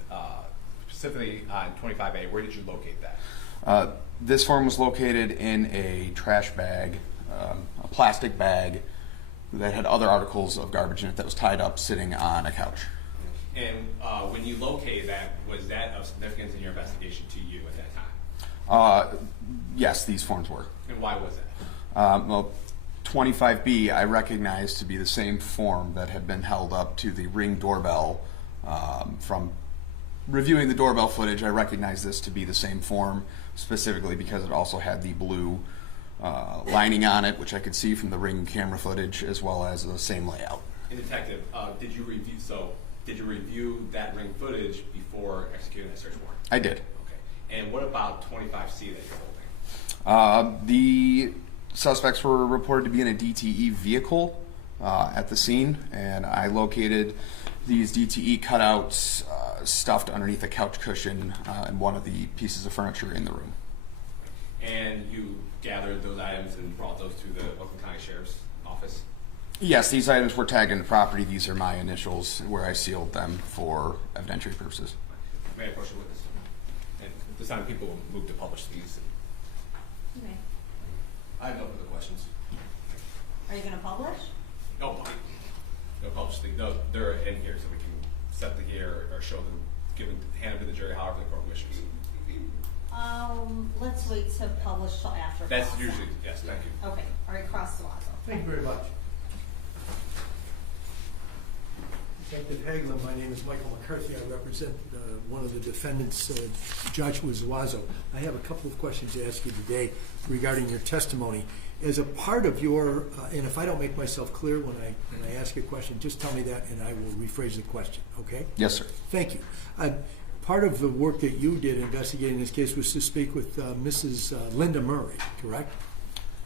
specifically on 25A, where did you locate that? This form was located in a trash bag, a plastic bag that had other articles of garbage in it that was tied up sitting on a couch. And when you located that, was that of significance in your investigation to you at that time? Yes, these forms were. And why was that? Well, 25B I recognized to be the same form that had been held up to the Ring doorbell. From reviewing the doorbell footage, I recognized this to be the same form, specifically because it also had the blue lining on it, which I could see from the Ring camera footage, as well as the same layout. And Detective, did you review that Ring footage before executing that search warrant? I did. Okay. And what about 25C that you're holding? The suspects were reported to be in a DTE vehicle at the scene, and I located these DTE cutouts stuffed underneath a couch cushion in one of the pieces of furniture in the room. And you gathered those items and brought those to the Oakland County Sheriff's Office? Yes, these items were tagged in the property. These are my initials where I sealed them for evidentiary purposes. May I approach the witness? And this time people will move to publish these. Okay. I have no further questions. Are you gonna publish? No, no publish these. No, they're in here so we can set the here or show them, hand them to the jury however the court wishes. Let's wait to publish till after. That's cross usually, out. yes, thank you. Okay, all right, cross Zuazo. Thank you very much. Detective Hagelin, my name is Michael McCarthy. I represent one of the defendants, Joshua Zuazo. I have a couple of questions to ask you today regarding your testimony. As a part of your, and if I don't make myself clear when I ask you a question, just tell me that and I will rephrase the question, okay? Yes, sir. Thank you. Part of the work that you did investigating this case was to speak with Mrs. Linda Murray, correct?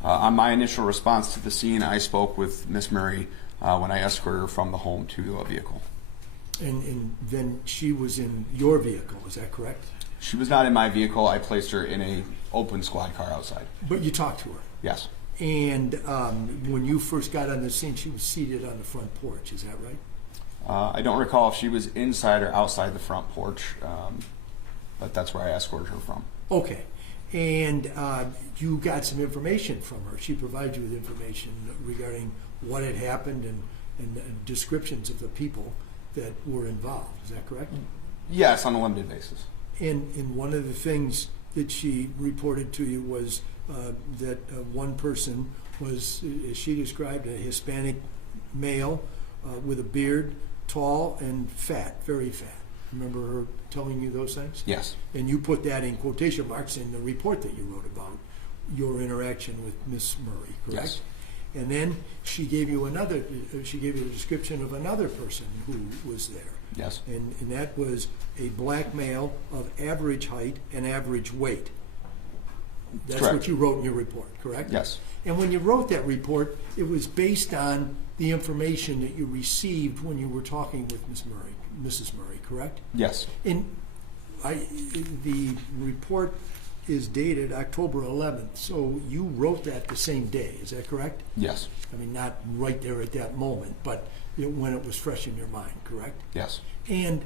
On my initial response to the scene, I spoke with Miss Murray when I escorted her from the home to a vehicle. And then she was in your vehicle, is that correct? She was not in my vehicle. I placed her in a open squad car outside. But you talked to her? Yes. And when you first got on the scene, she was seated on the front porch, is that right? I don't recall if she was inside or outside the front porch, but that's where I escorted her from. Okay. And you got some information from her. She provided you with information regarding what had happened and descriptions of the people that were involved. Is that correct? Yes, on a limited basis. And one of the things that she reported to you was that one person was, as she described, a Hispanic male with a beard, tall and fat, very fat. Remember her telling you those things? Yes. And you put that in quotation marks in the report that you wrote about your interaction with Miss Murray, correct? Yes. And then she gave you a description of another person who was there. Yes. And that was a black male of average height and average weight. That's correct. what you wrote in your report, correct? Yes. And when you wrote that report, it was based on the information that you received when you were talking with Mrs. Murray, correct? Yes. And the report is dated October 11th, so you wrote that the same day, is that correct? Yes. I mean, not right there at that moment, but when it was fresh in your mind, correct? Yes. And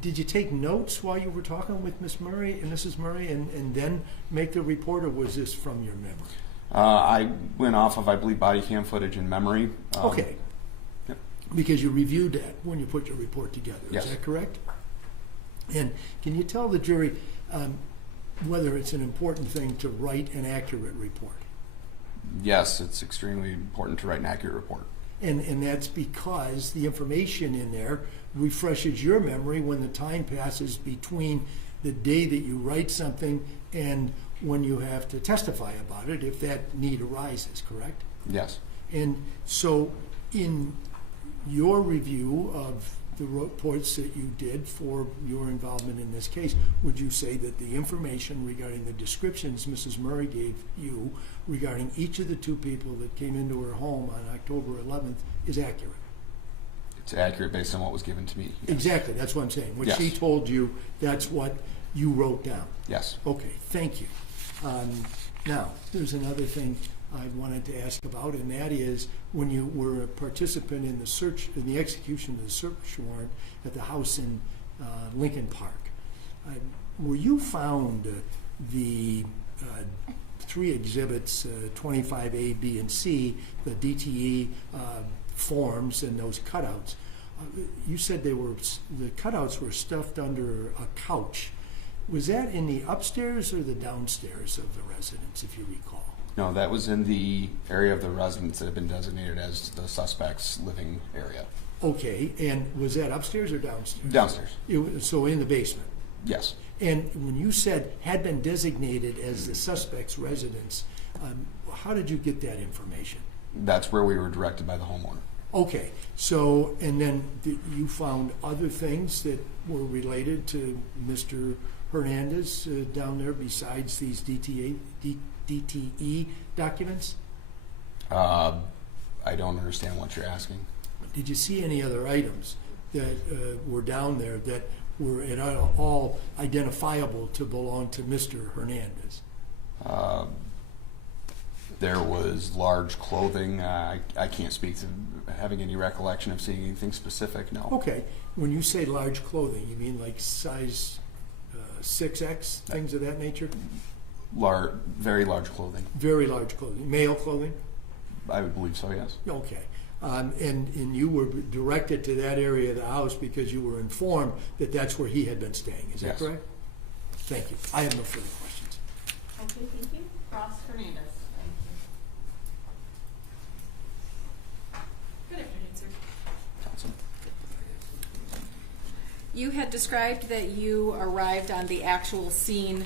did you take notes while you were talking with Miss Murray and Mrs. Murray and then make the report, or was this from your memory? I went off of, I believe, body cam footage in memory. Okay. Yep. Because you reviewed that when you put your report together, Yes. is that correct? And can you tell the jury whether it's an important thing to write an accurate report? Yes, it's extremely important to write an accurate report. And that's because the information in there refreshes your memory when the time passes between the day that you write something and when you have to testify about it, if that need arises, correct? Yes. And so in your review of the reports that you did for your involvement in this case, would you say that the information regarding the descriptions Mrs. Murray gave you regarding each of the two people that came into her home on October 11th is accurate? It's accurate based on what was given to me. Yes. Exactly, that's what I'm saying. What Yes. she told you, that's what you wrote down. Yes. Okay, thank you. Now, there's another thing I wanted to ask about, and that is when you were a participant in the search, in the execution of the search warrant at the house in Lincoln Park. Were you found the three exhibits, 25A, B, and C, the DTE forms and those cutouts? You said the cutouts were stuffed under a couch. Was that in the upstairs or the downstairs of the residence, if you recall? No, that was in the area of the residence that had been designated as the suspect's living area. Okay, and was that upstairs or downstairs? Downstairs. So in the basement? Yes. And when you said had been designated as the suspect's residence, how did you get that information? That's where we were directed by the homeowner. Okay, so, and then you found other things that were related to Mr. Hernandez down there besides these DTE documents? I don't understand what you're asking. Did you see any other items that were down there that were at all identifiable to belong to Mr. Hernandez? There was large clothing. I can't speak to having any recollection of seeing anything specific, no. Okay. When you say large clothing, you mean like size 6X, things of that nature? Very large clothing. Very large clothing. Male clothing? I would believe so, yes. Okay. And you were directed to that area of the house because you were informed that that's where he had been staying. Is that Yes. correct? Thank you. I have no further questions. Okay, thank you. Ross Hernandez. Good afternoon, sir. Counsel. You had described that you arrived on the actual scene.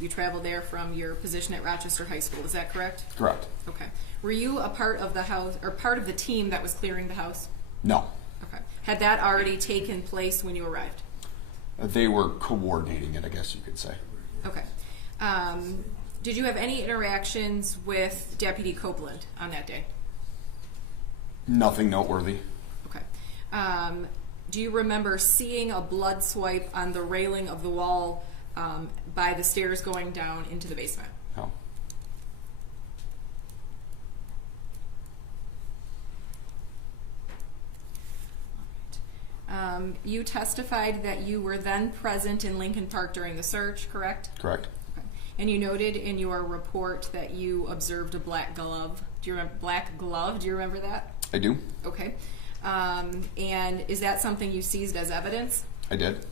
You traveled there from your position at Rochester High School. Is that correct? Correct. Okay. Were you a part of the house or part of the team that was clearing the house? No. Okay. Had that already taken place when you arrived? They were coordinating it, I guess you could say. Okay. Did you have any interactions with Deputy Copeland on that day? Nothing noteworthy. Okay. Do you remember seeing a blood swipe on the railing of the wall by the stairs going down into the basement? No. You testified that you were then present in Lincoln Park during the search, correct? Correct. Okay. And you noted in your report that you observed a black glove. Do you remember black glove? Do you remember that? I do. Okay. And is that something you seized as evidence? I did.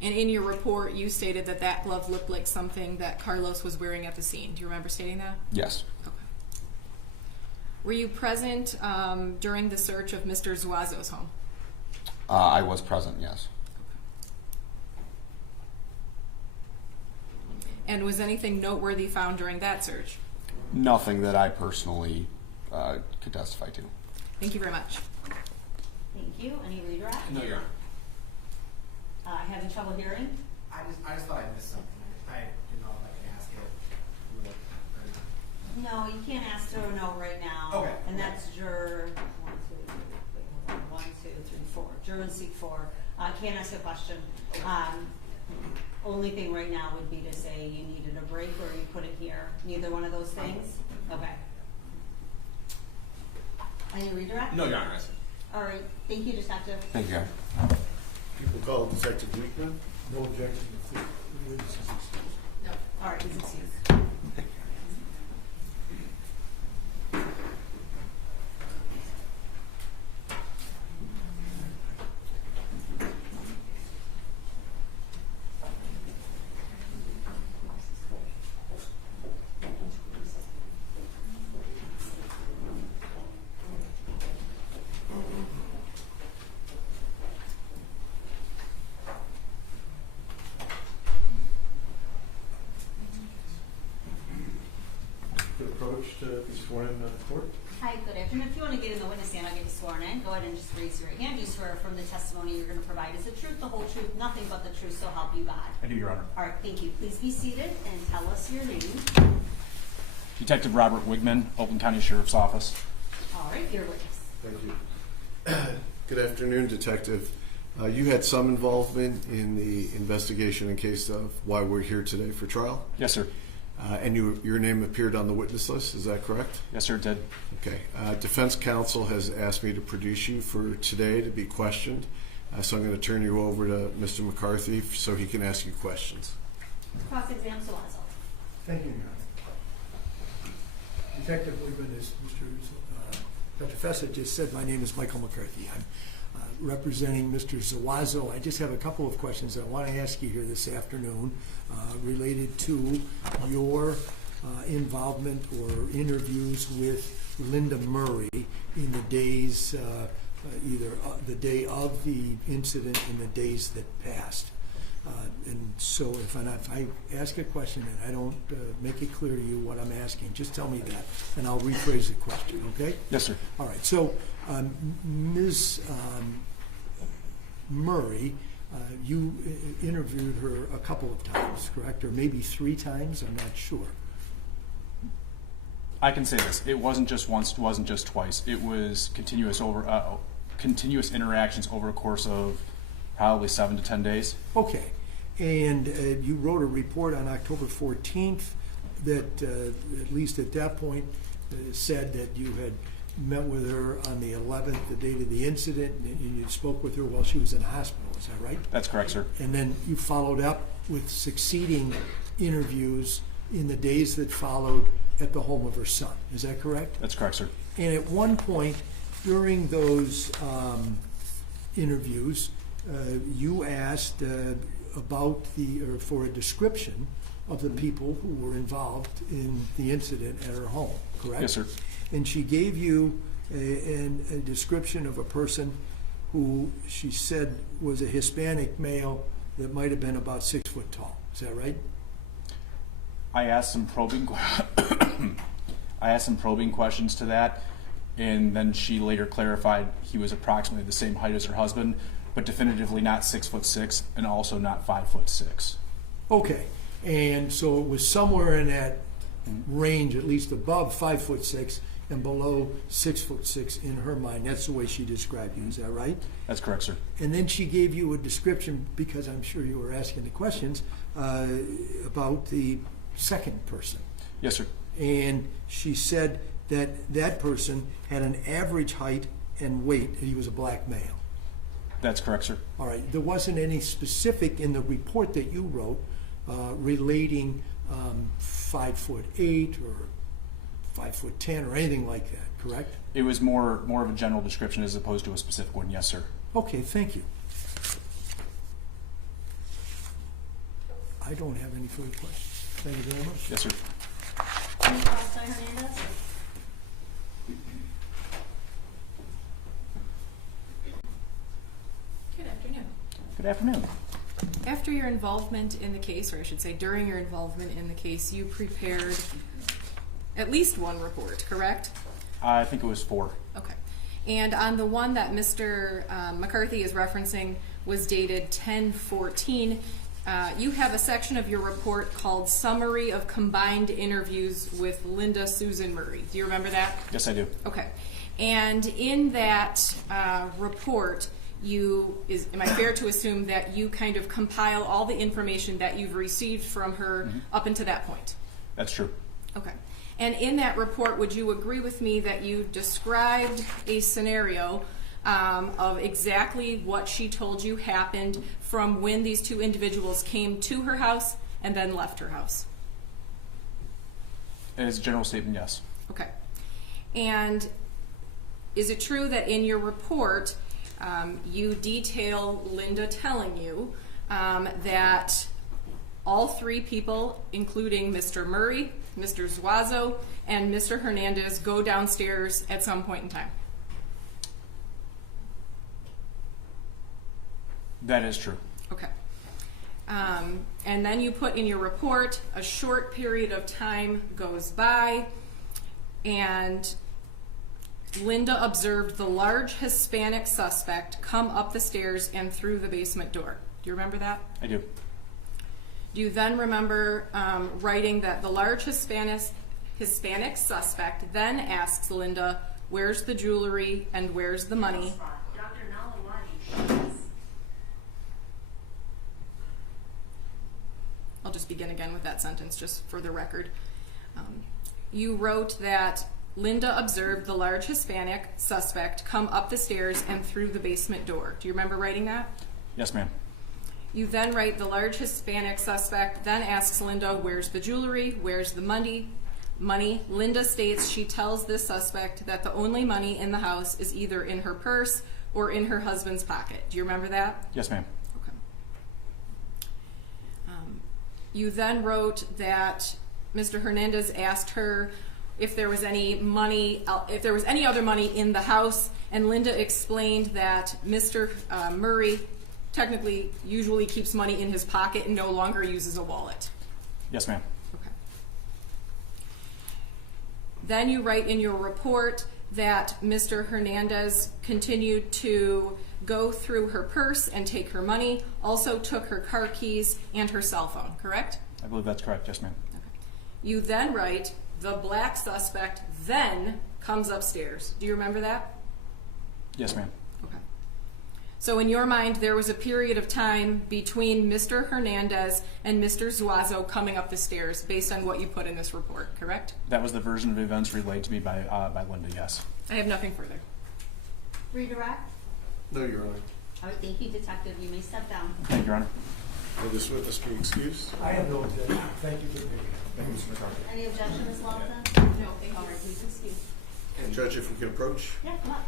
And in your report, you stated that that glove looked like something that Carlos was wearing at the scene. Do you remember stating that? Yes. Okay. Were you present during the search of Mr. Zuazo's home? I was present, yes. And was anything noteworthy found during that search? Nothing that I personally could testify to. Thank you very much. Thank you. Any redirect? No, Your Honor. Having trouble hearing? I just thought I missed something. I didn't know if I could ask it. No, you can't ask through a note right now. Okay. And that's juror 1, 2, 3, 4. Juror in seat 4. Can't ask a question. Only thing right now would be to say you needed a break or you put it here. Neither one of those things? Okay. Any redirect? No, Your Honor. All right. Thank you, Detective. Thank you. People call Detective Weekman. No objection. The witness is excused. No. All right, he's excused. Approach to be sworn in the court. Hi, good afternoon. If you want to get in the witness stand, I'll get you sworn in. Go ahead and just raise your hand. You swear from the testimony you're going to provide is the truth, the whole truth, nothing but the truth, so help you God. I do, Your Honor. All right, thank you. Please be seated and tell us your name. Detective Robert Wigman, Oakland County Sheriff's Office. All right, your witness. Thank you. Good afternoon, Detective. You had some involvement in the investigation in case of why we're here today for trial? Yes, sir. And your name appeared on the witness list, is that correct? Yes, sir, it did. Okay. Defense counsel has asked me to produce you for today to be questioned. So I'm going to turn you over to Mr. McCarthy so he can ask you questions. Cross-exam Zuazo. Thank you, Your Honor. Detective Weigman, as Dr. Fessett just said, my name is Michael McCarthy. I'm representing Mr. Zuazo. I just have a couple of questions I want to ask you here this afternoon related to your involvement or interviews with Linda Murray in the days, either the day of the incident and the days that passed. And so if I ask a question and I don't make it clear to you what I'm asking, just tell me that and I'll rephrase the question, okay? Yes, sir. All right, so Ms. Murray, you interviewed her a couple of times, correct? Or maybe 3 times, I'm not sure. I can say this. It wasn't just once, it wasn't just twice. It was continuous interactions over a course of probably 7 to 10 days. Okay, and you wrote a report on October 14th that, at least at that point, said that you had met with her on the 11th, the date of the incident, and you spoke with her while she was in the hospital, is that right? That's correct, sir. And then you followed up with succeeding interviews in the days that followed at the home of her son, is that correct? That's correct, sir. And at one point during those interviews, you asked about for a description of the people who were involved in the incident at her home, correct? Yes, sir. And she gave you a description of a person who she said was a Hispanic male that might have been about 6 foot tall. Is that right? I asked some probing questions to that, and then she later clarified he was approximately the same height as her husband, but definitively not 6'6" and also not 5'6". Okay, and so it was somewhere in that range, at least above 5'6" and below 6'6" in her mind. That's the way she described you. Is that right? That's correct, sir. And then she gave you a description, because I'm sure you were asking the questions, about the second person. Yes, sir. And she said that that person had an average height and weight, and he was a black male. That's correct, sir. All right. There wasn't any specific in the report that you wrote relating 5'8" or 5'10" or anything like that, correct? It was more of a general description as opposed to a specific one. Yes, sir. Okay, thank you. I don't have any further questions. Thank you very much. Yes, sir. Hernandez? Good afternoon. Good afternoon. After your involvement in the case, or I should say during your involvement in the case, you prepared at least one report, correct? I think it was 4. Okay. And on the one that Mr. McCarthy is referencing was dated 10/14, you have a section of your report called Summary of Combined Interviews with Linda Susan Murray. Do you remember that? Yes, I do. Okay. And in that report, am I fair to assume that you kind of compile all the information that you've received from her up until that point? That's true. Okay. And in that report, would you agree with me that you described a scenario of exactly what she told you happened from when these two individuals came to her house and then left her house? As a general statement, yes. Okay. And is it true that in your report you detail Linda telling you that all 3 people, including Mr. Murray, Mr. Zuazo, and Mr. Hernandez, go downstairs at some point in time? That is true. Okay. And then you put in your report, a short period of time goes by, and Linda observed the large Hispanic suspect come up the stairs and through the basement door. Do you remember that? I do. Do you then remember writing that the large Hispanic suspect then asks Linda, where's the jewelry and where's the money? I'll just begin again with that sentence just for the record. You wrote that Linda observed the large Hispanic suspect come up the stairs and through the basement door. Do you remember writing that? Yes, ma'am. You then write the large Hispanic suspect then asks Linda, where's the jewelry? Where's the money? Linda states she tells this suspect that the only money in the house is either in her purse or in her husband's pocket. Do you remember that? Yes, ma'am. Okay. You then wrote that Mr. Hernandez asked her if there was any money, if there was any other money in the house, and Linda explained that Mr. Murray technically usually keeps money in his pocket and no longer uses a wallet. Yes, ma'am. Okay. Then you write in your report that Mr. Hernandez continued to go through her purse and take her money, also took her car keys and her cell phone, correct? I believe that's correct. Yes, ma'am. Okay. You then write, the black suspect then comes upstairs. Do you remember that? Yes, ma'am. Okay. So in your mind, there was a period of time between Mr. Hernandez and Mr. Zuazo coming up the stairs based on what you put in this report, correct? That was the version of events relayed to me by Linda, yes. I have nothing further. Redirect? No, Your Honor. All right, thank you, Detective. You may step down. Thank you, Your Honor. Will this witness be excused? I have no objection. Thank you for being here. Thank you, Mr. McCarthy. Any objection, Ms. Lofton? No, thank you. All right, please excuse. Judge, if we can approach. Yeah, come up.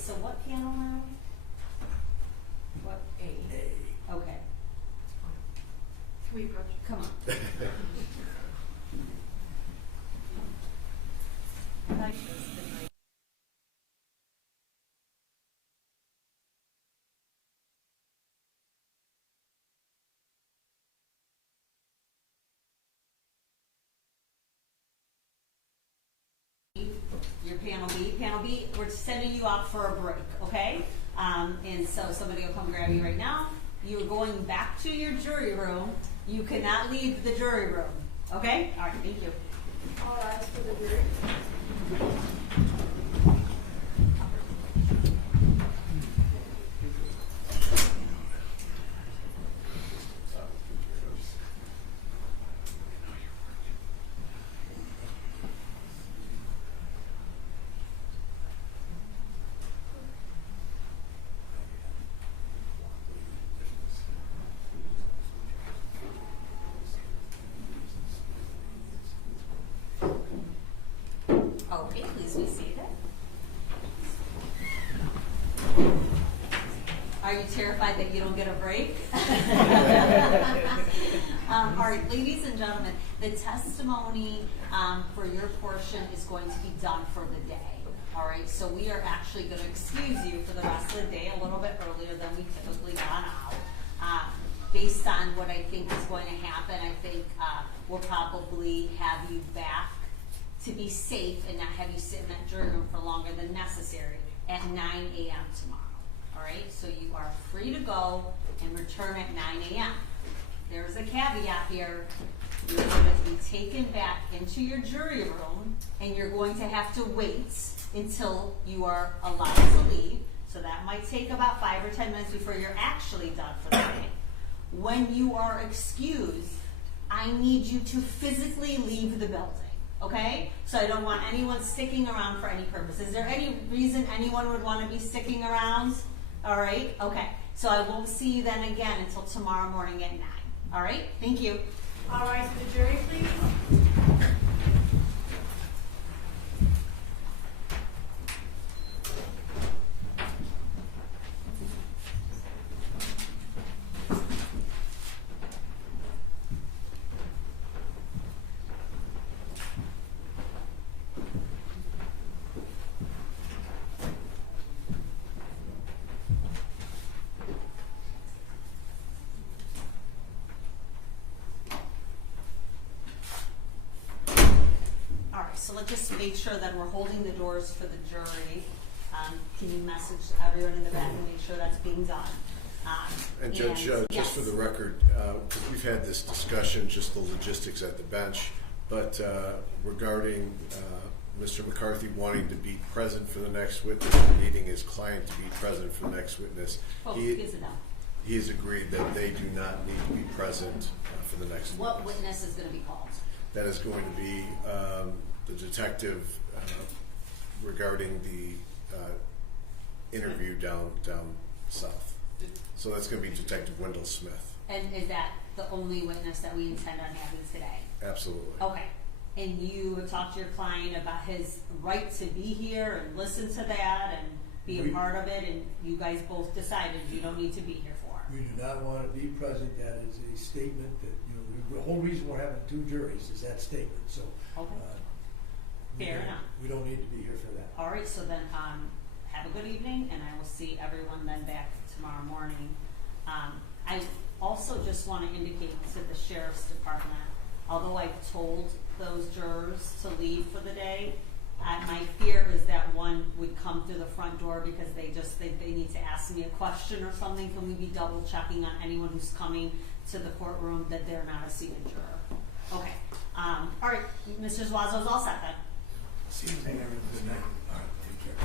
so what panel now? What? A. Okay, Can we approach? come on. Like this, the night. Your panel B. Panel B, we're sending you out for a break, okay? And so somebody will come grab you right now. You're going back to your jury room. You cannot leave the jury room, okay? All right, thank you. All rise for the jury. Okay, please be seated. Are you terrified that you don't get a break? All right, ladies and gentlemen, the testimony for your portion is going to be done for the day. All right, so we are actually going to excuse you for the rest of the day a little bit earlier than we typically got out. Based on what I think is going to happen, I think we'll probably have you back to be safe and not have you sit in that jury room for longer than necessary at 9 a.m. tomorrow. All right, so you are free to go and return at 9 a.m. There's a caveat here. You're going to be taken back into your jury room and you're going to have to wait until you are allowed to leave. So that might take about 5 or 10 minutes before you're actually done for the day. When you are excused, I need you to physically leave the building. Okay? So I don't want anyone sticking around for any purpose. Is there any reason anyone would want to be sticking around? All right? Okay. So I won't see you then again until tomorrow morning at 9. All right? Thank you. All rise for the jury, please. So let's just make sure that we're holding the doors for the jury. Can you message everyone in the back and make sure that's being done? And Judge, yes. just for the record, because we've had this discussion, just the logistics at the bench, but regarding Mr. McCarthy wanting to be present for the next witness and needing his client to be present for the next witness, he has agreed that they do not need to be present for the next What witness is going to be called? That is going to be the detective regarding the interview down south. So that's going to be Detective Wendell Smith. And is that the only witness that we intend on having today? Absolutely. Okay. And you have talked to your client about his right to be here and listen to that and be a part of it, and you guys both decided you don't need to be here for it. We do not want to be present. That is a statement that, the whole reason we're having 2 juries is that statement. So, Fair enough. We don't need to be here for that. All right, so then have a good evening, and I will see everyone then back tomorrow morning. I also just want to indicate to the Sheriff's Department, although I've told those jurors to leave for the day, my fear is that one would come through the front door because they need to ask me a question or something. Can we be double checking on anyone who's coming to the courtroom that they're not a seated juror? Okay. All right, Mr. Zuazo is all set then. See you later. Good night. All right, take care.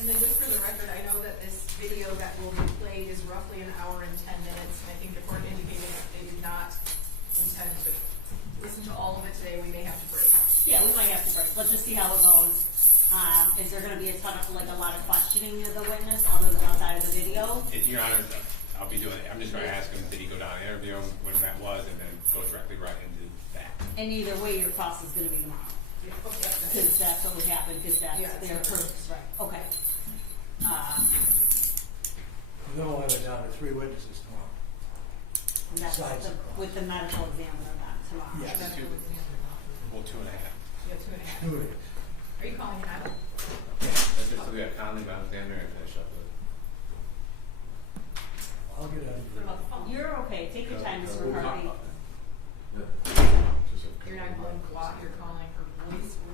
And then just for the record, I know that this video that will be played is roughly 1 hour and 10 minutes. And I think the court indicated that they did not intend to listen to all of it today. We may have to break. Yeah, we might have to break. Let's just see how it goes. Is there going to be a lot of questioning of the witness outside of the video? Your Honor, I'll be doing it. I'm just going to ask him, did he go down and interview him, when that was, and then go directly right into that. And either way, your cross is going to be tomorrow. Yeah. Okay. because that's what would happen, because that's Yeah, it's their not- purpose, right, okay. Then we'll have it down to 3 witnesses tomorrow. And that's Besides the cross. with the medical examiner not tomorrow. Yes. That's Two. what was the other one. Well, 2.5. Yeah, 2.5. Do it. Are you calling it out? That's just we got Conley, Alexander, and finish up with. I'll get out of What here. about the phone? You're okay, take your time, Mr. We'll talk McCarthy. about that. You're not calling block, you're calling her voice or?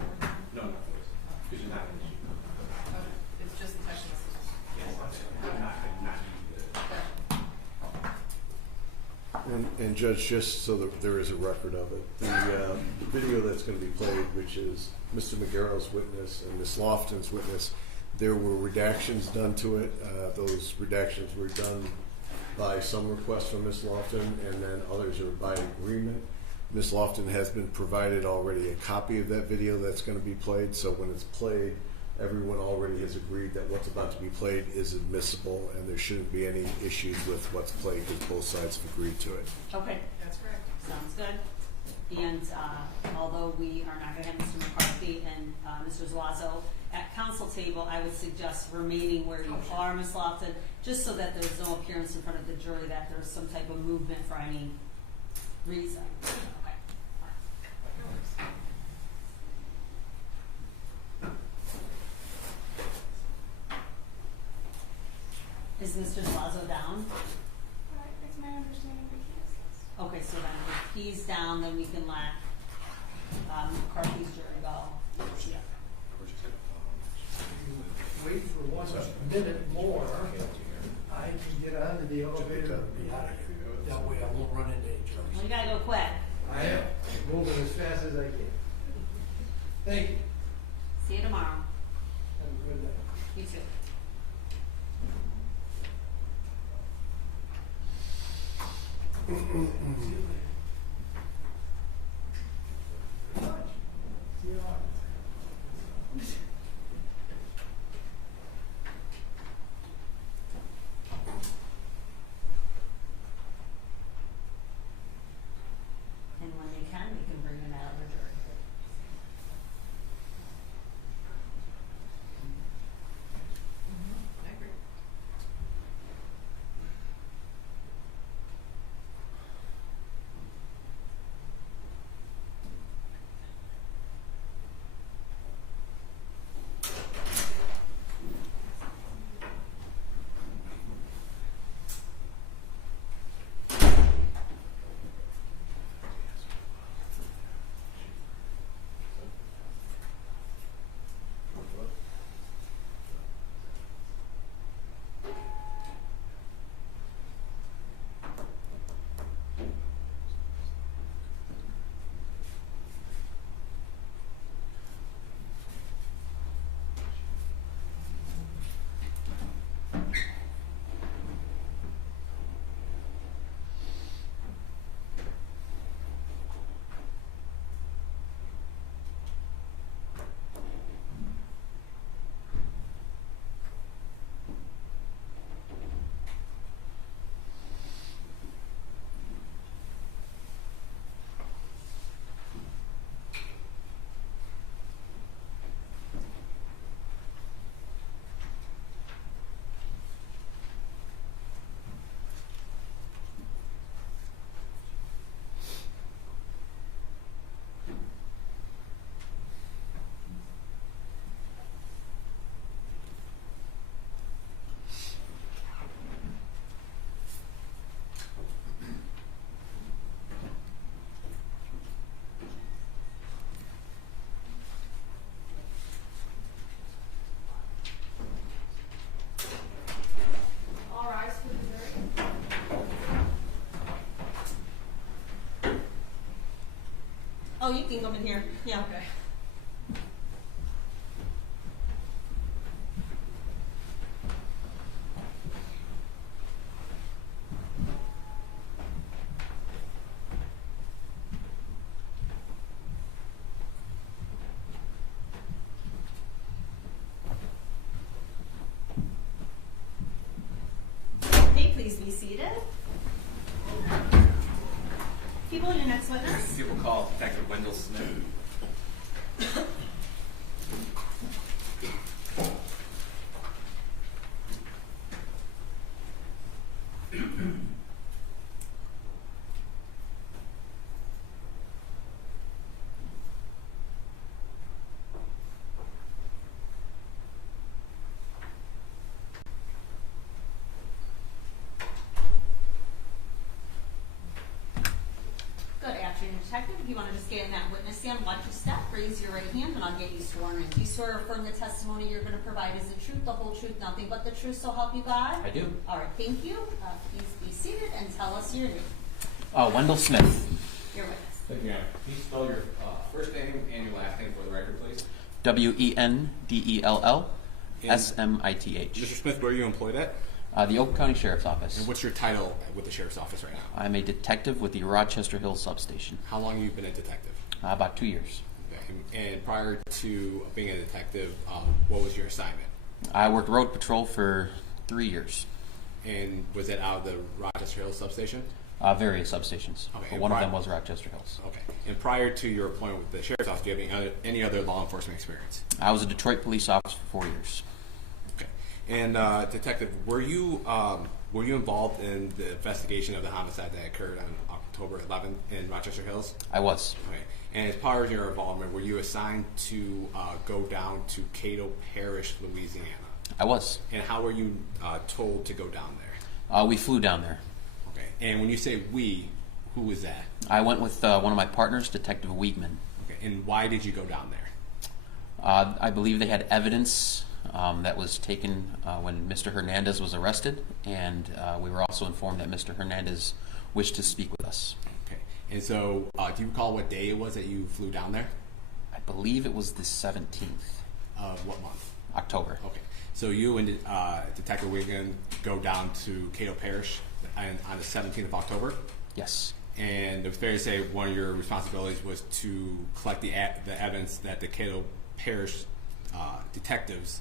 No, not voice. Because you're not an issue. Okay, it's just the text messages. Yes, not And Judge, just so that there is a record of it, the video that's going to be played, which is Mr. McGarrow's witness and Ms. Lofton's witness, there were redactions done to it. Those redactions were done by some request from Ms. Lofton, and then others are by agreement. Ms. Lofton has been provided already a copy of that video that's going to be played, so when it's played, everyone already has agreed that what's about to be played is admissible, and there shouldn't be any issues with what's played because both sides have agreed to it. Okay, That's correct. sounds good. And although we are not going to have Mr. McCarthy and Mr. Zuazo at council table, I would suggest remaining where you are, Ms. Lofton, just so that there's no appearance in front of the jury that there's some type of movement for any reason. Okay. Is Mr. Zuazo down? It's my understanding that he is, yes. Okay, so then if he's down, then we can let McCarthy's jury go. Yeah. Wait for 1 minute more. I can get onto the elevator and be out of here. That way I won't run into any trouble. Well, you gotta go quick. I am moving as fast as I can. Thank you. See you tomorrow. Have a good night. You too. See you later. And when they can, we can bring them out of the jury. I agree. All rise for the jury. Oh, you can come in here. Yeah. Okay. Okay, please be seated. People, your next witness. People call Detective Wendell Smith. detective. If you want to just get in that witness stand, watch your step, raise your right hand, and I'll get you sworn in. Do you swear or affirm the testimony you're going to provide is the truth, the whole truth, nothing but the truth, so help you God? I do. All right, thank you. Please be seated and tell us your name. Wendell Smith. Your witness. Thank you, ma'am. Can you spell your first name and your last name for the record, please? Wendell Smith. Mr. Smith, where are you employed at? The Oakland County Sheriff's Office. And what's your title with the Sheriff's Office right now? I'm a detective with the Rochester Hills substation. How long have you been a detective? About 2 years. Okay. And prior to being a detective, what was your assignment? I worked road patrol for 3 years. And was it out of the Rochester Hills substation? Various substations. Okay. But one of them was Rochester Hills. Okay. And prior to your appointment with the Sheriff's Office, do you have any other law enforcement experience? I was a Detroit police officer for 4 years. Okay. And detective, were you involved in the investigation of the homicide that occurred on October 11th in Rochester Hills? I was. Okay. And as part of your involvement, were you assigned to go down to Cato Parish, Louisiana? I was. And how were you told to go down there? We flew down there. Okay. And when you say we, who was that? I went with one of my partners, Detective Wiegman. Okay. And why did you go down there? I believe they had evidence that was taken when Mr. Hernandez was arrested, and we were also informed that Mr. Hernandez wished to speak with us. Okay. And so, do you recall what day it was that you flew down there? I believe it was the 17th. Of what month? October. Okay. So you and Detective Wiegman go down to Cato Parish on the 17th of October? Yes. And it's fair to say one of your responsibilities was to collect the evidence that the Cato Parish detectives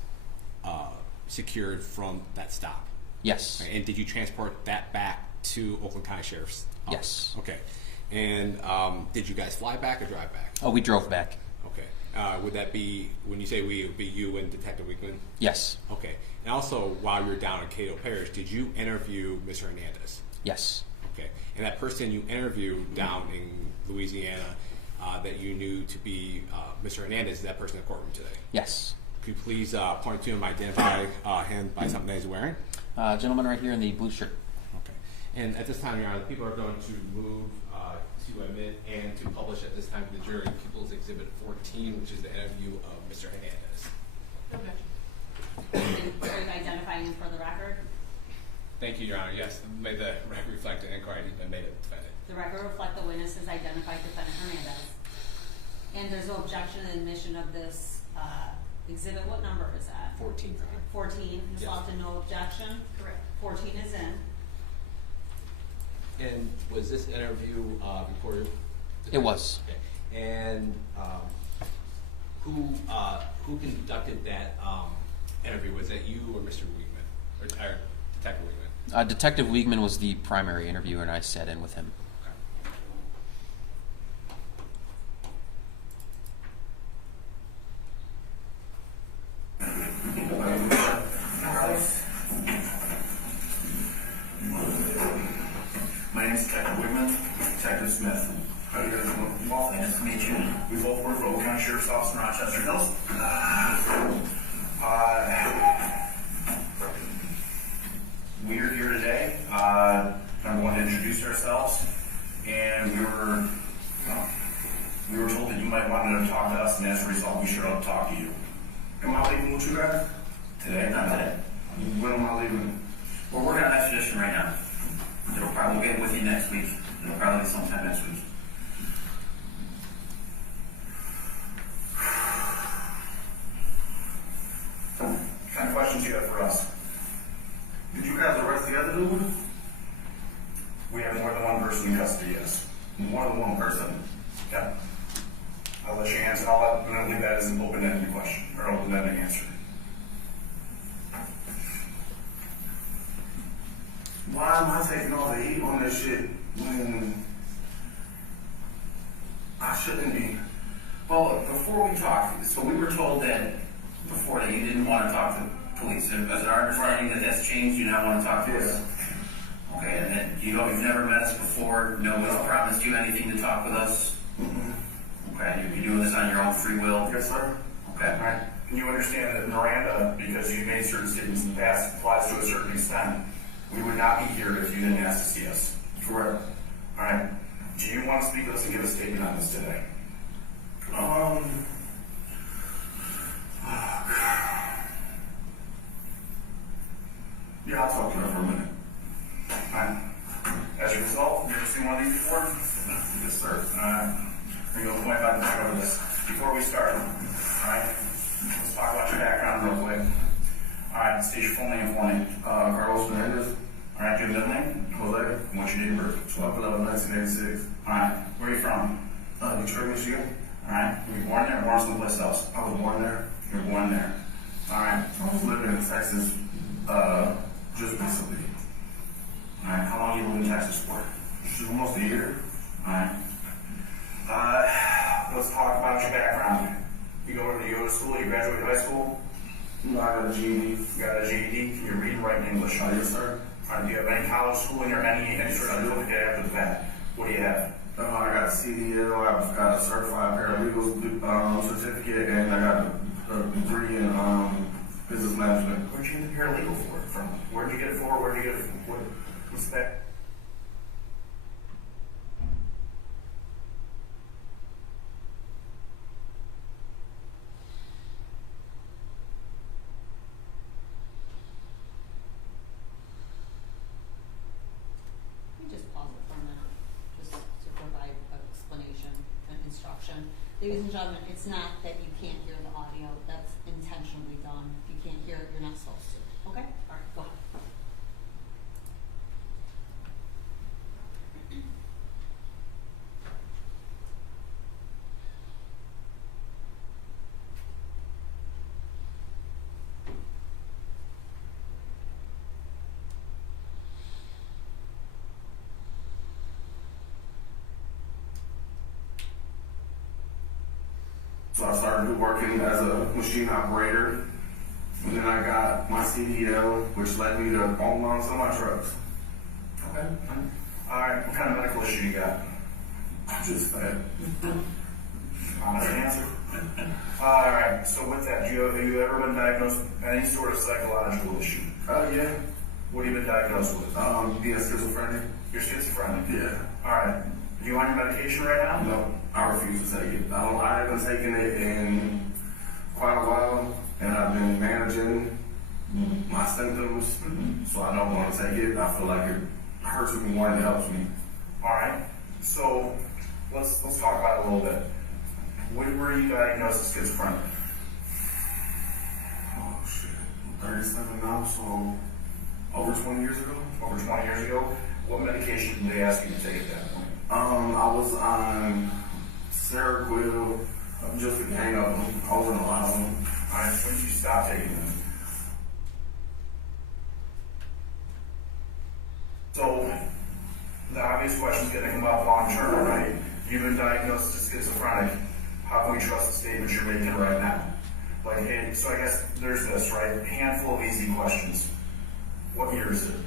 secured from that stop. Yes. Okay. And did you transport that back to Oakland County Sheriff's Office? Yes. Okay. And did you guys fly back or drive back? Oh, we drove back. Okay. Would that be, when you say we, it would be you and Detective Wiegman? Yes. Okay. And also, while you were down in Cato Parish, did you interview Mr. Hernandez? Yes. Okay. And that person you interviewed down in Louisiana that you knew to be Mr. Hernandez, is that person in the courtroom today? Yes. Could you please point to him, identify him by something that he's wearing? Gentleman right here in the blue shirt. Okay. And at this time, Your Honor, people are going to move to admit and to publish at this time to the jury People's Exhibit 14, which is the interview of Mr. Hernandez. Are you identifying him for the record? Thank you, Your Honor. Yes, may the record reflect the inquiry has been made of the defendant. The record reflect the witness has identified defendant Hernandez. And there's no objection to the admission of this exhibit. What number is that? 14. 14. Ms. Yes. Lofton, no objection? Correct. 14 is in. And was this interview recorded? It was. Okay. And who conducted that Interview, was that you or Mr. Wiegman? Or Detective Wiegman? Detective Wiegman was the primary interviewer, and I sat in with him. My name is Detective Wiegman, Detective Smith. How do you guys doing? Well, nice to meet you. We both work for Oakland County Sheriff's Office in Rochester Hills. We're here today. Number one, to introduce ourselves, and we were told that you might want to talk to us, and as a result, we showed up to talk to you. Am I leaving with you guys? Today? Not today. When am I leaving? We're working on extradition right now. We'll get with you next week. It'll probably be sometime next week. What kind of questions you have for us? Did you guys arrest the other dude? We have more than one person in custody, yes. More than one person? Yeah. I'll let you answer all that, and I'll leave that as an open-ended question, or open-ended answer. Why am I taking all the heat on this shit when I shouldn't be? Well, before we talked, so we were told that before that you didn't want to talk to police. Is it our understanding that that's changed? You now want to talk to us? Okay, and then you've never met us before. Nobody's promised you anything to talk with us. Okay, you're doing this on your own free will. Yes, sir. Okay. All right. And you understand that Miranda, because you made certain statements in the past, applies to a certain extent. We would not be here if you didn't ask to see us. Correct. All right. Do you want to to speak with us and give a statement on this today? Yeah, I'll talk to her for a minute. Alright. As a result, you ever seen one of these before? Yes, sir. We're going to point by the back over this. Before we start, alright, let's talk about your background real quick. Alright, state your full name for me. Carlos Hernandez. Alright, your middle name? Jose. And what's your date of birth? 12/11/1986. Alright, where are you from? Detroit, Michigan. Alright, were you born there or born someplace else? I was born there. You were born there. Alright, I was living in Texas just recently. Alright, how long you lived in Texas for? Just almost a year. Alright. Let's talk about your background. You go to school, you graduated high school? No, I got a GED. You got a GED? Can you read and write in English? Yes, sir. Alright, do you have any college schooling or any sort of certificate after that? What do you have? I got a CDL, I've got a certified paralegal certificate, and I got a degree in business management. Where'd you get the paralegal for it from? Where'd you get it for? Where'd you get it from? What's that? Let me just pause it for a minute, just to provide an explanation and instruction. Ladies and gentlemen, it's not that you can't hear the audio. That's intentionally done. If you can't hear it, you're not supposed to. Okay? All right, go ahead. So I started working as a machine operator, and then I got my CDL, which led me to own on some of my trucks. Okay. All right. What kind of medical issue you got? Just fat. Honest answer. All right. So with that, have you ever been diagnosed with any sort of psychological issue? Yeah. What have you been diagnosed with? Being schizophrenic. You're schizophrenic. Yeah. All right. You on your medication right now? No, I refuse to take it. I haven't taken it in quite a while, and I've been managing my symptoms, so I don't want to take it. I feel like it hurts me more than it helps me. All right. So let's talk about it a little bit. When were you diagnosed as schizophrenic? Oh shit, I'm 37 now, so over 20 years ago. Over 20 years ago. What medication did they ask you to take at that point? I was on Seroquel, just a gang of them. I was on a lot of them. All right, when did you stop taking them? So, the obvious question is going to come up long term, right? You've been diagnosed as schizophrenic. How can we trust the statements you're making right now? Like, hey, so I guess there's this, right? A handful of easy questions. What year is it?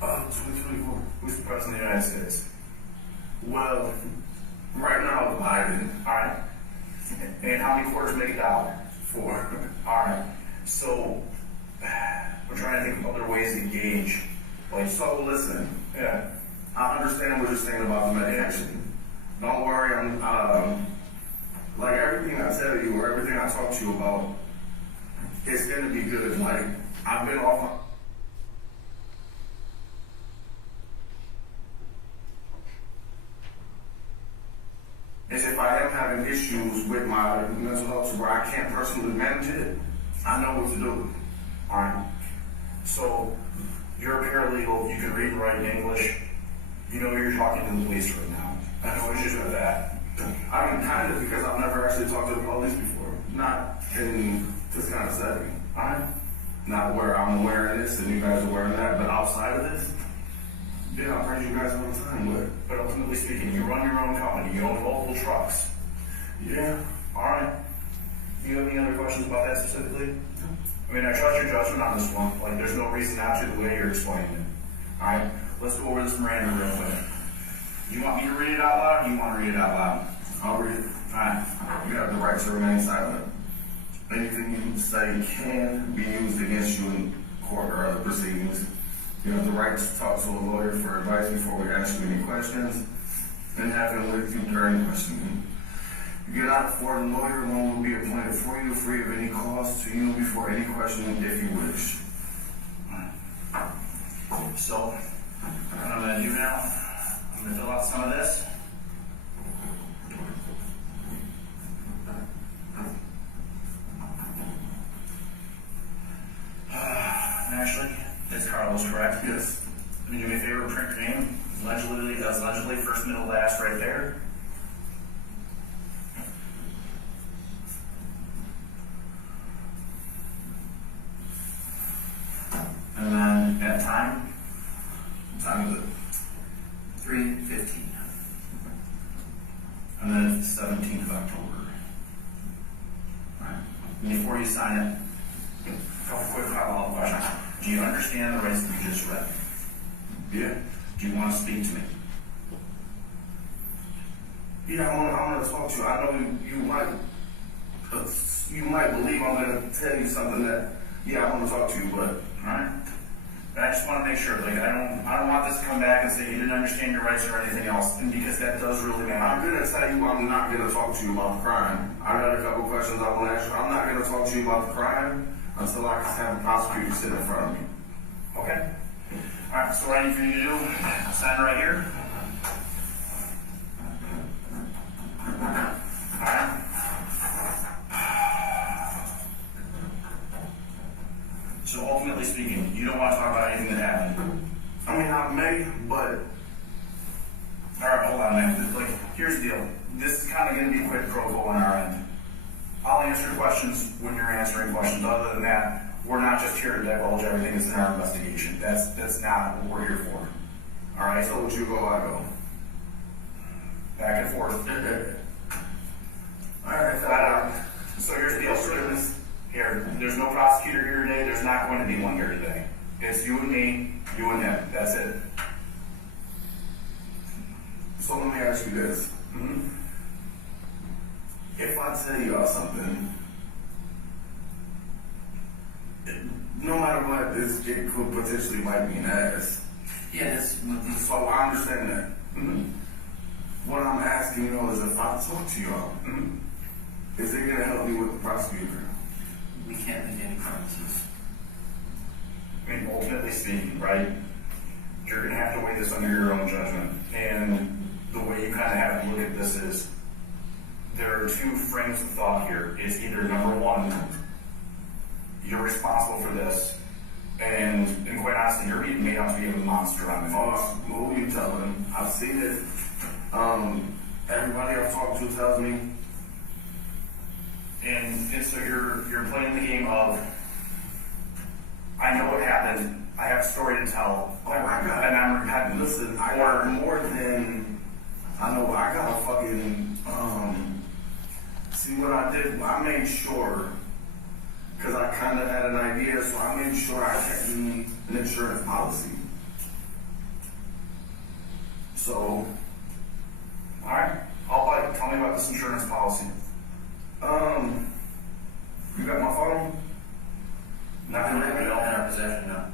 2024. Who's the president of the United States? Well, right now it's Biden. All right. And how many quarters make $1? 4. All right. So we're trying to think of other ways to gauge. Like, so listen. Yeah. I understand what you're saying about the medication. Don't worry. I'm like everything I tell you or everything I talk to you about, it's gonna be good. Like I've been off my. Is if I am having issues with my mental health to where I can't personally manage it, I know what to do. Alright. So you're a paralegal, you can read and write in English, you know you're talking to the police right now. I know issues with that. I mean kind of because I've never actually talked to the police before. Not in this kind of setting. Alright? Not where I'm wearing this and you guys are wearing that, but outside of this. Yeah, I praise you guys all the time, but ultimately speaking, you run your own company, you own multiple trucks. Yeah. Alright. Do you have any other questions about that specifically? I mean, I trust your judgment on this one. Like, there's no reason not to the way you're explaining it. Alright? Let's go over this Miranda real quick. You want me to read it out loud or you want to read it out loud? I'll read it. Alright. You have the right to remain silent. Anything you say can be used against you in court or other proceedings. You have the right to talk to a lawyer for advice before we ask you any questions. and have him with you during questioning. You cannot afford a lawyer, one will be appointed for you, free of any cost to you before any questioning if you wish. So, what I'm going to do now, I'm going to fill out some of this. Actually, is Carlos correct? Yes. Can you do me a favor, print your name, legibly, first, middle, last, right there. And then at time is it? 3:15. And then it's 17th of October. Alright. Before you sign it, a couple quick follow-up questions. Do you understand the rights that you just read? Yeah. Do you want to speak to me? Yeah, I want to talk to you. I know you might believe I'm going to tell you something that, yeah, I want to talk to you, but. Alright. But I just want to make sure, like, I don't want this to come back and say you didn't understand your rights or anything else, and because that does really matter. I'm going to tell you I'm not going to talk to you about the crime. I got a couple questions I want to ask you. I'm not going to talk to you about the crime until I have a prosecutor sit in front of me. Okay. Alright, so what I need for you to do, sign right here. Alright. So ultimately speaking, you don't want to talk about anything that happened. I mean, I may, but. Alright, hold on, man. Like, here's the deal. This is kind of going to be a quick pro on our end. I'll answer questions when you're answering questions. Other than that, we're not just here to divulge everything that's in our investigation. That's not what we're here for. Alright, So would you go, I go. back and forth. Alright, So here's the deal. Here, there's no prosecutor here today. There's not going to be one here today. It's you and me, you and him. That's it. So let me ask you this. Mm-hmm. If I tell y'all something, no matter what, it could potentially bite me in the ass. Yeah, So I understand that. Mm-hmm. What I'm asking you is if I talk to y'all, is it going to help me with the prosecutor? We can't make any promises. I mean, ultimately speaking, right, you're going to have to weigh this under your own judgment. And the way you kind of have to look at this is there are two frames of thought here. It's either number one, you're responsible for this, and quite honestly, you're being made out to be a monster on the news. Who are you telling? I've seen it. Everybody I've talked to tells me. And so you're playing the game of, I know what happened, I have a story to tell, Oh my God. and I'm repentant. Listen, I got more than, I know, I got a fucking, see what I did, I made sure, because I kind of had an idea, so I made sure I kept me an insurance policy. So, Alright, I'll bite. Tell me about this insurance policy. you got my phone? Nothing that we don't have in our possession, no.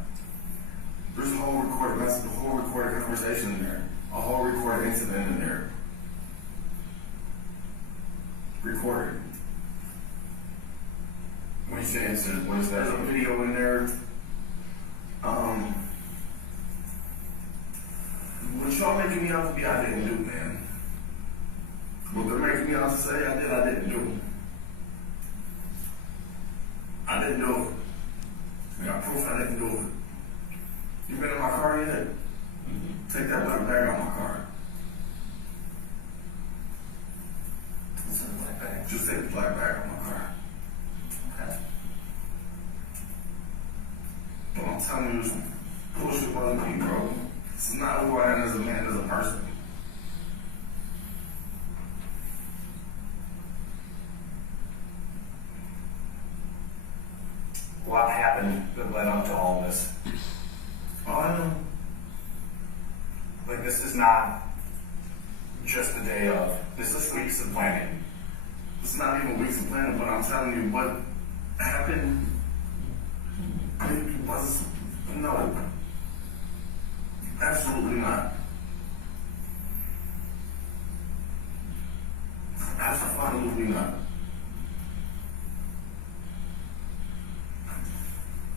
There's a whole recorded message, a whole recorded conversation in there, a whole recorded incident in there. Recorded. When you say incident, what is that? There's a video in there. What y'all making me out to be, I didn't do, man. What they're making me out to say I did, I didn't do. I didn't do it. I got proof I didn't do it. You been in my car yet? Take that black bag out of my car. What's in the black bag? Just take the black bag out of my car. Okay. But I'm telling you, some bullshit wasn't me, bro. This is not who I am as a man, as a person. A lot happened that led up to all this. Oh, I know. Like, this is not just the day of. This is weeks of planning. It's not even weeks of planning, but I'm telling you what happened. It was no, absolutely not. Absolutely not.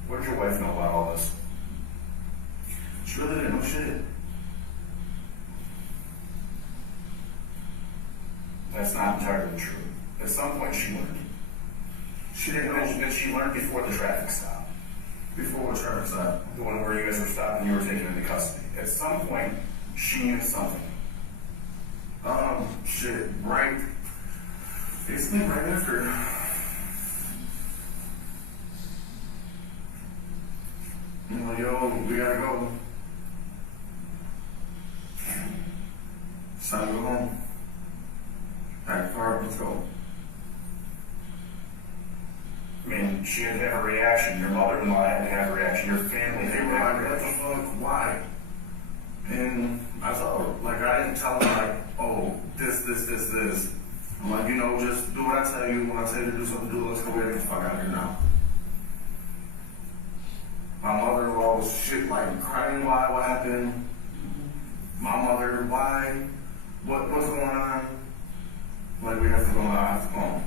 What did your wife know about all this? She really didn't know shit. That's not entirely true. At some point she learned. She didn't know that she learned before the traffic stop. Before the traffic stop? The one where you guys were stopped and you were taken into custody. At some point, she knew something. Shit, right? Basically right after. I'm like, yo, we gotta go. It's time to go home. Alright, car, let's go. I mean, she had to have a reaction. Your mother-in-law had to have a reaction. Your family, they were like, what the fuck? Why? And I thought, like, I didn't tell them, like, oh, this. I'm like, you know, just do what I tell you. When I tell you to do something, do it. Let's go get the fuck out of here now. My mother-in-law was shit, like, crying, why, what happened? My mother, why? What's going on? Like, we have to go, I have to go home.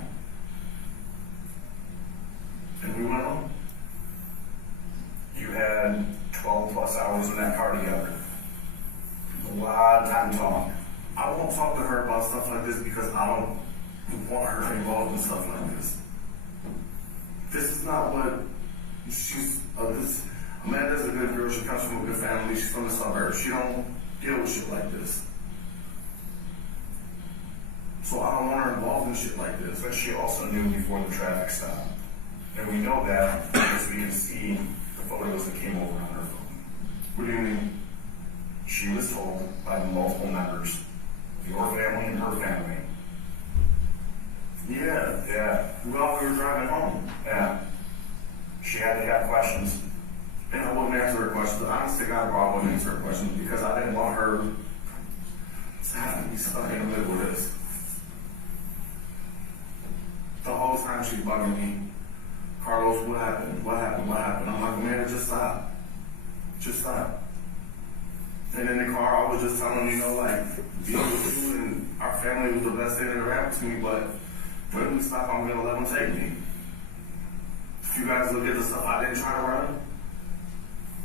And we went home. You had 12 plus hours in that car together. A lot of time to talk. I won't talk to her about stuff like this because I don't want her involved in stuff like this. This is not what she's, Amanda's a good girl, she comes from a good family, she's from the suburbs. She don't deal with shit like this. So I don't want her involved in shit like this. But she also knew before the traffic stop. And we know that because we can see the photos that came over on her phone. What do you mean? She was told by multiple members of your family and her family. Yeah. Well, we were driving home. Yeah. She had to have questions. And I wouldn't answer her questions. Honest to God, I wouldn't answer her questions because I didn't want her to have to be stuck in the middle of this. The whole time she's bugging me. Carlos, what happened? I'm like, Amanda, just stop. Just stop. And in the car, I was just telling you, like, being with you and our family was the best thing that ever happened to me, but when we stop, I'm going to let them take me. If you guys look at the stuff I didn't try to run,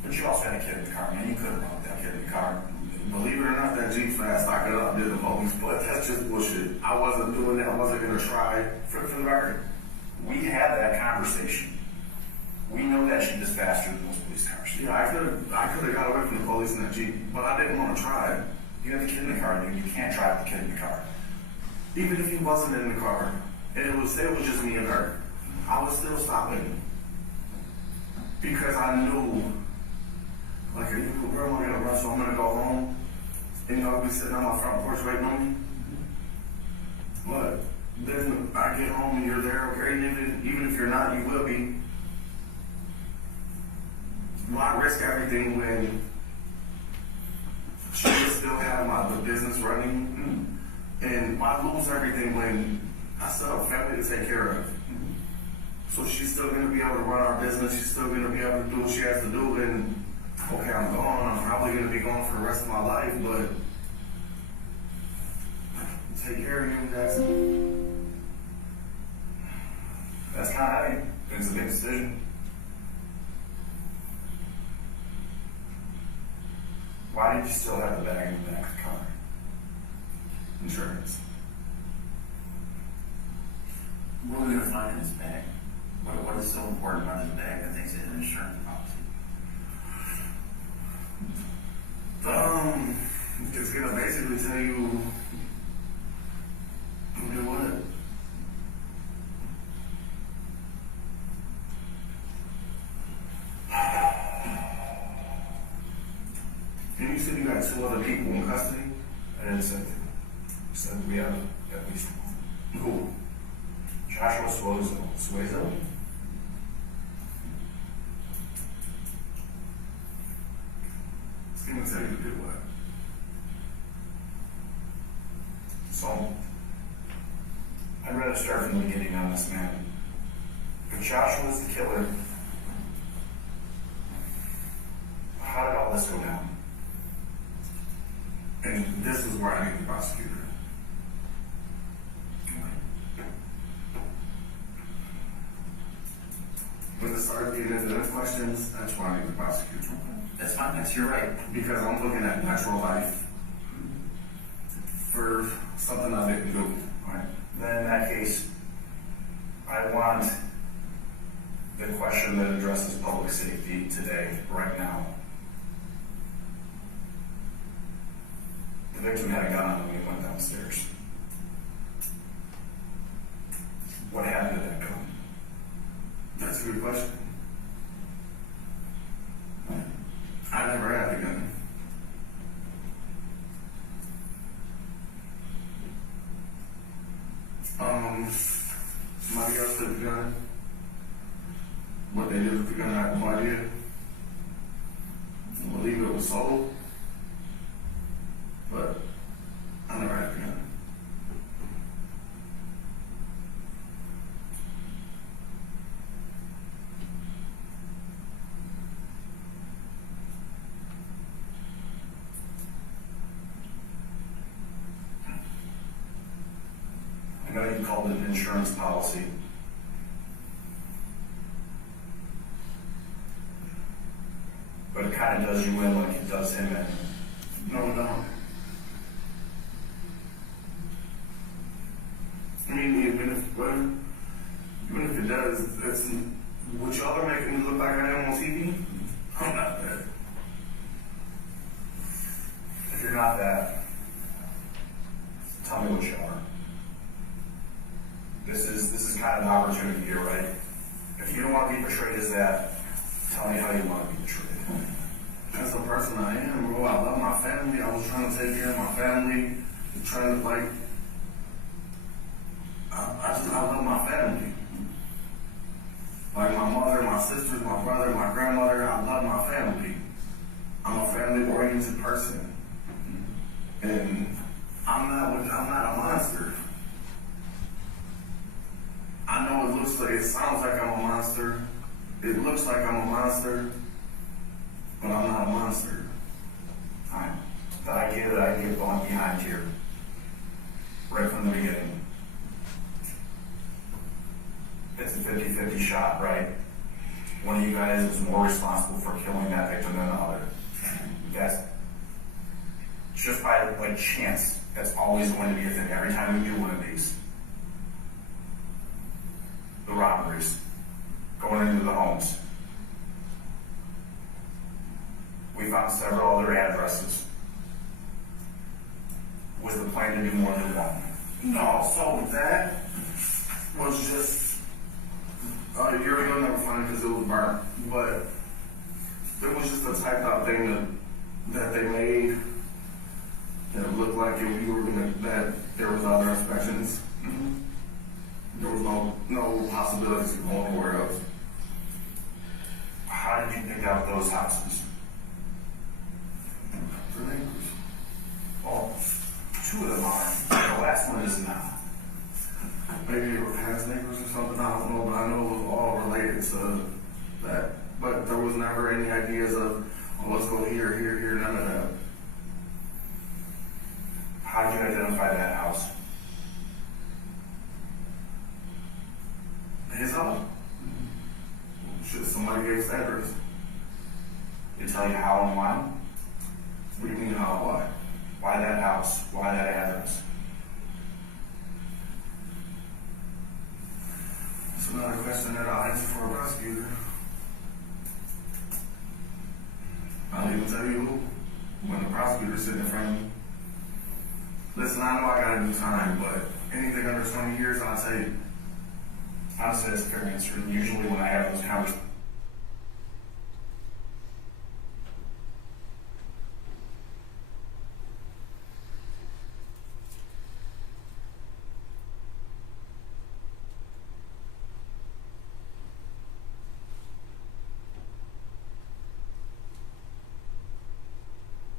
but you also had a kid in the car, man. You couldn't run with that kid in the car. Believe it or not, that Jeep fast, I could have outdid the police, but that's just bullshit. I wasn't doing that. I wasn't going to try. For the record, we had that conversation. We know that Jeep is faster than most police cars. Yeah, I could have got away from the police in that Jeep, but I didn't want to try. You have the kid in the car, dude. You can't drive the kid in the car. Even if he wasn't in the car, and it was just me and her, I was still stopping. Because I knew, like, where am I going to run? So I'm going to go home. And I'll be sitting on my front porch waiting on me. But then I get home and you're there, okay? Even if you're not, you will be. Why risk everything when she still have the business running? And why lose everything when I still have a family to take care of? So she's still going to be able to run our business. She's still going to be able to do what she has to do. And okay, I'm gone. I'm probably going to be gone for the rest of my life, but take care of you. That's kind of heavy. It's a big decision. Why did you still have the bag in the back of the car? Insurance. What are we going to find in this bag? What is so important about this bag that makes it an insurance policy? It's going to basically tell you who did what. And you said you got 2 other people in custody? I didn't say that. You said we have at least who? Joshua Zuazo? It's going to tell you who did what. So, I'd rather start from the beginning on this, man. If Joshua was the killer, how did all this go down? And this is where I need the prosecutor. Okay. start getting into them questions, that's why I need the prosecutor. That's fine, that's your right. Because I'm looking at natural life for something I didn't do. Right? Then in that case, I want the question that addresses public safety today, right now. The victim had a gun on him when he went downstairs. What happened to that gun? That's a good question. I never had a gun. Somebody else took the gun. What they did with the gun, I have no idea. I believe it was sold, but I never had a gun. I know you called it an insurance policy. But it kind of does you in like it does him in. No. I mean, even if it does, it's what y'all are making me look like I am on TV. I'm not that. If you're not that, tell me what you are. This is kind of the opportunity here, right? If you don't want to be portrayed as that, tell me how you want to be portrayed. That's the person I am, bro. I love my family. I was trying to take care of my family. Trying to I love my family. Like my mother, my sisters, my brother, my grandmother. I love my family. I'm a family-oriented person, and I'm not a monster. I know it sounds like I'm a monster. It looks like I'm a monster. But I'm not a monster. Fine. But I get it. I get going behind here. Right from the beginning. It's a 50-50 shot, right? One of you guys is more responsible for killing that victim than the other. That's just by chance. That's always going to be a thing. Every time we do one of these. The robberies. Going into the homes. We found several other addresses. Was the plan to do more than one? No, so that was just you'll never find it because it was burnt. But it was just a typed out thing that they made that looked like that there was other inspections. There was no possibilities of going anywhere else. How did you pick out those houses? For neighbors. Well, two of them are. The last one is not. Maybe they were past neighbors or something, I don't know, but I know it was all related to that. But there was never any ideas of, let's go here, none of that. How did you identify that house? His house. Shit, somebody gave us the address. They tell you how and why? What do you mean how and why? Why that house? Why that address? It's another question that I'll answer for a prosecutor. I'll even tell you who, when the prosecutor's sitting in front of me. Listen, I know I gotta do time, but anything under 20 years, I'll say. Honestly, that's a fair answer. Usually when I have those conversations,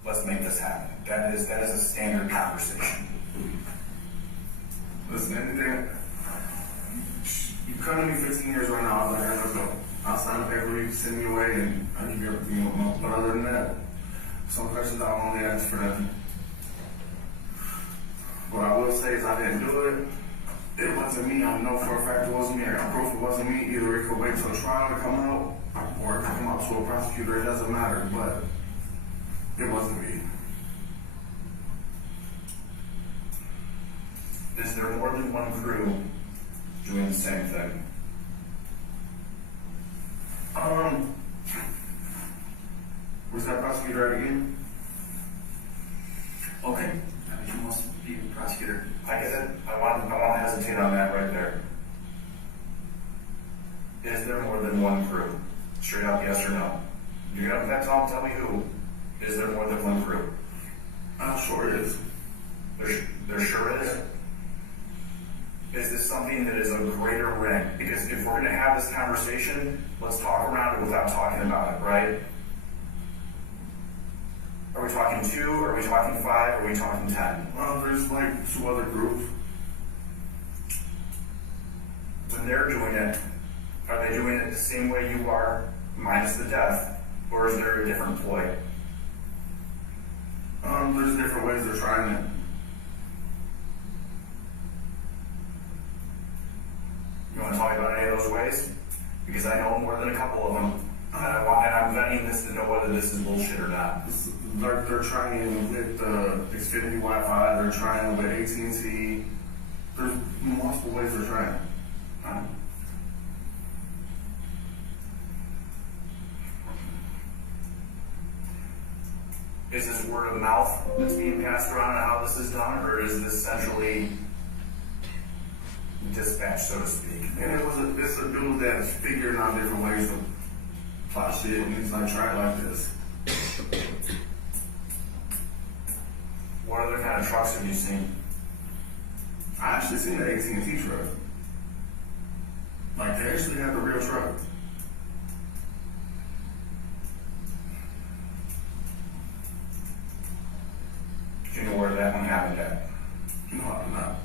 let's make this happen. That is a standard conversation. Listen, anything. You come to me 15 years right now, I'll be like, let's go. I'll sign a paper, you can send me away, and I'll give you everything you want. But other than that, some questions I'll only ask for nothing. What I will say is I didn't do it. It wasn't me. I know for a fact it wasn't me. I got proof it wasn't me. Either it could wait till trial to come out, or it could come out to a prosecutor. It doesn't matter, but it wasn't me. Is there more than one crew doing the same thing? Was that prosecutor at again? Okay, you must be the prosecutor. I get it. I want to hesitate on that right there. Is there more than one crew? Straight up, yes or no? You're gonna tell me who. Is there more than one crew? Sure is. There sure is. Is this something that is a greater ring? Because if we're going to have this conversation, let's talk around it without talking about it, right? Are we talking 2? Are we talking 5? Are we talking 10? Well, there's like 2 other groups. When they're doing it, are they doing it the same way you are, minus the death? Or is there a different ploy? There's different ways they're trying it. You want to talk about any of those ways? Because I know more than a couple of them, and I'm vetting this to know whether this is bullshit or not. They're trying with Xfinity Wi-Fi. They're trying with AT&T. There's multiple ways they're trying. Is this word of mouth that's being passed around on how this is done, or is this essentially dispatch, so to speak? And it's a dude that's figuring out different ways to plot shit, and he's like, try it like this. What other kind of trucks have you seen? I actually seen an AT&T truck. Like, they actually have a real truck. Do you know where that one happened at? No, I'm not.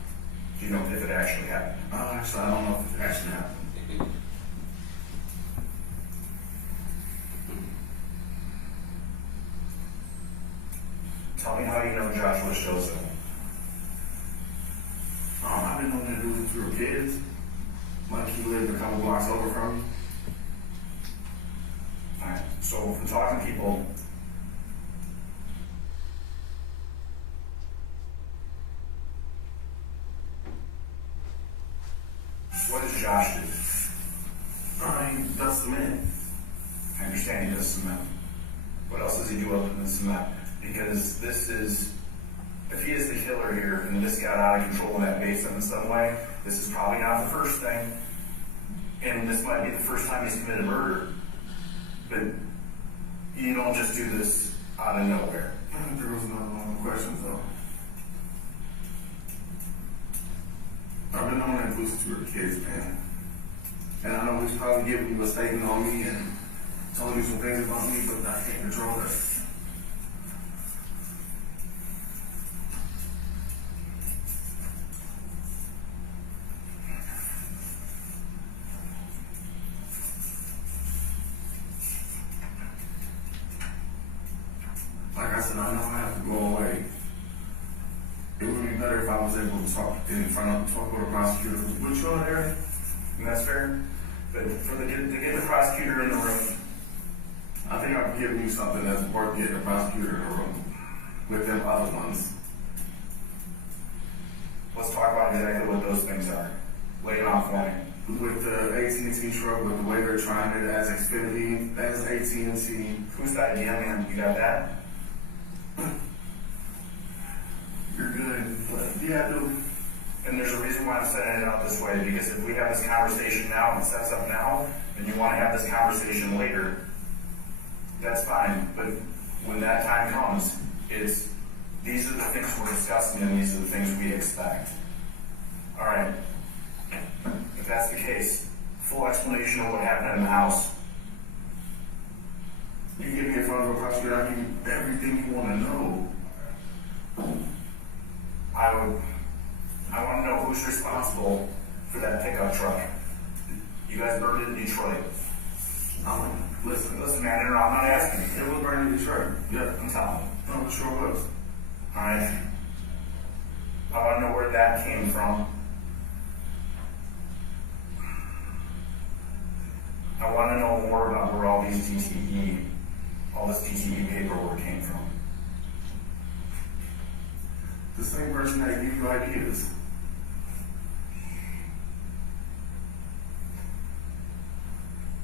Do you know if it actually happened? Actually, I don't know if it actually happened. Tell me how you know Joshua Zuazo. I've been knowing that dude since we were kids. Like, he lived a couple blocks over from me. Alright, so from talking to people, what does Josh do? He does cement. I understand he does cement. What else does he do other than cement? Because this is, if he is the killer here and this got out of control in that basement in some way, this is probably not the first thing. And this might be the first time he's committed murder. But you don't just do this out of nowhere. There was no questions though. I've been knowing that dude since we were kids, man. And I know he's probably giving you a statement on me and telling you some things about me, but I can't control that. Like I said, I know I have to go away. It would be better if I was able to talk with a prosecutor. But you're there, And that's fair. But to get the prosecutor in the room, I think I've given you something that's worth getting a prosecutor in the room with them other ones. let's talk about exactly what those things are. Lay it on for me. With the AT&T truck, with the way they're trying it as Xfinity, as AT&T. Who's the idea, man? You got that? You're good, but yeah, I do. And there's a reason why I'm setting it up this way, because if we have this conversation now and it sets up now, and you want to have this conversation later, that's fine. But when that time comes, these are the things we're discussing and these are the things we expect. All right. If that's the case, full explanation of what happened in the house. You get me in front of a prosecutor, I give you everything you want to know. I want to know who's responsible for that pickup truck. You guys burned it in Detroit. Listen, man, I'm not asking. It was burned in Detroit. Yeah. I'm telling you. No, it sure was. Alright. I want to know where that came from. I want to know more about where all this DTE paperwork came from. The same person that gave you ideas.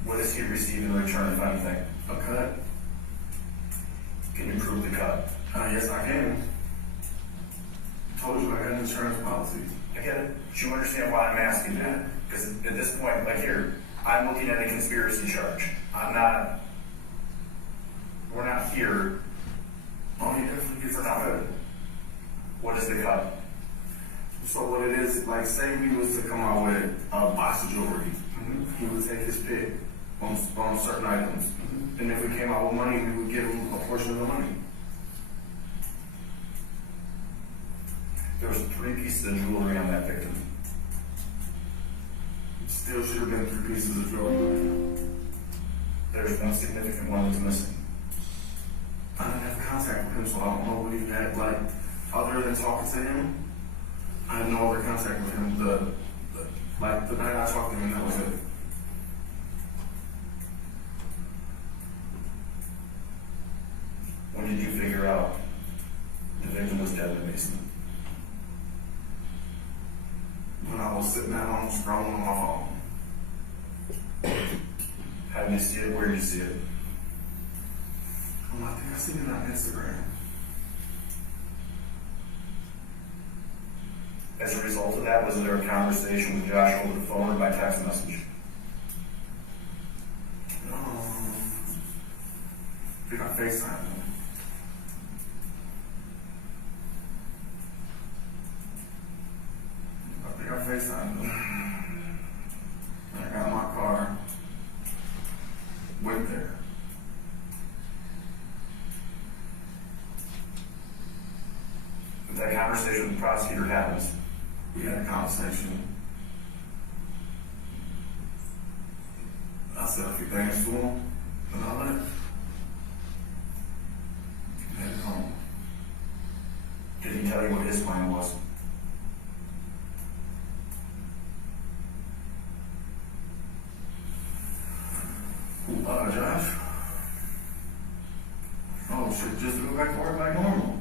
What does he receive in return, if anything? A cut. Can you prove the cut? Yes, I can. I told you I got an insurance policy. I get it. Do you understand why I'm asking that? Because at this point, like here, I'm looking at a conspiracy charge. We're not here. Oh, you definitely get for not good. What is the cut? So what it is, like say we was to come out with a box of jewelry. He would take his pick on certain items. And if we came out with money, we would give him a portion of the money. There was 3 pieces of jewelry on that victim. Still should have been 3 pieces of jewelry. There's one significant one that's missing. I didn't have contact with him, so I don't know what he had, like, other than talking to him. I had no other contact with him. The night I talked to him, that was it. When did you figure out the victim was dead in the basement? When I was sitting at home scrolling on my phone. How did you see it? Where did you see it? I think I seen it on Instagram. As a result of that, was there a conversation with Josh over the phone or by text message? I think I FaceTimed him. I FaceTimed him. I got my car, went there. If that conversation with the prosecutor happens, we had a conversation. I said a few things to him, and I left. Headed home. Did he tell you what his plan was? Josh? Oh, shit, just go back to work like normal.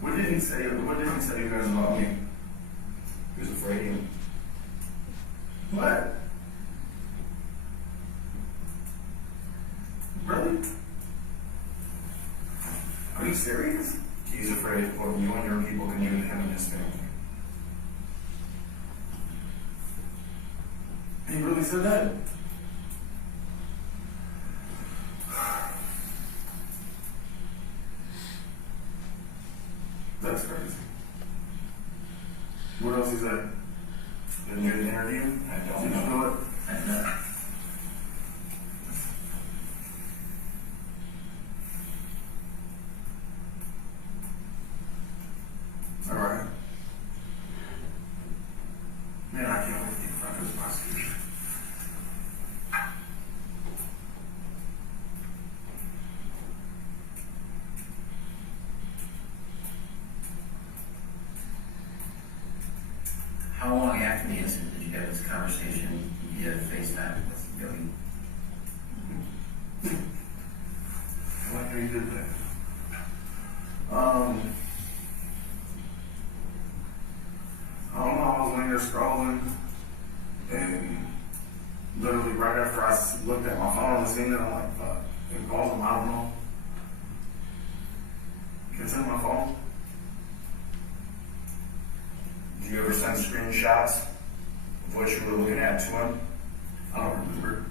What did he say you guys about me? He was afraid of you. What? Really? Are you serious? He's afraid of what you and your people can do to him and his family. He really said that? That's crazy. What else he said? Didn't you interview? I don't know it. I know. All right. Man, I can't wait to get in front of this prosecution. How long after the incident did you have this conversation via FaceTime with Billy? I like how you did that. I don't know, I was laying there scrolling, and literally right after I looked at my phone and seen it, I'm like, fuck, it calls him, I don't know. Can I send my phone? Did you ever send screenshots of what you were looking at to him? I don't remember.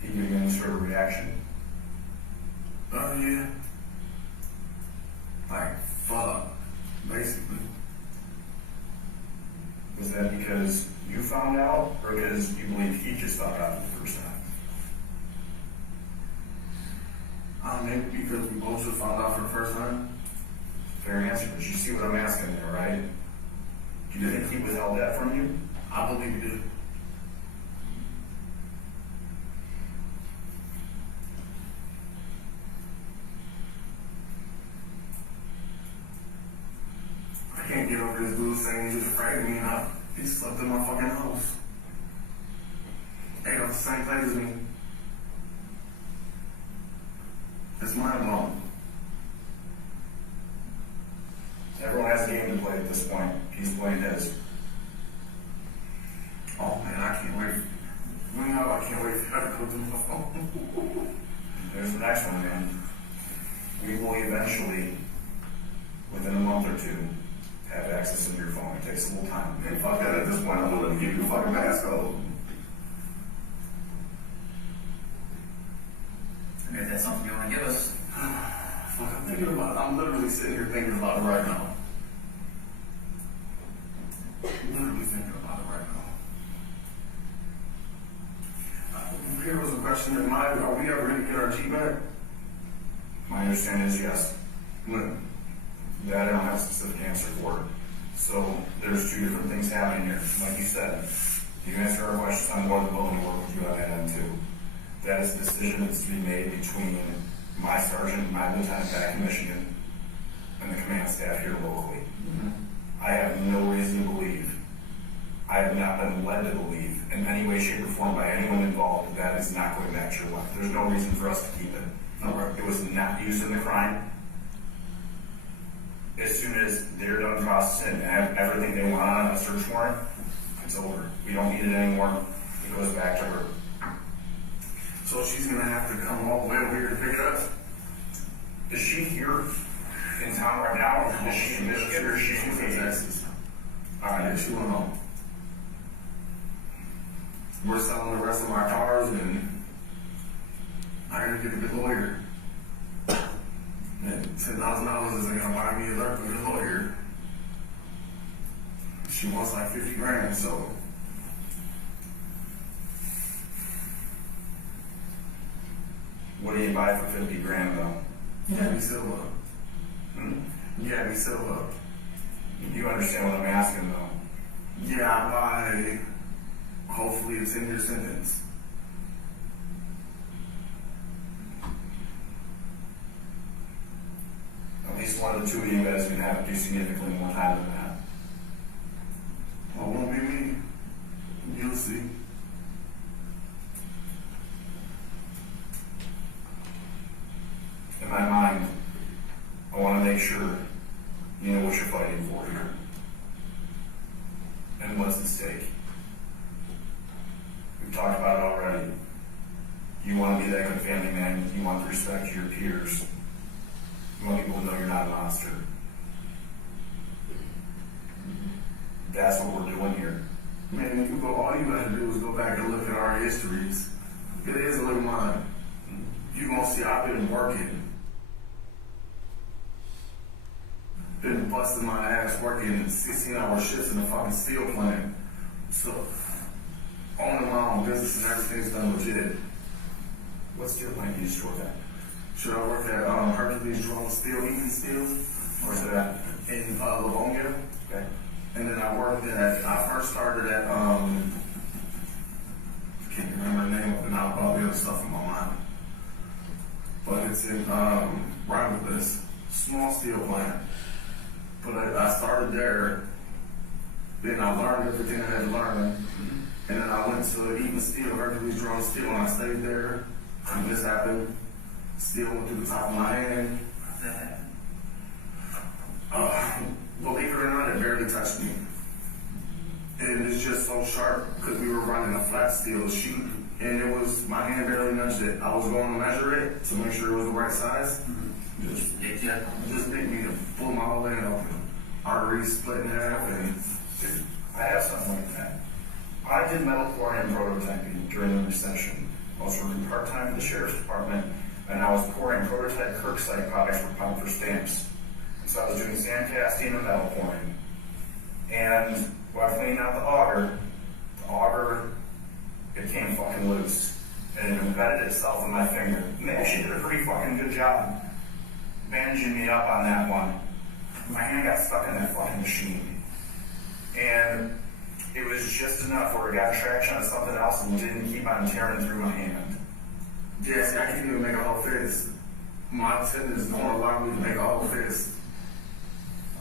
Did you give any sort of reaction? Oh, yeah. Like, fuck, basically. Was that because you found out, or because you believe he just found out for the first time? Maybe because we both just found out for the first time. Fair answer, but you see what I'm asking there, right? Do you think he withheld that from you? I believe he did. saying he was afraid of me, and he slept in my fucking house. Ain't on the same place as me. It's mind blowing. Everyone has a game to play at this point. He's playing his. Oh man, I can't wait. You know, I can't wait for her to go through my phone. There's the next one, man. We will eventually, within a month or two, have access to your phone. It takes a little time. Man, fuck that. At this point, I'm willing to give you a fucking passcode. I mean, if that's something you want to give us. Fuck, I'm thinking about it. I'm literally sitting here thinking about it right now. Literally thinking about it right now. Here was a question in mind. Are we ever going to get our G back? My understanding is yes. When? That I don't have a specific answer for. So there's two different things happening here. Like you said, you answer our questions, I'm more than willing to work with you on that end too. That is a decision that's to be made between my sergeant, my lieutenant back in Michigan, and the command staff here locally. Mm-hmm. I have no reason to believe, I have not been led to believe in any way, shape, or form by anyone involved that is not going back to your wife. There's no reason for us to keep it. It was not used in the crime. As soon as they're done processing and have everything they want on a search warrant, it's over. We don't need it anymore. It goes back to her. So she's going to have to come all the way over here to pick it up? Is she here in town right now? Is she in Michigan or is she in Texas? Alright, Yeah, she went home. We're selling the rest of my cars, and I gotta get a good lawyer. And $10,000 isn't gonna buy me a good lawyer. She wants like 50 grand, so. what do you buy for 50 grand though? Yeah, me silver. Yeah, me silver. You understand what I'm asking though? Yeah, I buy hopefully a 10-year sentence. At least one of the two of you guys can have to do significantly more time than that. Well, it won't be me. You'll see. In my mind, I want to make sure you know what you're fighting for here. And what's at stake. We've talked about it already. You want to be that good family man. You want the respect of your peers. You want people to know you're not a monster. That's what we're doing here. Man, if you go, all you gotta do is go back and look at our histories. It is a little mine. You gonna see I've been working. Been busting my ass working 16-hour shifts in the fucking steel plant. So, owning my own business and everything's done legit. What steel plant do you work at? Should I work at Hercules Drone Steel, Eaton Steel? Where's it at? In Livonia. Okay. And then I first started at, I can't remember the name of it now, all the other stuff in my mind. But it's in Rivalus, small steel plant. But I started there, then I learned everything I had to learn. And then I went to Eaton Steel, Hercules Drone Steel, and I stayed there. And this happened. Steel went through the top of my hand. Believe it or not, it barely touched me. And it's just so sharp because we were running a flat steel sheet, and it was, my hand barely nudged it. I was going to measure it to make sure it was the right size. Just made me to pull my whole hand open. Arteries split in half, and I have something like that. I did metal pouring and prototyping during the recession. I was working part-time for the Sheriff's Department, and I was pouring prototype Kirkside products for pump for stamps. So I was doing sand casting and metal pouring. And while cleaning out the auger, it came fucking loose. And it embedded itself in my finger. And they actually did a pretty fucking good job bandaging me up on that one. My hand got stuck in that fucking machine. And it was just enough where it got traction on something else and didn't keep on tearing through my hand. yeah, see, I can't even make a whole fist. My tendons don't allow me to make a whole fist.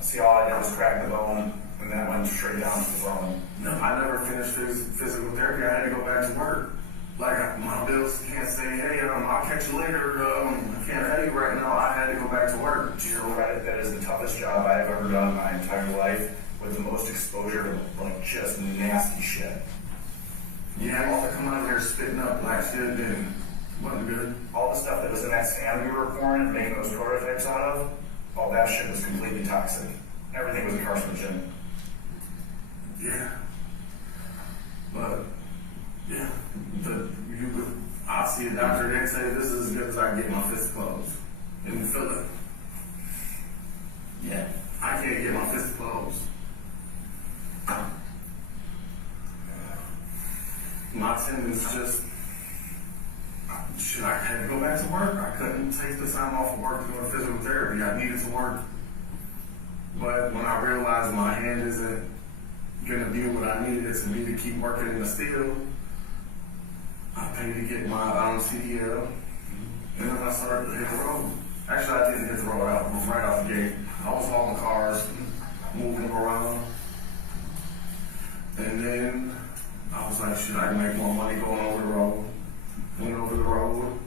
See, all I did was crack the bone, And that went straight down to the throne. No, I never finished physical therapy. I had to go back to work. Like, my bills can't say, hey, I'll catch you later. I can't pay you right now. I had to go back to work. To your credit, that is the toughest job I've ever done in my entire life, with the most exposure to, like, just nasty shit. Yeah, all to come out there spitting up black shit and wasn't good. All the stuff that was in that sand we were pouring and making those prototypes out of, all that shit was completely toxic. Everything was a carcinogen. Yeah. But, yeah, I'll see a doctor and say this is as good as I can get my fist closed. And feel it. Yeah, I can't get my fist closed. My tendons just, shit, I had to go back to work. I couldn't take the time off of work to go to physical therapy. I needed to work. But when I realized my hand isn't gonna do what I needed to be to keep working in the steel, I paid to get my CDL, and then I started to hit the road. Actually, I didn't hit the road right out the gate. I was hauling cars, moving them around, and then I was like, shit, I can make more money going over the road. Went over the road,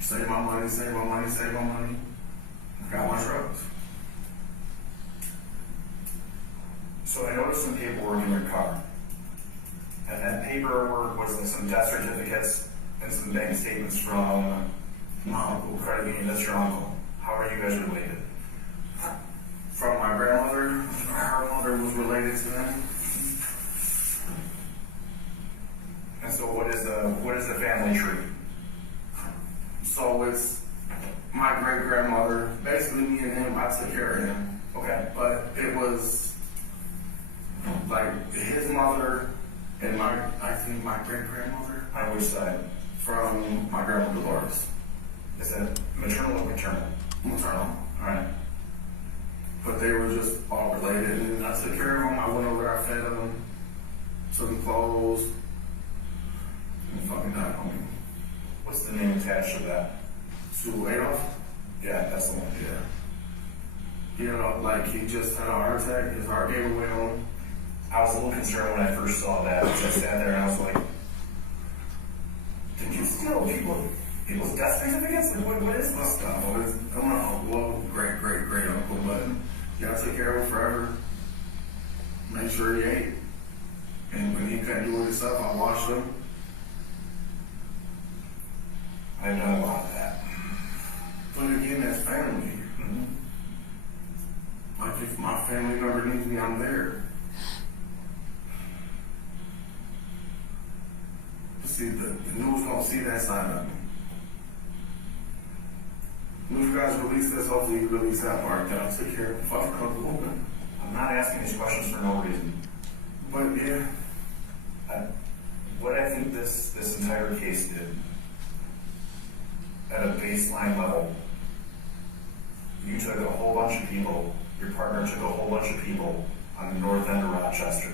save my money, save my money, save my money. Got my trucks. So I noticed some paperwork in your car. And that paperwork was like some death certificates and some bank statements from my uncle, credit union. That's your uncle. How are you guys related? From my grandmother, her mother was related to them. And so what is the family tree? So it's my great grandmother. Basically, me and him, I took care of him. Okay. But it was like his mother and I think my great grandmother. On which side? From my grandma Dolores. Is that maternal or paternal? Maternal. Alright. But they were just all related. And I took care of them. I went over there, I fed them, took them clothes, and fucking died on me. What's the name attached to that? Sue Adolf? Yeah, that's the one. Yeah. You know, like he just had a heart attack, his heart gave away on him. I was a little concerned when I first saw that, because I sat there and I was like, did you steal people's death certificates? Like, what is this stuff? I'm not great uncle, but yeah, I took care of him forever. Made sure he ate. And when he couldn't do it himself, I washed him. I've done a lot of that. But again, that's family. Mm-hmm. Like if my family member needs me, I'm there. See, the news don't see that side of me. When you guys release this, hopefully you release that part that I took care of the fucking woman. I'm not asking these questions for no reason. But yeah. What I think this entire case did, at a baseline level, you took a whole bunch of people, your partner took a whole bunch of people on the north end of Rochester,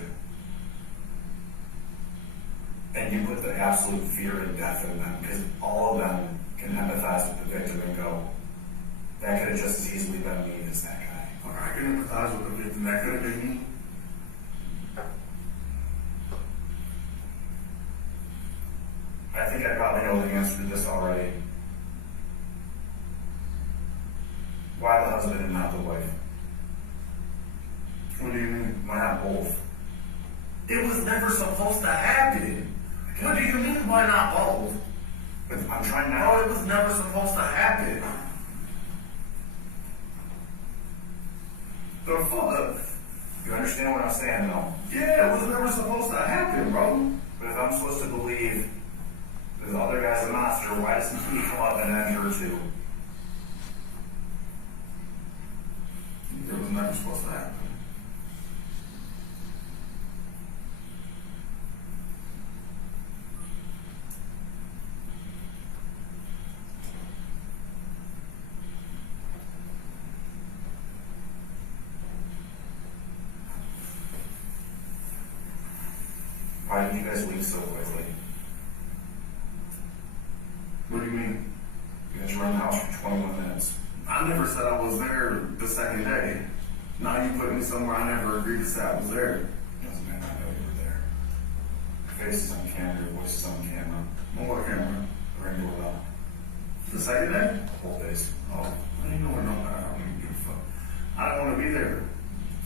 and you put the absolute fear and death in them, because all of them can empathize with the victim and go, that could have just as easily been me as that guy. Okay, I can empathize with the victim, that could have been me. I think I probably know the answer to this already. Why the husband and not the wife? What do you mean? Why not both? It was never supposed to happen. What do you mean why not both? But I'm trying not. Oh, it was never supposed to happen. The fuck? You understand what I'm saying, though? Yeah, it was never supposed to happen, bro. But if I'm supposed to believe that the other guy's a monster, why doesn't he come up and end her too? It was never supposed to happen. Why did you guys leave so quickly? What do you mean? You guys were in the house for 21 minutes. I never said I was there the second day. Now you put me somewhere I never agreed to say I was there. Doesn't matter, I know you were there. Your face is on camera, your voice is on camera. On what camera? Ring doorbell. The second day? Whole face. Oh, I ain't going nowhere. I don't even give a fuck. I don't want to be there.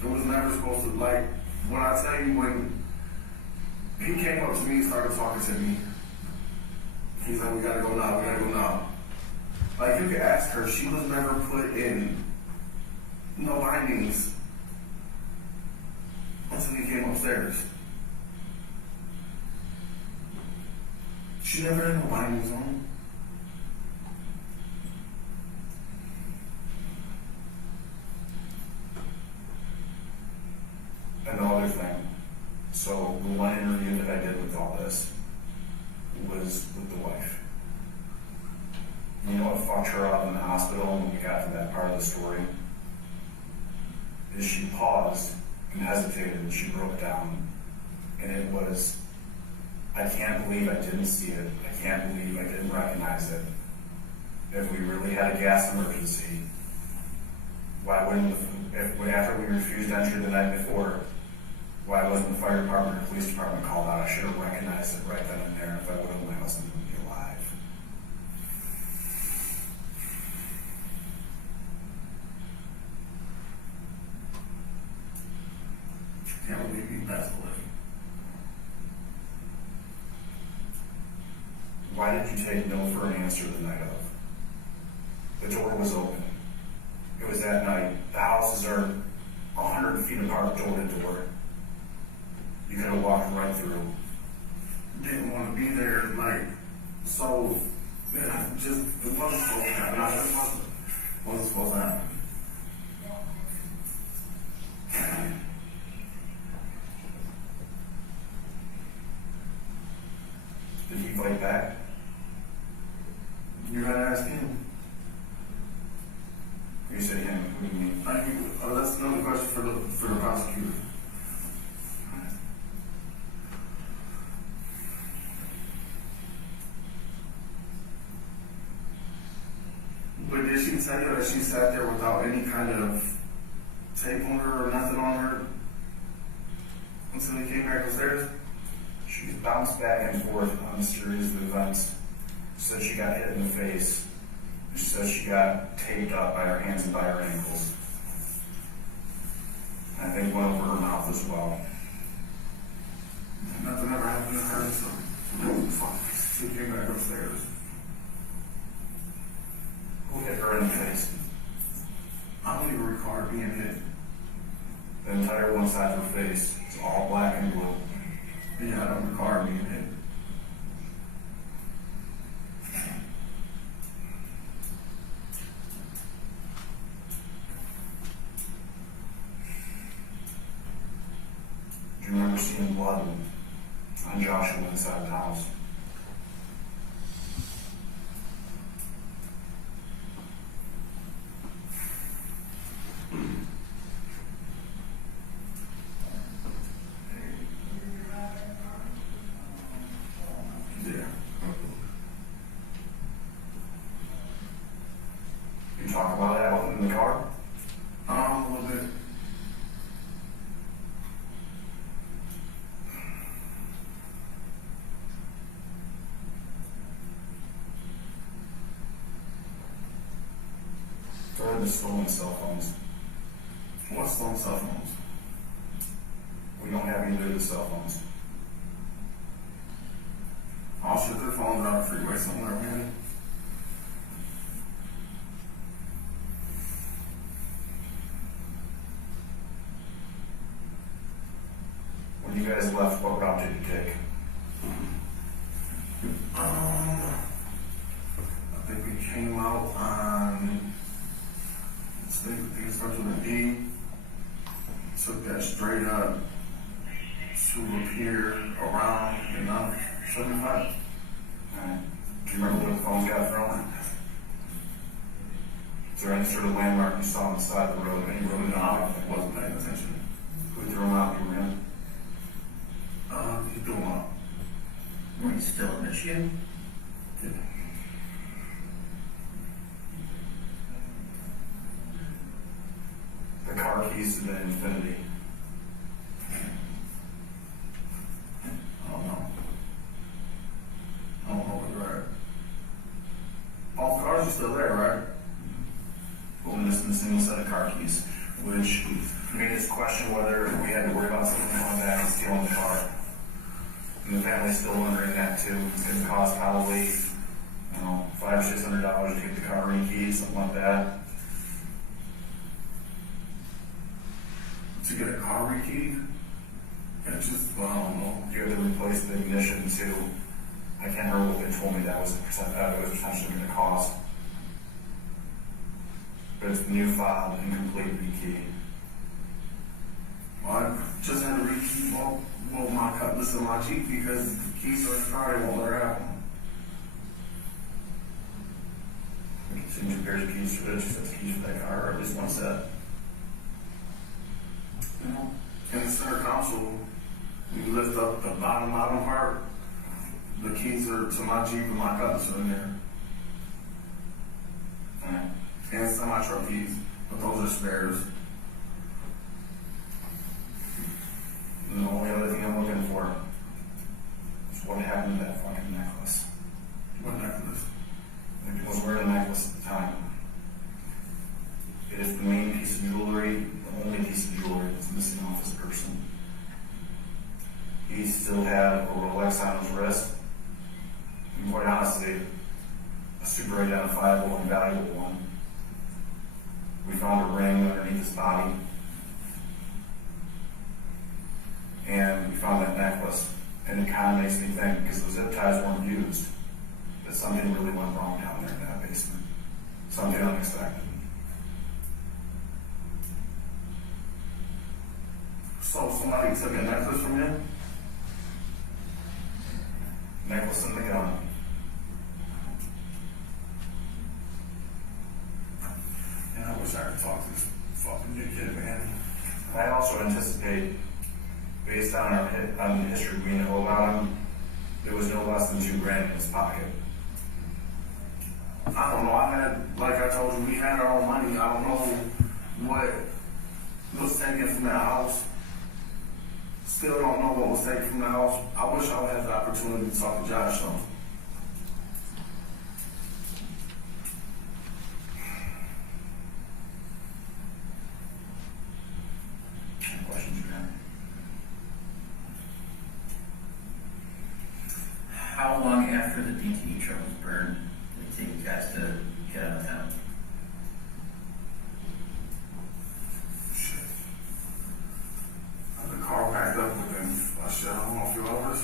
It was never supposed to, like, when I tell you when he came up to me and started talking to me, he's like, we gotta go now, we gotta go now. Like, you could ask her, she was never put in no bindings until he came upstairs. She never had no bindings on. Another thing, so the one interview that I did with all this was with the wife. You know what fucked her up in the hospital when we got to that part of the story? Is she paused and hesitated and she broke down. And it was, I can't believe I didn't see it. I can't believe I didn't recognize it. If we really had a gas emergency, why wouldn't, after we refused entry the night before, why wasn't the fire department or police department called out? I should have recognized it right then and there. If I would have, my husband would be alive. Can't believe you passed away. Why did you take no for an answer the night of? The door was open. It was that night. The houses are 100 feet apart, door to door. You could have walked right through. Didn't want to be there, like, so, yeah, just, it wasn't supposed to happen. It wasn't supposed to happen. Did he fight back? You gotta ask him. You said him. What do you mean? That's another question for the prosecutor. But did she tell you that she sat there without any kind of tape on her or nothing on her until he came back upstairs? She bounced back and forth on a series of events. She said she got hit in the face. She said she got taped up by her hands and by her ankles. And I think one over her mouth as well. Nothing ever happened to her, so fuck. She came back upstairs. Who hit her in the face? I don't even recall her being hit. The entire one side of her face is all black and blue. Yeah, I don't recall her being hit. Do you remember seeing blood on Joshua inside the house? Yeah. You talk about that in the car? A little bit. They're the stolen cell phones. What stolen cell phones? We don't have either of the cell phones. I'll ship their phones out the freeway somewhere, man. When you guys left, what route did you take? I think we came out on, I think it starts with an E. Took that straight up to appear around, 75. Alright. Do you remember where the phones got thrown? Is there any sort of landmark you saw on the side of the road? Any road No, I wasn't paying attention. Who threw them out? You were in? He threw them out. Were you still in Michigan? Yeah. The car keys to infinity. I don't know. I don't know what you're at. All the cars are still there, right? But we're missing a single set of car keys, which made us question whether we had to worry about something coming back and stealing the car. And the family's still wondering that too. It's going to cost probably, $500 or $600 to get the car rekeyed, something like that. To get a car rekeyed? It's just, I don't know. You have to replace the ignition too. I can't remember what they told me that was potentially going to cost. But it's new fob and complete rekey. Well, I just had to rekey both my Cutlass and my Jeep because the keys are in the car, they won't let her have them. We can see 2 pairs of keys for this, sets of keys for that car, or at least one set. In the center console, you lift up the bottom part, the keys are to my Jeep and my Cutlass are in there. And semi-truck keys, but those are spares. And the only other thing I'm looking for is what happened to that fucking necklace. What necklace? I was wearing a necklace at the time. It is the main piece of jewelry, the only piece of jewelry that's missing off this person. He still had a Rolex on his wrist. And quite honestly, a super identifiable and valuable one. We found a ring underneath his body. And we found that necklace. And it kind of makes me think, because the zip ties weren't used, that something really went wrong down there in that basement. Something unexpected. So somebody took a necklace from him? Necklace and the gun. And I wish I could talk to this fucking new kid, man. I also anticipate, based on on the history we know about him, there was no less than $2,000 in his pocket. I don't know. Like I told you, we had our own money. I don't know what was taken from that house. Still don't know what was taken from the house. I wish I would have the opportunity to talk to Josh though. Questions you have? How long after the DTE truck was burned did it take you guys to get out of town? Shit. The car packed up within, I don't know, a few hours.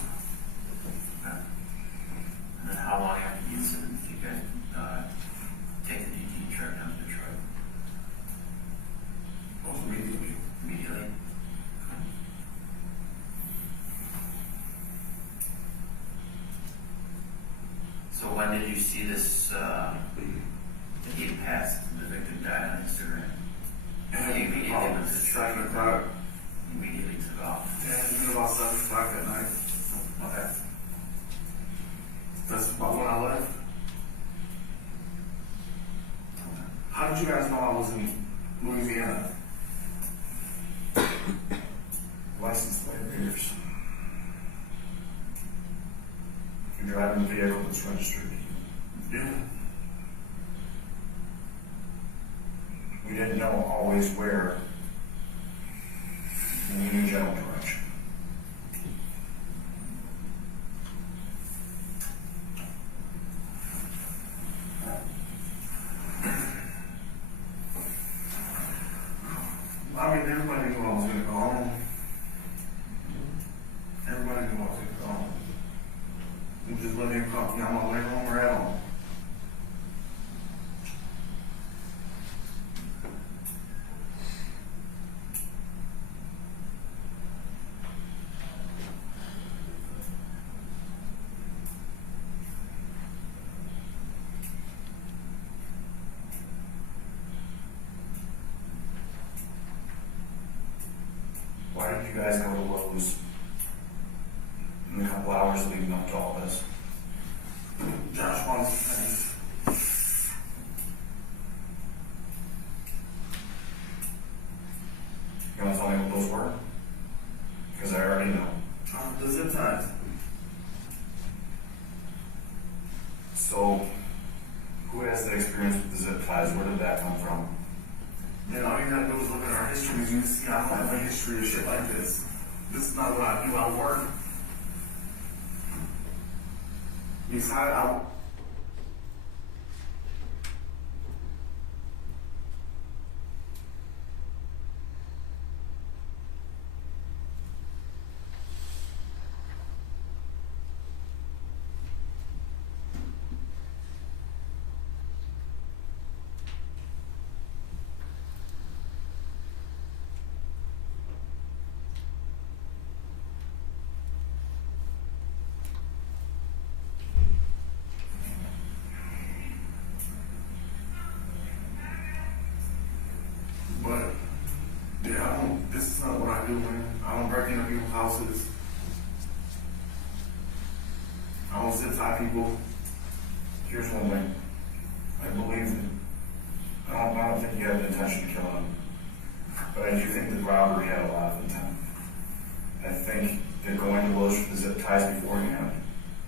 And then how long after the incident did you guys take the DTE truck down to Detroit? Almost immediately. Immediately? So when did you see this, that he had passed, the victim died on Instagram? Immediately went to the truck. 7 o'clock. Immediately took off. Yeah, it was about 7 o'clock at night. Okay. That's about when I left. How did you guys know I was in Louisiana? License plate readers. You're driving a vehicle that's registered. Yeah. We didn't know always where. We knew general direction. I mean, everybody knew I was going to go home. Everybody knew I was going to go home. We just let him come. I'm on my way home or at home. Why did you guys go to Lowe's in a couple hours leading up to all this? Josh wants things. You want to So, who has the experience with the zip ties? Where did that come from? Man, all you gotta do is look at our history and you see I don't have a history of shit like this. This is not what I do, I work. Besides, this is not what I do, man. I don't break into people's houses. I don't zip tie people. Here's one thing. I believe that I don't think you had the intention to kill him, but I do think the robbery had a lot of intent. I think that going to Lowe's for the zip ties beforehand,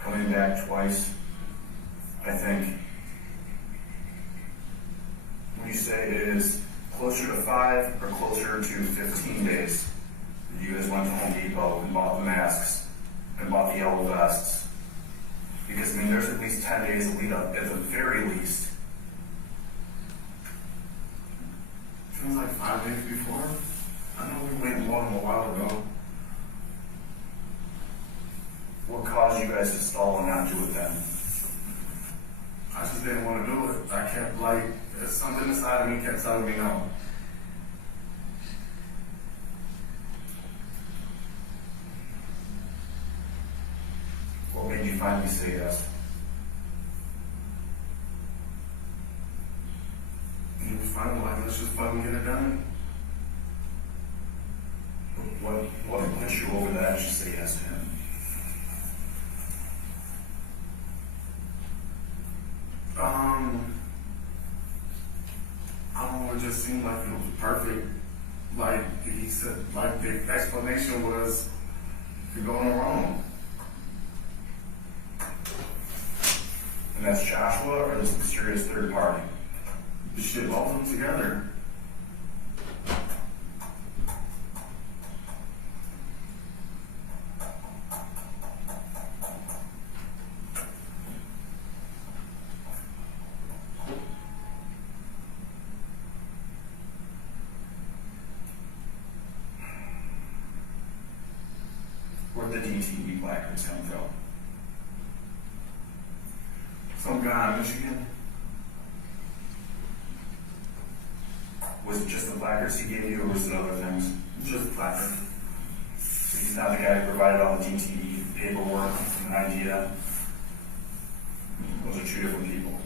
coming back twice, I think when you say it is closer to 5 or closer to 15 days, you guys went to Home Depot and bought the masks and bought the yellow vests. Because, I mean, there's at least 10 days of lead up, at the very least. Feels like 5 days before. I know we went and bought them a while ago. What caused you guys to stall and not do it then? I just didn't want to do it. I kept like, there's something inside of me kept telling me no. What made you finally say yes? He was finally like, let's just fucking get it done. What put you over that to say yes to him? I don't know, it just seemed like it was perfect. Like he said, like the explanation was to go no wrong. And that's Joshua or this mysterious third party? The shit, both of them together. Where'd the DTE placards come from? Some guy in Michigan. Was it just the placards he gave you, or was it other things? Just placards. So he's not the guy who provided all the DTE paperwork and an idea. Those are two different people.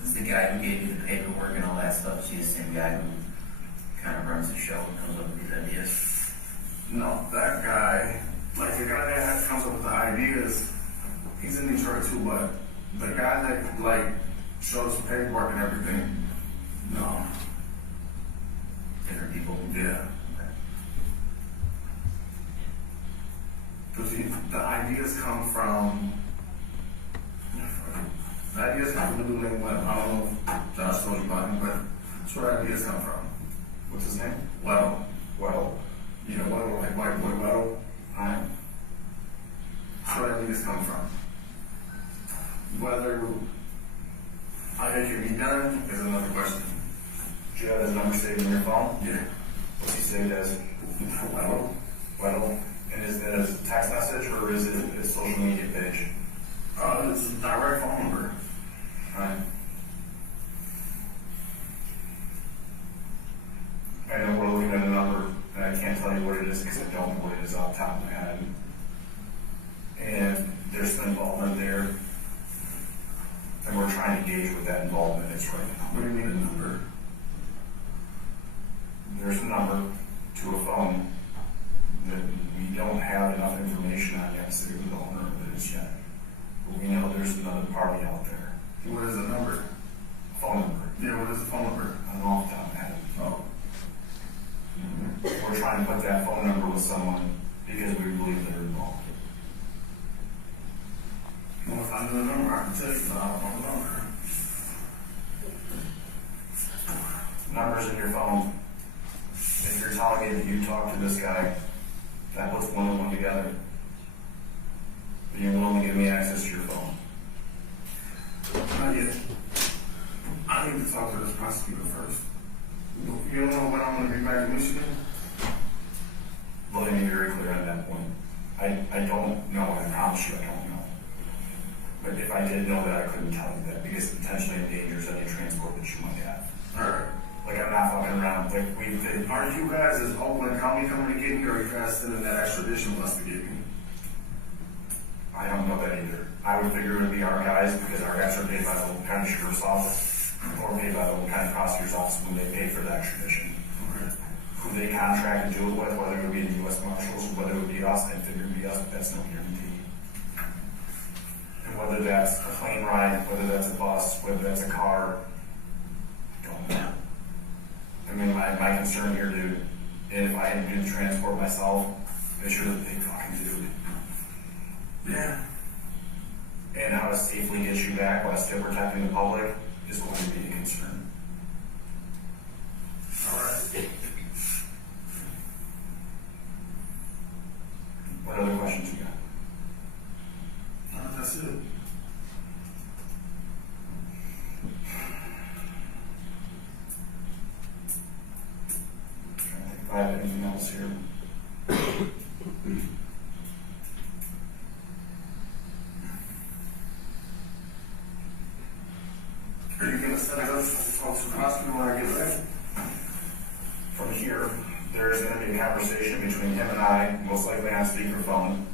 This is the guy who gave you the paperwork and all that stuff. Is he the same guy who kind of runs the show and comes up with these ideas? No, that guy, like the guy that comes up with the ideas, he's in Detroit too, but the guy that like shows the paperwork and everything, no. Different people? Yeah. Because the ideas come from, the ideas come from the dude named Weddle. I don't know if Josh told you about him, but that's where ideas come from. What's his name? Weddle. Weddle. You know, Weddle, like white boy Weddle. That's where ideas come from. Whether it can be done is another question. Do you have his number saved in your phone? Yeah. What's he saved as? Weddle. Weddle. And is that a text message or is it a social media page? It's a direct phone number. Right. I know we're looking at a number, and I can't tell you what it is because I don't know what it is off the top of my head. And there's some involvement there, and we're trying to gauge what that involvement is right now. What do you mean a number? There's a number to a phone that we don't have enough information on yet to say who the owner of it is yet. But we know there's another party out there. What is the number? Phone number. Yeah, what is the phone number? I don't know off the top of my head. Oh. We're trying to put that phone number with someone because we believe they're involved. Well, if I have the number. I can tell you about my number. Numbers in your phone. If you're telling me that you talked to this guy, that puts one and one together. But you're willing to give me access to your phone. Not yet. I need to talk to this prosecutor first. You don't know when I'm going to be back in Michigan? Let me be very clear on that point. I don't know, and I promise you I don't know. But if I did know that, I couldn't tell you that because it potentially endangers any transport that you might have. Alright. Like, I'm not fucking around. Like, Are you guys as Oakland County coming to get me, or are you guys sending that extradition bus to get me? I don't know that either. I would figure it would be our guys because our guys are paid by the Oakland County Sheriff's Office or paid by the Oakland County Prosecutor's Office when they pay for the extradition. Okay. Who they contract to do it with, whether it would be the U.S. Marshals, whether it would be us, I figure it would be us, but that's no guarantee. And whether that's a plane ride, whether that's a bus, whether that's a car, I don't know. I mean, my concern here, dude, if I had to do the transport myself, make sure that they fucking do. Yeah. And how to safely get you back while still protecting the public is going to be a concern. Alright. What other questions you got? That's it. If I have anything else here. Are you going to set it up to talk to the hospital when I get back? From here, there's going to be a conversation between him and I, most likely on speakerphone,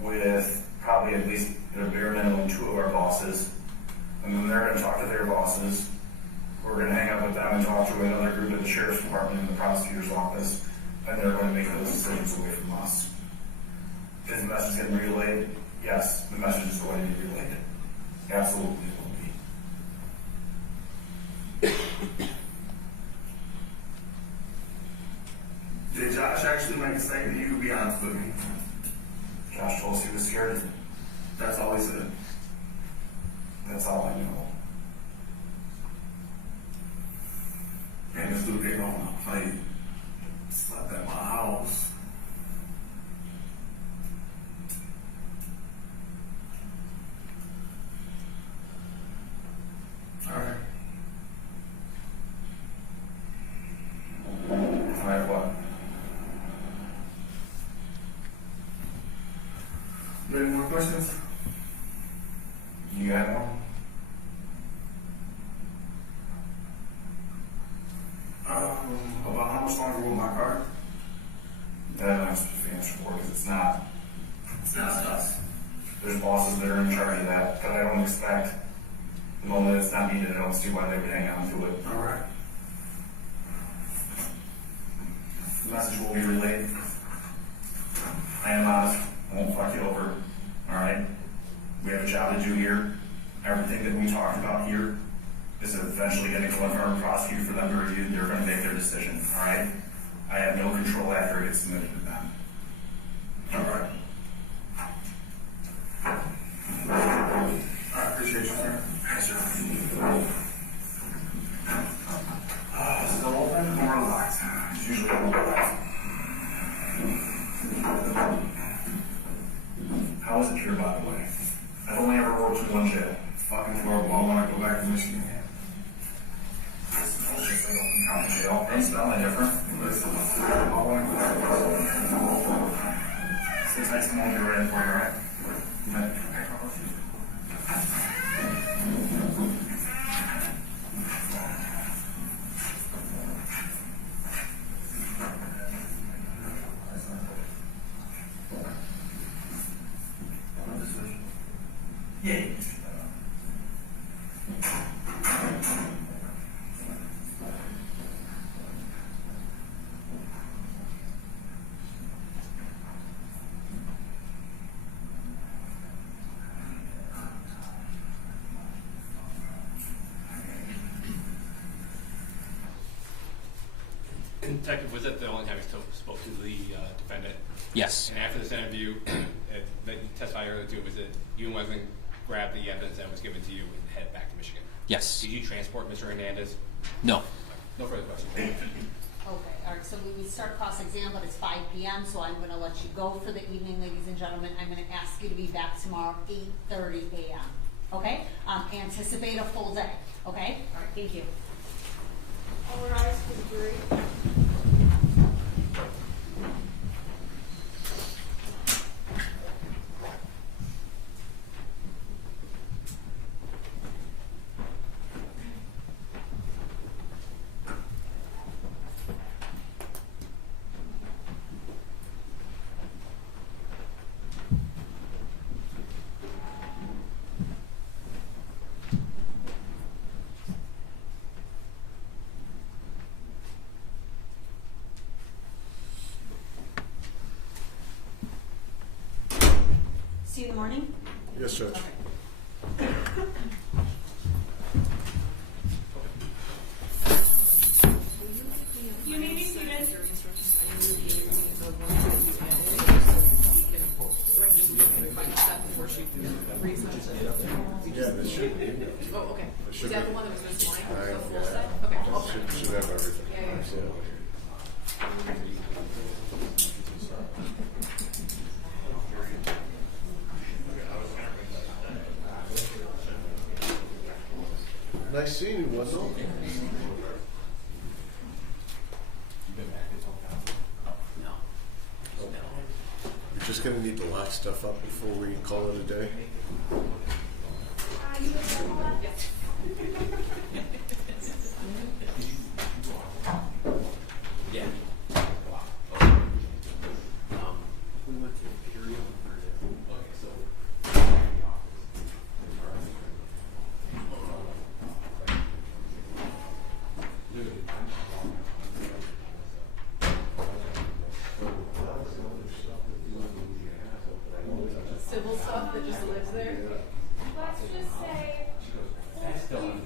with probably at least at a bare minimum 2 of our bosses. And then they're going to talk to their bosses. We're going to hang out with them and talk to another group at the Sheriff's Department and the Prosecutor's Office. And they're going to make those decisions away from us. Is the message getting relayed? Yes, the message is going to be relayed. Absolutely it will be. Did Josh actually make a statement? You can be honest with me. Josh told us he was scared. That's all he said. That's all I know. And this dude came on my plate. Slept at my house. Alright. Alright, what? You any more questions? You got one? About how much longer will my car? That I'm not supposed to answer for because it's not. It's not us. There's bosses that are in charge of that, but I don't expect the moment it's not needed, I don't see why they would hang on to it. Alright. The message will be relayed. I am honest. I won't fuck you over. Alright? We have a job to do here. Everything that we talked about here is eventually going to go in front of the prosecutor for them to review. They're going to make their decision. Alright? I have no control after it gets submitted to them. Alright. I appreciate you, sir. Yes, sir. Is it open or locked? It's usually locked. How is it here, by the way? I've only ever worked in one jail. Fucking horrible. I want to go back to Michigan. It's just like Oakland County Jail. Don't smell any different. Listen, I want to go back. Since I can only be ready for you, right? Yeah. Detective, was that the only time you spoke to the defendant? Yes. And after this interview, that you testified earlier to, was it you and Wesley grab the evidence that was given to you and head back to Michigan? Yes. Did you transport Mr. Hernandez? No. No further questions. Okay, all right, so we start cross-exam, but it's 5 p.m., so I'm gonna let you go for the evening, ladies and gentlemen. I'm gonna ask you to be back tomorrow, 8:30 a.m., okay? Anticipate a full day, okay? All right, thank you. All rise for the jury. See you in the morning? Yes, Judge. Okay. You may be seated. Yeah, this should be in there. Oh, okay. It Is should that be. the one that was this morning? I- The full yeah. set? Okay. Should have everything. Yeah, yeah. Absolutely. Nice seeing you, wasn't it? You're just gonna need to lock stuff up before we call it a day. Yeah. We went to Imperial okay, so Civil stuff that just lives there? Let's just say, full speed